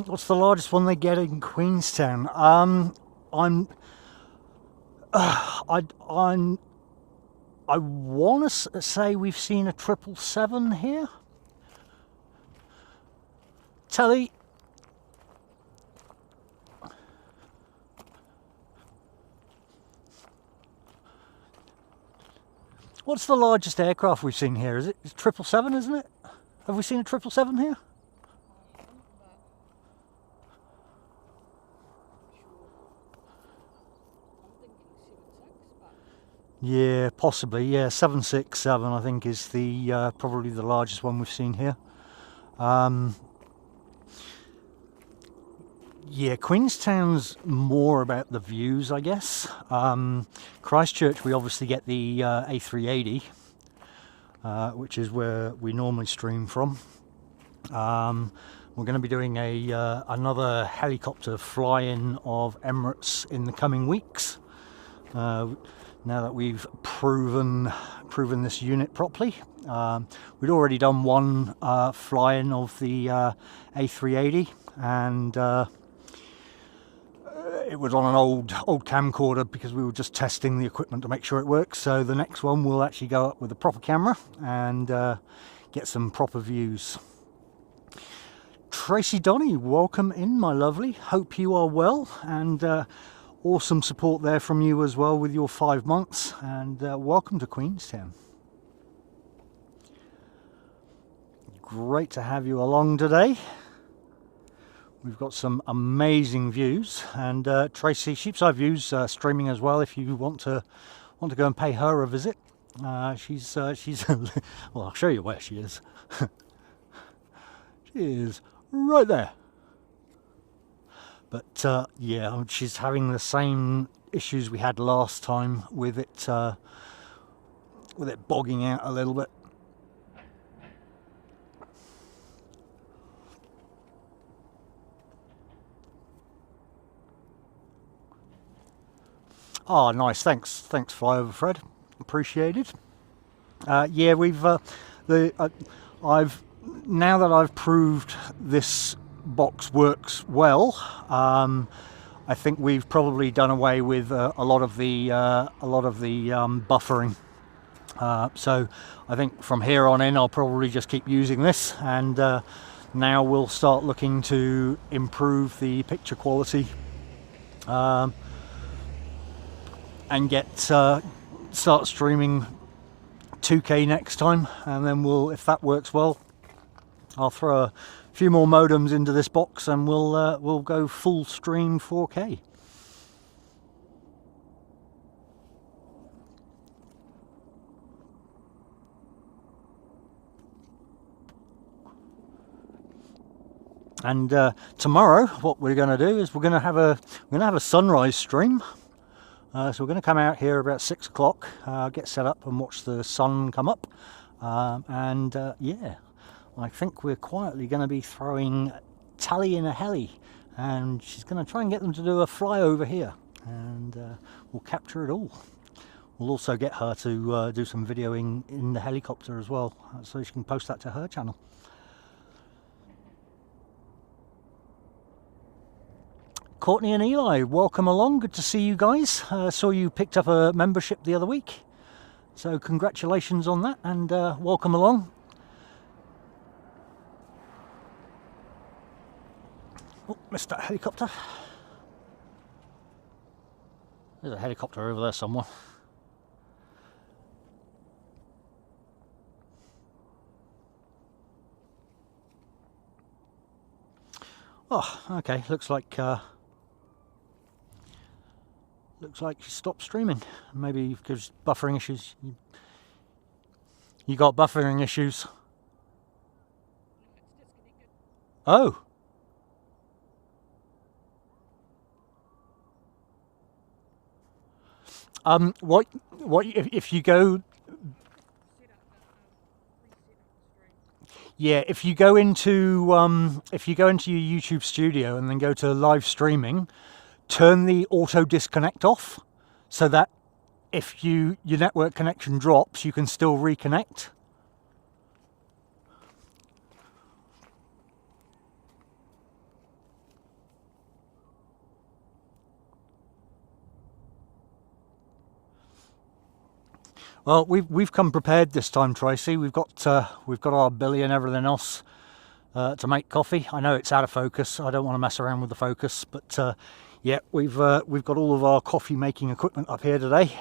What's the largest one they get in Queenstown? I'm I want to say we've seen a 777 here. Telly. What's the largest aircraft we've seen here? Is it 777, isn't it? Have we seen a 777 here? Yeah, possibly. Yeah, 767 I think is the probably the largest one we've seen here. Yeah, Queenstown's more about the views, I guess. Christchurch, we obviously get the A380, which is where we normally stream from. We're going to be doing another helicopter fly-in of Emirates in the coming weeks. Now that we've proven this unit properly. We'd already done one fly-in of the A380, and it was on an old camcorder because we were just testing the equipment to make sure it works. So the next one will actually go up with a proper camera and get some proper views. Tracy Donny, welcome in, my lovely. Hope you are well, and awesome support there from you as well with your 5 months, and welcome to Queenstown. Great to have you along today. We've got some amazing views, and Tracy, Sheepside Views streaming as well if you want to go and pay her a visit. She's well, I'll show you where she is. She is right there. But yeah, she's having the same issues we had last time with it bogging out a little bit. Oh, nice. Thanks, Flyover Fred. Appreciated. Yeah, we've I've now that I've proved this box works well. I think we've probably done away with a lot of the buffering. So I think from here on in, I'll probably just keep using this, and now we'll start looking to improve the picture quality. And start streaming 2K next time, and then if that works well, I'll throw a few more modems into this box and we'll go full stream 4K. And tomorrow, what we're going to do is we're going to have a sunrise stream. So we're going to come out here about 6 o'clock, get set up and watch the sun come up, and yeah, I think we're quietly going to be throwing Tally in a heli, and she's going to try and get them to do a fly over here, and we'll capture it all. We'll also get her to do some videoing in the helicopter as well, so she can post that to her channel. Courtney and Eli, welcome along. Good to see you guys. Saw you picked up a membership the other week, so congratulations on that, and welcome along. Oh, missed that helicopter. There's a helicopter over there somewhere. Oh, okay. Looks like you stopped streaming. Maybe because buffering issues. You got buffering issues. Oh. What if you go? Yeah, if you go into your YouTube studio and then go to live streaming, turn the auto disconnect off, so that if your network connection drops, you can still reconnect. Well, we've come prepared this time, Tracy. We've got our billy and everything else to make coffee. I know it's out of focus. I don't want to mess around with the focus, but yeah, we've got all of our coffee making equipment up here today.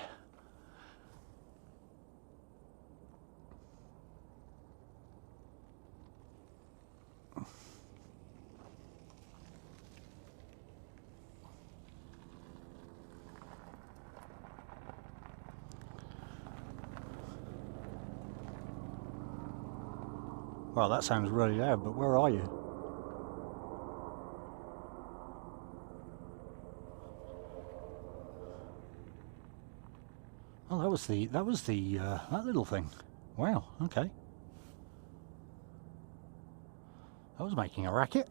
Well, that sounds really loud, but where are you? Oh, that was the that little thing. Wow, okay. That was making a racket.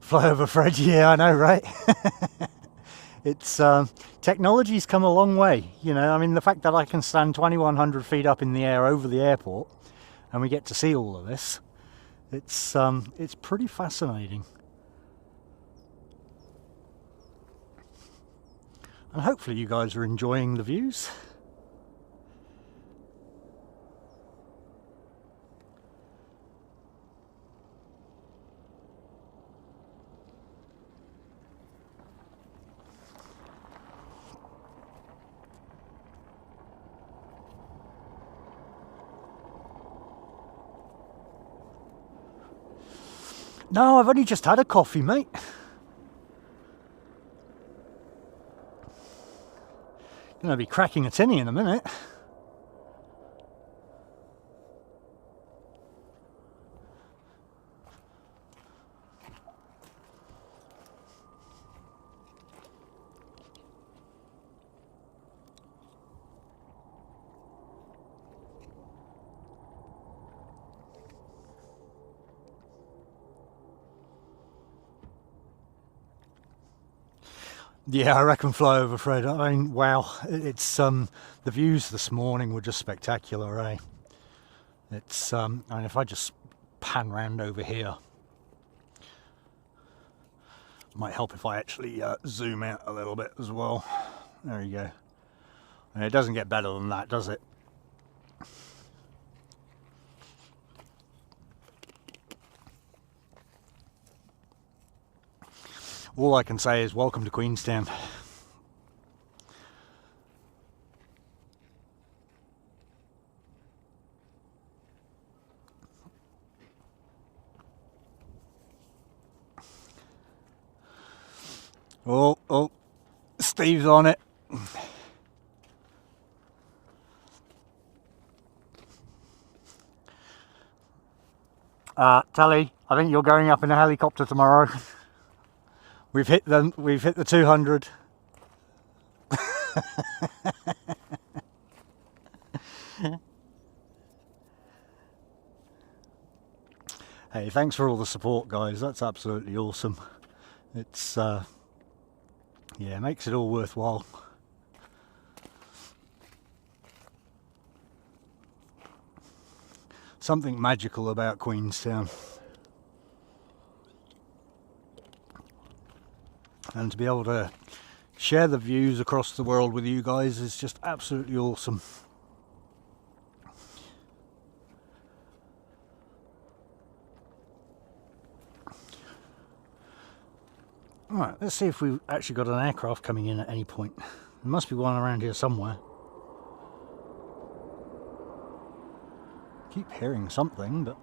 Fly over Fred, yeah, I know, right? It's technology's come a long way, you know. I mean, the fact that I can stand 2,100 feet up in the air over the airport, and we get to see all of this, it's pretty fascinating. And hopefully you guys are enjoying the views. No, I've only just had a coffee, mate. Gonna be cracking a tinny in a minute. Yeah, I reckon fly over Fred. I mean, wow, it's the views this morning were just spectacular, eh? It's and if I just pan round over here, might help if I actually zoom out a little bit as well. There you go. And it doesn't get better than that, does it? All I can say is welcome to Queenstown. Oh, Steve's on it. Tally, I think you're going up in a helicopter tomorrow. We've hit the 200. Hey, thanks for all the support, guys. That's absolutely awesome. It's yeah, it makes it all worthwhile. Something magical about Queenstown. And to be able to share the views across the world with you guys is just absolutely awesome. Alright, let's see if we've actually got an aircraft coming in at any point. There must be one around here somewhere. Keep hearing something, but...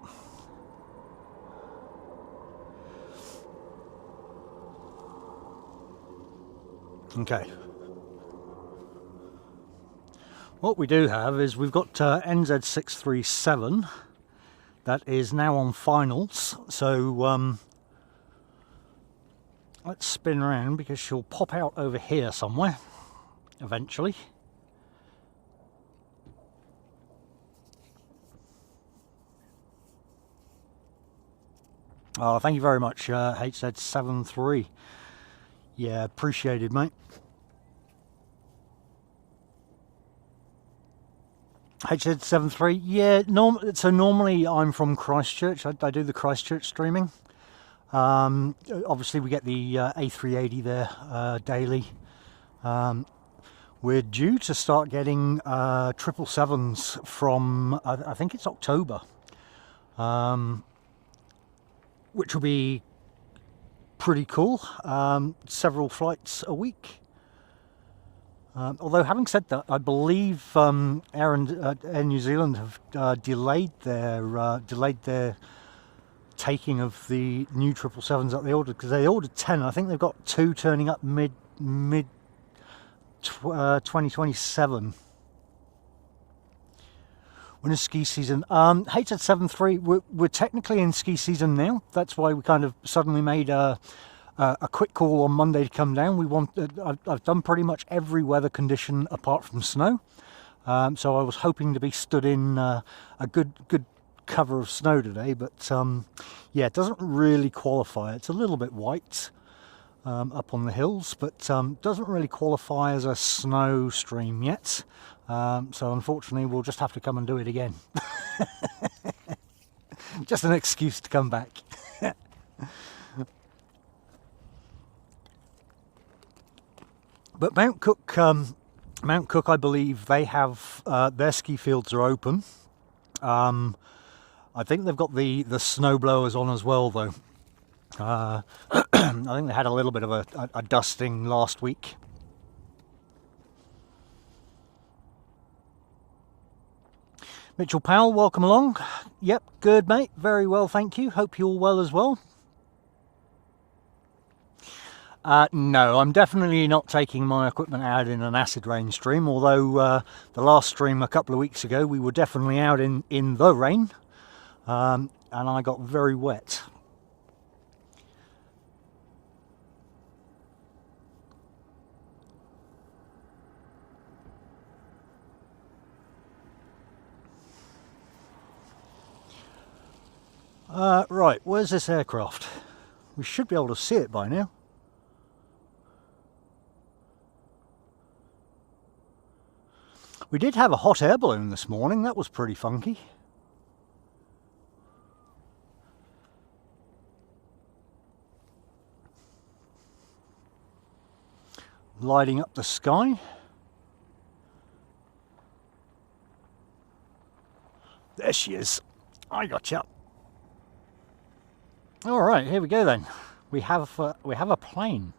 Okay. What we do have is we've got NZ637 that is now on finals, so let's spin around because she'll pop out over here somewhere eventually. Oh, thank you very much, HZ73. Yeah, appreciated, mate. HZ73, yeah. So normally I'm from Christchurch. I do the Christchurch streaming. Obviously we get the A380 there daily. We're due to start getting 777s from I think it's October, which will be pretty cool. Several flights a week. Although having said that, I believe Air New Zealand have delayed their taking of the new 777s that they ordered, because they ordered 10. I think they've got 2 turning up mid 2027. When is ski season? HZ73, we're technically in ski season now. That's why we kind of suddenly made a quick call on Monday to come down. I've done pretty much every weather condition apart from snow. So I was hoping to be stood in a good cover of snow today, but yeah, it doesn't really qualify. It's a little bit white up on the hills, but doesn't really qualify as a snow stream yet. So unfortunately we'll just have to come and do it again. Just an excuse to come back. But Mount Cook, I believe they have their ski fields are open. I think they've got the snow blowers on as well, though. I think they had a little bit of a dusting last week. Mitchell Powell, welcome along. Yep, good mate, very well, thank you. Hope you're well as well. No, I'm definitely not taking my equipment out in an acid rain stream, although the last stream a couple of weeks ago we were definitely out in the rain, and I got very wet. Right, where's this aircraft? We should be able to see it by now. We did have a hot air balloon this morning, that was pretty funky. Lighting up the sky. There she is. I gotcha. All right, here we go then. We have a plane.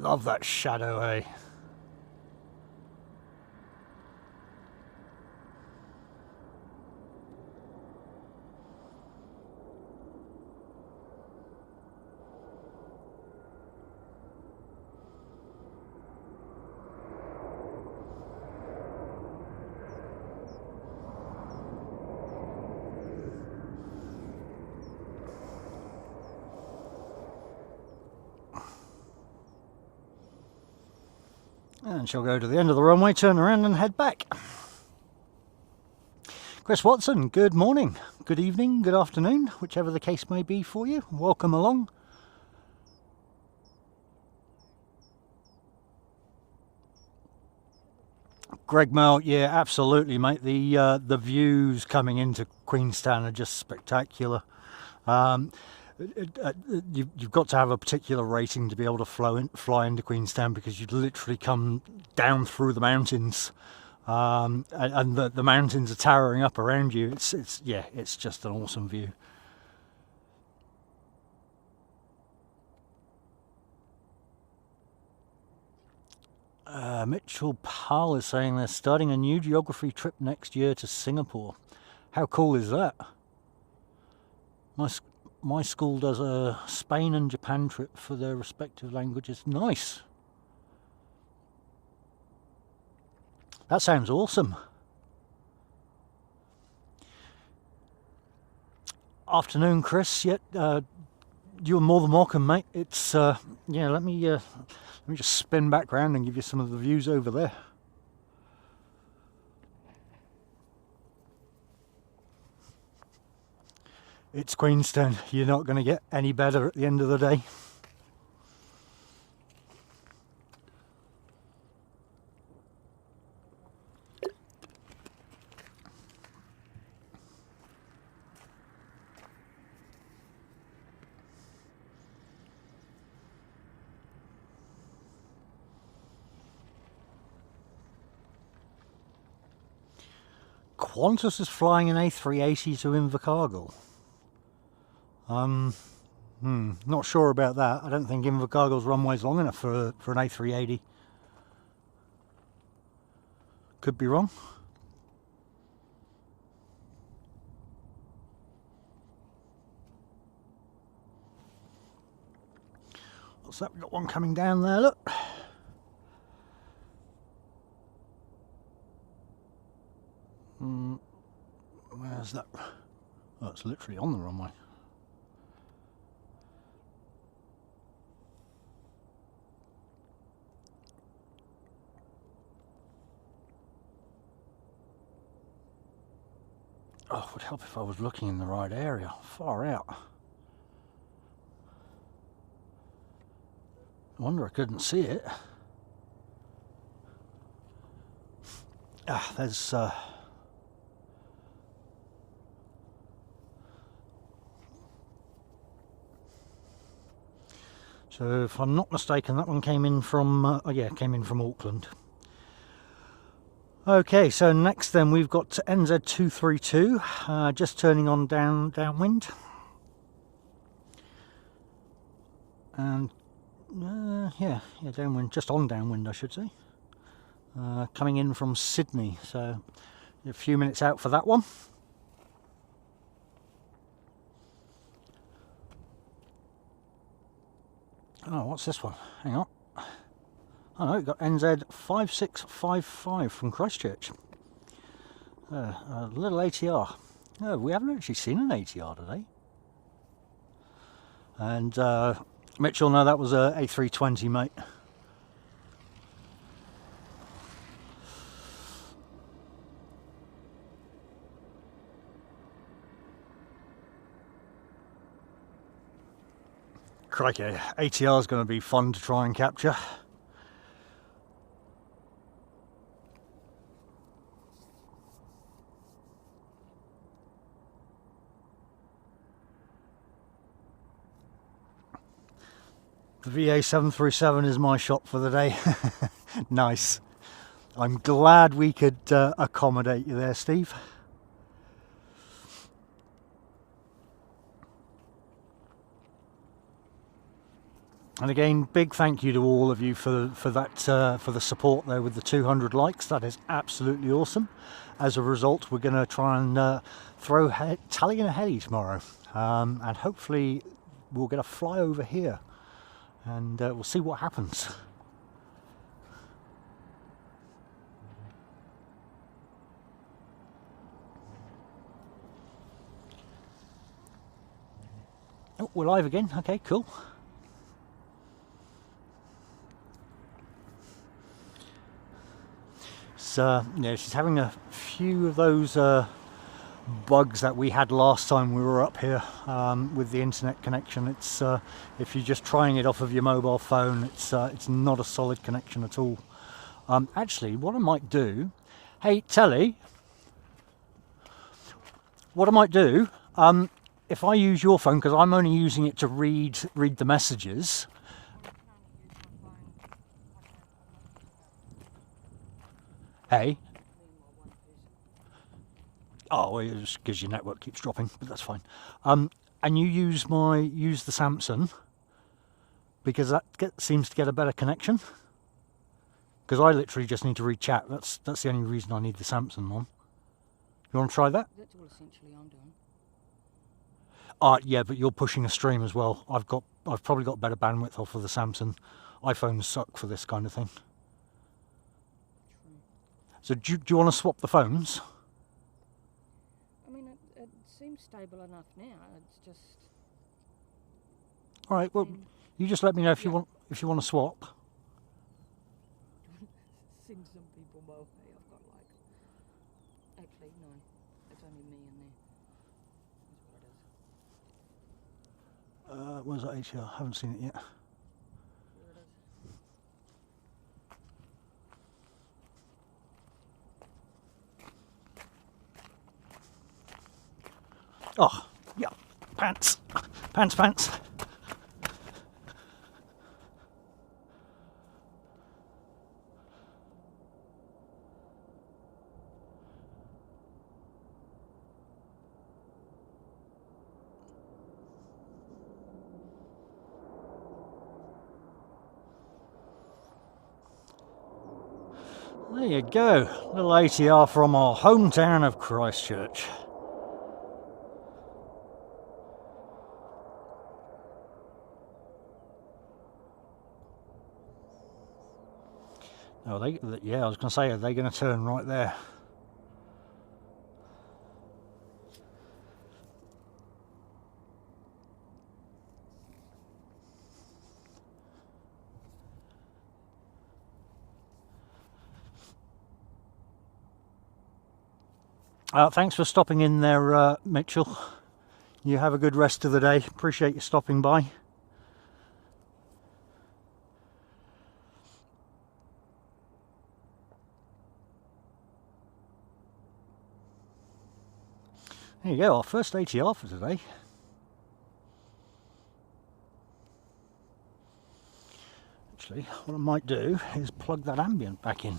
Love that shadow, eh? And she'll go to the end of the runway, turn around and head back. Chris Watson, good morning, good evening, good afternoon, whichever the case may be for you. Welcome along. Greg Mel, yeah, absolutely, mate. The views coming into Queenstown are just spectacular. You've got to have a particular rating to be able to fly into Queenstown, because you'd literally come down through the mountains and the mountains are towering up around you. It's just an awesome view. Mitchell Powell is saying they're starting a new geography trip next year to Singapore. How cool is that? My school does a Spain and Japan trip for their respective languages. Nice. That sounds awesome. Afternoon, Chris. You're more than welcome, mate. It's yeah. Let me just spin back round and give you some of the views over there. It's Queenstown. You're not going to get any better at the end of the day. Qantas is flying an A380 to Invercargill. Not sure about that. I don't think Invercargill's runway's long enough for an A380. Could be wrong. What's that? We've got one coming down there, look. Where's that? Oh, it's literally on the runway. Oh, it would help if I was looking in the right area. Far out. I wonder I couldn't see it. There's so if I'm not mistaken, that one came in from came in from Auckland. Okay, so next then we've got NZ232 just turning on downwind, and downwind, just on downwind I should say, coming in from Sydney, so a few minutes out for that one. Oh, what's this one? Hang on. Oh no, we've got NZ5655 from Christchurch. A little ATR. Oh, we haven't actually seen an ATR today. And Mitchell, no, that was a A320, mate. Crikey, ATR is going to be fun to try and capture. The VA737 is my shot for the day. Nice. I'm glad we could accommodate you there, Steve. And again, big thank you to all of you for the support there with the 200 likes. That is absolutely awesome. As a result, we're going to try and throw Tally in a heli tomorrow, and hopefully we'll get a flyover here, and we'll see what happens. Oh, we're live again. Okay, cool. Yeah, she's having a few of those bugs that we had last time we were up here with the internet connection. It's if you're just trying it off of your mobile phone, it's not a solid connection at all. Actually, what I might do, hey Telly, what I might do, if I use your phone, because I'm only using it to read the messages. Hey, Oh, well, it's because your network keeps dropping, but that's fine. And you use the Samsung because that seems to get a better connection. Because I literally just need to read chat. That's the only reason I need the Samsung one. You want to try that? That's all essentially I'm doing. Yeah, but you're pushing a stream as well. I've probably got better bandwidth off of the Samsung. iPhones suck for this kind of thing. True. So do you want to swap the phones? I mean, it seems stable enough now. It's just. All right. Well, you just let me know if you want to swap. Send some people my way. I've got like. Actually, no. It's only me in there. That's what it is. Where's that ATR? I haven't seen it yet. Here it is. Oh, yeah. Pants. Pants. There you go, little ATR from our hometown of Christchurch. Oh, yeah, I was going to say, are they going to turn right there? Thanks for stopping in there, Mitchell. You have a good rest of the day. Appreciate you stopping by. There you go, our first ATR for today. Actually, what I might do is plug that ambient back in.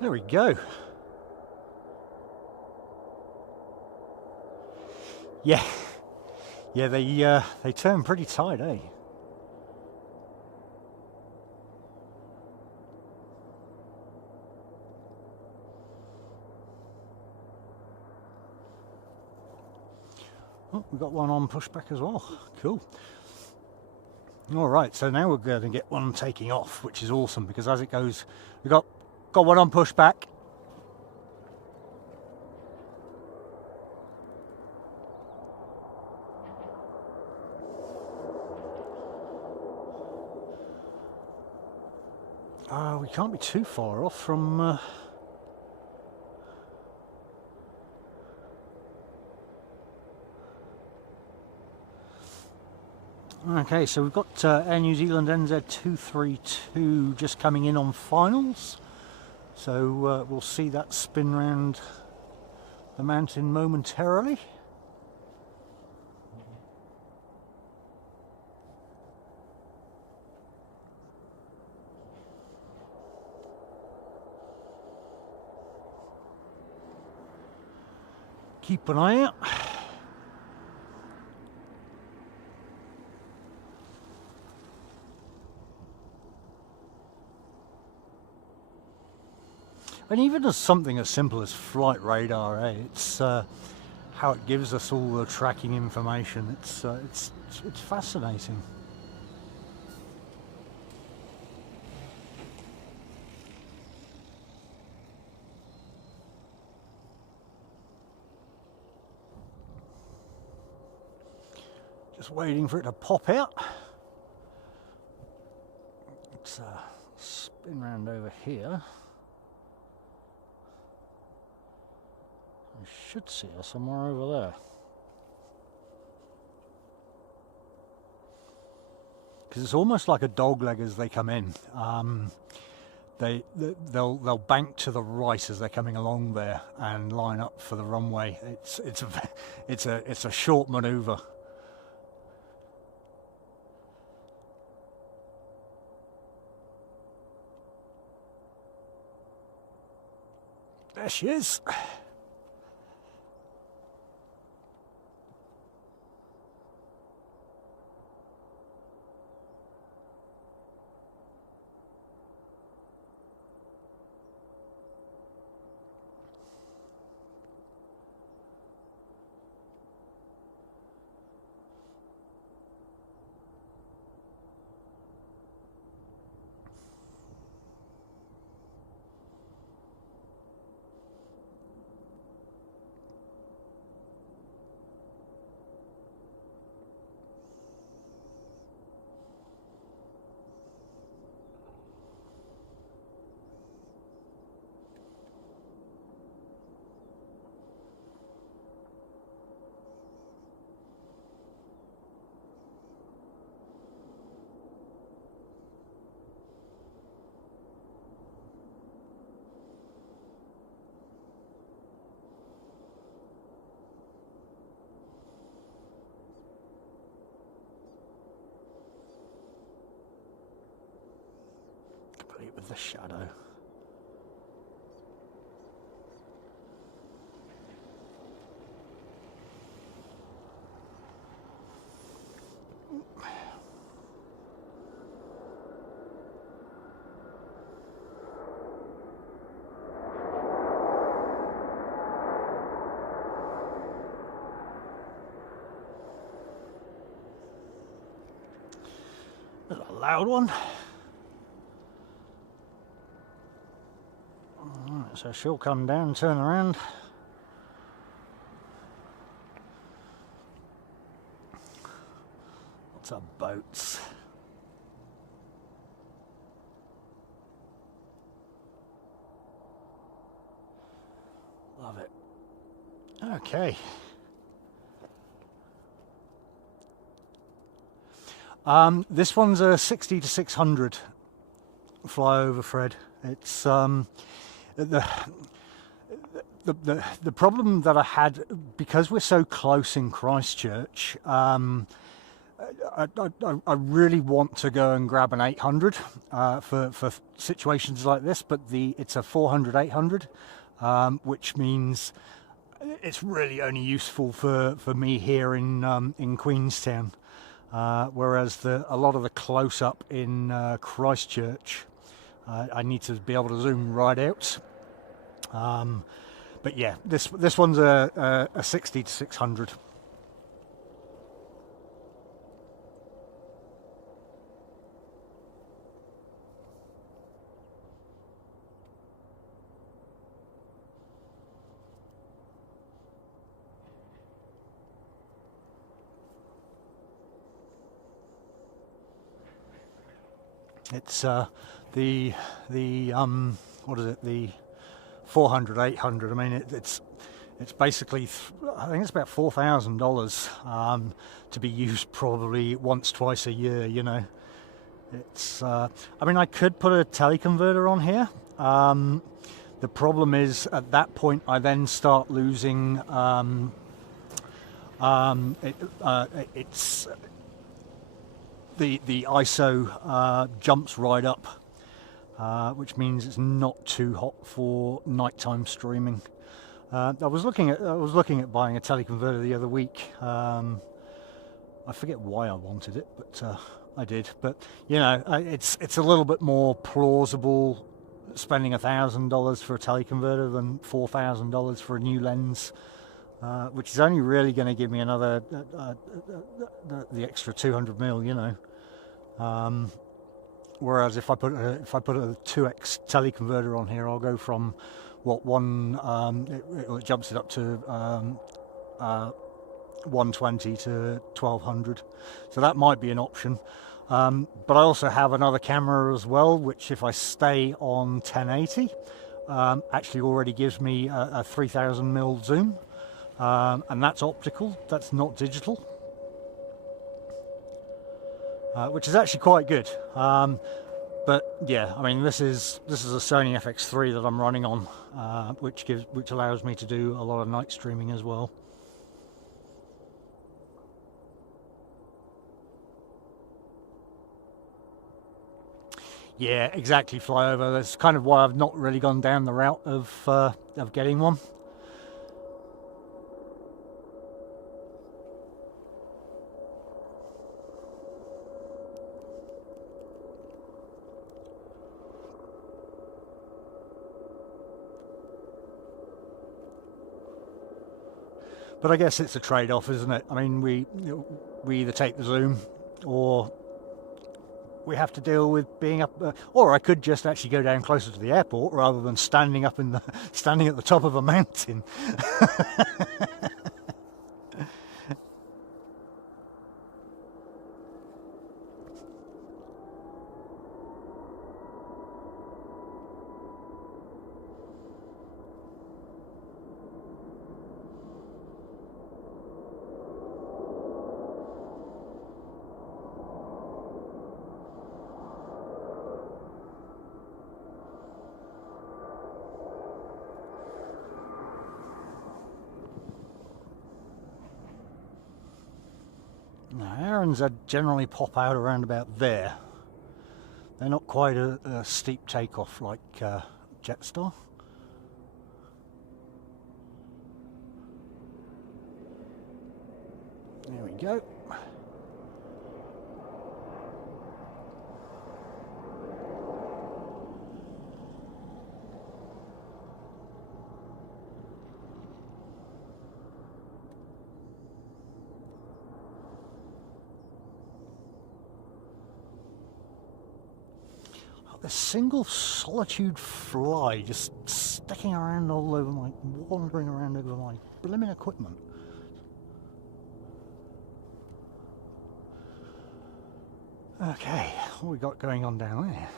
There we go. Yeah, they turn pretty tight, eh? Oh, we got one on pushback as well. Cool. All right, so now we're going to get one taking off, which is awesome because as it goes, we got one on pushback. We can't be too far off from. Okay, so we've got Air New Zealand NZ232 just coming in on finals. So we'll see that spin round the mountain momentarily. Keep an eye out. And even as something as simple as flight radar, it's how it gives us all the tracking information. It's fascinating. Just waiting for it to pop out. Let's spin round over here. I should see her somewhere over there. Because it's almost like a dog leg as they come in. They'll bank to the right as they're coming along there and line up for the runway. It's a short manoeuvre. There she is. Complete with the shadow. That's a loud one. Alright, so she'll come down, turn around. Lots of boats. Love it. Okay. This one's a 60 to 600 flyover, Fred. It's the problem that I had, because we're so close in Christchurch. I really want to go and grab an 800 for situations like this, but it's a 400-800, which means it's really only useful for me here in Queenstown. Whereas a lot of the close-up in Christchurch, I need to be able to zoom right out. But yeah, this one's a 60 to 600. It's the what is it, the 400-800. I mean, it's basically, I think it's about $4,000 to be used probably once, twice a year. You know, it's I mean, I could put a teleconverter on here. The problem is, at that point I then start losing it's the ISO jumps right up, which means it's not too hot for nighttime streaming. I was looking at buying a teleconverter the other week. I forget why I wanted it, but I did. But you know, it's a little bit more plausible spending $1,000 for a teleconverter than $4,000 for a new lens, which is only really going to give me another the extra 200mm, you know. Whereas if I put a 2x teleconverter on here, I'll go from what one it jumps it up to 120 to 1200, so that might be an option. But I also have another camera as well, which if I stay on 1080 actually already gives me a 3000mm zoom, and that's optical, that's not digital, which is actually quite good. But yeah, I mean, this is a Sony FX3 that I'm running on, which allows me to do a lot of night streaming as well. Yeah, exactly, flyover. That's kind of why I've not really gone down the route of getting one. But I guess it's a trade-off, isn't it? I mean, we either take the zoom, or we have to deal with being up. Or I could just actually go down closer to the airport rather than standing at the top of a mountain. Errands generally pop out around about there. They're not quite a steep takeoff like Jetstar. There we go. A single solitude fly just sticking around all over wandering around over my blimmin' equipment. Okay, what we got going on down there?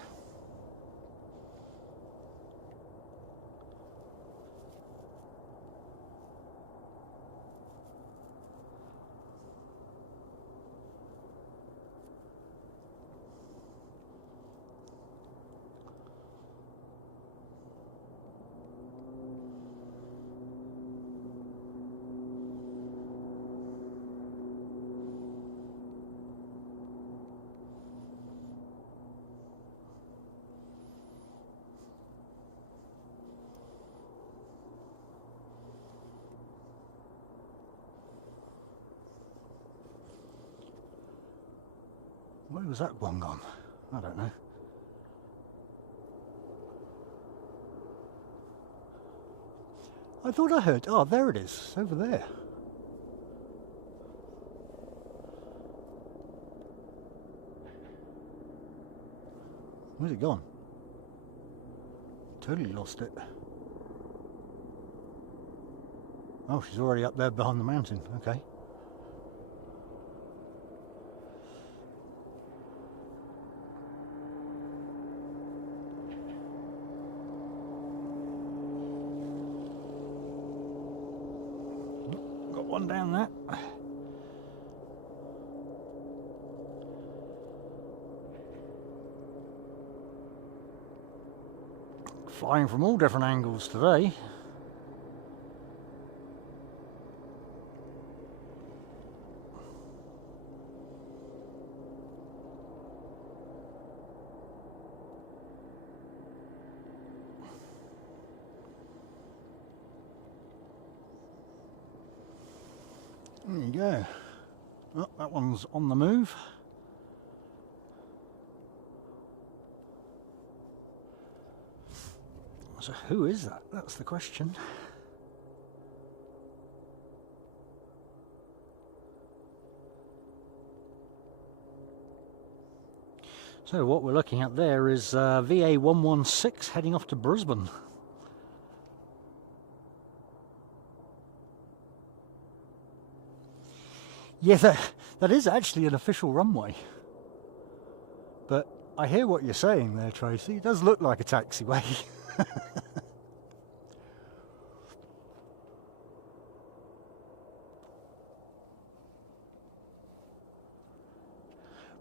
Where was that one gone? I don't know. I thought I heard... Oh, there it is, over there. Where's it gone? Totally lost it. Oh, she's already up there behind the mountain. Okay. Got one down there. Flying from all different angles today. There you go. Oh, that one's on the move. So who is that? That's the question. So what we're looking at there is VA116 heading off to Brisbane. Yeah, that is actually an official runway. But I hear what you're saying there, Tracy. It does look like a taxiway.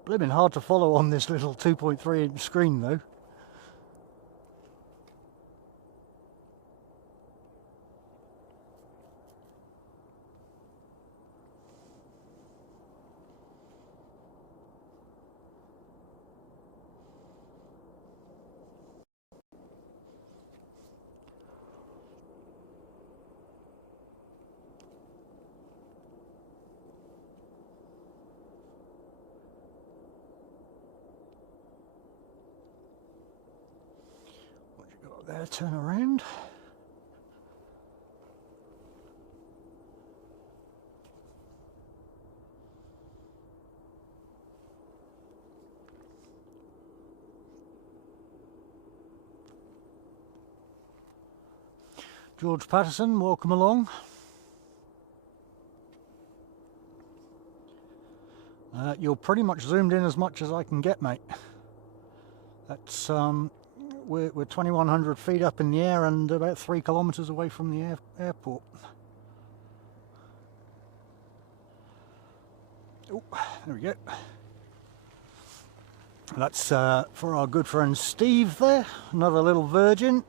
Blimmin' hard to follow on this little 2.3-inch screen though. What you got there? Turn around. George Patterson, welcome along. You're pretty much zoomed in as much as I can get, mate. That's we're 2,100 feet up in the air and about 3 kilometres away from the airport. Oh, there we go. That's for our good friend Steve there, another little Virgin.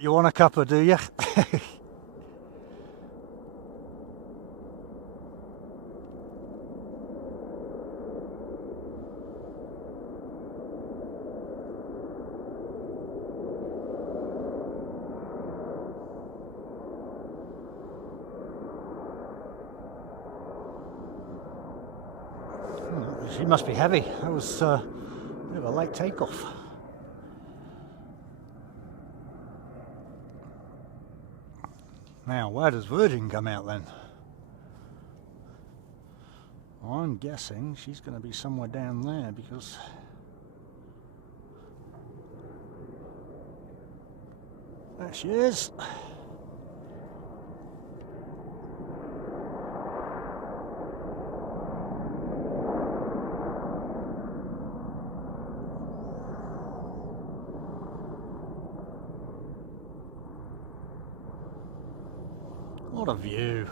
You want a cuppa, do you? She must be heavy. That was a bit of a late takeoff. Now, where does Virgin come out then? Well, I'm guessing she's going to be somewhere down there because there she is. What a view.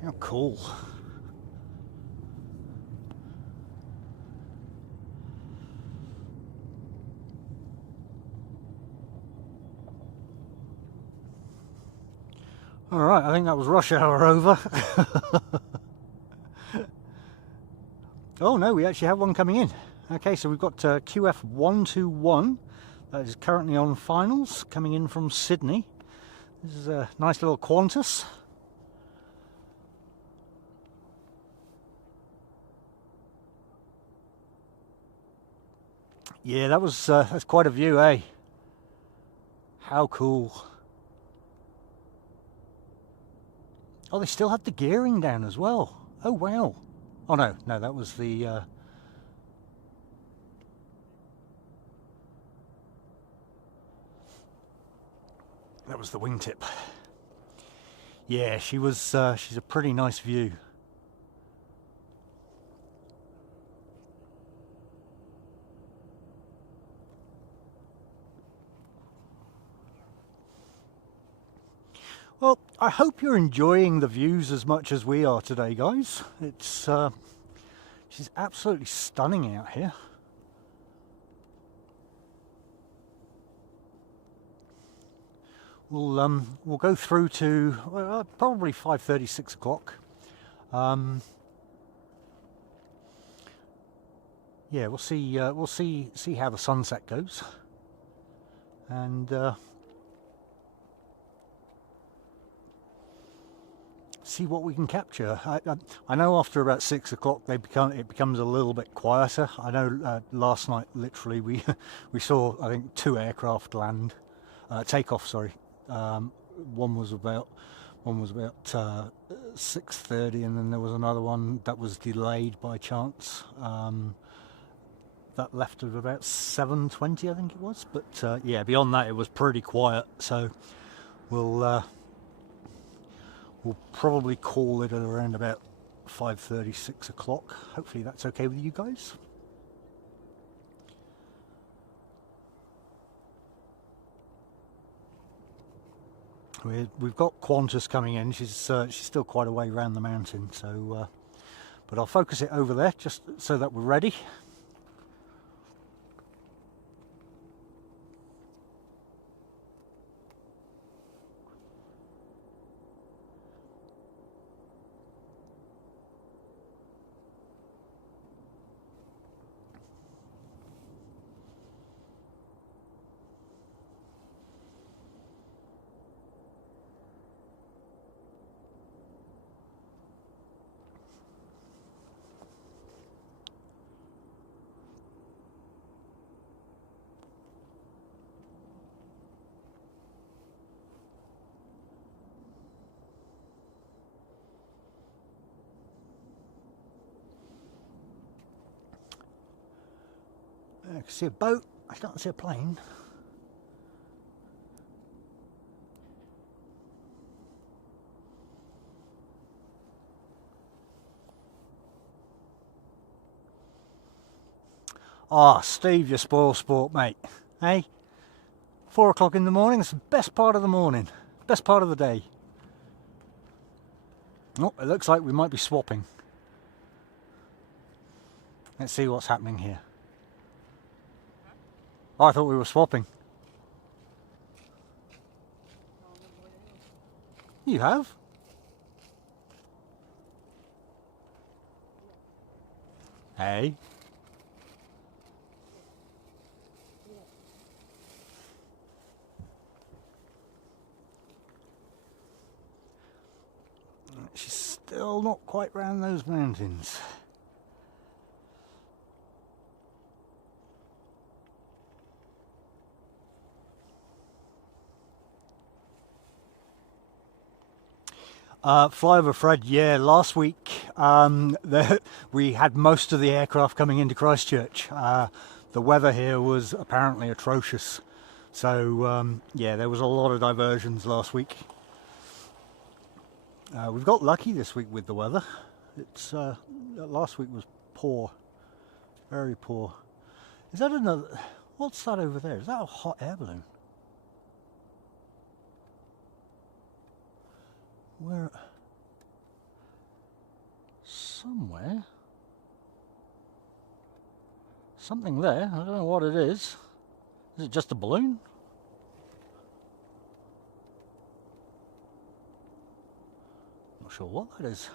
How cool. All right, I think that was rush hour over. Oh no, we actually have one coming in. Okay, so we've got QF121 that is currently on finals, coming in from Sydney. This is a nice little Qantas. Yeah, that's quite a view, eh? How cool. Oh, they still had the gearing down as well. Oh wow. Oh no, that was the wingtip. Yeah, she's a pretty nice view. Well, I hope you're enjoying the views as much as we are today, guys. It's she's absolutely stunning out here. We'll go through to probably 5:30, 6 o'clock. Yeah, we'll see how the sunset goes, and see what we can capture. I know after about 6 o'clock it becomes a little bit quieter. I know last night literally we we saw, I think, 2 aircraft land, take off. Sorry, one was about 6:30, and then there was another one that was delayed by chance. That left at about 7:20, I think it was. But yeah, beyond that it was pretty quiet. So we'll probably call it at around about 5:30, 6 o'clock. Hopefully that's okay with you guys. We've got Qantas coming in. She's still quite a way around the mountain, so but I'll focus it over there just so that we're ready. I can see a boat. I can't see a plane. Ah, Steve, you spoil sport, mate. Hey, 4 o'clock in the morning. It's the best part of the morning. Best part of the day. Oh, it looks like we might be swapping. Let's see what's happening here. Oh, I thought we were swapping. You have? Hey. She's still not quite round those mountains. Flyover Fred, yeah, last week we had most of the aircraft coming into Christchurch. The weather here was apparently atrocious. So yeah, there was a lot of diversions last week. We've got lucky this week with the weather. It's last week was poor, very poor. Is that another? What's that over there? Is that a hot air balloon? Where? Somewhere. Something there. I don't know what it is. Is it just a balloon? Not sure what that is.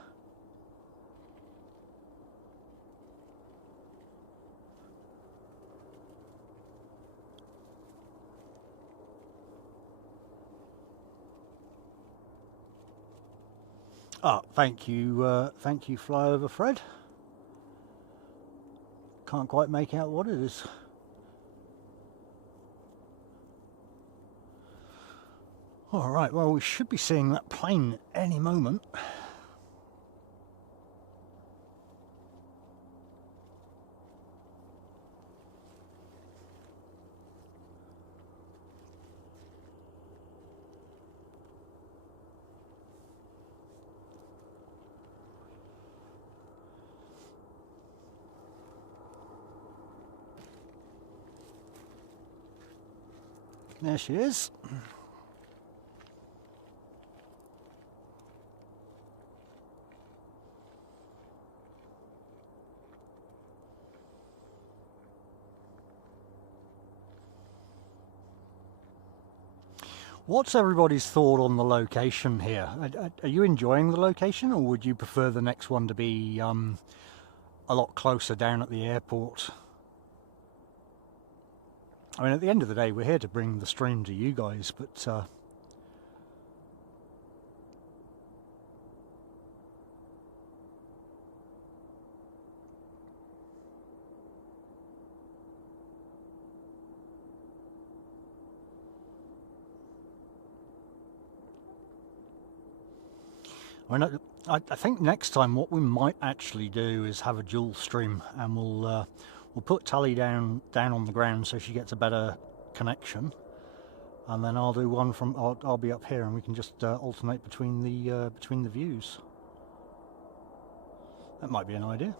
Ah, thank you, Flyover Fred. Can't quite make out what it is. All right, well, we should be seeing that plane any moment. There she is. What's everybody's thought on the location here? Are you enjoying the location, or would you prefer the next one to be a lot closer down at the airport? I mean, at the end of the day, we're here to bring the stream to you guys, but I think next time what we might actually do is have a dual stream, and we'll put Tally down on the ground so she gets a better connection, and then I'll do one from I'll be up here, and we can just alternate between the views. That might be an idea.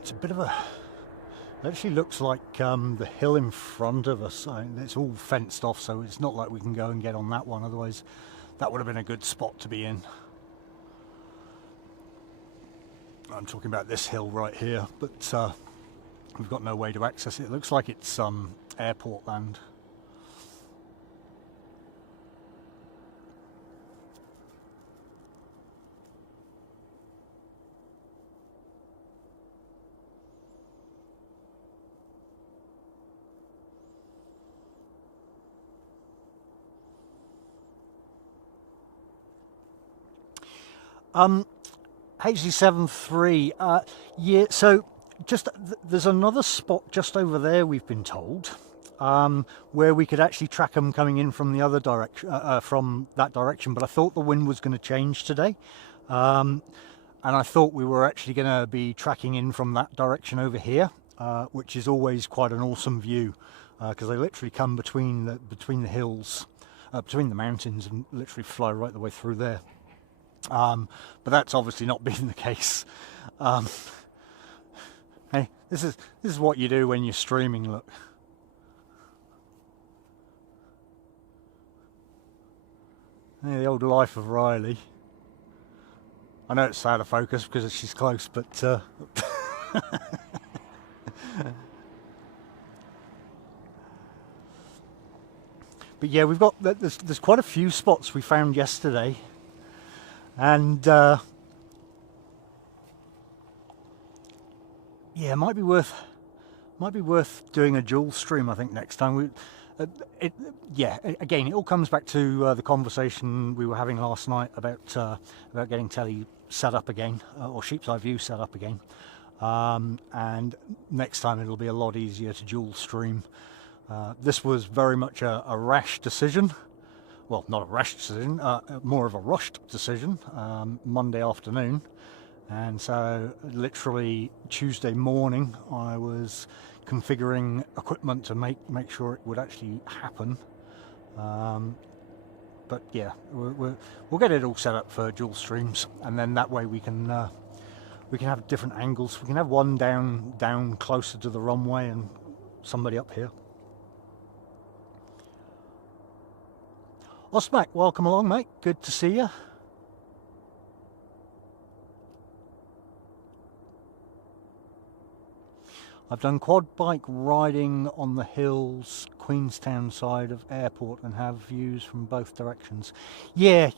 It's a bit of a... It actually looks like the hill in front of us. It's all fenced off, so it's not like we can go and get on that one. Otherwise, that would have been a good spot to be in. I'm talking about this hill right here, but we've got no way to access it. It looks like it's airport land. HC73, yeah, so just there's another spot just over there, we've been told, where we could actually track them coming in from the other direction, from that direction, but I thought the wind was going to change today, and I thought we were actually going to be tracking in from that direction over here, which is always quite an awesome view, because they literally come between the hills, between the mountains, and literally fly right the way through there. But that's obviously not been the case. Hey, this is what you do when you're streaming. Look, yeah, the old life of Riley. I know it's out of focus because she's close, but but yeah, we've got there's quite a few spots we found yesterday. And yeah, it might be worth doing a dual stream, I think, next time. Yeah, again, it all comes back to the conversation we were having last night about getting Telly set up again, or Sheep's Eye View set up again. And next time it'll be a lot easier to dual stream. This was very much a rash decision. Well, not a rash decision, more of a rushed decision, Monday afternoon. And so literally Tuesday morning I was configuring equipment to make sure it would actually happen. But yeah, we'll get it all set up for dual streams, and then that way we can have different angles. We can have one down closer to the runway and somebody up here. Osmac, welcome along, mate. Good to see you. I've done quad bike riding on the hills, Queenstown side of airport, and have views from both directions. Yeah.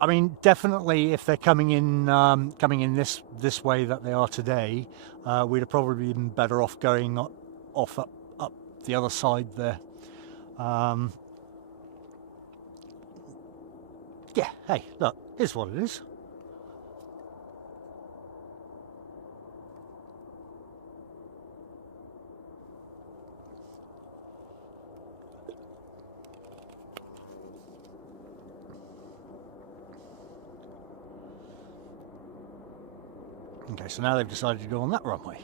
I mean, definitely, if they're coming in this way that they are today, we'd have probably been better off going up the other side there. Yeah, hey, look, here's what it is. Okay, so now they've decided to go on that runway.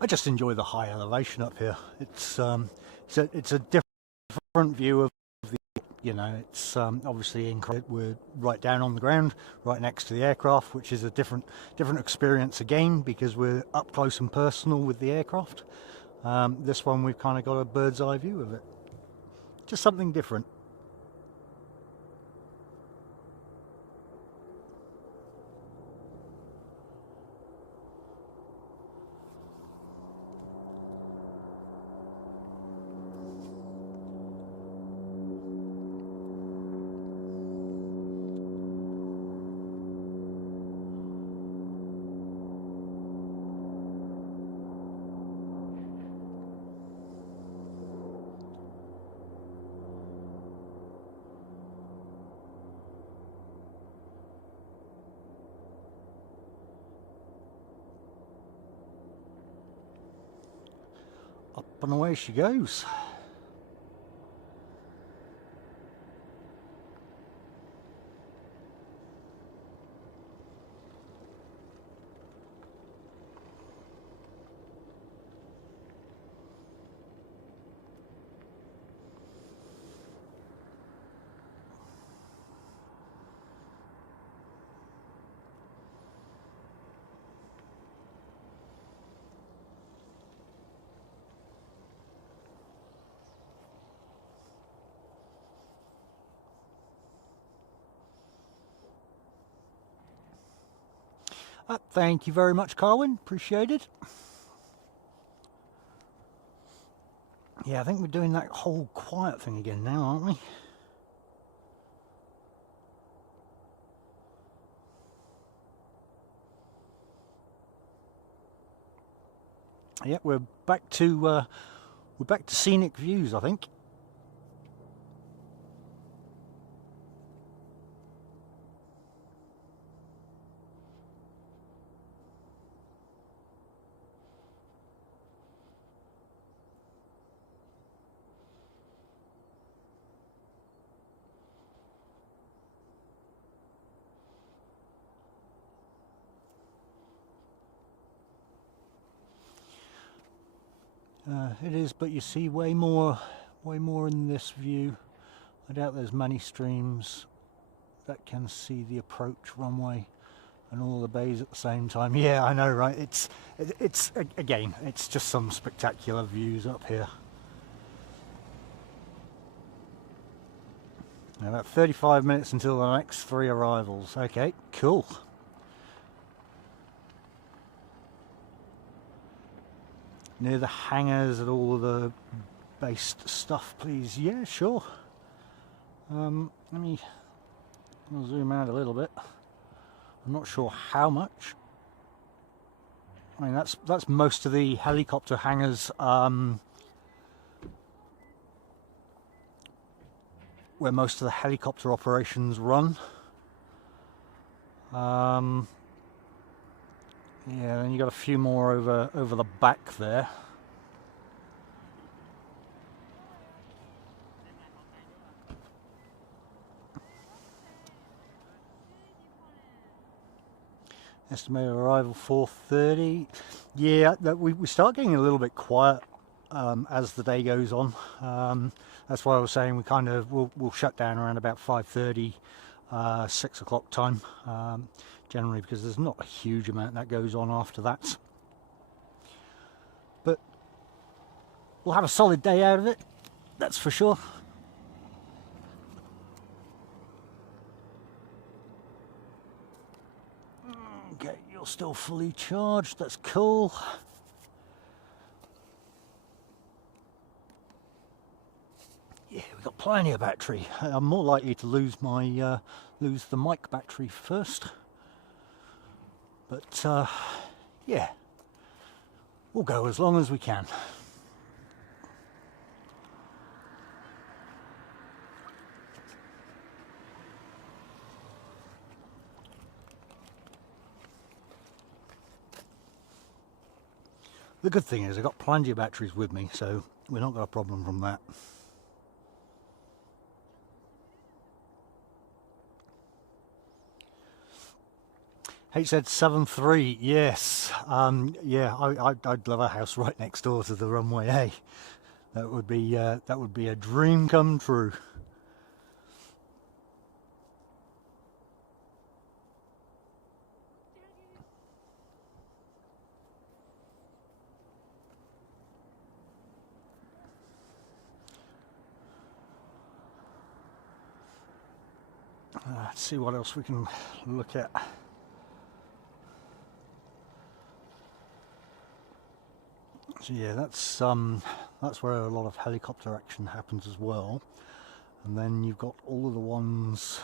I just enjoy the high elevation up here. It's a different front view of the, it's obviously incredible. We're right down on the ground, right next to the aircraft, which is a different experience again, because we're up close and personal with the aircraft. This one we've kind of got a bird's eye view of it. Just something different. Up and away she goes. Thank you very much, Carwin. Appreciate it. Yeah, I think we're doing that whole quiet thing again now, aren't we? Yeah, we're back to scenic views, I think. It is, but you see way more in this view. I doubt there's many streams that can see the approach runway and all the bays at the same time. Yeah, I know, right? It's again, it's just some spectacular views up here. Now about 35 minutes until the next 3 arrivals. Okay, cool. Near the hangars and all of the based stuff, please. Yeah, sure. Let me zoom out a little bit. I'm not sure how much. I mean, that's most of the helicopter hangars where most of the helicopter operations run. Yeah, then you got a few more over the back there. Estimated arrival 4:30. Yeah, we start getting a little bit quiet as the day goes on. That's why I was saying we'll shut down around about 5:30, 6 o'clock time. Generally, because there's not a huge amount that goes on after that. But we'll have a solid day out of it, that's for sure. Okay, you're still fully charged, that's cool. Yeah, we've got plenty of battery. I'm more likely to lose the mic battery first. But yeah, we'll go as long as we can. The good thing is I've got plenty of batteries with me, so we're not got a problem from that. HZ73, yes. Yeah, I'd love a house right next door to the runway, eh? That would be a dream come true. Let's see what else we can look at. So yeah, that's where a lot of helicopter action happens as well. And then you've got all of the ones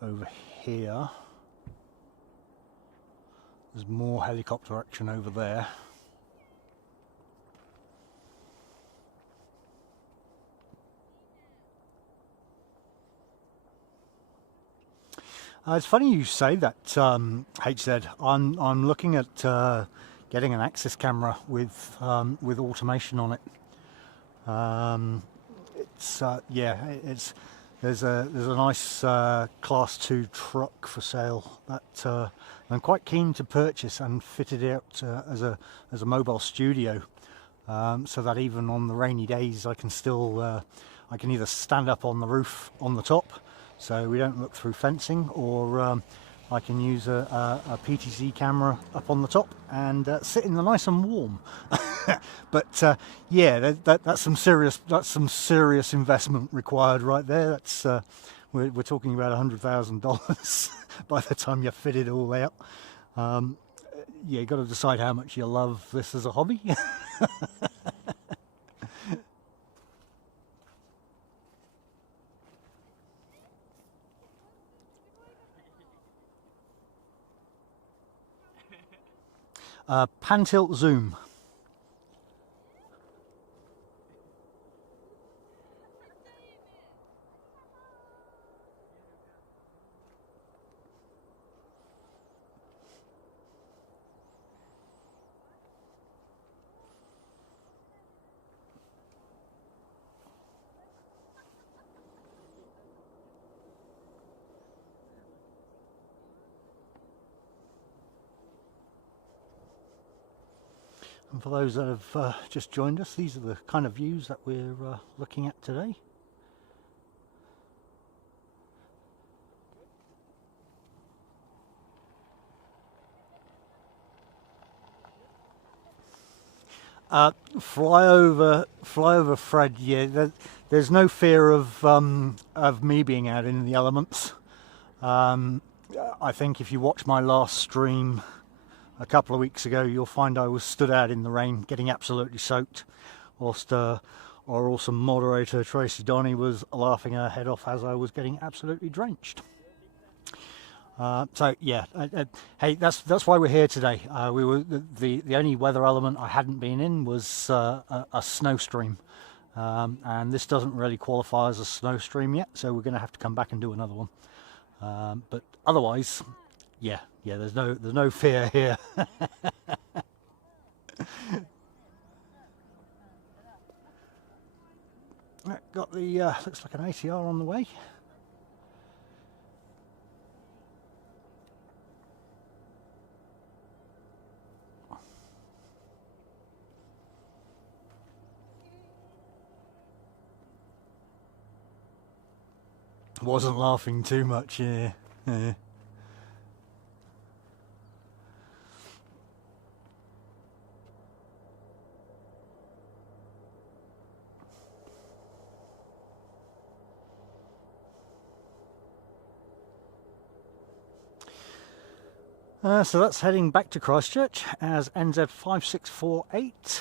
over here. There's more helicopter action over there. It's funny you say that, HZ. I'm looking at getting an Axis camera with automation on it. There's a nice Class 2 truck for sale that I'm quite keen to purchase and fit it out as a mobile studio, so that even on the rainy days I can still I can either stand up on the roof on the top, so we don't look through fencing, or I can use a PTZ camera up on the top and sit in the nice and warm. But yeah, that's some serious investment required right there. That's we're talking about $100,000 by the time you fit it all out. Yeah, you got to decide how much you love this as a hobby. Pan tilt zoom. And for those that have just joined us, these are the kind of views that we're looking at today. Flyover Fred, yeah, there's no fear of me being out in the elements. I think if you watch my last stream a couple of weeks ago, you'll find I was stood out in the rain getting absolutely soaked, whilst our awesome moderator Tracy Donny was laughing her head off as I was getting absolutely drenched. So yeah, hey, that's why we're here today. We were the only weather element I hadn't been in was a snow stream, and this doesn't really qualify as a snow stream yet, so we're going to have to come back and do another one. But otherwise, yeah, there's no fear here. Got the looks like an ATR on the way. Wasn't laughing too much, yeah. So that's heading back to Christchurch as NZ5648.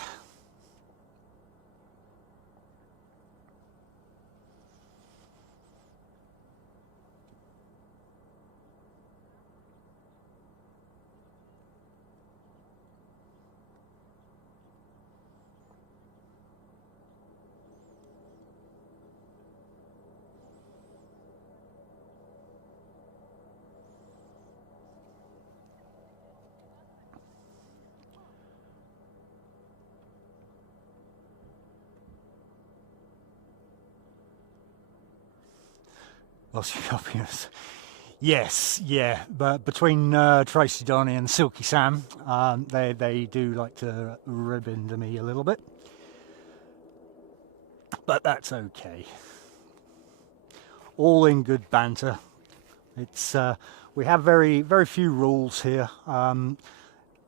Lost your copies. Yes, yeah, but between Tracy Donny and Silky Sam, they do like to rib into me a little bit. but that's okay. All in good banter. It's we have very few rules here, other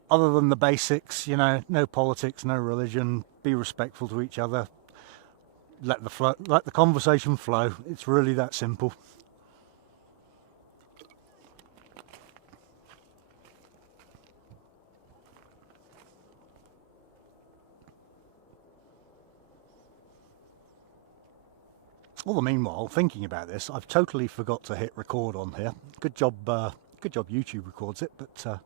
than the basics. You know, no politics, no religion. Be respectful to each other. Let the conversation flow. It's really that simple. All the meanwhile, thinking about this, I've totally forgot to hit record on here. Good job YouTube records it, but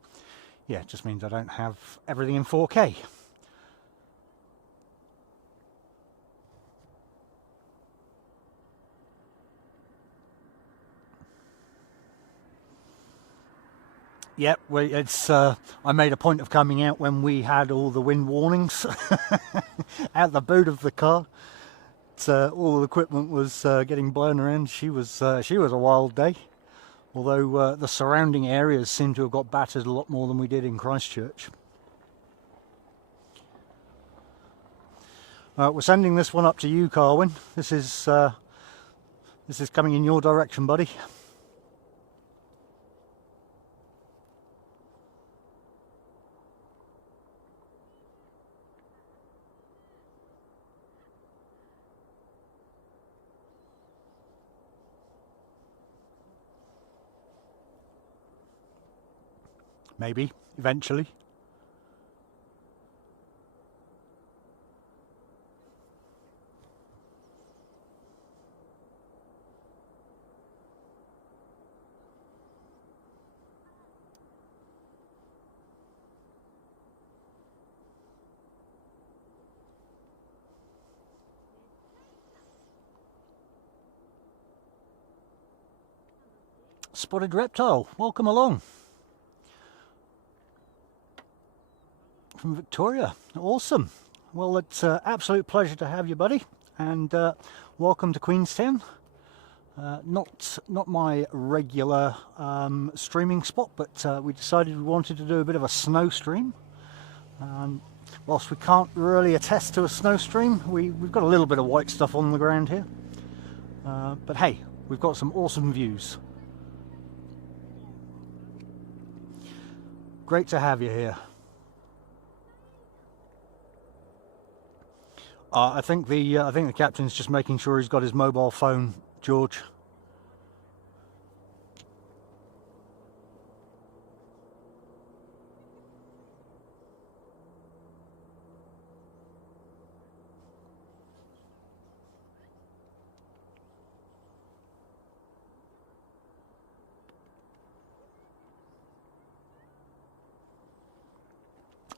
yeah, it just means I don't have everything in 4K. Yep, it's. I made a point of coming out when we had all the wind warnings out the boot of the car. All the equipment was getting blown around. She was a wild day, although the surrounding areas seem to have got battered a lot more than we did in Christchurch. We're sending this one up to you, Carwin. This is coming in your direction, buddy. Maybe, eventually. Spotted reptile, welcome along. From Victoria, awesome. Well, it's an absolute pleasure to have you, buddy, and welcome to Queenstown. Not my regular streaming spot, but we decided we wanted to do a bit of a snow stream. Whilst we can't really attest to a snow stream, we've got a little bit of white stuff on the ground here. But hey, we've got some awesome views. Great to have you here. I think the captain's just making sure he's got his mobile phone, George.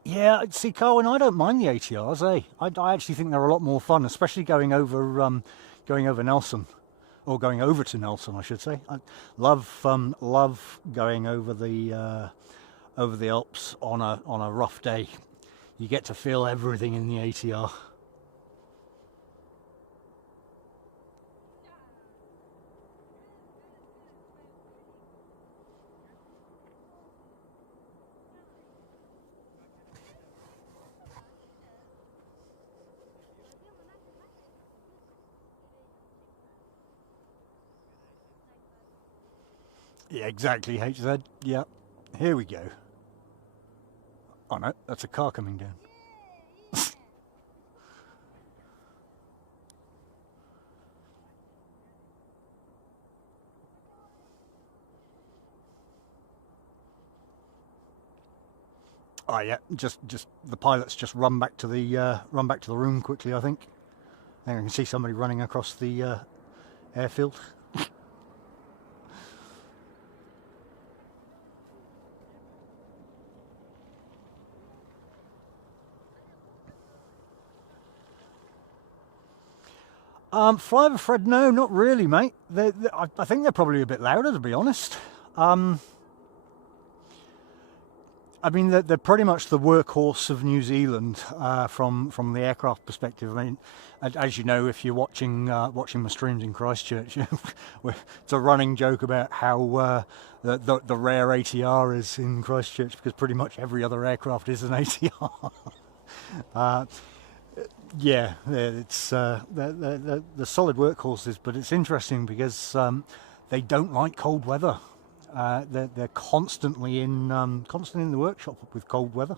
Yeah, see, Carwin, I don't mind the ATRs, eh? I actually think they're a lot more fun, especially going over Nelson, or going over to Nelson, I should say. I love going over the Alps on a rough day. You get to feel everything in the ATR. Yeah, exactly, HZ. Yeah, here we go. Oh no, that's a car coming down. Oh yeah, just the pilots just run back to the room quickly. I think. There you can see somebody running across the airfield. Flyover Fred, no, not really, mate. I think they're probably a bit louder, to be honest. I mean, they're pretty much the workhorse of New Zealand from the aircraft perspective. I mean, as you know, if you're watching my streams in Christchurch, it's a running joke about how the rare ATR is in Christchurch, because pretty much every other aircraft is an ATR. Yeah, it's the solid workhorses, but it's interesting because they don't like cold weather. They're constantly in the workshop with cold weather.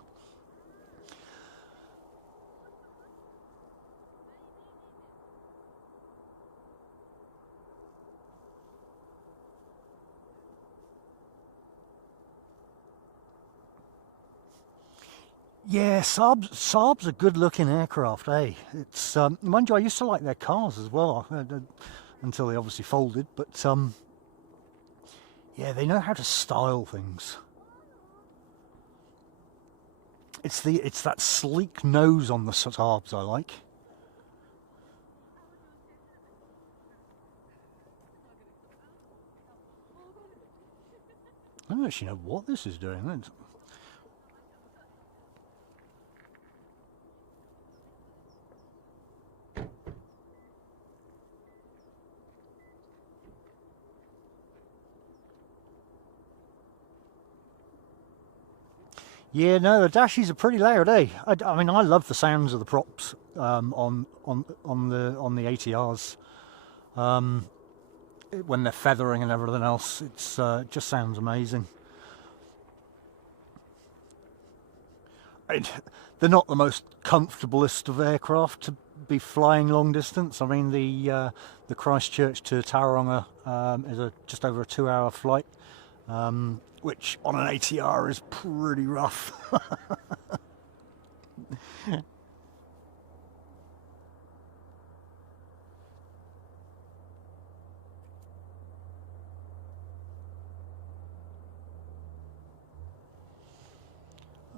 Yeah, Saab's a good-looking aircraft, eh? It's mind you, I used to like their cars as well, until they obviously folded. But yeah, they know how to style things. It's that sleek nose on the Saabs I like. I don't actually know what this is doing. Yeah, no, the dashies are pretty loud, eh? I mean, I love the sounds of the props on the ATRs when they're feathering and everything else. It just sounds amazing. They're not the most comfortablest of aircraft to be flying long distance. I mean, the Christchurch to Tauranga is just over a 2-hour flight, which on an ATR is pretty rough.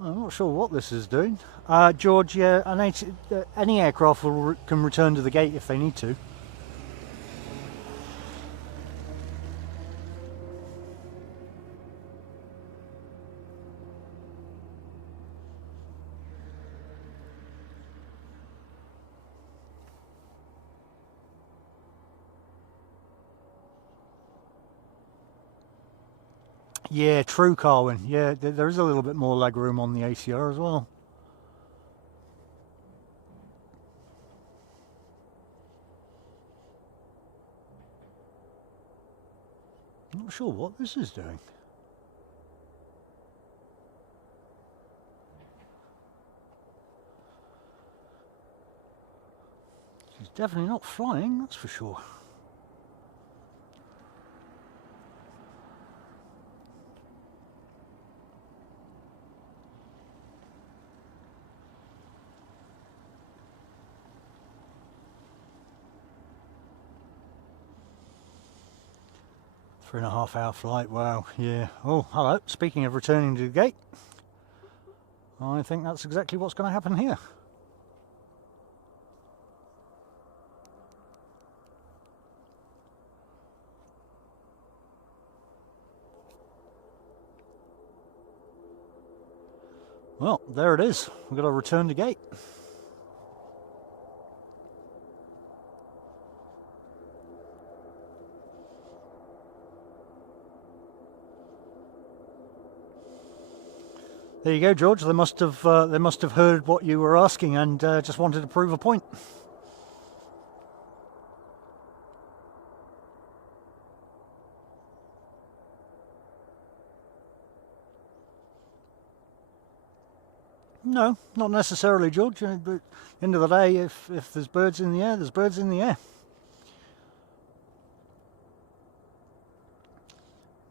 I'm not sure what this is doing. George, yeah, any aircraft can return to the gate if they need to. Yeah, true, Carwin. Yeah, there is a little bit more leg room on the ATR as well. I'm not sure what this is doing. It's definitely not flying, that's for sure. Three and a half hour flight, wow, yeah. Oh, hello, speaking of returning to the gate, I think that's exactly what's going to happen here. Well, there it is. We've got to return to gate. There you go, George. They must have heard what you were asking and just wanted to prove a point. No, not necessarily, George. But at the end of the day, if there's birds in the air, there's birds in the air.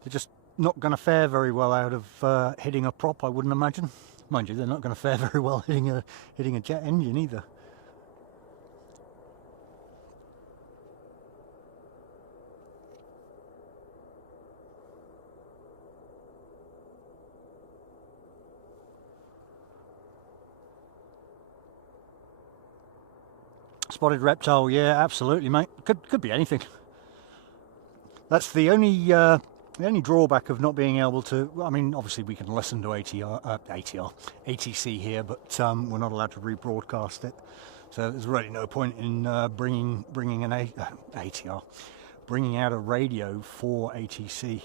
They're just not going to fare very well out of hitting a prop, I wouldn't imagine. Mind you, they're not going to fare very well hitting a jet engine either. Spotted reptile, yeah, absolutely, mate. Could be anything. That's the only drawback of not being able to. I mean, obviously we can listen to ATC here, but we're not allowed to rebroadcast it. So there's really no point in bringing an ATR, bringing out a radio for ATC.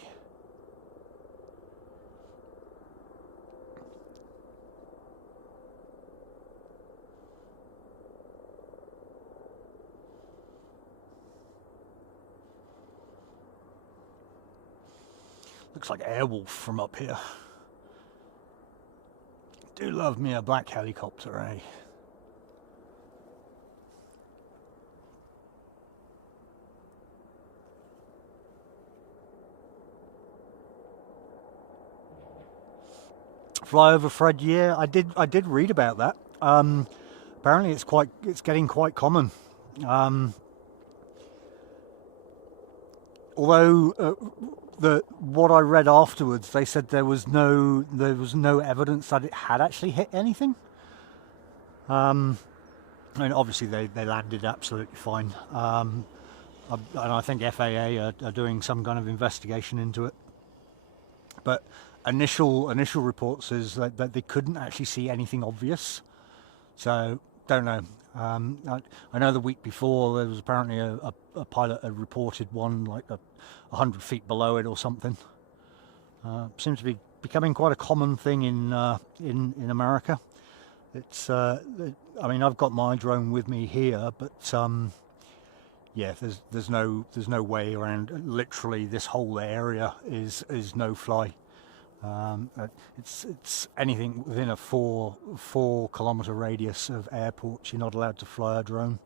Looks like Airwolf from up here. Do love me a black helicopter, eh? Flyover Fred, yeah, I did read about that. Apparently it's getting quite common. Although what I read afterwards, they said there was no evidence that it had actually hit anything. And obviously they landed absolutely fine. And I think FAA are doing some kind of investigation into it. But initial reports is that they couldn't actually see anything obvious. So don't know. I know the week before there was apparently a pilot had reported one like 100 feet below it or something. Seems to be becoming quite a common thing in America. It's I mean, I've got my drone with me here, but yeah, there's no way around. Literally, this whole area is no fly. It's anything within a 4 kilometer radius of airports. You're not allowed to fly a drone.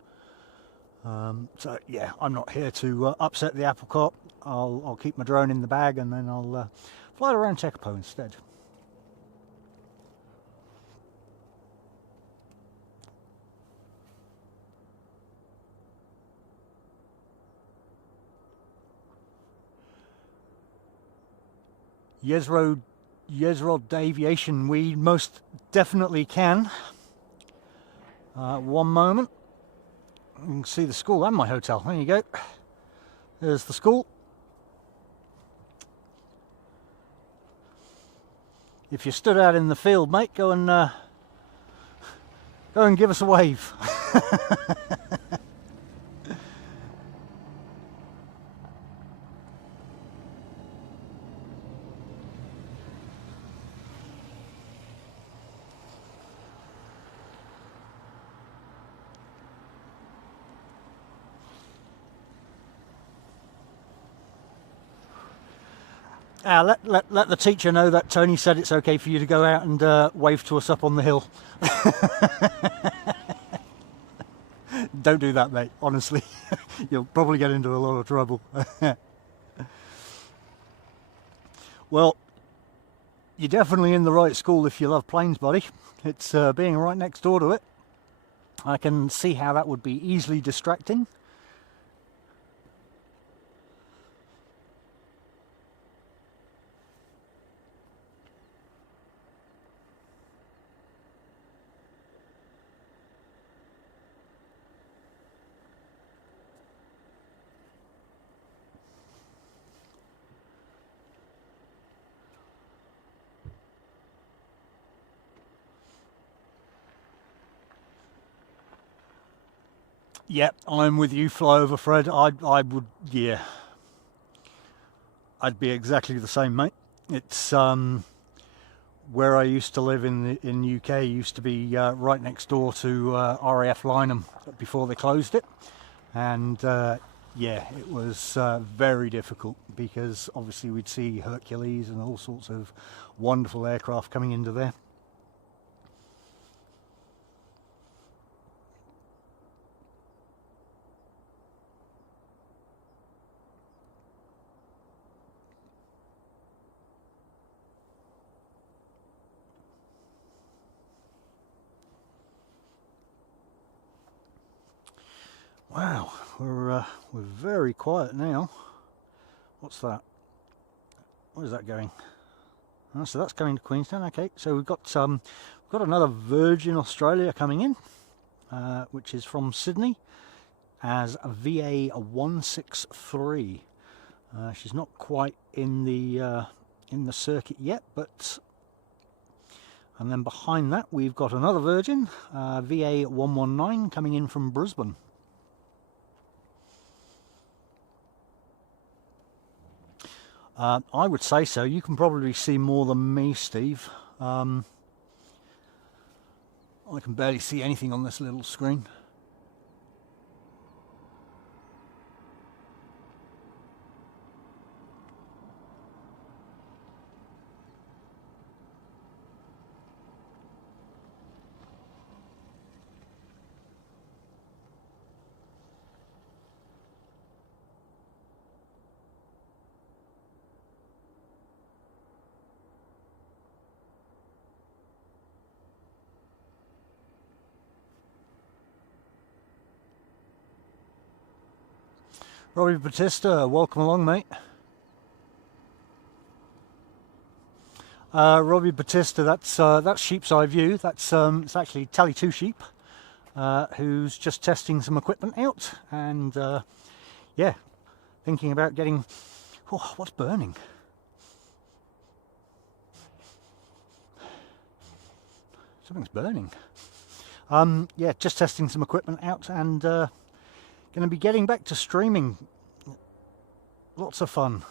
So yeah, I'm not here to upset the apple cart. I'll keep my drone in the bag and then I'll fly it around Tekapo instead. Yesrod Aviation, we most definitely can. One moment. You can see the school and my hotel. There you go. There's the school. If you stood out in the field, mate, go and give us a wave. Let the teacher know that Tony said it's okay for you to go out and wave to us up on the hill. Don't do that, mate, honestly. You'll probably get into a lot of trouble. Well, you're definitely in the right school if you love planes, buddy. It's being right next door to it. I can see how that would be easily distracting. Yep, I'm with you, Flyover Fred. I would, yeah. I'd be exactly the same, mate. It's where I used to live in UK used to be right next door to RAF Lynham before they closed it, and yeah, it was very difficult because obviously we'd see Hercules and all sorts of wonderful aircraft coming into there. Wow, we're very quiet now. What's that? Where is that going? Oh, so that's going to Queenstown. Okay, so we've got another Virgin Australia coming in, which is from Sydney as a VA163. She's not quite in the circuit yet, but. And then behind that we've got another Virgin, VA119, coming in from Brisbane. I would say so. You can probably see more than me, Steve. I can barely see anything on this little screen. Robbie Batista, welcome along, mate. Robbie Batista, that's Sheep's Eye View. That's it's actually Tally 2 Sheep, who's just testing some equipment out, and yeah, thinking about getting. Oh, what's burning? Something's burning. Yeah, just testing some equipment out, and going to be getting back to streaming. Lots of fun.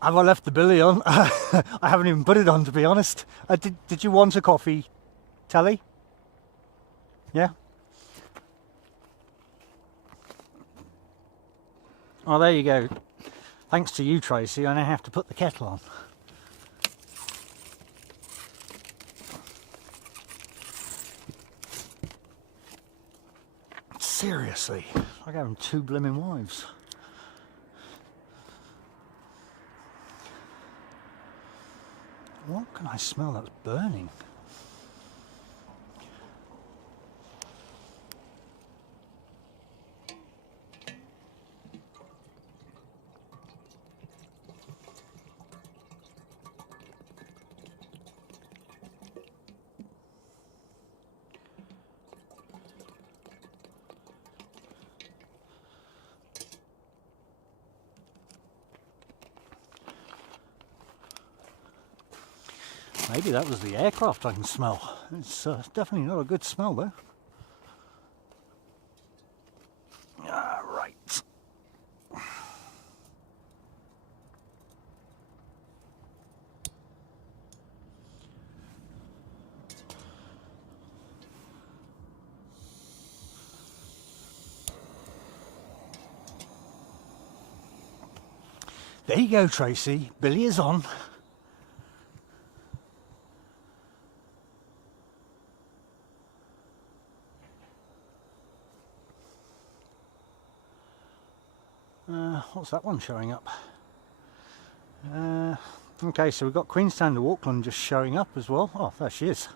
Have I left the billy on? I haven't even put it on, to be honest. Did you want a coffee, Tally? Yeah? Oh, there you go. Thanks to you, Tracy, I now have to put the kettle on. Seriously, like having two blimmin' wives. What can I smell that's burning? Maybe that was the aircraft I can smell. It's definitely not a good smell though. Ah, right. There you go, Tracy. Billy is on. What's that one showing up? Okay, so we've got Queenstown to Auckland just showing up as well. Oh, there she is.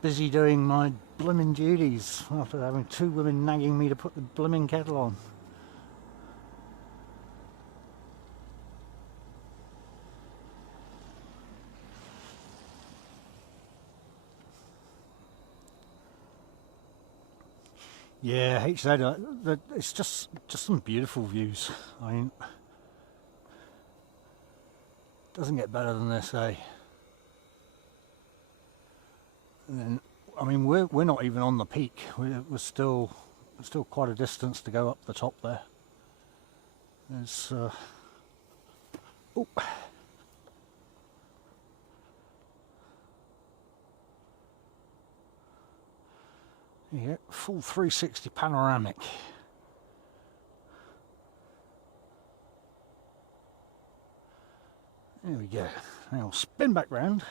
Busy doing my blimmin' duties after having two women nagging me to put the blimmin' kettle on. Yeah, HZ, it's just some beautiful views. I mean, doesn't get better than this, eh? And then, I mean, we're not even on the peak. We're still quite a distance to go up the top there. There's oh. Yeah, full 360 panoramic. There we go. Now we'll spin back round.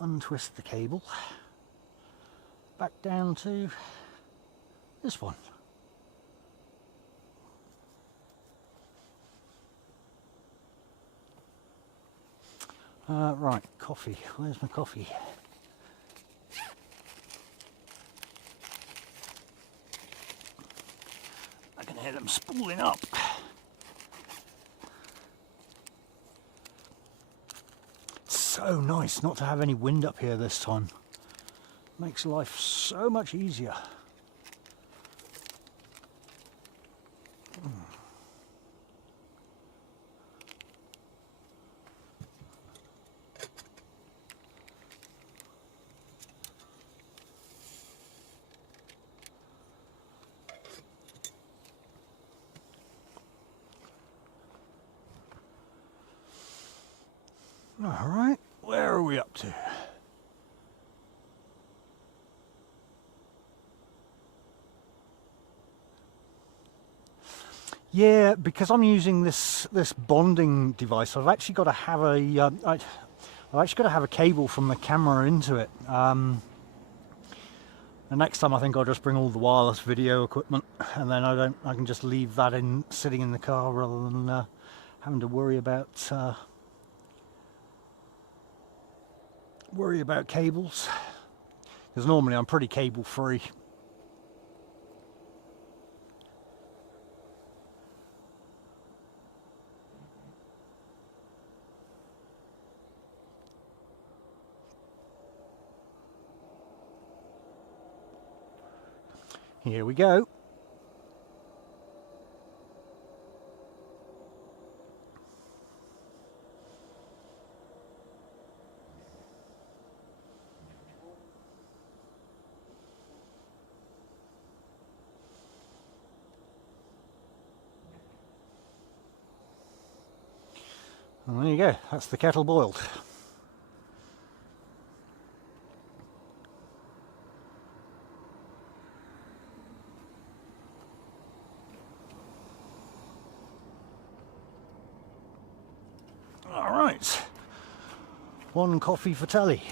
Untwist the cable. Back down to this one. Right, coffee. Where's my coffee? I can hear them spooling up. It's so nice not to have any wind up here this time. Makes life so much easier. Alright, where are we up to? Yeah, because I'm using this bonding device, I've actually got to have I've actually got to have a cable from the camera into it. The next time I think I'll just bring all the wireless video equipment, and then I can just leave that sitting in the car rather than having to worry about cables. Because normally I'm pretty cable free. Here we go. And there you go, that's the kettle boiled. All right, one coffee for telly.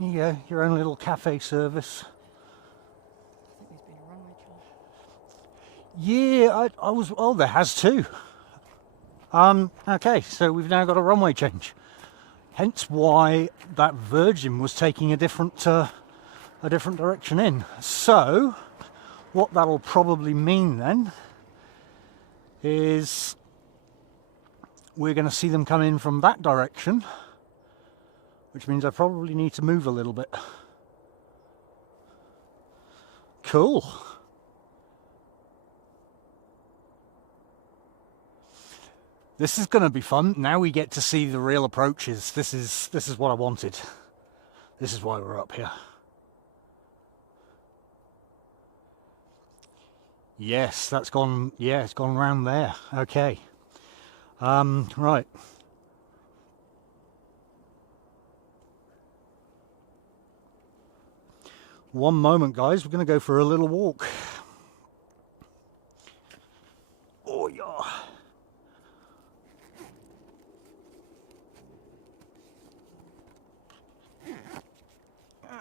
Here you go, your own little cafe service. I think there's been a runway change. Yeah, I was. Oh, there has too. Okay, so we've now got a runway change. Hence why that Virgin was taking a different direction in. So, what that'll probably mean then is we're going to see them come in from that direction, which means I probably need to move a little bit. Cool. This is going to be fun. Now we get to see the real approaches. This is what I wanted. This is why we're up here. Yes, that's gone. Yeah, it's gone round there. Okay. Right. One moment, guys. We're going to go for a little walk. Oh, yeah.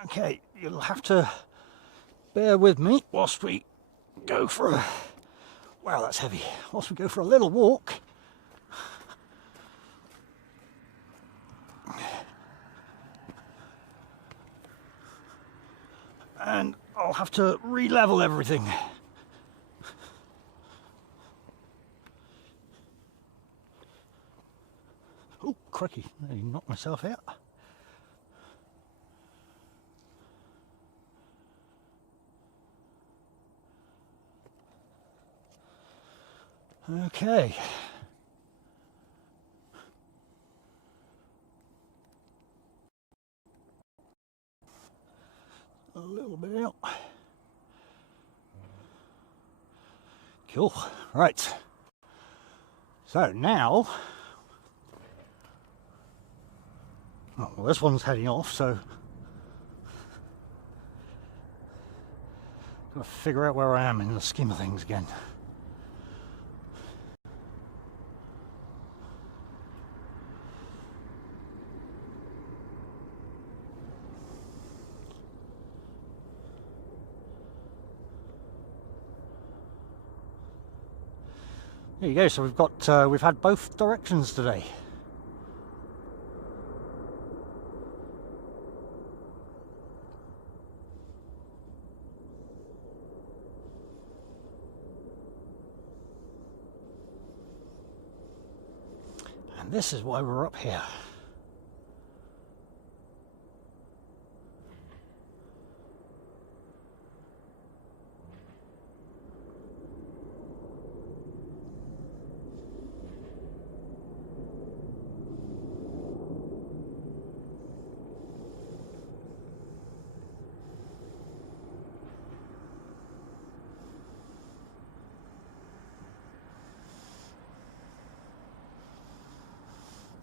Okay, you'll have to bear with me whilst we go for a... Wow, that's heavy. Whilst we go for a little walk. And I'll have to re-level everything. Oh, crikey, I knocked myself out. Okay. A little bit out. Cool. Right. So now, oh, well, this one's heading off, so got to figure out where I am in the scheme of things again. There you go. So we've had both directions today. This is why we're up here.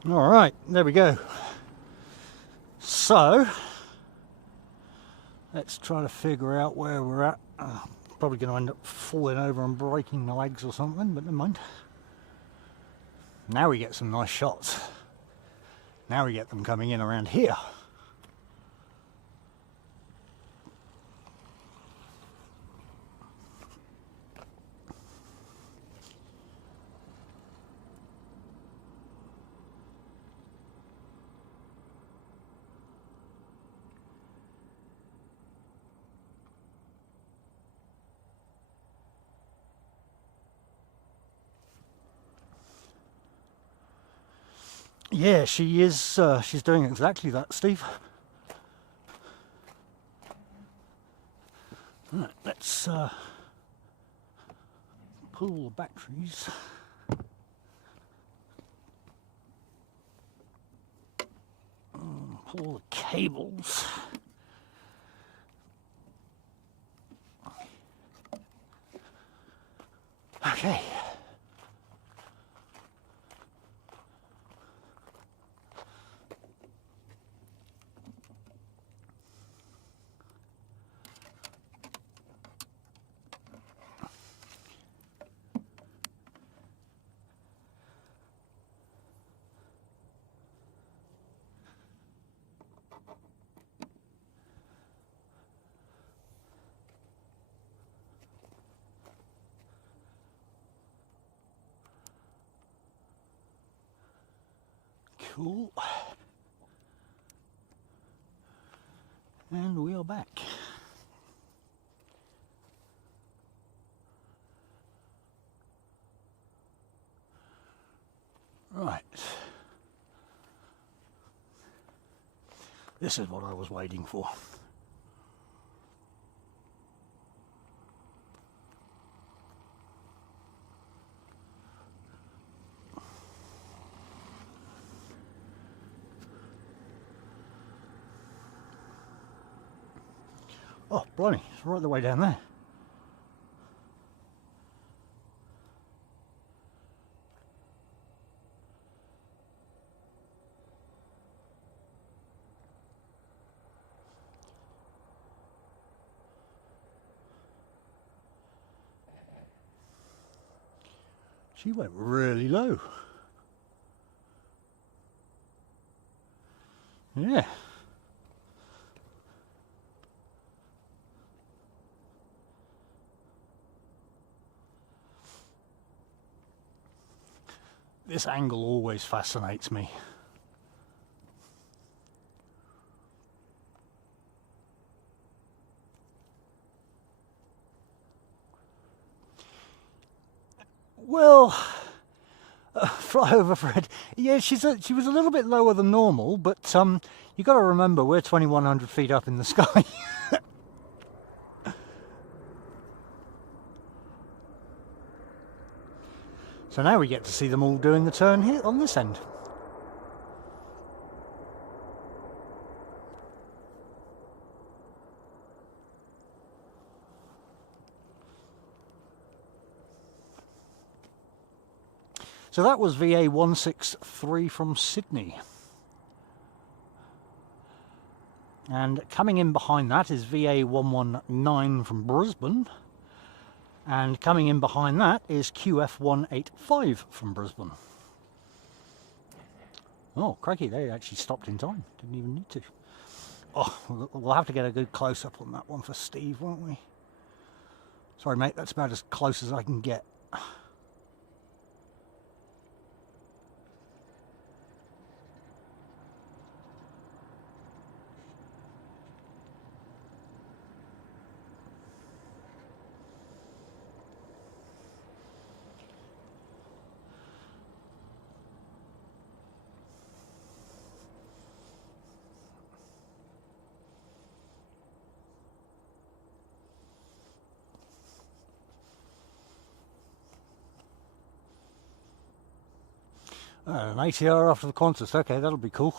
All right, there we go. So let's try to figure out where we're at. Probably going to end up falling over and breaking my legs or something, but never mind. Now we get some nice shots. Now we get them coming in around here. Yeah, she is. She's doing exactly that, Steve. Right, let's pull the batteries. Pull the cables. Okay. Cool. And we are back. Right. This is what I was waiting for. Oh, blimey, it's right the way down there. She went really low. Yeah. This angle always fascinates me. Well, flyover Fred. Yeah, she was a little bit lower than normal, but you got to remember we're 2,100 feet up in the sky. So now we get to see them all doing the turn here on this end. So that was VA 163 from Sydney. And coming in behind that is VA 119 from Brisbane. And coming in behind that is QF 185 from Brisbane. Oh, crikey, they actually stopped in time. Didn't even need to. Oh, we'll have to get a good close-up on that one for Steve, won't we? Sorry, mate, that's about as close as I can get. An ATR after the Qantas, okay, that'll be cool.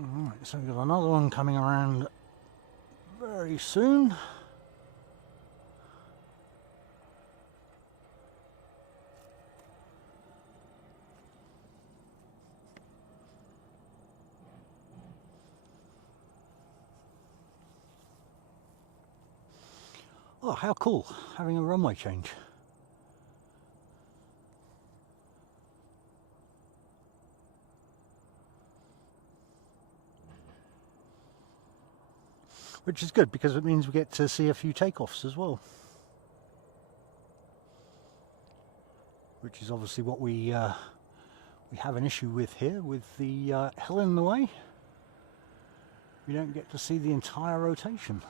Alright, so we've got another one coming around very soon. Oh, how cool, having a runway change. Which is good because it means we get to see a few takeoffs as well. Which is obviously what we have an issue with here, with the hill in the way. We don't get to see the entire rotation.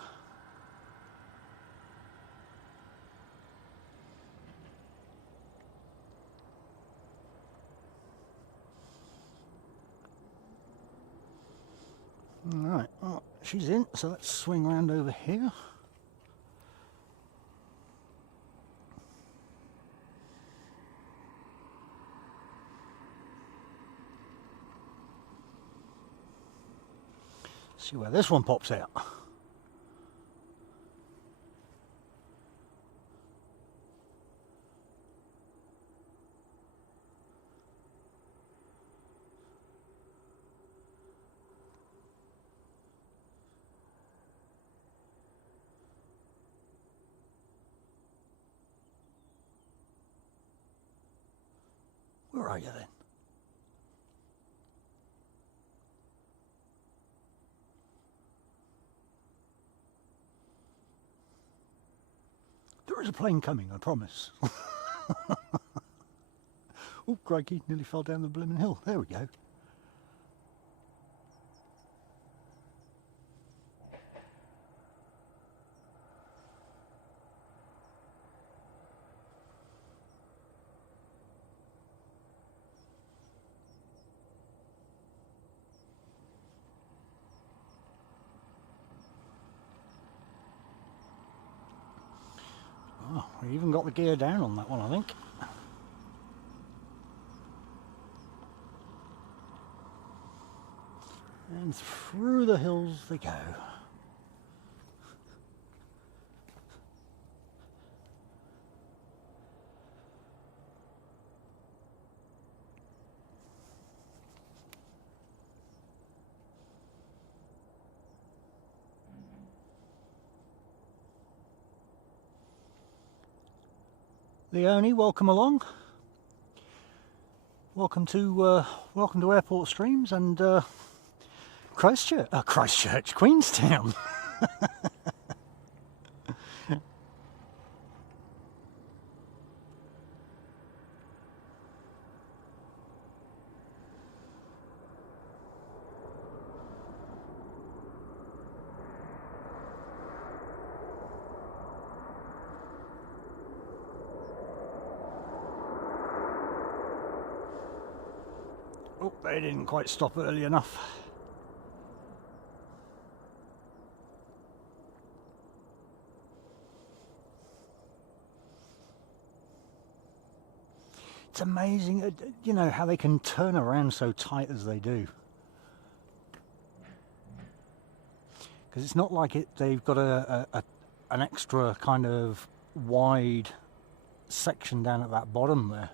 Alright, well, she's in, so let's swing around over here. See where this one pops out. Where are you then? There is a plane coming, I promise. Oh, crikey, nearly fell down the blooming hill. There we go. Oh, we even got the gear down on that one, I think. And through the hills they go. Leonie, welcome along. Welcome to Airport Streams and Christchurch, Queenstown. Oh, they didn't quite stop early enough. It's amazing, you know, how they can turn around so tight as they do. Because it's not like they've got an extra kind of wide section down at that bottom there.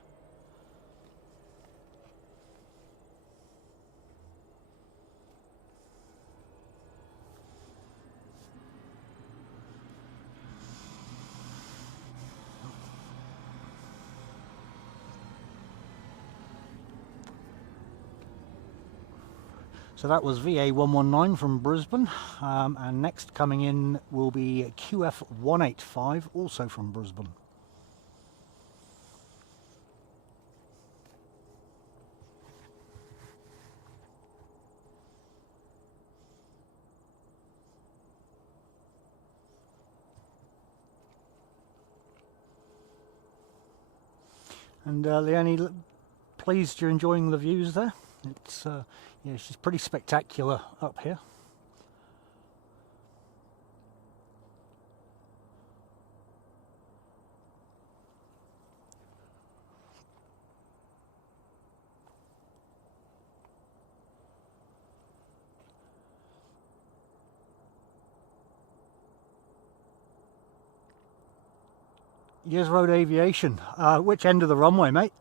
So that was VA119 from Brisbane, and next coming in will be QF185, also from Brisbane. And Leonie, pleased you're enjoying the views there. It's yeah, she's pretty spectacular up here. Years Road Aviation. Which end of the runway, mate?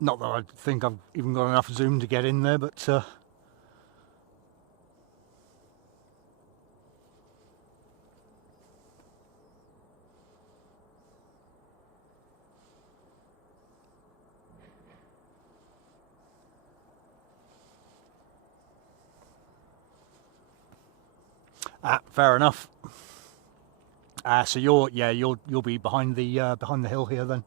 Not that I think I've even got enough zoom to get in there, but fair enough. So you'll be behind the hill here then.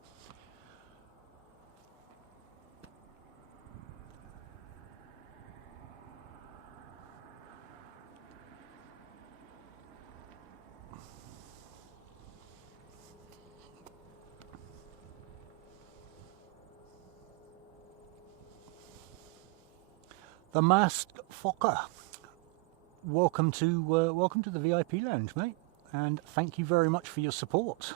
The Masked Fokker. Welcome to the VIP lounge, mate, and thank you very much for your support.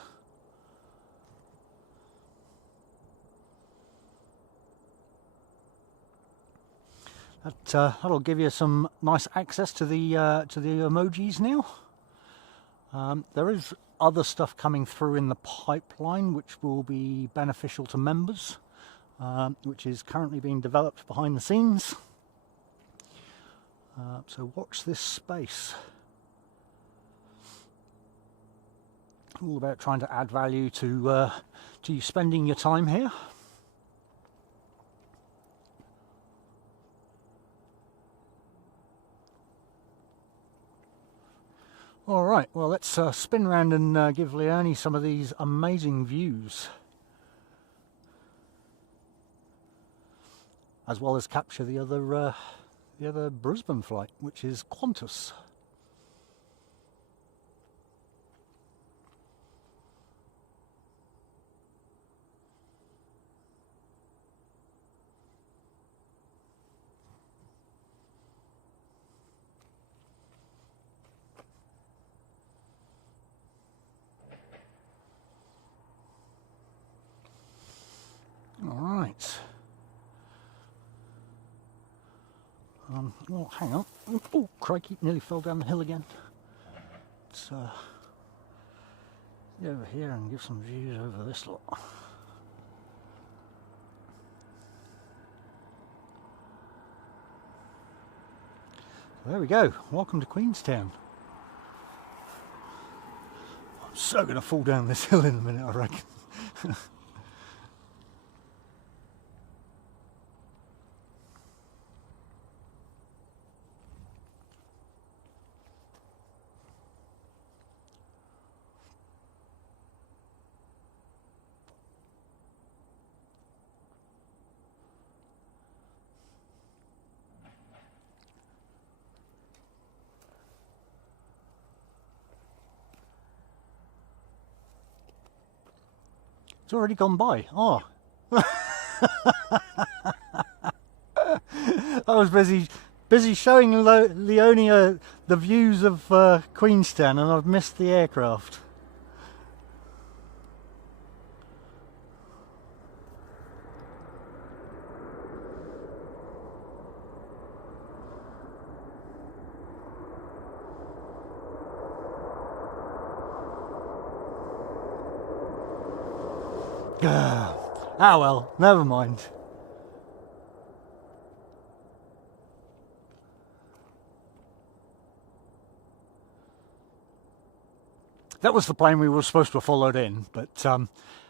That'll give you some nice access to the emojis now. There is other stuff coming through in the pipeline which will be beneficial to members, which is currently being developed behind the scenes. So watch this space. All about trying to add value to you spending your time here. All right, well, let's spin around and give Leonie some of these amazing views, as well as capture the other Brisbane flight, which is Qantas. All right. Well, hang on. Oh, crikey, nearly fell down the hill again. Let's get over here and give some views over this lot. There we go. Welcome to Queenstown. I'm so going to fall down this hill in a minute, I reckon. It's already gone by. Oh. I was busy showing Leonie the views of Queenstown, and I've missed the aircraft. Ah well, never mind. That was the plane we were supposed to have followed in, but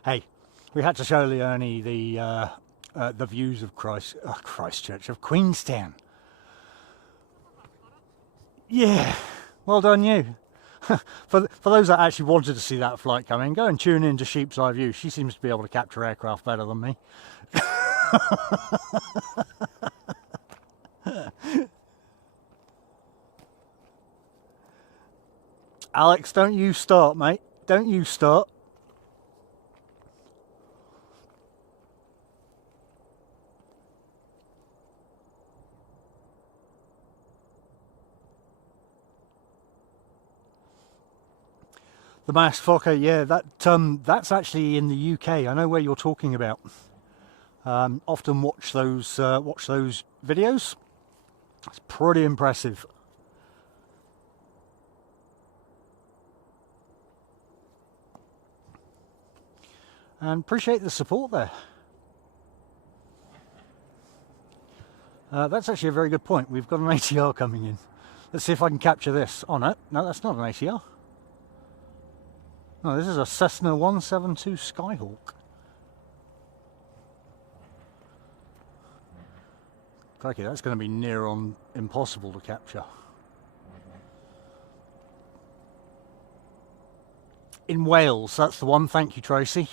hey, we had to show Leonie the views of Christchurch, of Queenstown. Yeah, well done you. For those that actually wanted to see that flight coming, go and tune in to Sheep's Eye View. She seems to be able to capture aircraft better than me. Alex, don't you start, mate. Don't you start. The Mass Fokker, yeah, that's actually in the UK. I know where you're talking about. Often watch those videos. It's pretty impressive. And appreciate the support there. That's actually a very good point. We've got an ATR coming in. Let's see if I can capture this. Oh no, that's not an ATR. No, this is a Cessna 172 Skyhawk. Crikey, that's going to be near on impossible to capture. In Wales, that's the one. Thank you, Tracy.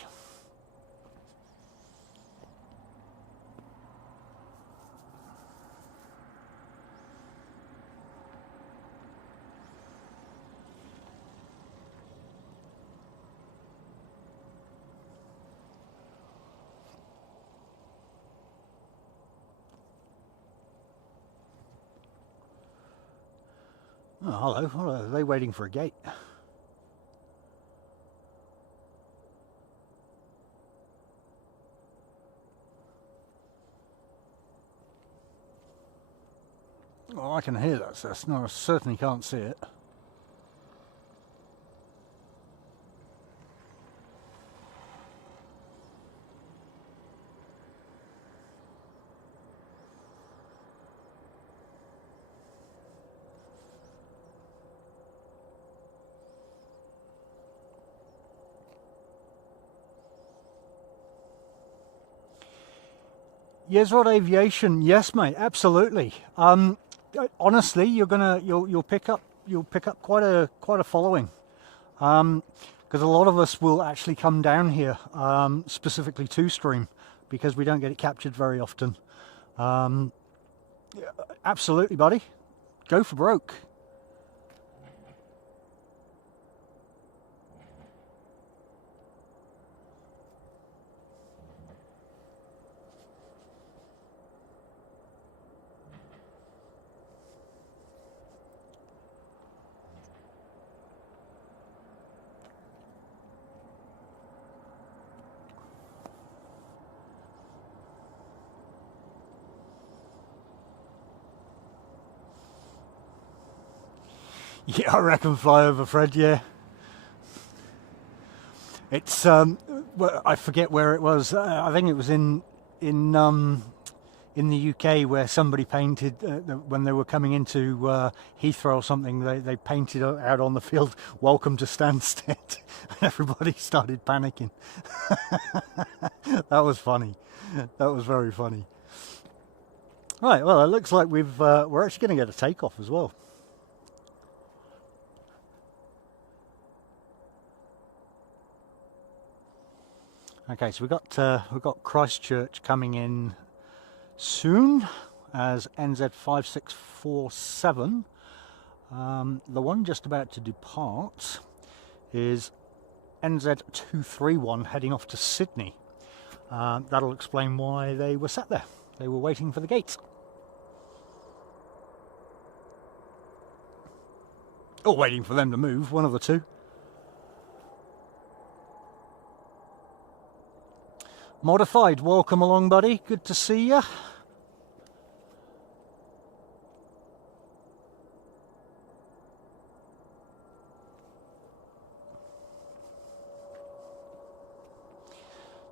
Oh, hello. Are they waiting for a gate? Oh, I can hear that Cessna. I certainly can't see it. Yesrod Aviation, yes, mate, absolutely. Honestly, you'll pick up quite a following, because a lot of us will actually come down here specifically to stream because we don't get it captured very often. Absolutely, buddy, go for broke. Yeah, I reckon fly over, Fred. Yeah, it's well, I forget where it was. I think it was in the UK where somebody painted when they were coming into Heathrow or something. They painted out on the field, "Welcome to Stansted," and everybody started panicking. That was funny. That was very funny. Right. Well, it looks like we're actually going to get a takeoff as well. Okay, so we've got Christchurch coming in soon as NZ5647. The one just about to depart is NZ231 heading off to Sydney. That'll explain why they were sat there. They were waiting for the gate. Or waiting for them to move, one of the two. Modified, welcome along, buddy. Good to see you.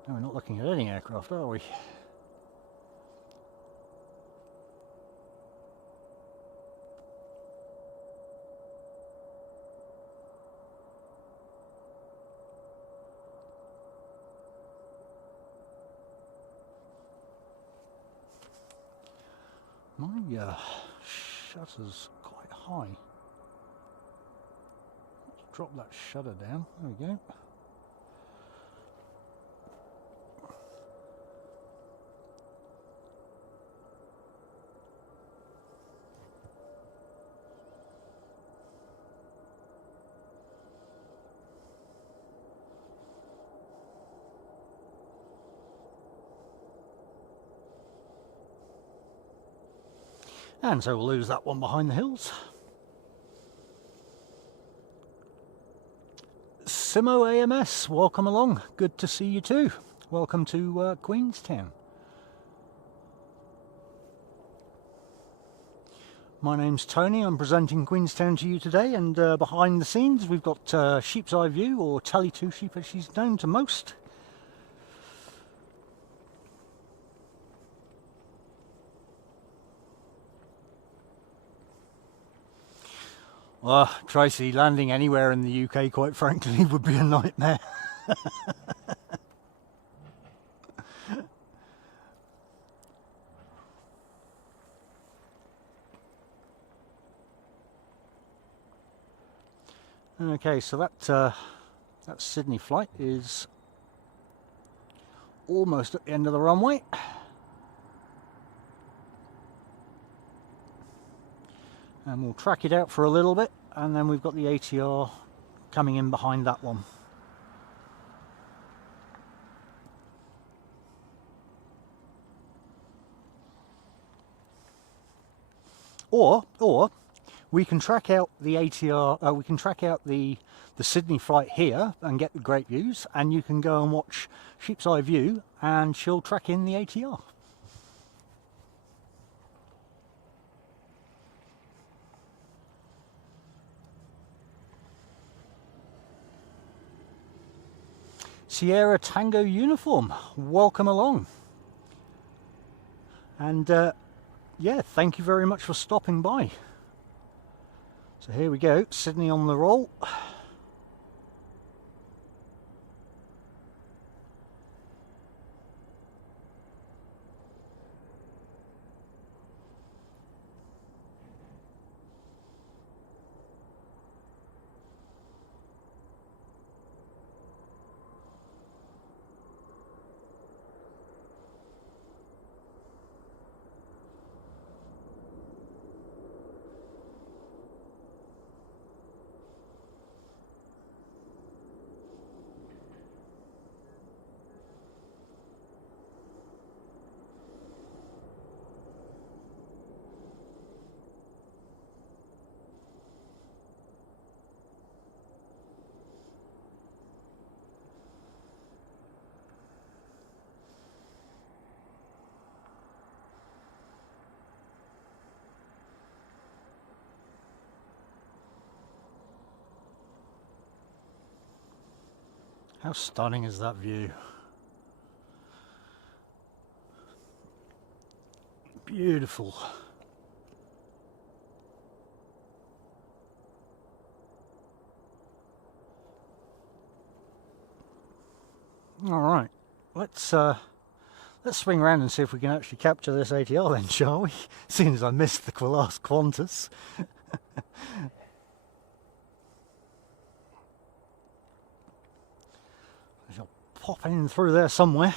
No, we're not looking at any aircraft, are we? My shutter's quite high. Let's drop that shutter down. There we go. And so we'll lose that one behind the hills. Simo AMS, welcome along. Good to see you too. Welcome to Queenstown. My name's Tony, I'm presenting Queenstown to you today, and behind the scenes we've got Sheep's Eye View, or Tally Two Sheep as she's known to most. Well, Tracy, landing anywhere in the UK, quite frankly, would be a nightmare. Okay, so that Sydney flight is almost at the end of the runway. And we'll track it out for a little bit, and then we've got the ATR coming in behind that one. Or we can track out the ATR, we can track out the Sydney flight here and get the great views, and you can go and watch Sheep's Eye View and she'll track in the ATR. Sierra Tango Uniform, welcome along. And yeah, thank you very much for stopping by. So here we go, Sydney on the roll. How stunning is that view? Beautiful. All right, let's swing around and see if we can actually capture this ATR then, shall we? Seeing as I missed the last Qantas. I'll pop in through there somewhere.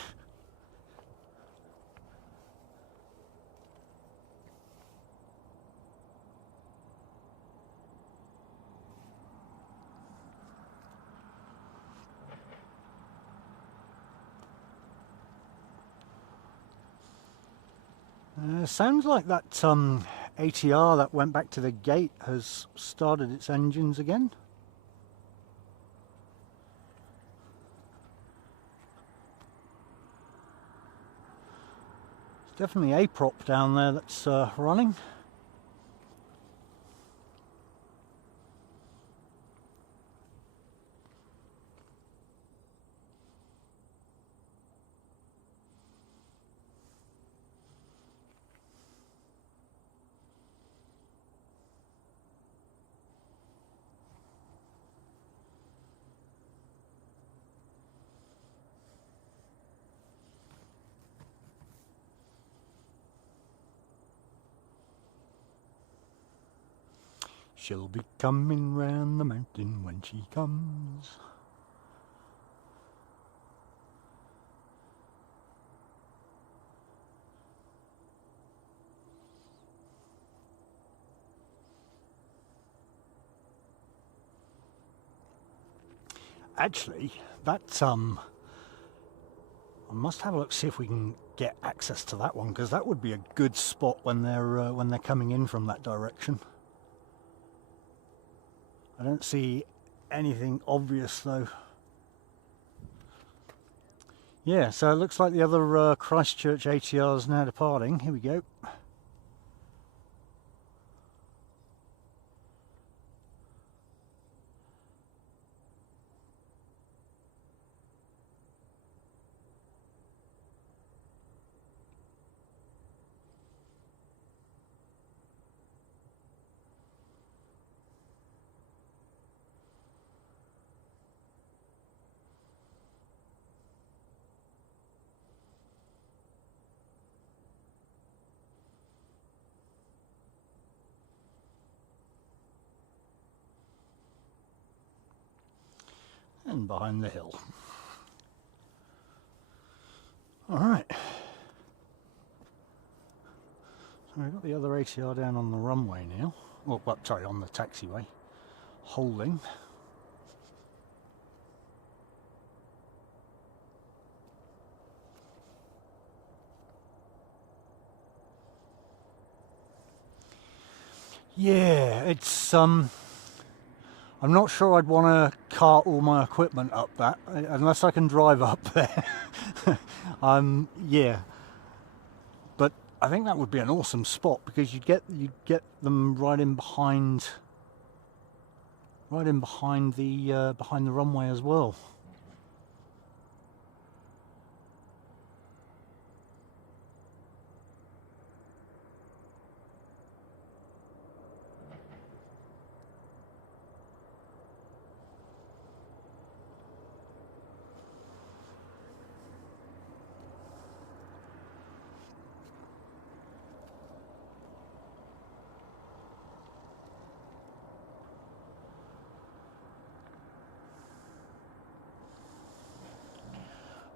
Sounds like that ATR that went back to the gate has started its engines again. It's definitely a prop down there that's running. She'll be coming round the mountain when she comes. Actually, that I must have a look, see if we can get access to that one, because that would be a good spot when they're coming in from that direction. I don't see anything obvious though. Yeah, so it looks like the other Christchurch ATR is now departing. Here we go. And behind the hill. Alright. So we've got the other ATR down on the runway now. Well, sorry, on the taxiway. Holding. Yeah, it's I'm not sure I'd want to cart all my equipment up that, unless I can drive up there. Yeah, but I think that would be an awesome spot, because you'd get them right in behind the runway as well.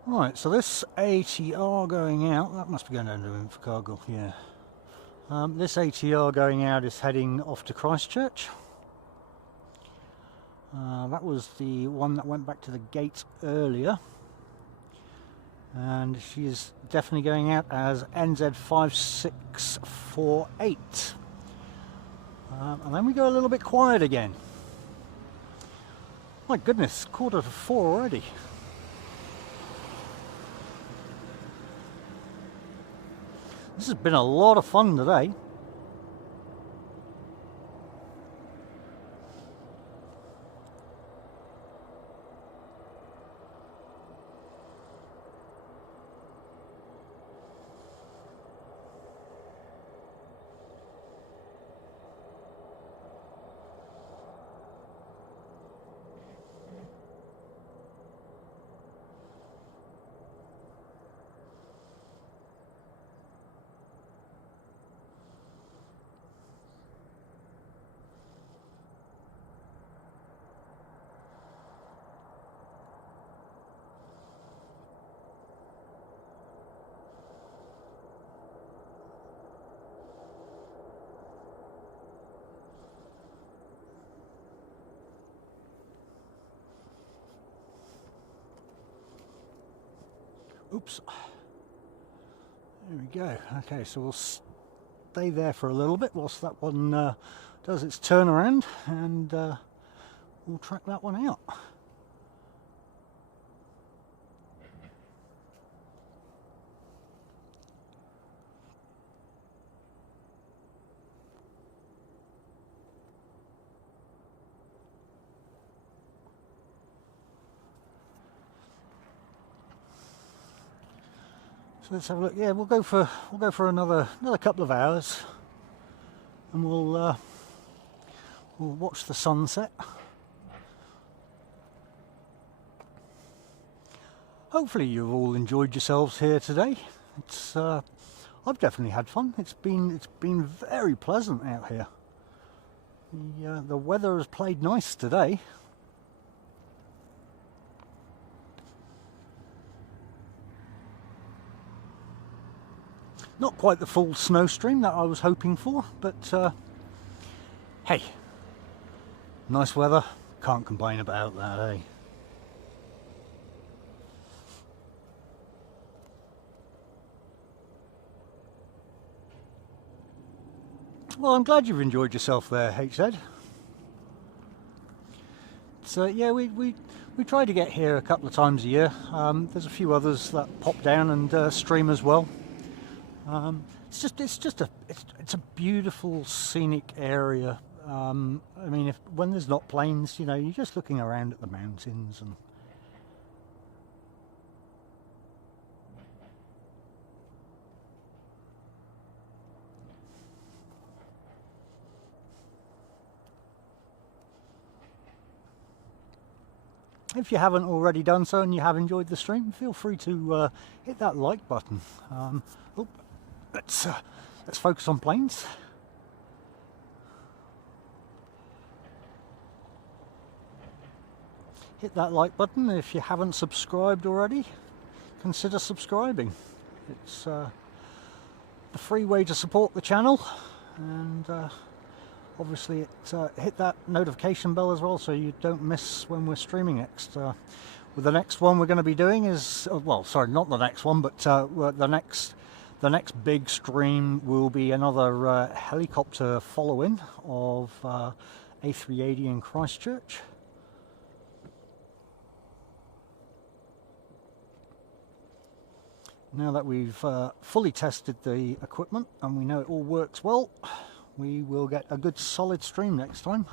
Right, so this ATR going out, that must be going down to Invercargill, yeah. This ATR going out is heading off to Christchurch. That was the one that went back to the gate earlier. And she is definitely going out as NZ5648. And then we go a little bit quiet again. My goodness, 3:45 already. This has been a lot of fun today. Oops. There we go. Okay, so we'll stay there for a little bit whilst that one does its turnaround, and we'll track that one out. So let's have a look. Yeah, we'll go for another couple of hours, and we'll watch the sunset. Hopefully you've all enjoyed yourselves here today. It's I've definitely had fun. It's been very pleasant out here. The weather has played nice today. Not quite the full snow stream that I was hoping for, but hey, nice weather, can't complain about that, eh? Well, I'm glad you've enjoyed yourself there, HZ. So yeah, we try to get here a couple of times a year. There's a few others that pop down and stream as well. It's a beautiful scenic area. I mean, when there's not planes, you know, you're just looking around at the mountains and. If you haven't already done so and you have enjoyed the stream, feel free to hit that like button. Let's focus on planes. Hit that like button. If you haven't subscribed already, consider subscribing. It's the free way to support the channel, and obviously hit that notification bell as well so you don't miss when we're streaming next. Well, the next one we're going to be doing is, well, sorry, not the next one, but the next big stream will be another helicopter follow-in of A380 in Christchurch. Now that we've fully tested the equipment and we know it all works well, we will get a good solid stream next time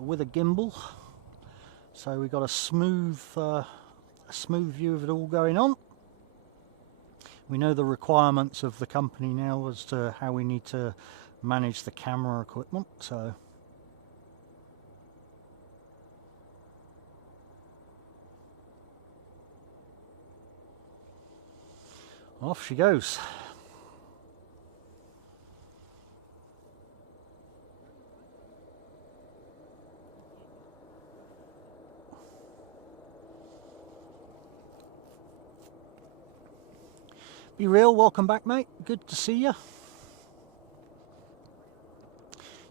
with a gimbal. So we got a smooth view of it all going on. We know the requirements of the company now as to how we need to manage the camera equipment. So off she goes. Be real, welcome back, mate. Good to see you.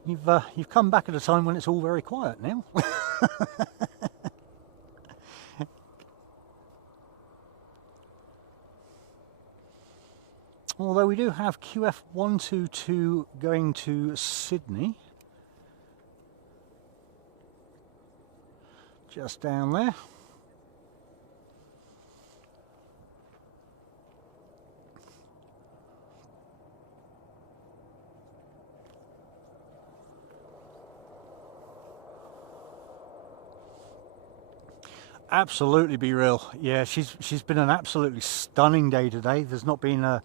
You've come back at a time when it's all very quiet now. Although we do have QF122 going to Sydney. Just down there. Absolutely, be real. Yeah, she's been an absolutely stunning day today. There's not been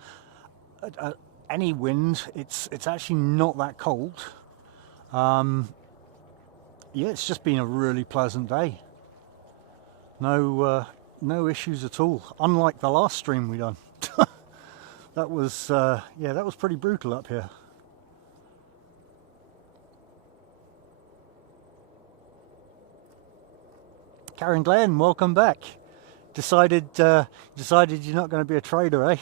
any wind. It's actually not that cold. Yeah, it's just been a really pleasant day. No issues at all. Unlike the last stream we done. That was yeah, that was pretty brutal up here. Karen Glenn, welcome back. Decided you're not going to be a trader, eh?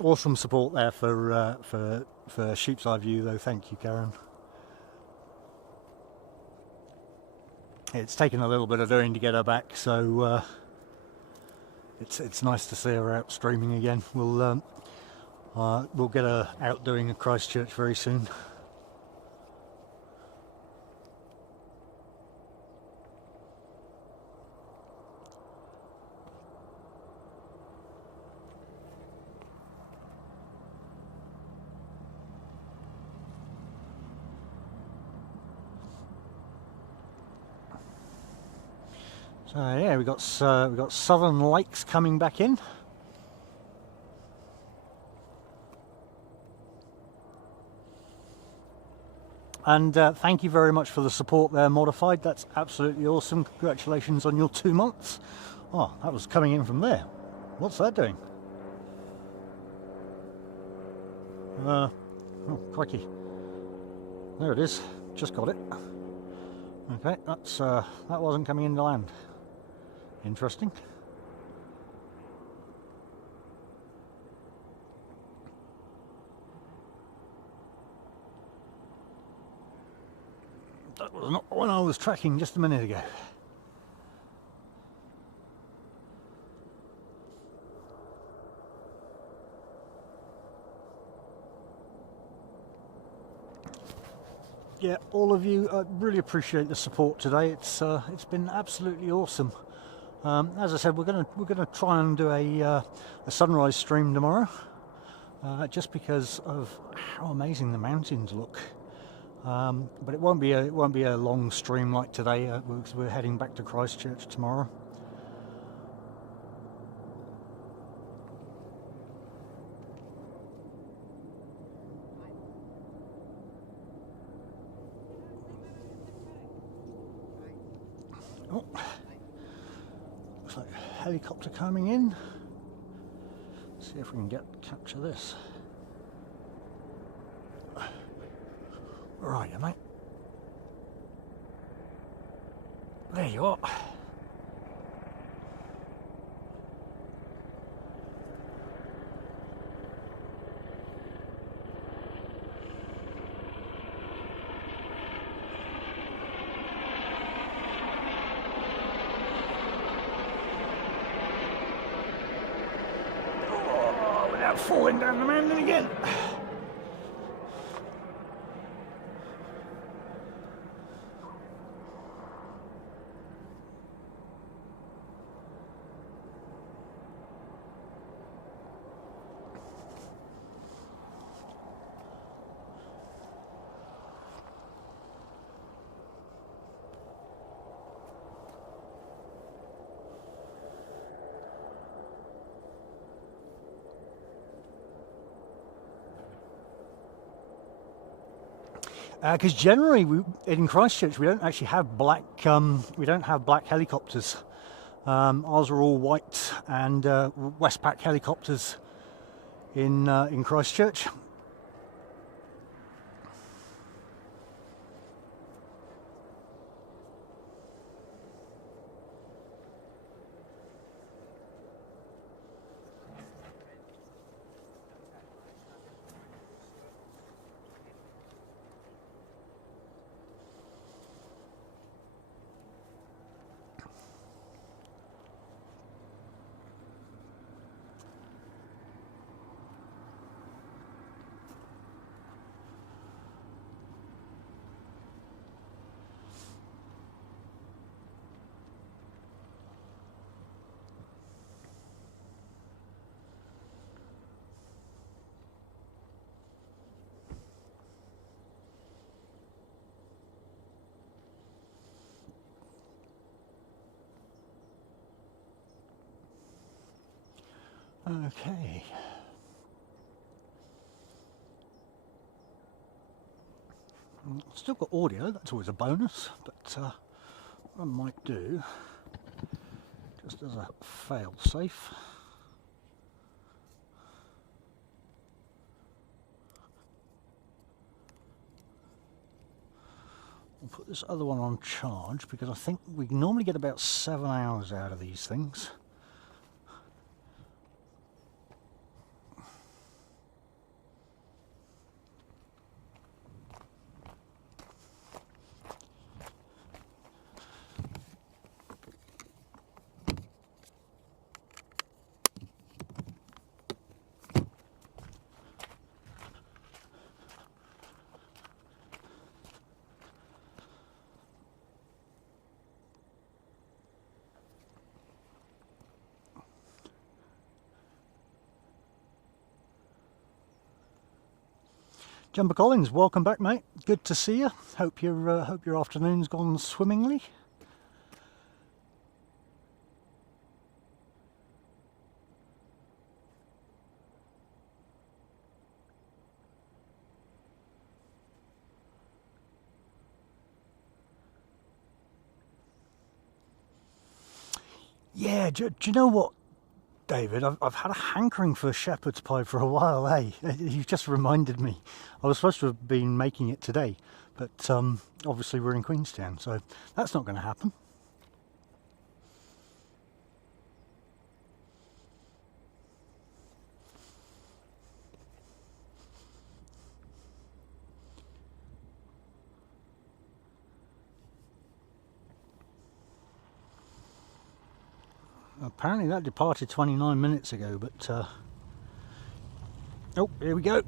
Awesome support there for Sheep's Eye View, though. Thank you, Karen. It's taken a little bit of doing to get her back, so. It's nice to see her out streaming again. We'll get her out doing a Christchurch very soon. So yeah, we got Southern Lakes coming back in. And thank you very much for the support there, Modified. That's absolutely awesome. Congratulations on your 2 months. Oh, that was coming in from there. What's that doing? Oh, crikey. There it is. Just got it. Okay, that wasn't coming into land. Interesting. was not the one I was tracking just a minute ago. Yeah, all of you, I really appreciate the support today. It's been absolutely awesome. As I said, we're gonna try and do a sunrise stream tomorrow, just because of how amazing the mountains look. But it won't be a long stream like today, because we're heading back to Christchurch tomorrow. Oh, looks like a helicopter coming in. See if we can capture this. Where are you, mate? There you are. Oh, without falling down the mountain again. Because generally, in Christchurch, we don't actually have black. We don't have black helicopters. Ours are all white and Westpac helicopters in Christchurch. Okay. Still got audio, that's always a bonus, but what I might do, just as a fail-safe, I'll put this other one on charge, because I think we normally get about 7 hours out of these things. Jumper Collins, welcome back, mate. Good to see you. Hope your afternoon's gone swimmingly. Yeah, do you know what, David? I've had a hankering for shepherd's pie for a while, eh? You've just reminded me. I was supposed to have been making it today, but obviously we're in Queenstown, so that's not going to happen. Apparently that departed 29 minutes ago, but oh, here we go.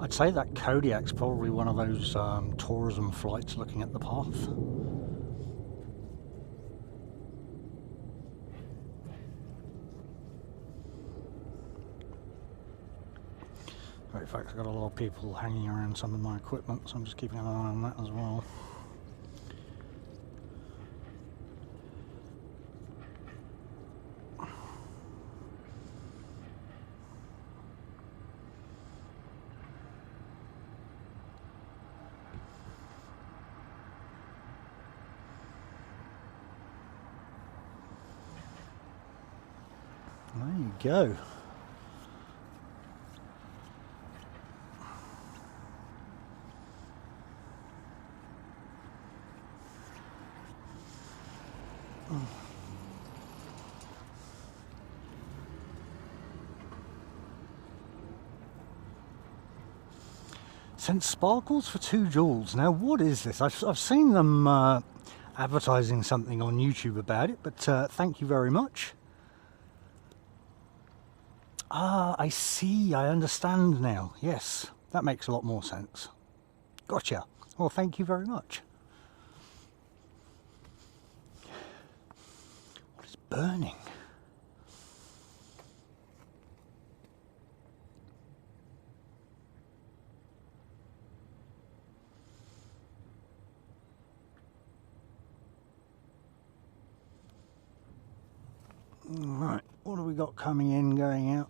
I'd say that Kodiak's probably one of those tourism flights looking at the path. In fact, I've got a lot of people hanging around some of my equipment, so I'm just keeping an eye on that as well. There you go. Sent sparkles for 2 joules. Now, what is this? I've seen them advertising something on YouTube about it, but thank you very much. Ah, I see. I understand now. Yes, that makes a lot more sense. Gotcha. Well, thank you very much. What is burning? Right, what have we got coming in, going out?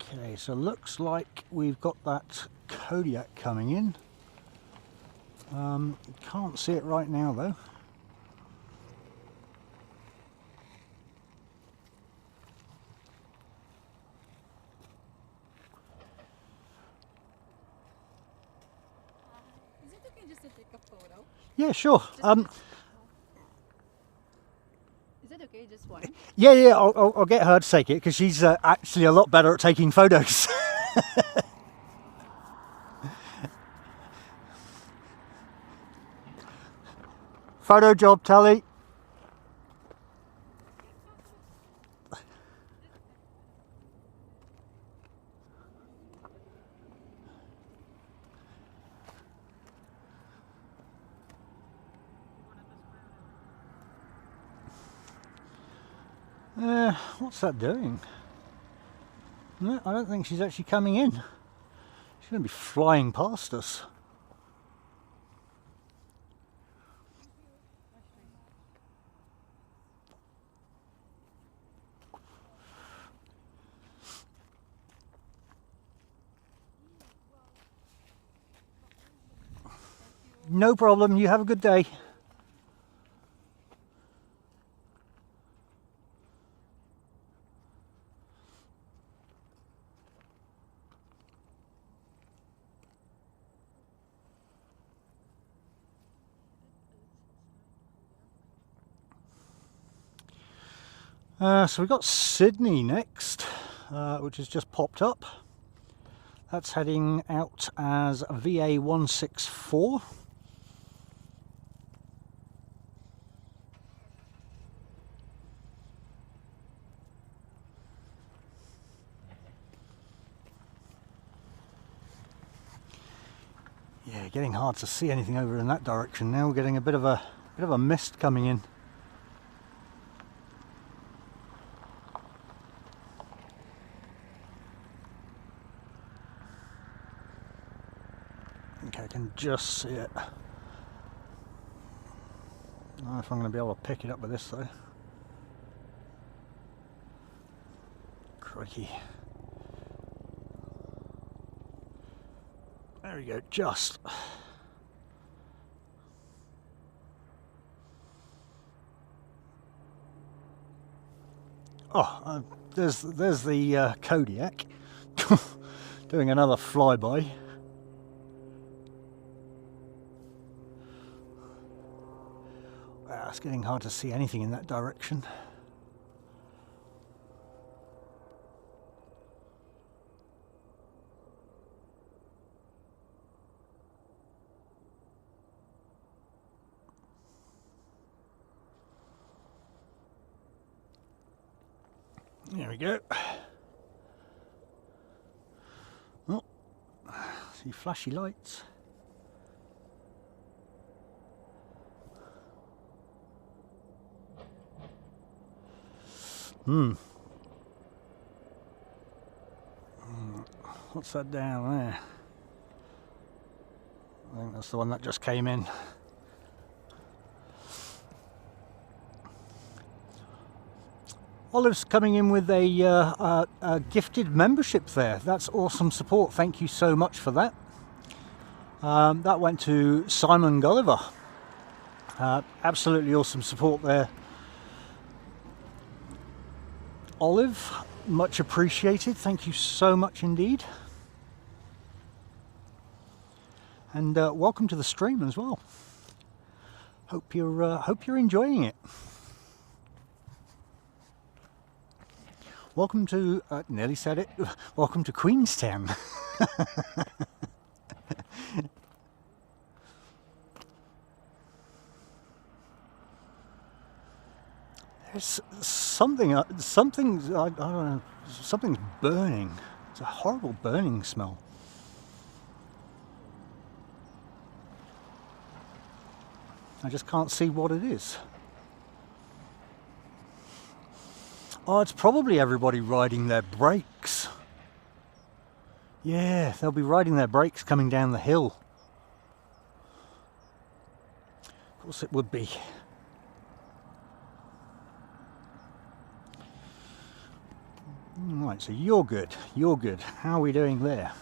Okay, so looks like we've got that Kodiak coming in. Can't see it right now though. Is it okay just to take a photo? Yeah, sure. Is it okay, just one? Yeah, I'll get her to take it because she's actually a lot better at taking photos. Photo job, Tally. What's that doing? No, I don't think she's actually coming in. She's going to be flying past us. No problem, you have a good day. So we've got Sydney next, which has just popped up. That's heading out as VA164. Yeah, getting hard to see anything over in that direction now. We're getting a bit of a mist coming in. Okay, I can just see it. know if I'm going to be able to pick it up with this though. Crikey. There we go, just. Oh, there's the Kodiak doing another flyby. Wow, it's getting hard to see anything in that direction. There we go. Oh, see flashy lights. What's that down there? I think that's the one that just came in. Olive's coming in with a gifted membership there. That's awesome support. Thank you so much for that. That went to Simon Gulliver. Absolutely awesome support there. Olive, much appreciated. Thank you so much indeed. And welcome to the stream as well. Hope you're enjoying it. Welcome to, nearly said it, welcome to Queenstown. There's something, I don't know, something's burning. It's a horrible burning smell. I just can't see what it is. Oh, it's probably everybody riding their brakes. Yeah, they'll be riding their brakes coming down the hill. Of course it would be. Right, so you're good. You're good. How are we doing there?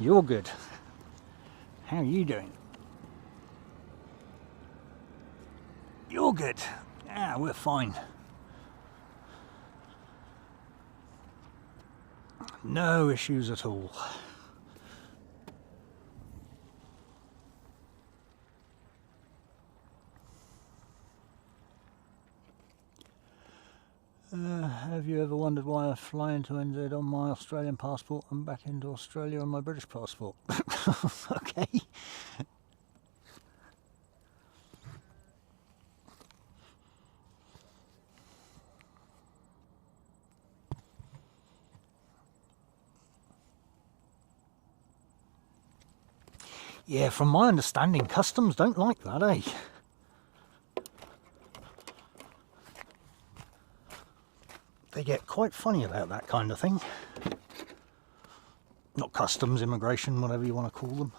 You're good. How are you doing? You're good. Yeah, we're fine. No issues at all. Have you ever wondered why I fly into NZ on my Australian passport and back into Australia on my British passport? Okay. Yeah, from my understanding, customs don't like that, eh? They get quite funny about that kind of thing. Not customs, immigration, whatever you want to call them.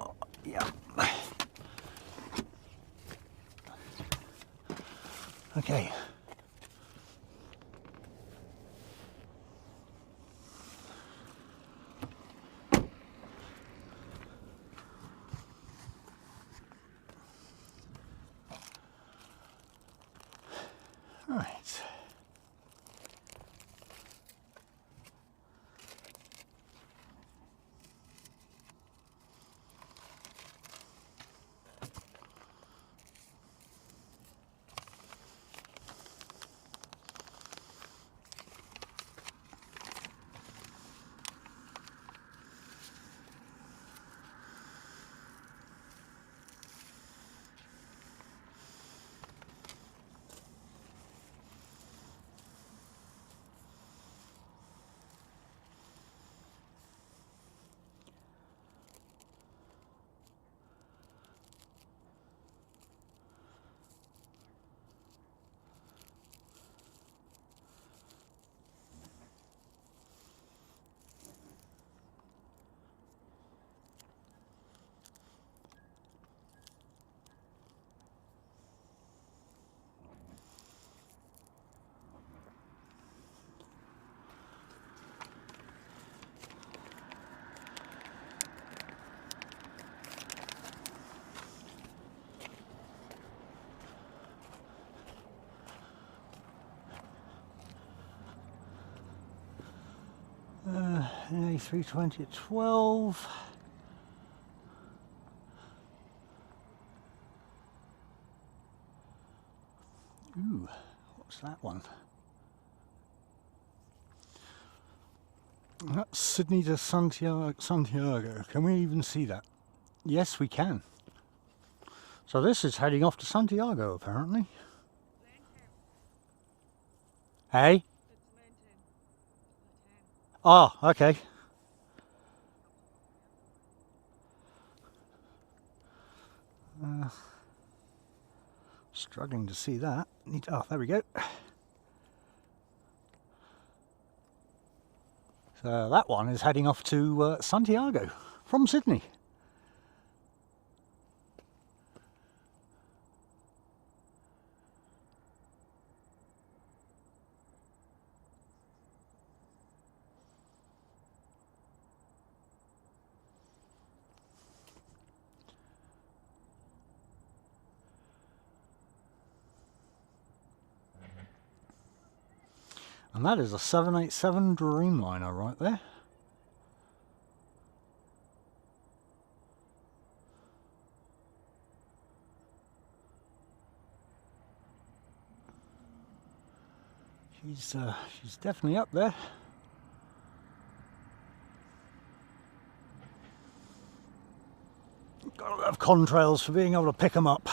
Oh, yeah. Okay. Right. A320 at 12. Ooh, what's that one? That's Sydney to Santiago. Can we even see that? Yes, we can. So this is heading off to Santiago, apparently. Hey? Oh, okay. Struggling to see that. Oh, there we go. So that one is heading off to Santiago from Sydney. And that is a 787 Dreamliner right there. She's definitely up there. Got to have contrails for being able to pick them up.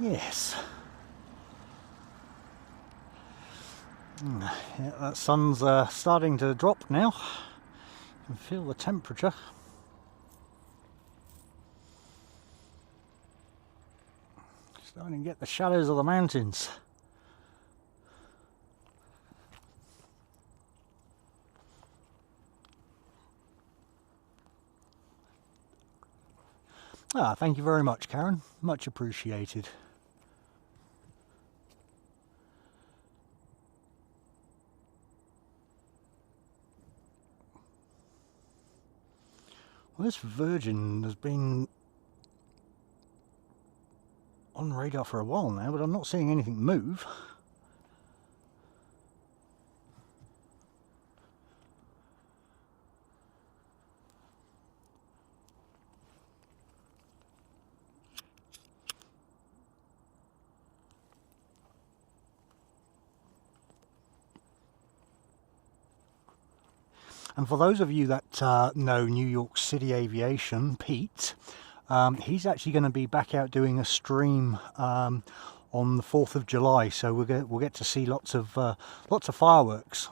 Yes. Yeah, that sun's starting to drop now. You can feel the temperature. Starting to get the shadows of the mountains. Ah, thank you very much, Karen. Much appreciated. Well, this Virgin has been on radar for a while now, but I'm not seeing anything move. And for those of you that know New York City Aviation, Pete, he's actually going to be back out doing a stream on the 4th of July, so we'll get to see lots of fireworks.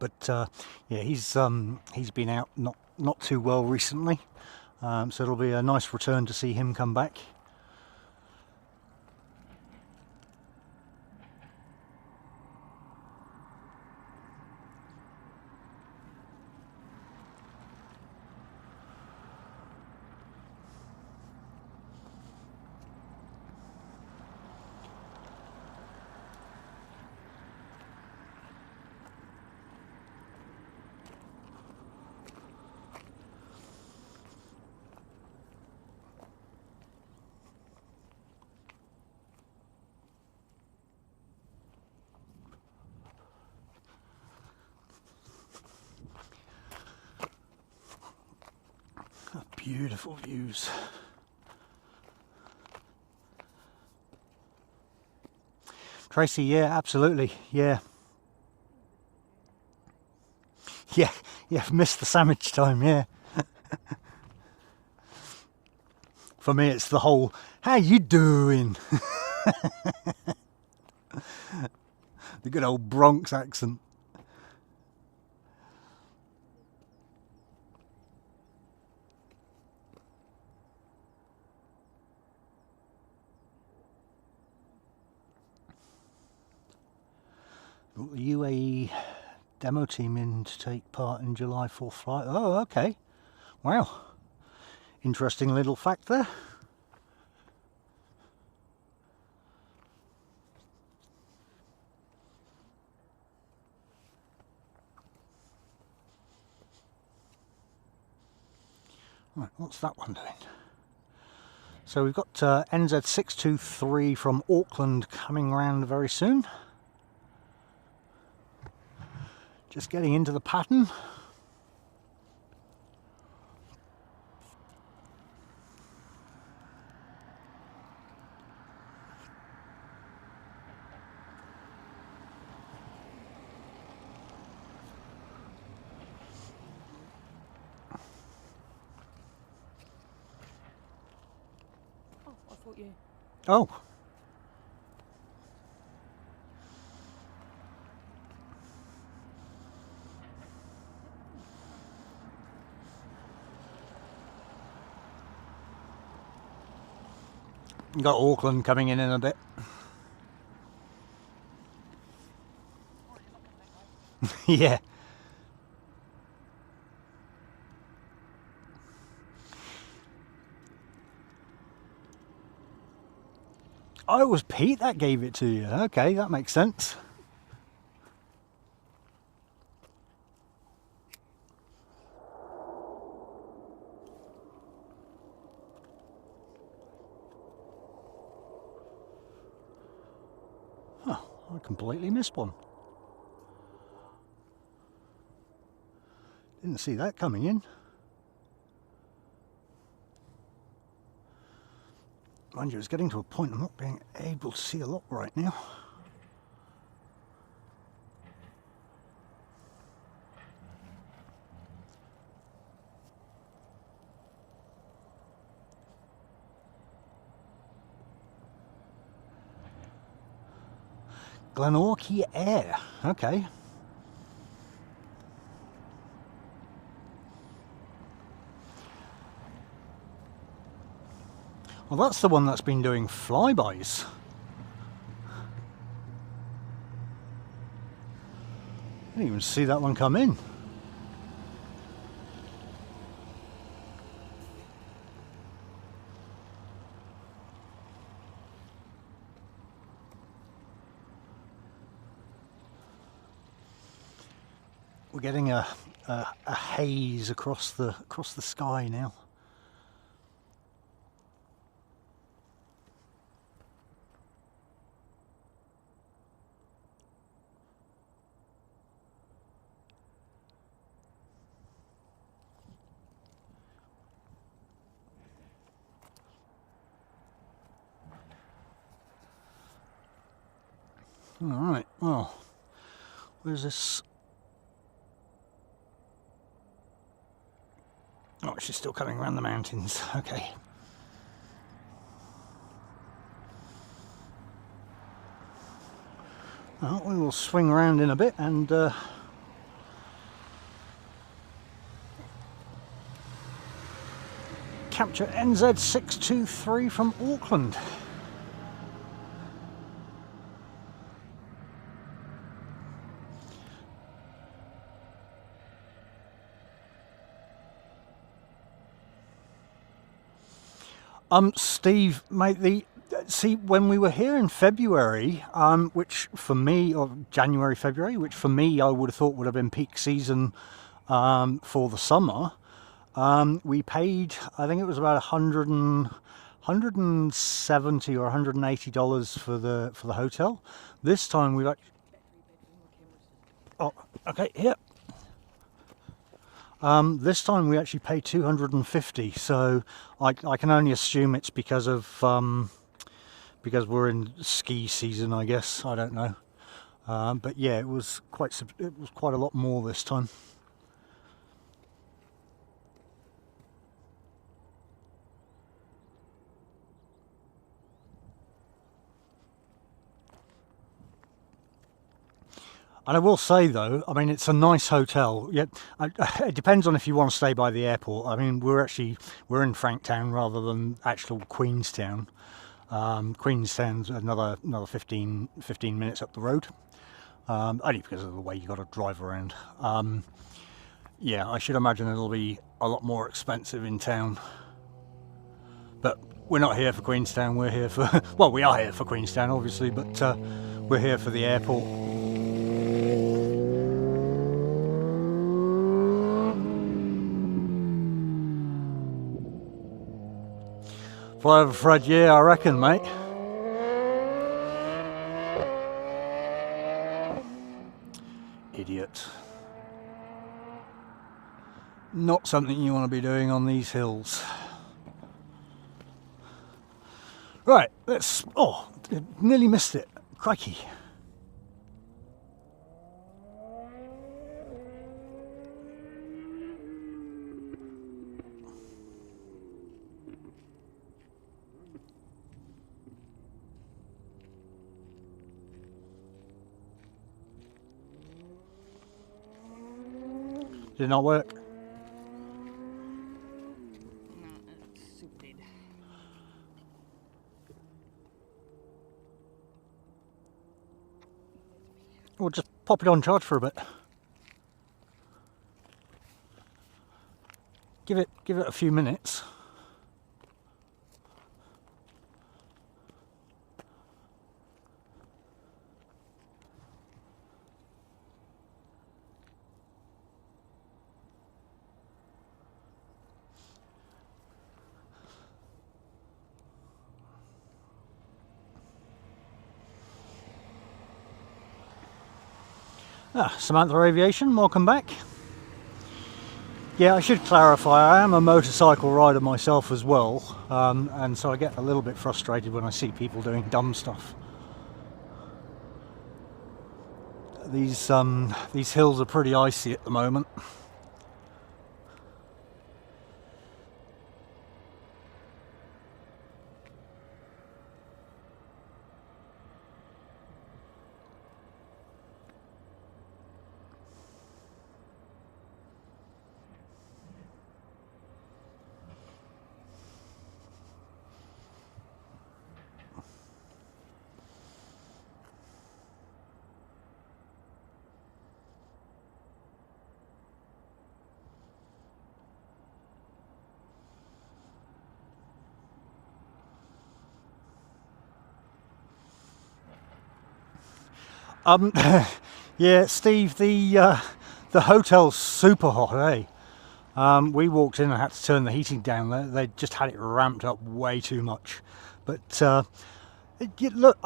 But yeah, he's been out not too well recently, so it'll be a nice return to see him come back. Beautiful views. Tracy, yeah, absolutely, yeah. Yeah, missed the sandwich time, yeah. For me, it's the whole, how you doing? The good old Bronx accent. Got the UAE demo team in to take part in July 4th flight. Oh, okay. Wow, interesting little fact there. Right, what's that one doing? So we've got NZ623 from Auckland coming around very soon. Just getting into the pattern. Oh, I thought you. Oh. Got Auckland coming in a bit. Yeah. Oh, it was Pete that gave it to you. Okay, that makes sense. Oh, I completely missed one. Didn't see that coming in. Mind you, it's getting to a point I'm not being able to see a lot right now. Glenorchy Air, okay. Well, that's the one that's been doing flybys. I didn't even see that one come in. We're getting a haze across the sky now. All right. Well, where's this? Oh, she's still coming around the mountains. Okay. Well, we will swing around in a bit and capture NZ623 from Auckland. Steve, mate, see, when we were here in February, which for me, or January, February, which for me I would have thought would have been peak season for the summer, we paid, I think it was about $170 or $180 for the hotel. This time we've actually, oh, okay, here. This time we actually paid $250, so I can only assume it's because of because we're in ski season, I guess. I don't know, but yeah, it was quite a lot more this time. And I will say though, I mean, it's a nice hotel. Yet it depends on if you want to stay by the airport. I mean, we're in Franktown rather than actual Queenstown. Queenstown's another 15 minutes up the road. Only because of the way you got to drive around. Yeah, I should imagine it'll be a lot more expensive in town. But we're not here for Queenstown, we're here for... well, we are here for Queenstown, obviously, but we're here for the airport. Fly over Fred, yeah, I reckon, mate. Idiot. Not something you want to be doing on these hills. Right, let's... oh, nearly missed it. Crikey. Did not work. No, it's stupid. We'll just pop it on charge for a bit. Give it a few minutes. Samantha Aviation, welcome back. Yeah, I should clarify, I am a motorcycle rider myself as well, and so I get a little bit frustrated when I see people doing dumb stuff. These hills are pretty icy at the moment. Yeah, Steve, the hotel's super hot, eh? We walked in and had to turn the heating down. They just had it ramped up way too much. But look,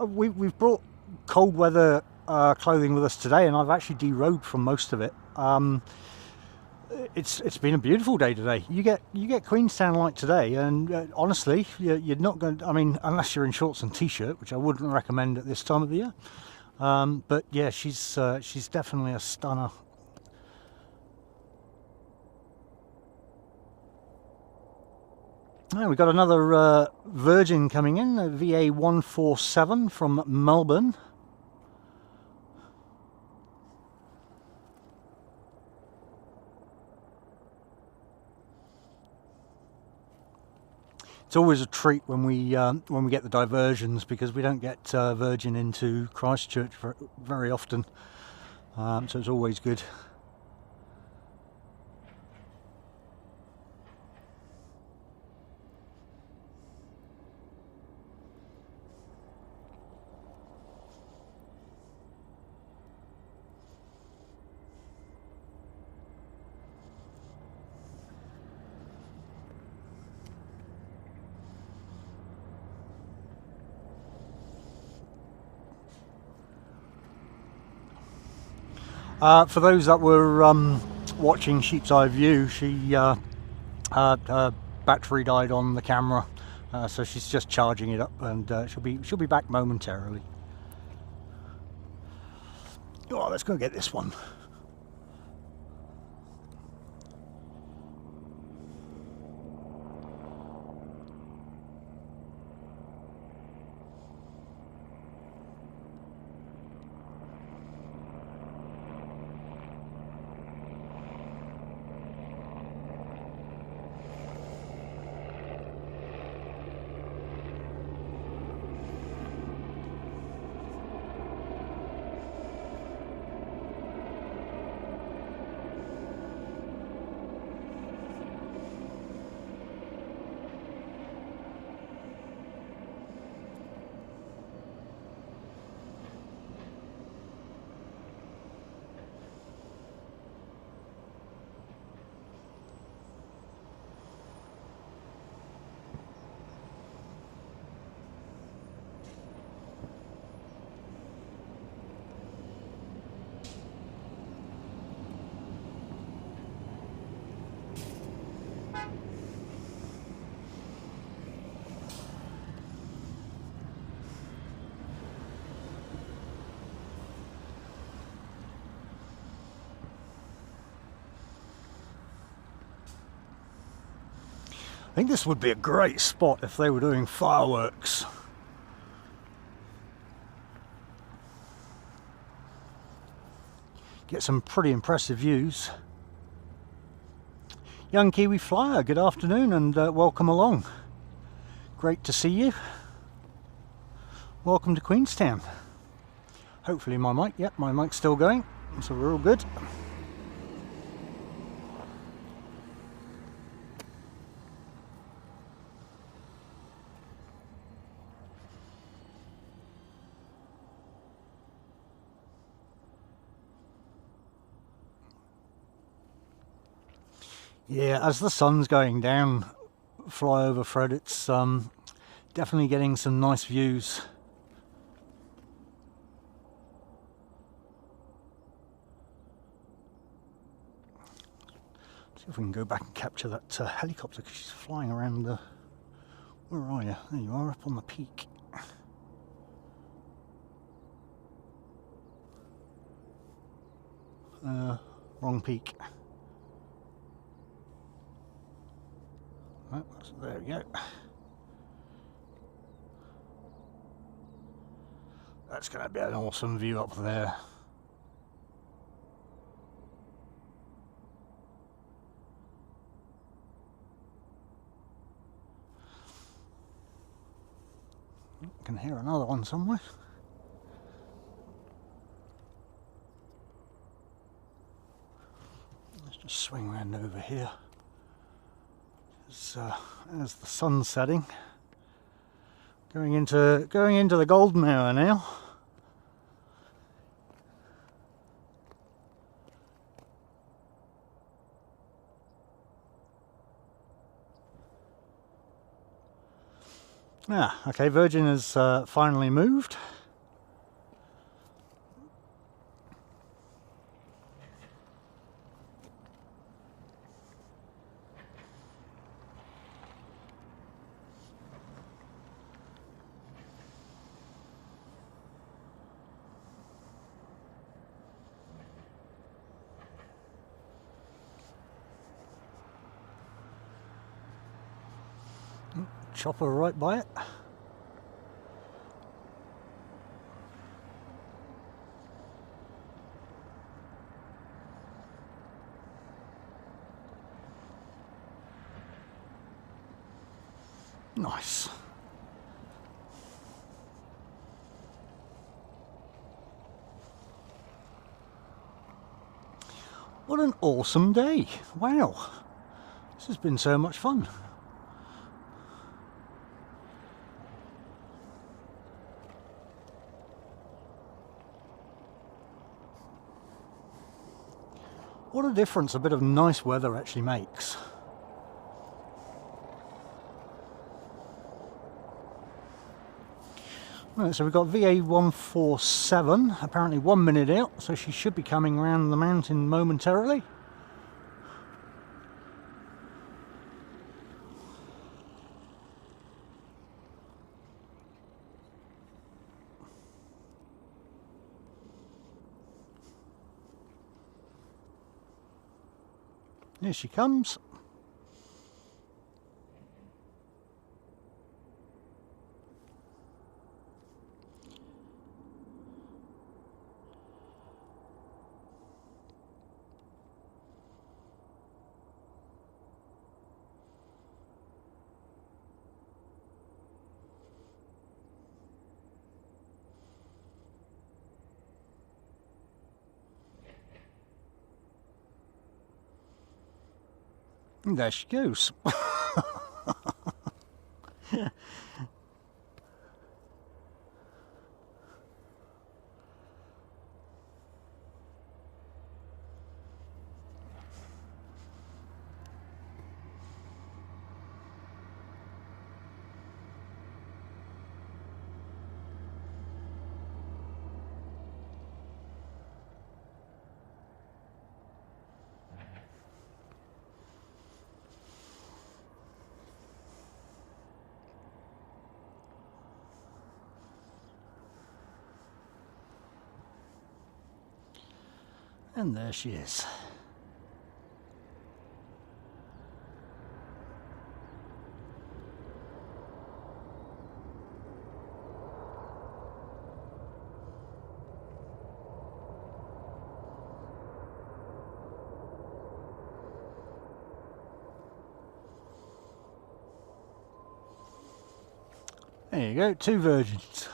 we've brought cold weather clothing with us today, and I've actually derobed from most of it. It's been a beautiful day today. You get Queenstown like today, and honestly, you're not going. I mean, unless you're in shorts and t-shirt, which I wouldn't recommend at this time of the year. But yeah, she's definitely a stunner. Oh, we've got another Virgin coming in, a VA147 from Melbourne. It's always a treat when we get the diversions, because we don't get Virgin into Christchurch very often, so it's always good. For those that were watching Sheep's Eye View, her battery died on the camera, so she's just charging it up, and she'll be back momentarily. Oh, let's go get this one. I think this would be a great spot if they were doing fireworks. Get some pretty impressive views. Young Kiwi Flyer, good afternoon and welcome along. Great to see you. Welcome to Queenstown. Hopefully my mic, yep, my mic's still going, so we're all good. Yeah, as the sun's going down, fly over Fred, it's definitely getting some nice views. See if we can go back and capture that helicopter, because she's flying around the... Where are you? There you are, up on the peak. Wrong peak. Oh, there we go. That's going to be an awesome view up there. I can hear another one somewhere. Let's just swing around over here. As the sun's setting, going into the golden hour now. Ah, okay, Virgin has finally moved. Chopper right by it. Nice. What an awesome day. Wow. This has been so much fun. What a difference a bit of nice weather actually makes. Right, so we've got VA147, apparently 1 minute out, so she should be coming around the mountain momentarily. Here she comes. And there she goes. And there she is. There you go, 2 Virgins.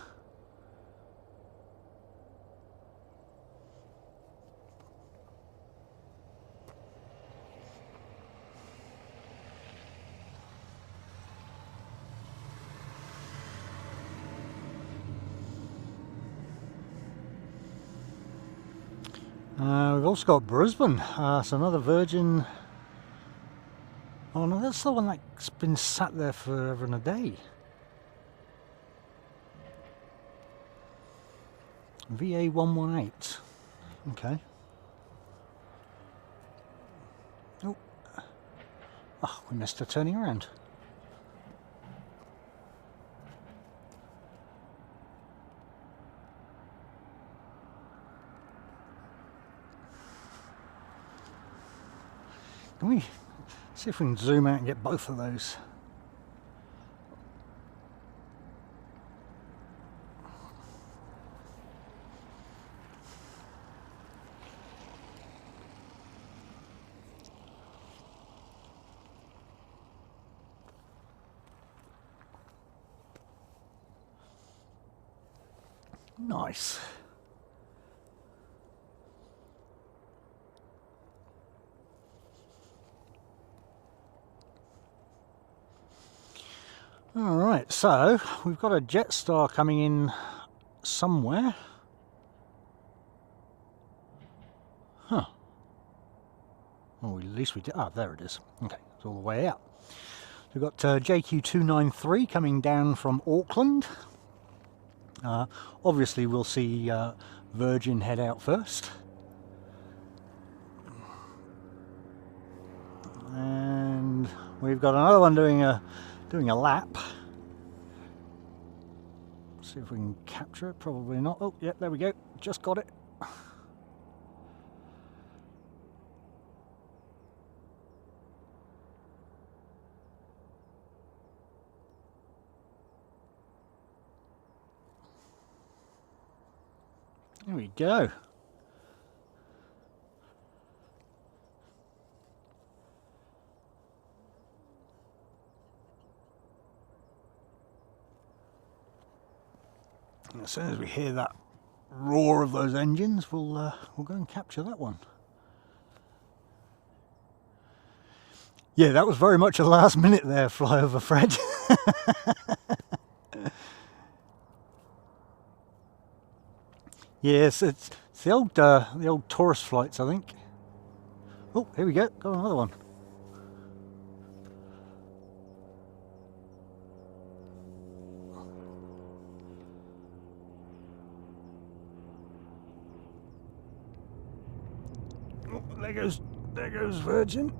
We've also got Brisbane. It's another Virgin. Oh no, that's the one that's been sat there forever and a day. VA118. Okay. Oh. Oh, we missed her turning around. Can we see if we can zoom out and get both of those? Nice. Alright, so we've got a Jetstar coming in somewhere. Huh. Well, at least we did. Ah, there it is. Okay, it's all the way out. We've got JQ293 coming down from Auckland. Obviously, we'll see Virgin head out first. And we've got another one doing a lap. See if we can capture it. Probably not. Oh, yeah, there we go. Just got it. There we go. As soon as we hear that roar of those engines, we'll go and capture that one. Yeah, that was very much a last minute there, flyover, Fred. Yes, it's the old tourist flights, I think. Oh, here we go. Got another one. Oh, there goes Virgin.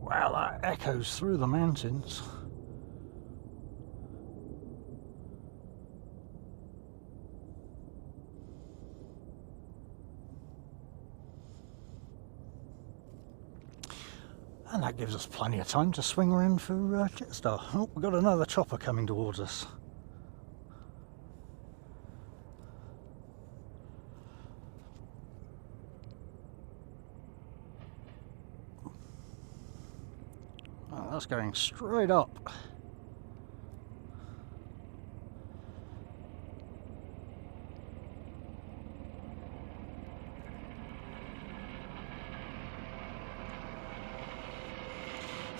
Wow, that echoes through the mountains. And that gives us plenty of time to swing around for Jetstar. Oh, we've got another chopper coming towards us. Oh, that's going straight up.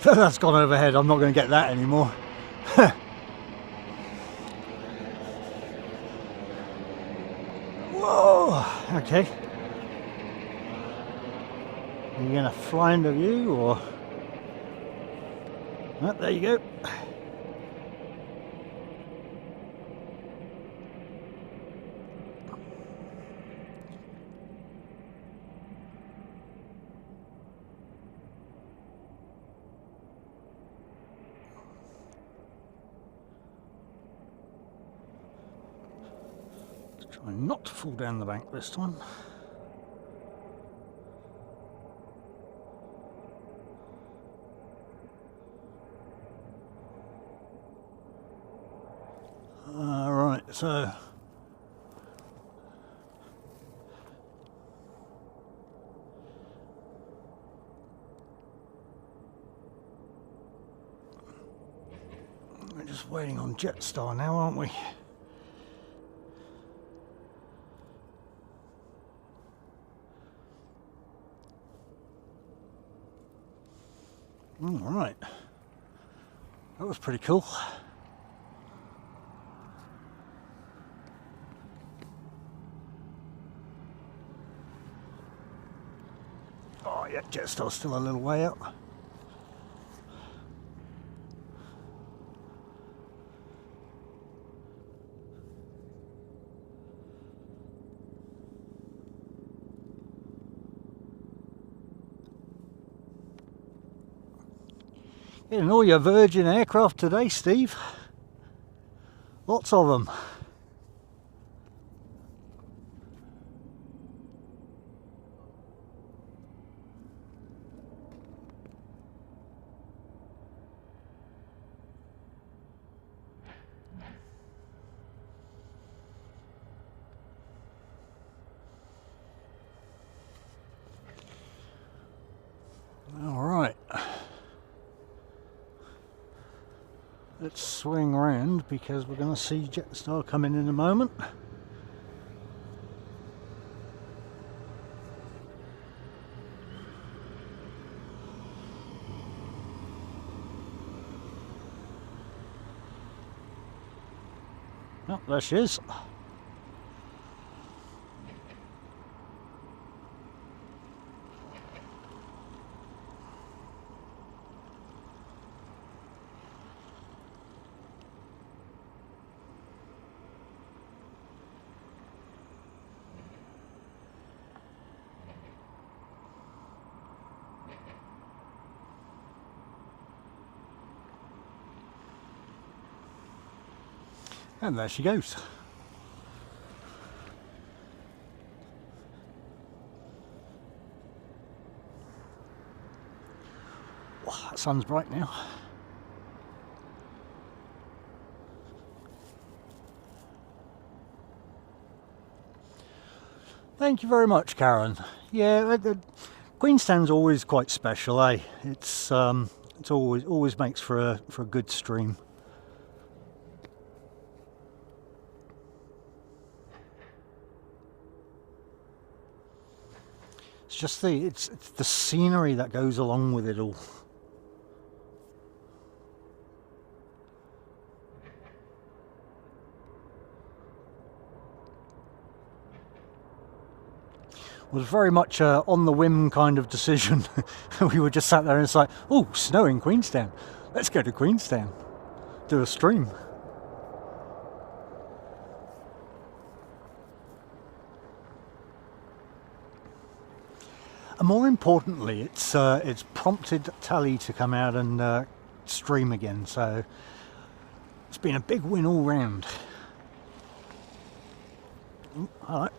That's gone overhead. I'm not going to get that anymore. Whoa! Okay. Are you going to fly into view or? Oh, there you go. Try not to fall down the bank this time. Right, so we're just waiting on Jetstar now, aren't we? All right, that was pretty cool. Oh yeah, Jetstar's still a little way up. Getting all your Virgin aircraft today, Steve. Lots of them. All right. Let's swing round because we're going to see Jetstar coming in a moment. Oh, there she is. And there she goes. Wow, that sun's bright now. Thank you very much, Karen. Yeah, Queenstown's always quite special, eh? It's always makes for a good stream. It's just it's the scenery that goes along with it all. It was very much a on the whim kind of decision. We were just sat there and it's like, oh, snow in Queenstown. Let's go to Queenstown, do a stream. And more importantly, it's prompted Tully to come out and stream again. So it's been a big win all round. All right.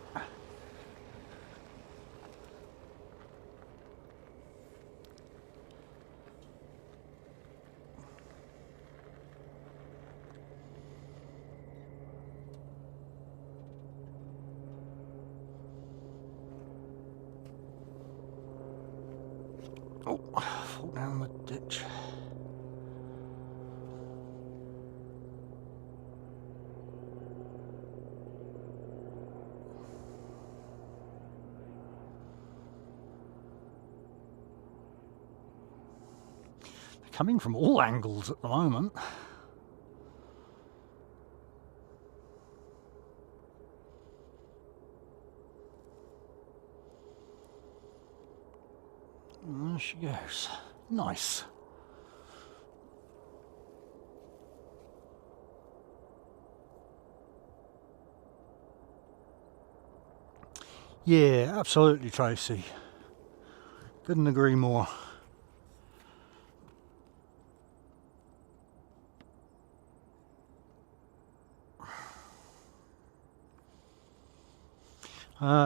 Oh, fall down the ditch. They're coming from all angles at the moment. she goes. Nice. Yeah, absolutely, Tracy. Couldn't agree more.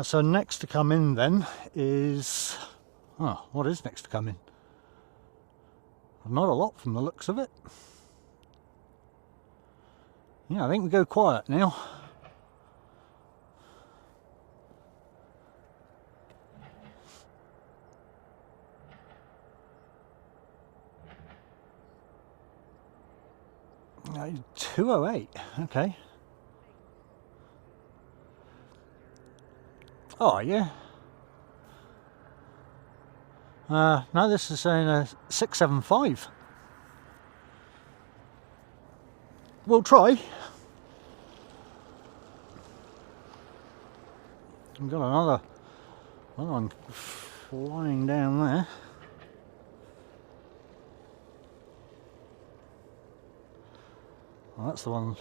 So next to come in then is... Oh, what is next to come in? Not a lot from the looks of it. Yeah, I think we go quiet now. Uh, 208, okay. Oh, yeah. No, this is saying a 675. We'll try. We've got another one flying down there. Well, that's the one.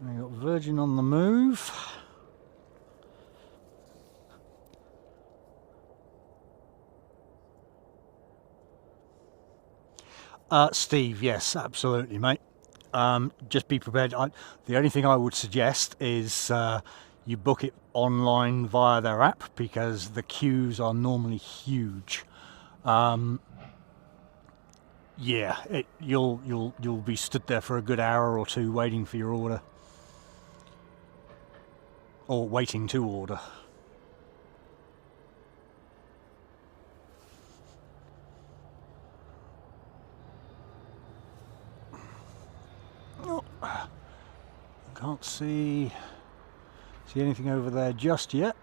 We've got Virgin on the move. Steve, yes, absolutely, mate. Just be prepared. The only thing I would suggest is you book it online via their app, because the queues are normally huge. Yeah, you'll be stood there for a good hour or two waiting for your order, or waiting to order. Oh, can't see anything over there just yet.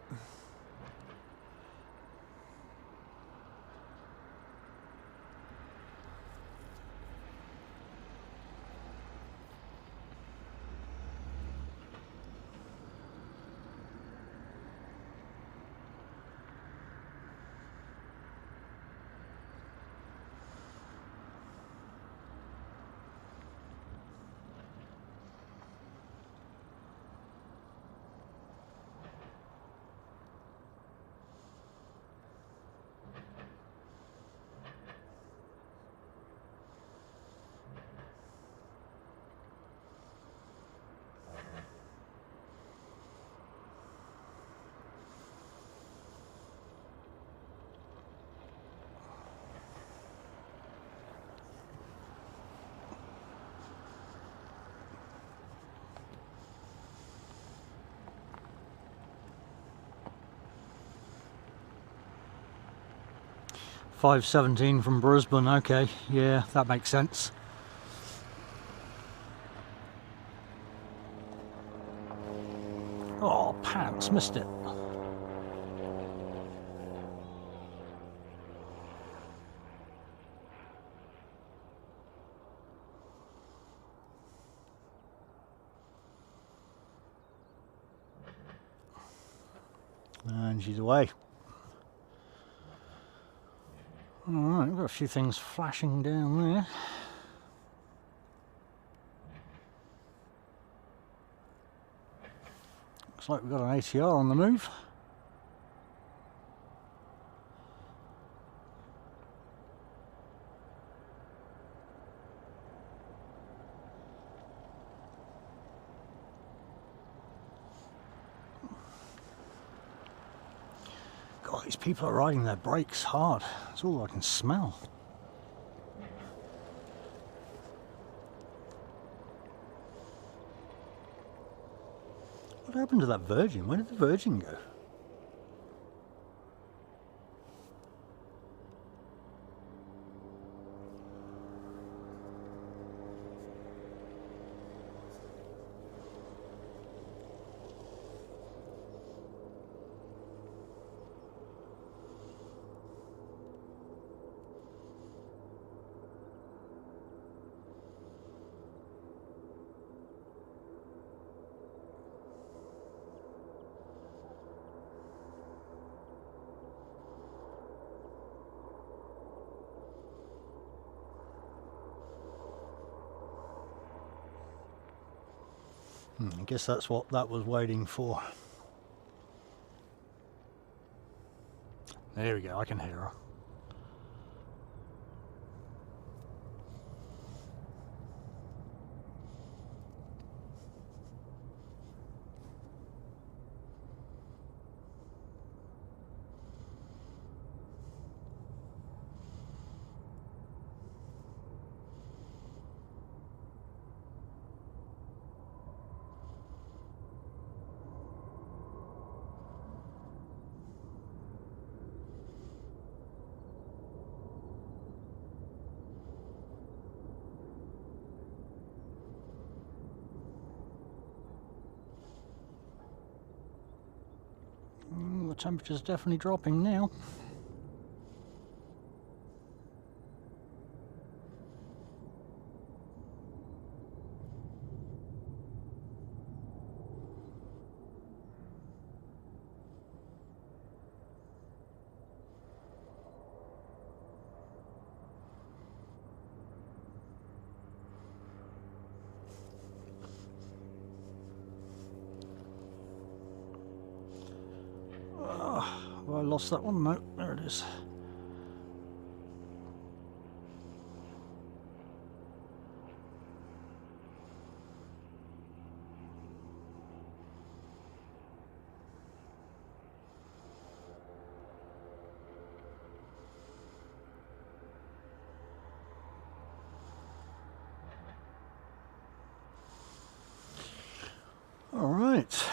$5.17 from Brisbane. Okay, yeah, that makes sense. Oh, pants, missed it. And she's away. Alright, we've got a few things flashing down there. Looks like we've got an ATR on the move. God, these people are riding their brakes hard. That's all I can smell. What happened to that Virgin? Where did the Virgin go? I guess that's what that was waiting for. There we go, I can hear her. The temperature's definitely dropping now. Have I lost that one? No, there it is. All right.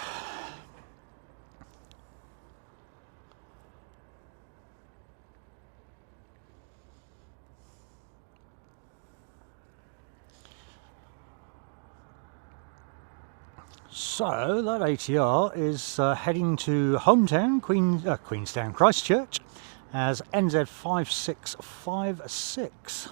So that ATR is heading to hometown, Queenstown, Christchurch, as NZ5656.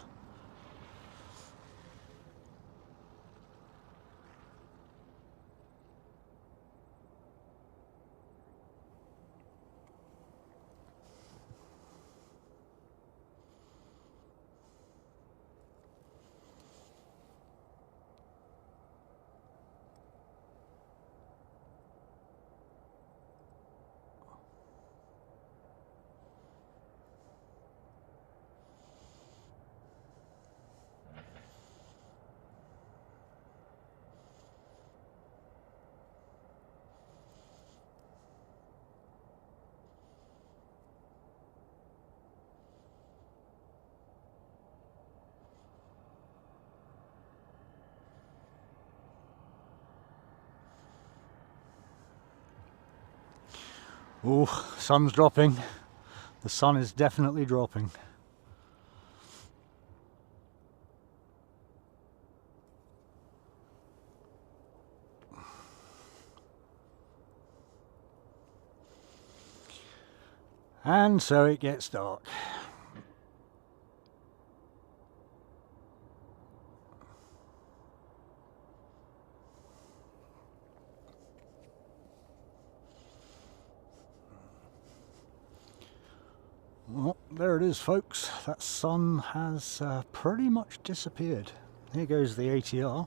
Oh, sun's dropping. The sun is definitely dropping. And so it gets dark. Well, there it is, folks. That sun has pretty much disappeared. Here goes the ATR.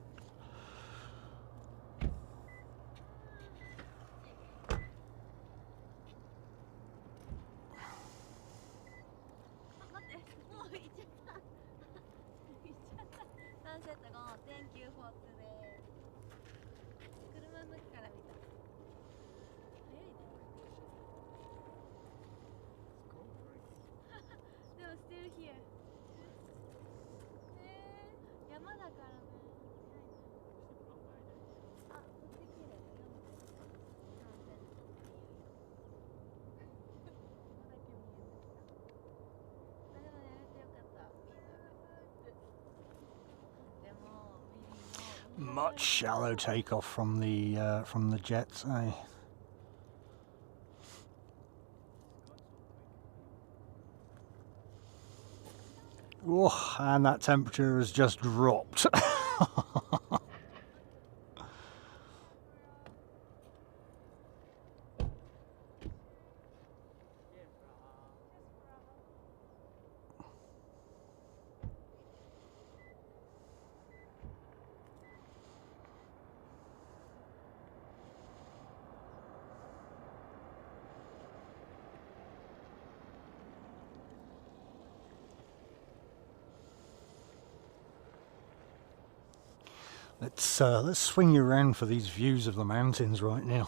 Much shallow takeoff from the jets, eh? Oh, and that temperature has just dropped. Let's swing you around for these views of the mountains right now.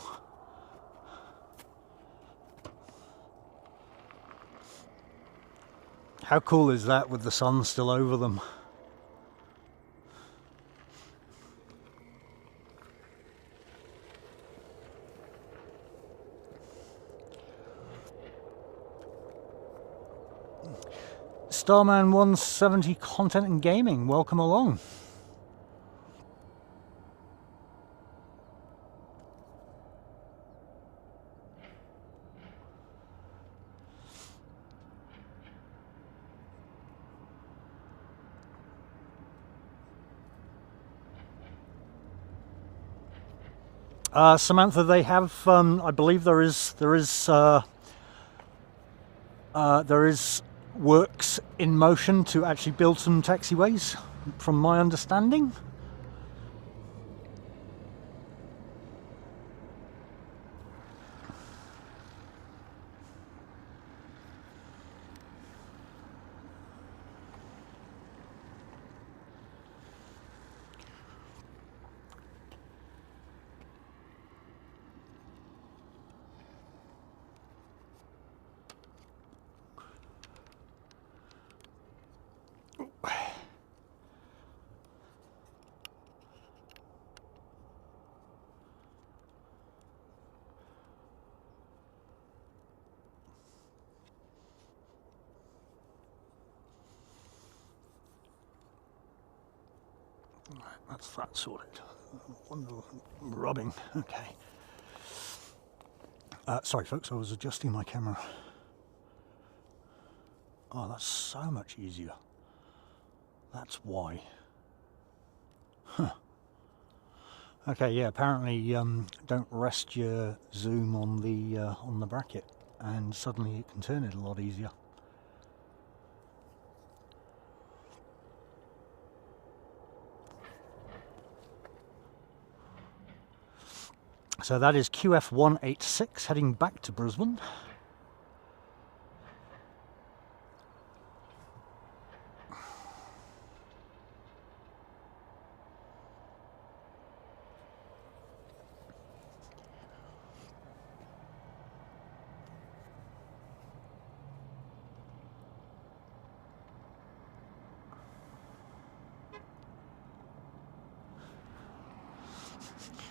How cool is that with the sun still over them? Starman 170 Content and Gaming, welcome along. Samantha, they have. I believe there is works in motion to actually build some taxiways, from my understanding. That's that sorted. Rubbing. Okay. Sorry, folks. I was adjusting my camera. Oh, that's so much easier. That's why. Huh. Okay. Yeah. Apparently, don't rest your zoom on the bracket, and suddenly it can turn it a lot easier. So that is QF 186 heading back to Brisbane.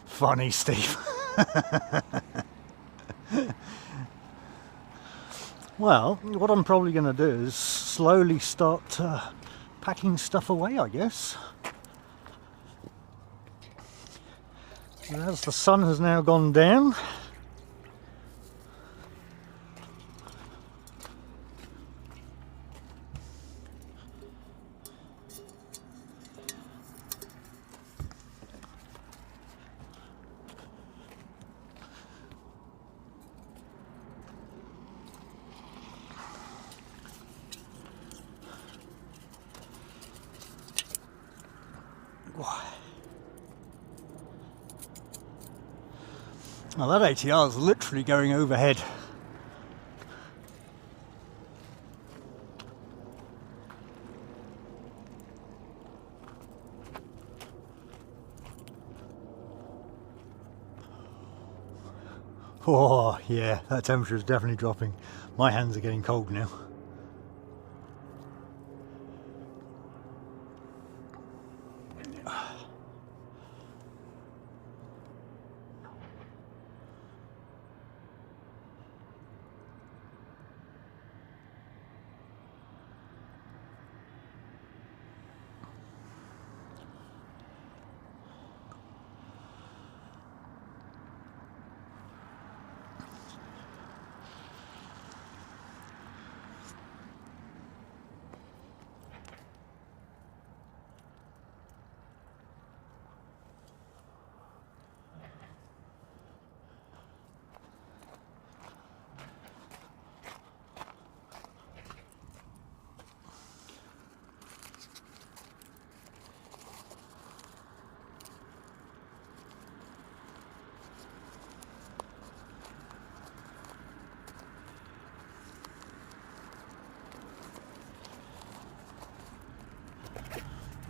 Funny, Steve. Well, what I'm probably going to do is slowly start packing stuff away, I guess. As the sun has now gone down, well, that ATR is literally going overhead. Oh, yeah, that temperature is definitely dropping. My hands are getting cold now.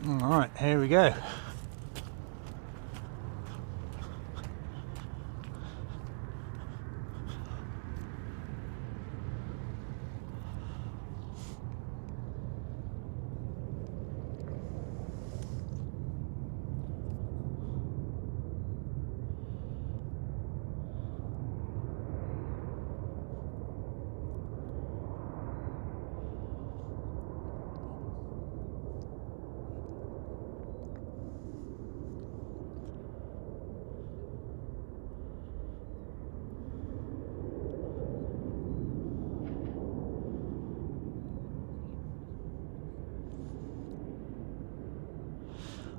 All right, here we go.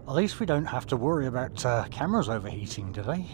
At least we don't have to worry about cameras overheating today.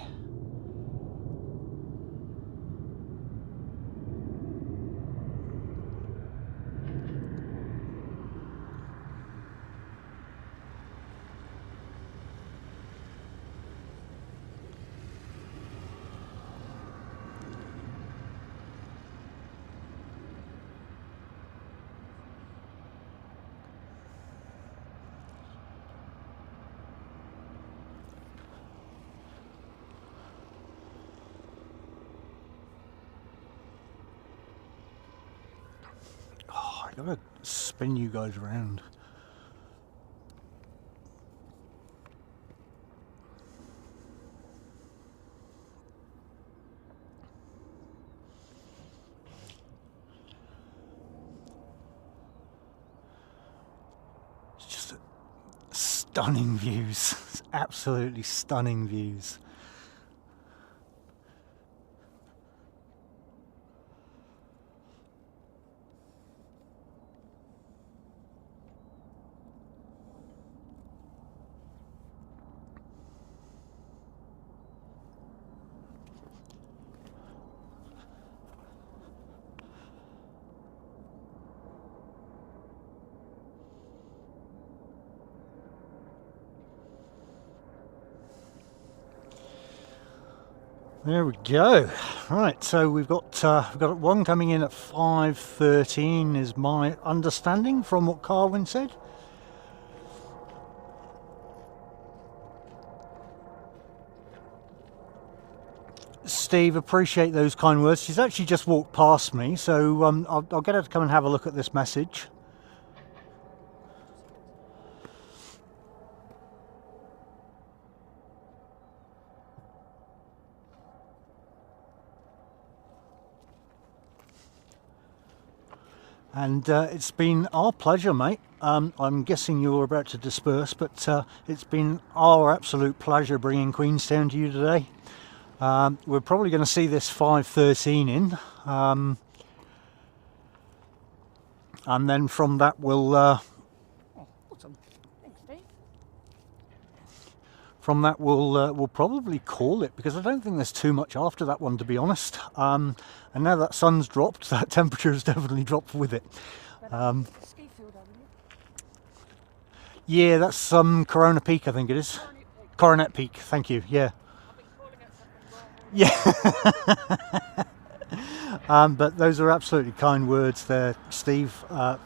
I gotta spin you guys around. It's just stunning views. It's absolutely stunning views. There we go. Right, so we've got one coming in at 5:13 is my understanding from what Carwyn said. Steve, appreciate those kind words. She's actually just walked past me, so I'll get her to come and have a look at this message. And it's been our pleasure, mate. I'm guessing you're about to disperse, but it's been our absolute pleasure bringing Queenstown to you today. We're probably going to see this 5:13 in, and then from that we'll we'll probably call it, because I don't think there's too much after that one, to be honest. And now that sun's dropped, that temperature has definitely dropped with it. Yeah, that's some Corona Peak, I think it is. Coronet Peak, thank you. Yeah. Yeah. But those are absolutely kind words there, Steve.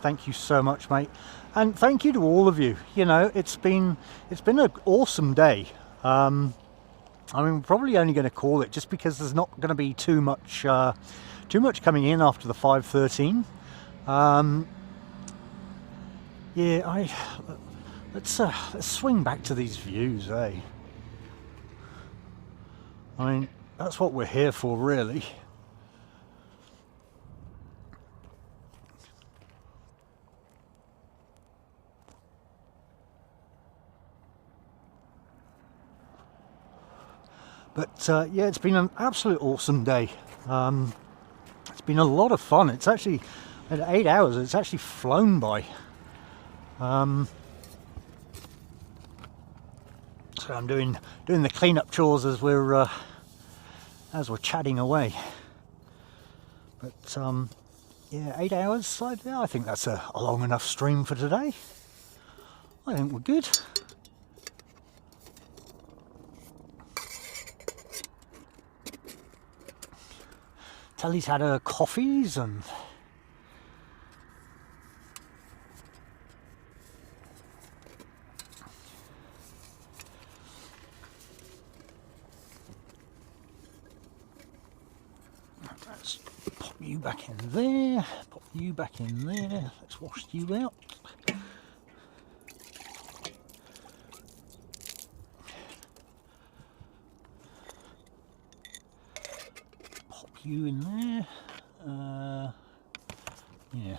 Thank you so much, mate. And thank you to all of you. You know, it's been an awesome day. I mean, we're probably only going to call it, just because there's not going to be too much coming in after the 5:13. Yeah, let's swing back to these views, eh? I mean, that's what we're here for, really. But yeah, it's been an absolute awesome day. It's been a lot of fun. It's actually, at 8 hours, it's actually flown by. So I'm doing the clean-up chores as we're chatting away. But yeah, 8 hours. I think that's a long enough stream for today. I think we're good. Telly's had her coffees and let's pop you back in there, pop you back in there, let's wash you out. You in there, yeah.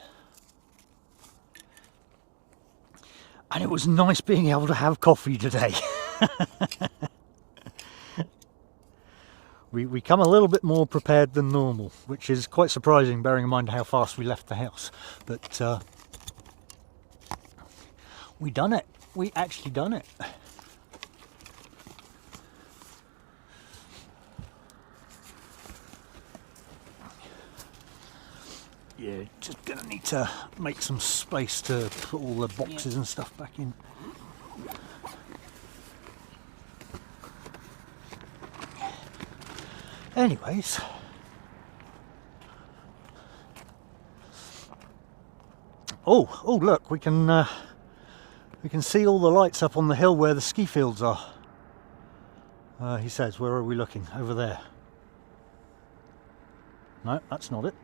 And it was nice being able to have coffee today. we come a little bit more prepared than normal, which is quite surprising, bearing in mind how fast we left the house. But we done it. We actually done it. Yeah, just gonna need to make some space to put all the boxes and stuff back in. Anyways, oh look, we can see all the lights up on the hill where the ski fields are. He says, where are we looking? Over there. No, that's not it.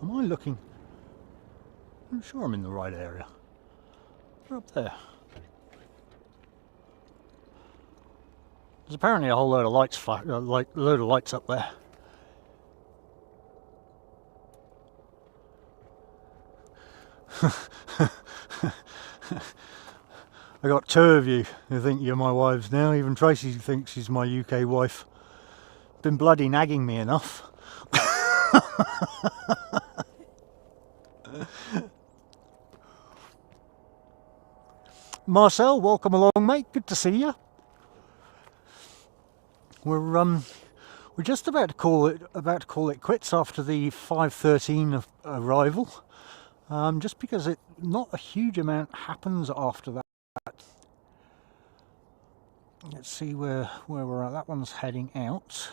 Am I looking? I'm sure I'm in the right area. We're up there. There's apparently a whole load of lights, load of lights up there. I got two of you who think you're my wives now. Even Tracy thinks she's my UK wife. Been bloody nagging me enough. Marcel, welcome along, mate. Good to see you. We're just about to call it quits after the 5:13 arrival. Just because not a huge amount happens after that. Let's see where we're at. That one's heading out.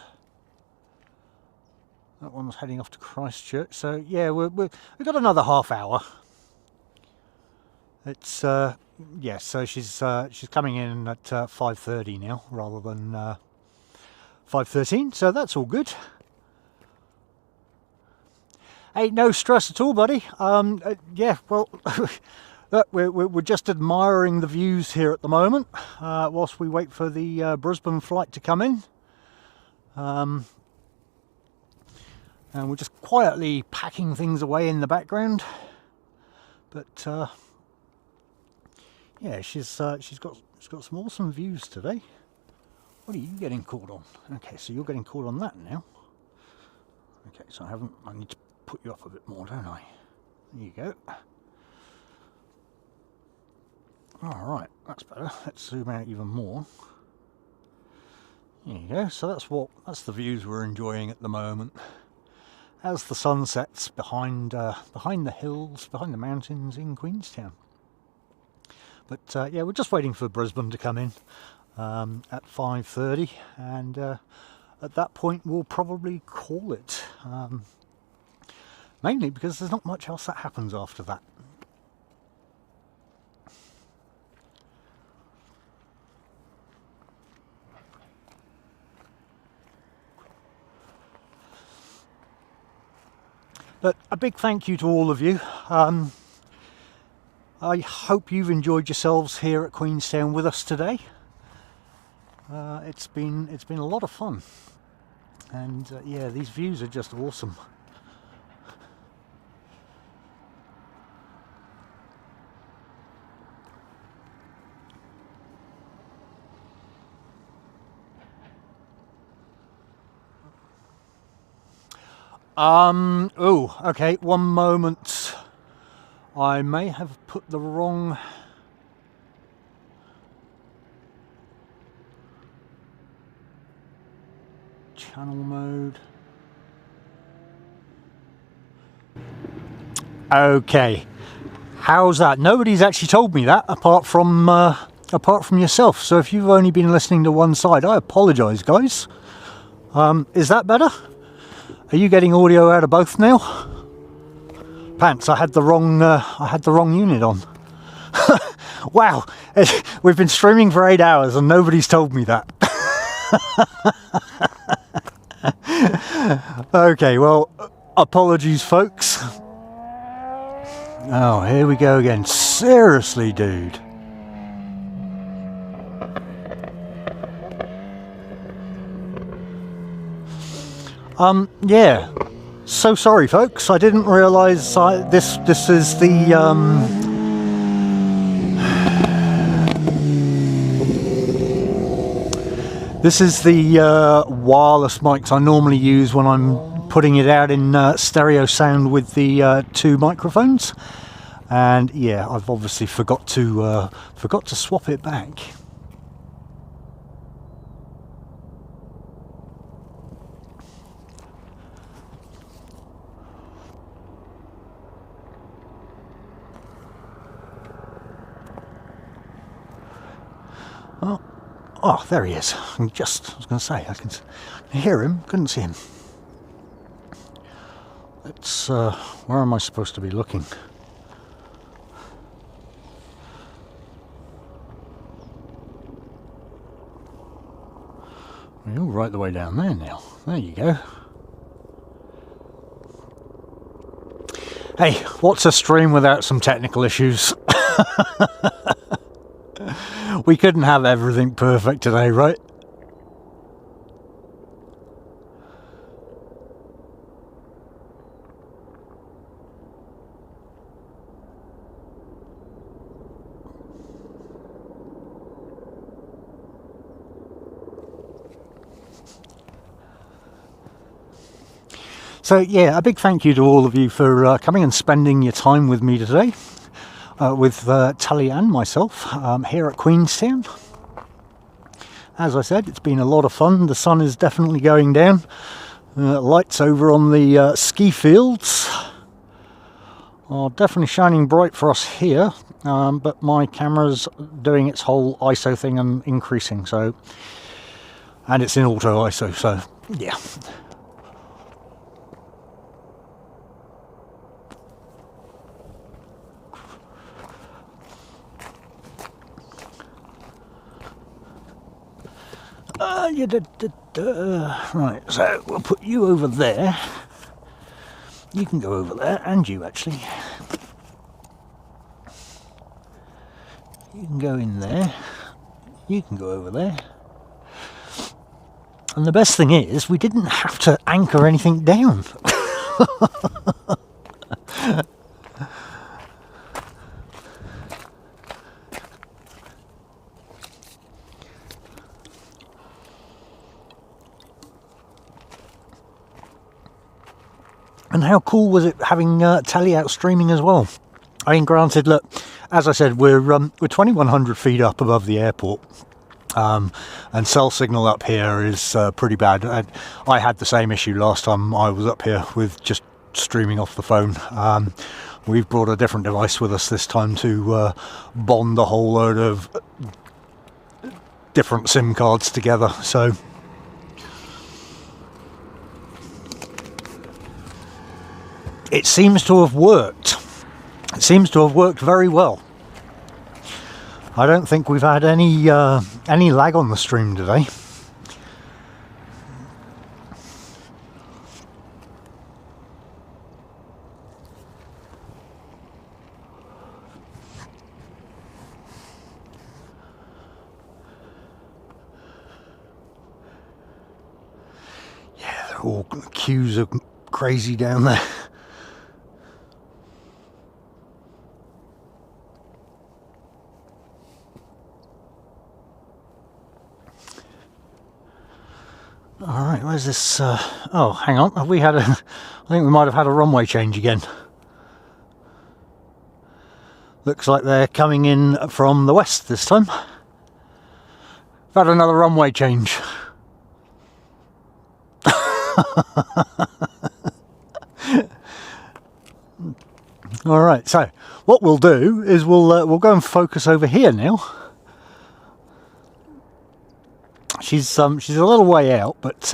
That one's heading off to Christchurch. So yeah, we've got another half hour. It's yeah. So she's coming in at 5:30 now, rather than 5:13. So that's all good. Hey, no stress at all, buddy. Yeah, well, look, we're just admiring the views here at the moment, whilst we wait for the Brisbane flight to come in. And we're just quietly packing things away in the background. But yeah, she's got some awesome views today. What are you getting caught on? Okay, so you're getting caught on that now. Okay, so I need to put you up a bit more, don't I? There you go. Alright, that's better. Let's zoom out even more. There you go. So that's the views we're enjoying at the moment. As the sun sets behind the hills, behind the mountains in Queenstown. But yeah, we're just waiting for Brisbane to come in at 5:30, and at that point we'll probably call it. Mainly because there's not much else that happens after that. But a big thank you to all of you. I hope you've enjoyed yourselves here at Queenstown with us today. It's been a lot of fun, and yeah, these views are just awesome. Oh, okay, one moment. I may have put the wrong... channel mode. Okay. How's that? Nobody's actually told me that apart from yourself. So if you've only been listening to one side, I apologise, guys. Is that better? Are you getting audio out of both now? Pants, I had the wrong unit on. Wow, we've been streaming for 8 hours and nobody's told me that. Okay, well, apologies, folks. Oh, here we go again. Seriously, dude. Yeah. So sorry, folks. I didn't realise this is the this is the wireless mics I normally use when I'm putting it out in stereo sound with the two microphones, and yeah, I've obviously forgot to swap it back. Oh, there he is. I was going to say, I can hear him, couldn't see him. It's, where am I supposed to be looking? We're all right the way down there now. There you go. Hey, what's a stream without some technical issues? We couldn't have everything perfect today, right? So yeah, a big thank you to all of you for coming and spending your time with me today, with Tully and myself here at Queenstown. As I said, it's been a lot of fun. The sun is definitely going down. Lights over on the ski fields are definitely shining bright for us here, but my camera's doing its whole ISO thing and increasing, so, and it's in auto ISO, so yeah. Right, so we'll put you over there. You can go over there, and you actually. You can go in there. You can go over there. And the best thing is, we didn't have to anchor anything down. And how cool was it having Tally out streaming as well? I mean, granted, look, as I said, we're 2,100 feet up above the airport, and cell signal up here is pretty bad. I had the same issue last time I was up here with just streaming off the phone. We've brought a different device with us this time to bond a whole load of different SIM cards together. So. It seems to have worked. It seems to have worked very well. I don't think we've had any lag on the stream today. Yeah, all queues are crazy down there. Alright, where's this? Oh, hang on. Have we had a... I think we might have had a runway change again. Looks like they're coming in from the west this time. We've had another runway change. Alright, so what we'll do is we'll go and focus over here now. She's a little way out, but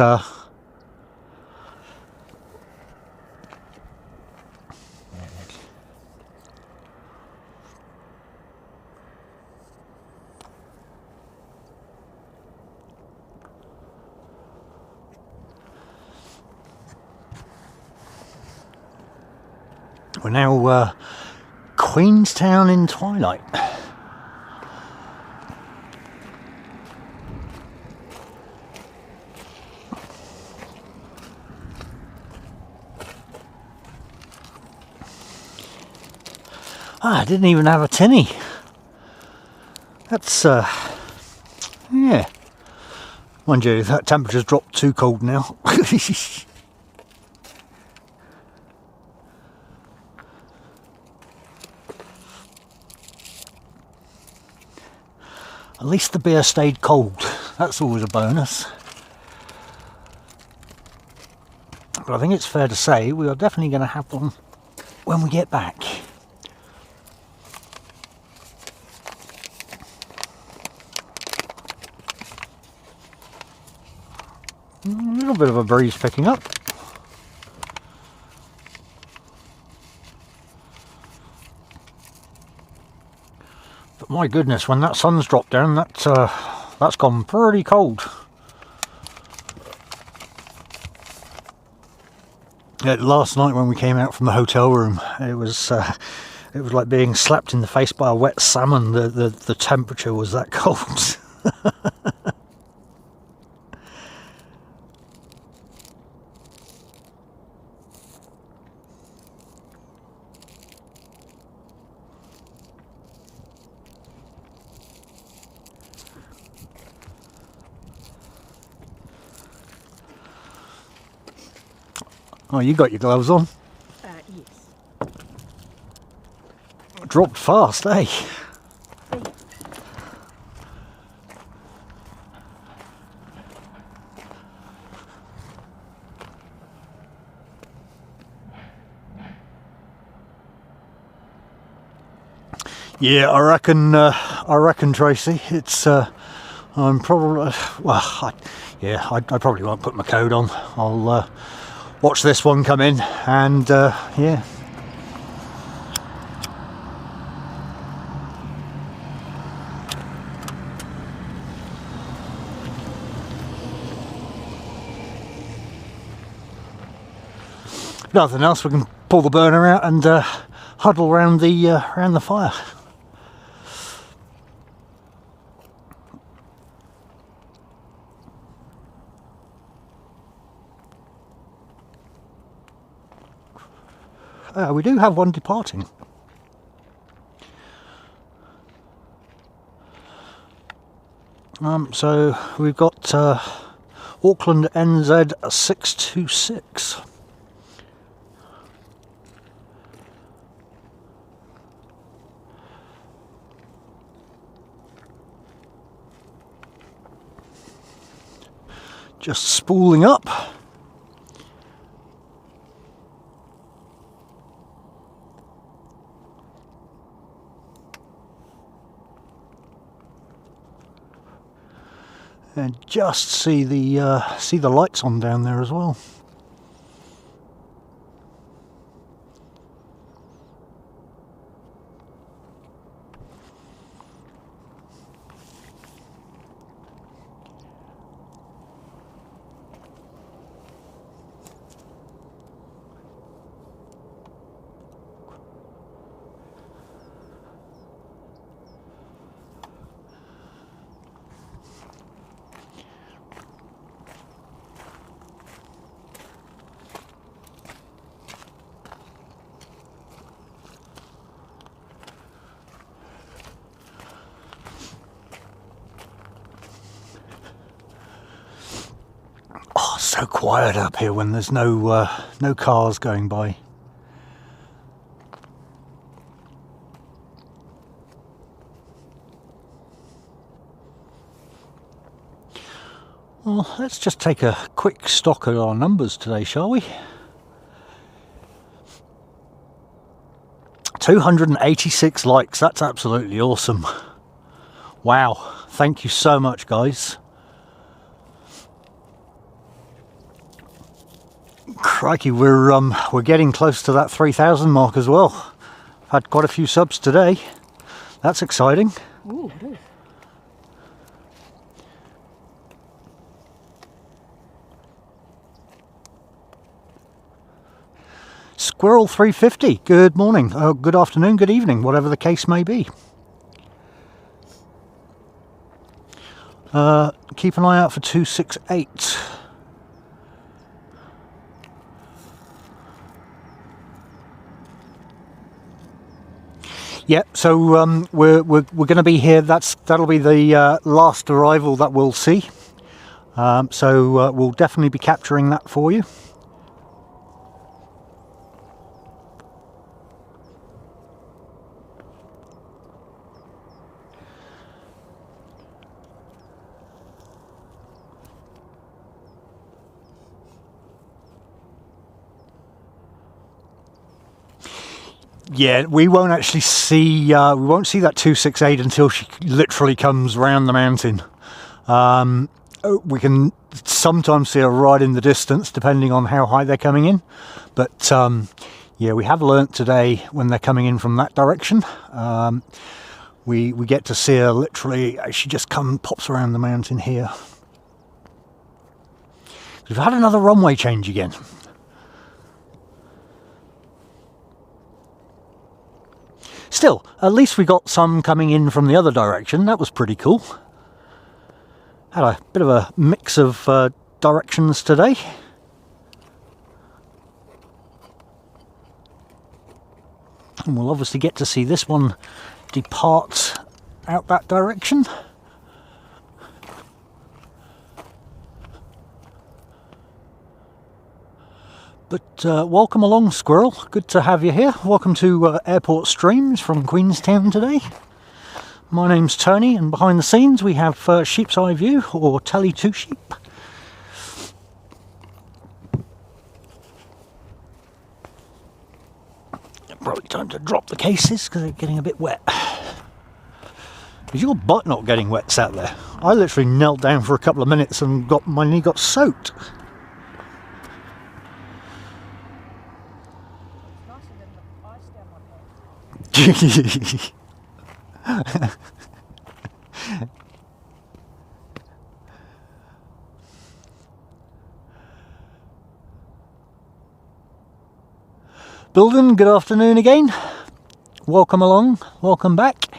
we're now Queenstown in twilight. Ah, I didn't even have a tinny. That's, yeah. Mind you, that temperature's dropped too cold now. At least the beer stayed cold. That's always a bonus. But I think it's fair to say we are definitely going to have one when we get back. bit of a breeze picking up. But my goodness, when that sun's dropped down, that's gone pretty cold. Last night when we came out from the hotel room, it was like being slapped in the face by a wet salmon. The temperature was that cold. Oh, you got your gloves on. Yes. Dropped fast, eh? Yeah, I reckon, Tracy. It's I'm probably I probably won't put my coat on. I'll watch this one come in, and yeah. Nothing else, we can pull the burner out and huddle around the fire. We do have one departing. So we've got Auckland NZ626. Just spooling up. And just see the lights on down there as well. So quiet up here when there's no cars going by. Well, let's just take a quick stock of our numbers today, shall we? 286 likes, that's absolutely awesome. Wow, thank you so much, guys. Crikey, we're getting close to that 3,000 mark as well. Had quite a few subs today. That's exciting. Ooh, it is. Squirrel 350. Good morning, good afternoon, good evening, whatever the case may be. Keep an eye out for 268. Yeah, so we're going to be here. That'll be the last arrival that we'll see. So we'll definitely be capturing that for you. Yeah, we won't actually see. We won't see that 268 until she literally comes round the mountain. we can sometimes see a ride in the distance depending on how high they're coming in, but yeah, we have learnt today when they're coming in from that direction, we get to see her literally as she just pops around the mountain here. We've had another runway change again. Still, at least we got some coming in from the other direction. That was pretty cool. Had a bit of a mix of directions today. And we'll obviously get to see this one depart out that direction. But welcome along, Squirrel. Good to have you here. Welcome to Airport Streams from Queenstown today. My name's Tony, and behind the scenes we have Sheep's Eye View, or Tally Two Sheep. Probably time to drop the cases because they're getting a bit wet. Is your butt not getting wet sat there? I literally knelt down for a couple of minutes and my knee got soaked. Bilden, good afternoon again. Welcome along, welcome back.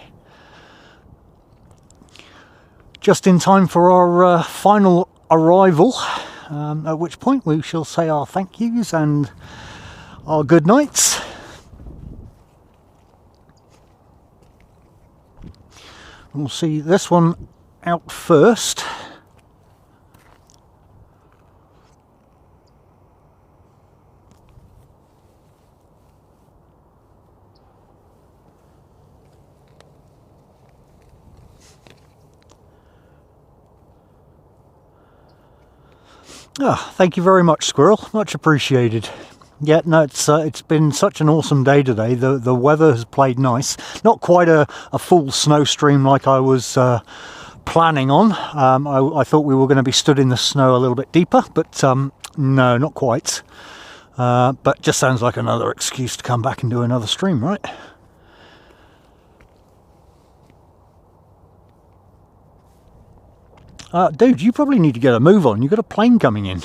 Just in time for our final arrival, at which point we shall say our thank yous and our good nights. We'll see this one out first. Thank you very much, Squirrel. Much appreciated. Yeah, no, it's been such an awesome day today. The weather has played nice. Not quite a full snow stream like I was planning on. I thought we were going to be stood in the snow a little bit deeper, but no, not quite. But just sounds like another excuse to come back and do another stream, right? Dude, you probably need to get a move on. You've got a plane coming in.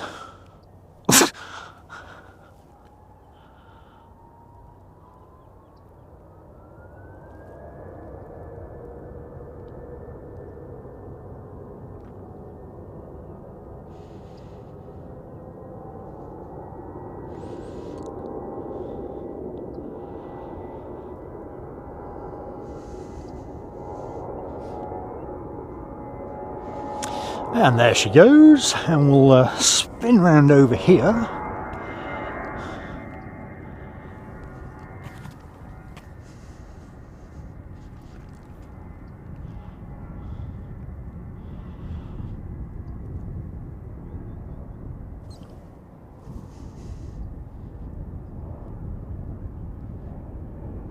And there she goes, and we'll spin round over here.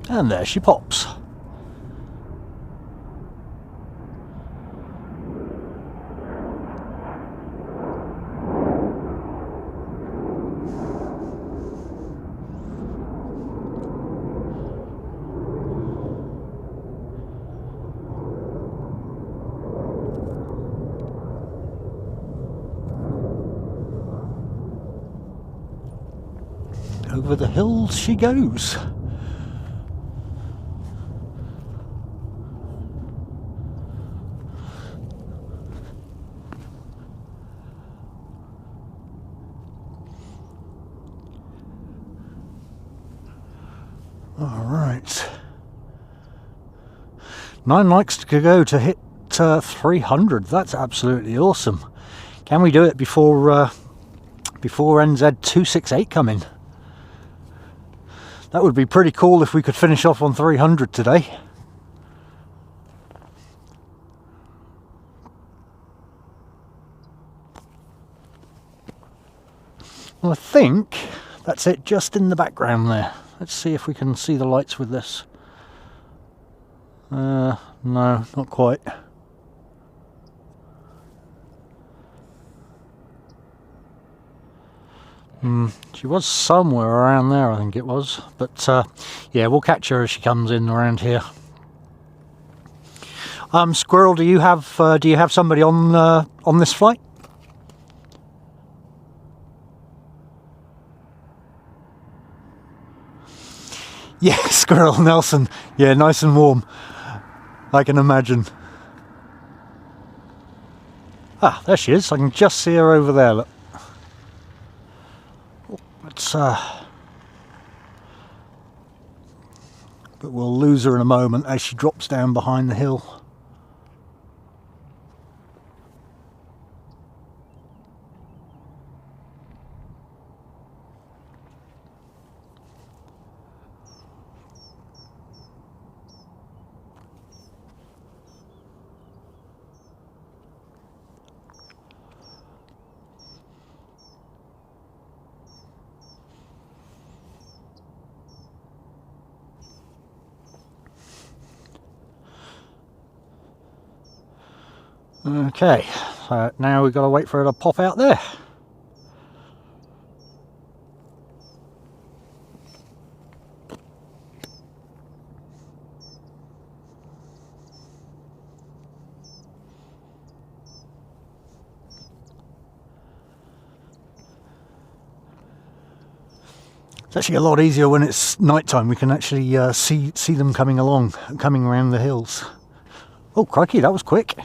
And there she pops. Over the hills she goes. All right. 9 likes to go to hit 300. That's absolutely awesome. Can we do it before NZ268 come in? That would be pretty cool if we could finish off on 300 today. Well, I think that's it just in the background there. Let's see if we can see the lights with this. No, not quite. She was somewhere around there, I think it was. But yeah, we'll catch her as she comes in around here. Squirrel, do you have somebody on this flight? Yeah, Squirrel Nelson. Yeah, nice and warm. I can imagine. Ah, there she is. I can just see her over there. Look. But we'll lose her in a moment as she drops down behind the hill. Okay, so now we've got to wait for her to pop out there. It's actually a lot easier when it's night time. We can actually see them coming around the hills. Oh crikey, that was quick.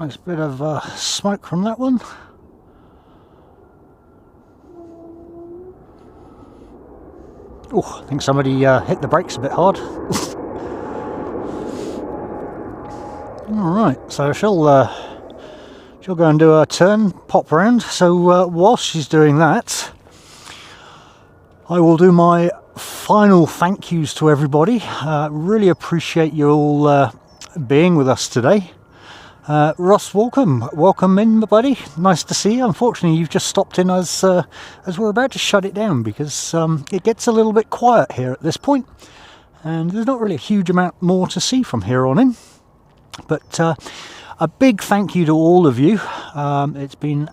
Nice bit of smoke from that one. Oh, I think somebody hit the brakes a bit hard. Alright, so she'll go and do her turn, pop round. So whilst she's doing that, I will do my final thank yous to everybody. Really appreciate you all being with us today. Ross, welcome in, my buddy. Nice to see you. Unfortunately, you've just stopped in as we're about to shut it down because it gets a little bit quiet here at this point, and there's not really a huge amount more to see from here on in. But a big thank you to all of you. It's been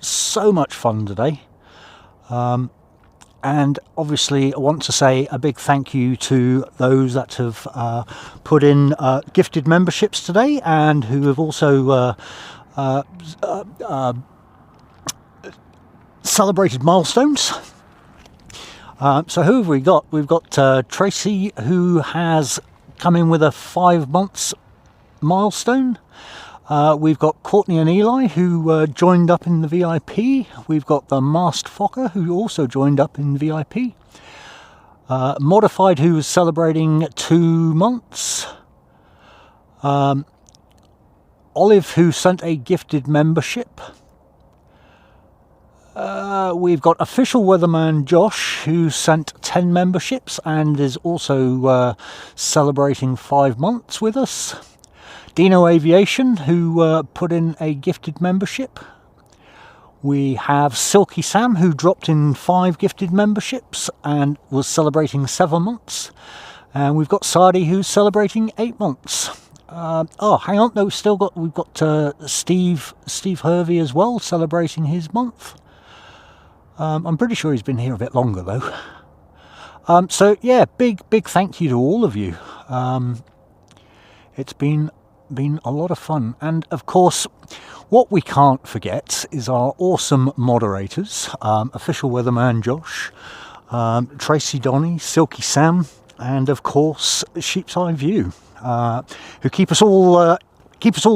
so much fun today. And obviously I want to say a big thank you to those that have put in gifted memberships today and who have also celebrated milestones. So who have we got? We've got Tracy, who has come in with a 5 months milestone. We've got Courtney and Eli, who joined up in the VIP. We've got the Masked Fokker, who also joined up in VIP. Modified, who was celebrating 2 months. Olive, who sent a gifted membership. We've got Official Weatherman Josh, who sent 10 memberships and is also celebrating 5 months with us. Dino Aviation, who put in a gifted membership. We have Silky Sam, who dropped in 5 gifted memberships and was celebrating 7 months. And we've got Sadi, who's celebrating 8 months. Oh, hang on. No, we've got Steve Hervey as well, celebrating his month. I'm pretty sure he's been here a bit longer though. So yeah, big thank you to all of you. It's been a lot of fun, and of course, what we can't forget is our awesome moderators, official weatherman Josh, Tracy Donny, Silky Sam, and of course Sheep's Eye View, who keep us all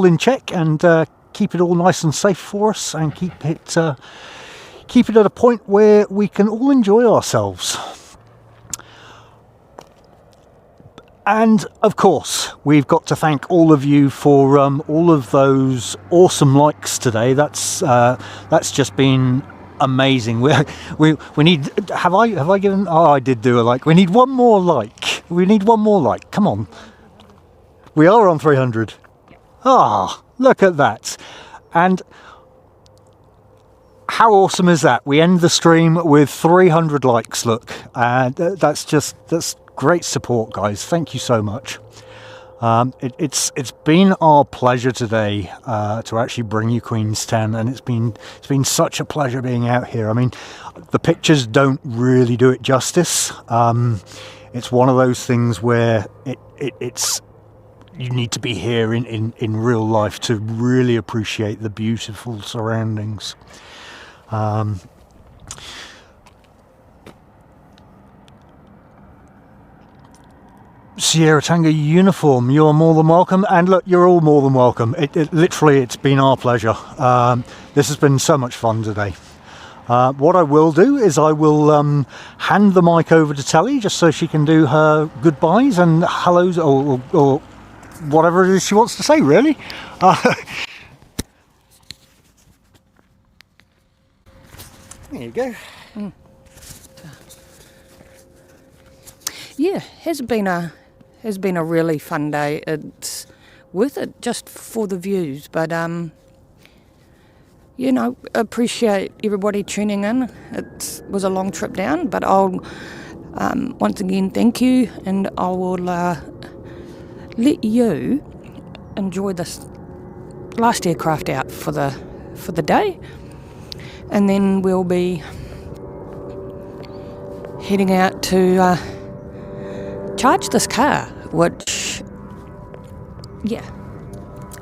in check and keep it all nice and safe for us, and keep it at a point where we can all enjoy ourselves. And of course, we've got to thank all of you for all of those awesome likes today. That's just been amazing. We need. Have I given? Oh, I did do a like. We need one more like. We need one more like. Come on. We are on 300. Ah, look at that. And how awesome is that? We end the stream with 300 likes. Look, and that's great support, guys. Thank you so much. It's been our pleasure today to actually bring you Queenstown, and it's been such a pleasure being out here. I mean, the pictures don't really do it justice. It's one of those things where it's you need to be here in real life to really appreciate the beautiful surroundings. Sierra Tango uniform, you're more than welcome, and look, you're all more than welcome. Literally, it's been our pleasure. This has been so much fun today. What I will do is I will hand the mic over to Telly just so she can do her goodbyes and hellos, or whatever it is she wants to say, really. There you go. Yeah, has been a really fun day. It's worth it just for the views, but appreciate everybody tuning in. It was a long trip down, but I'll once again thank you, and I will let you enjoy this last aircraft out for the day, and then we'll be heading out to charge this car, which, yeah.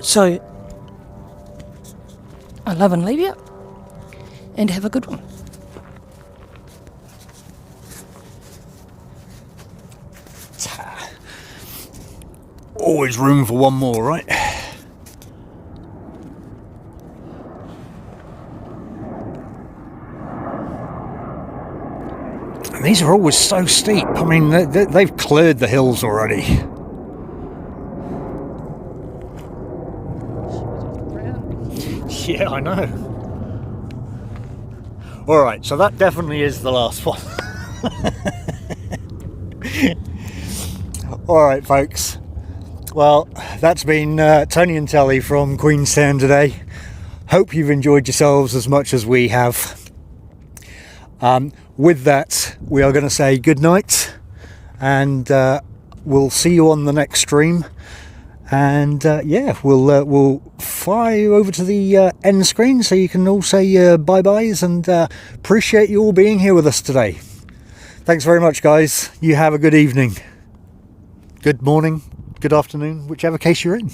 So, I love and leave you, and have a good one. Always room for one more, right? And these are always so steep. I mean, they've cleared the hills already. Yeah, I know. Alright, so that definitely is the last one. Alright, folks. Well, that's been Tony and Telly from Queenstown today. Hope you've enjoyed yourselves as much as we have. With that, we are going to say good night, and we'll see you on the next stream. And yeah, we'll fire you over to the end screen so you can all say bye-byes, and appreciate you all being here with us today. Thanks very much, guys. You have a good evening, good morning, good afternoon, whichever case you're in.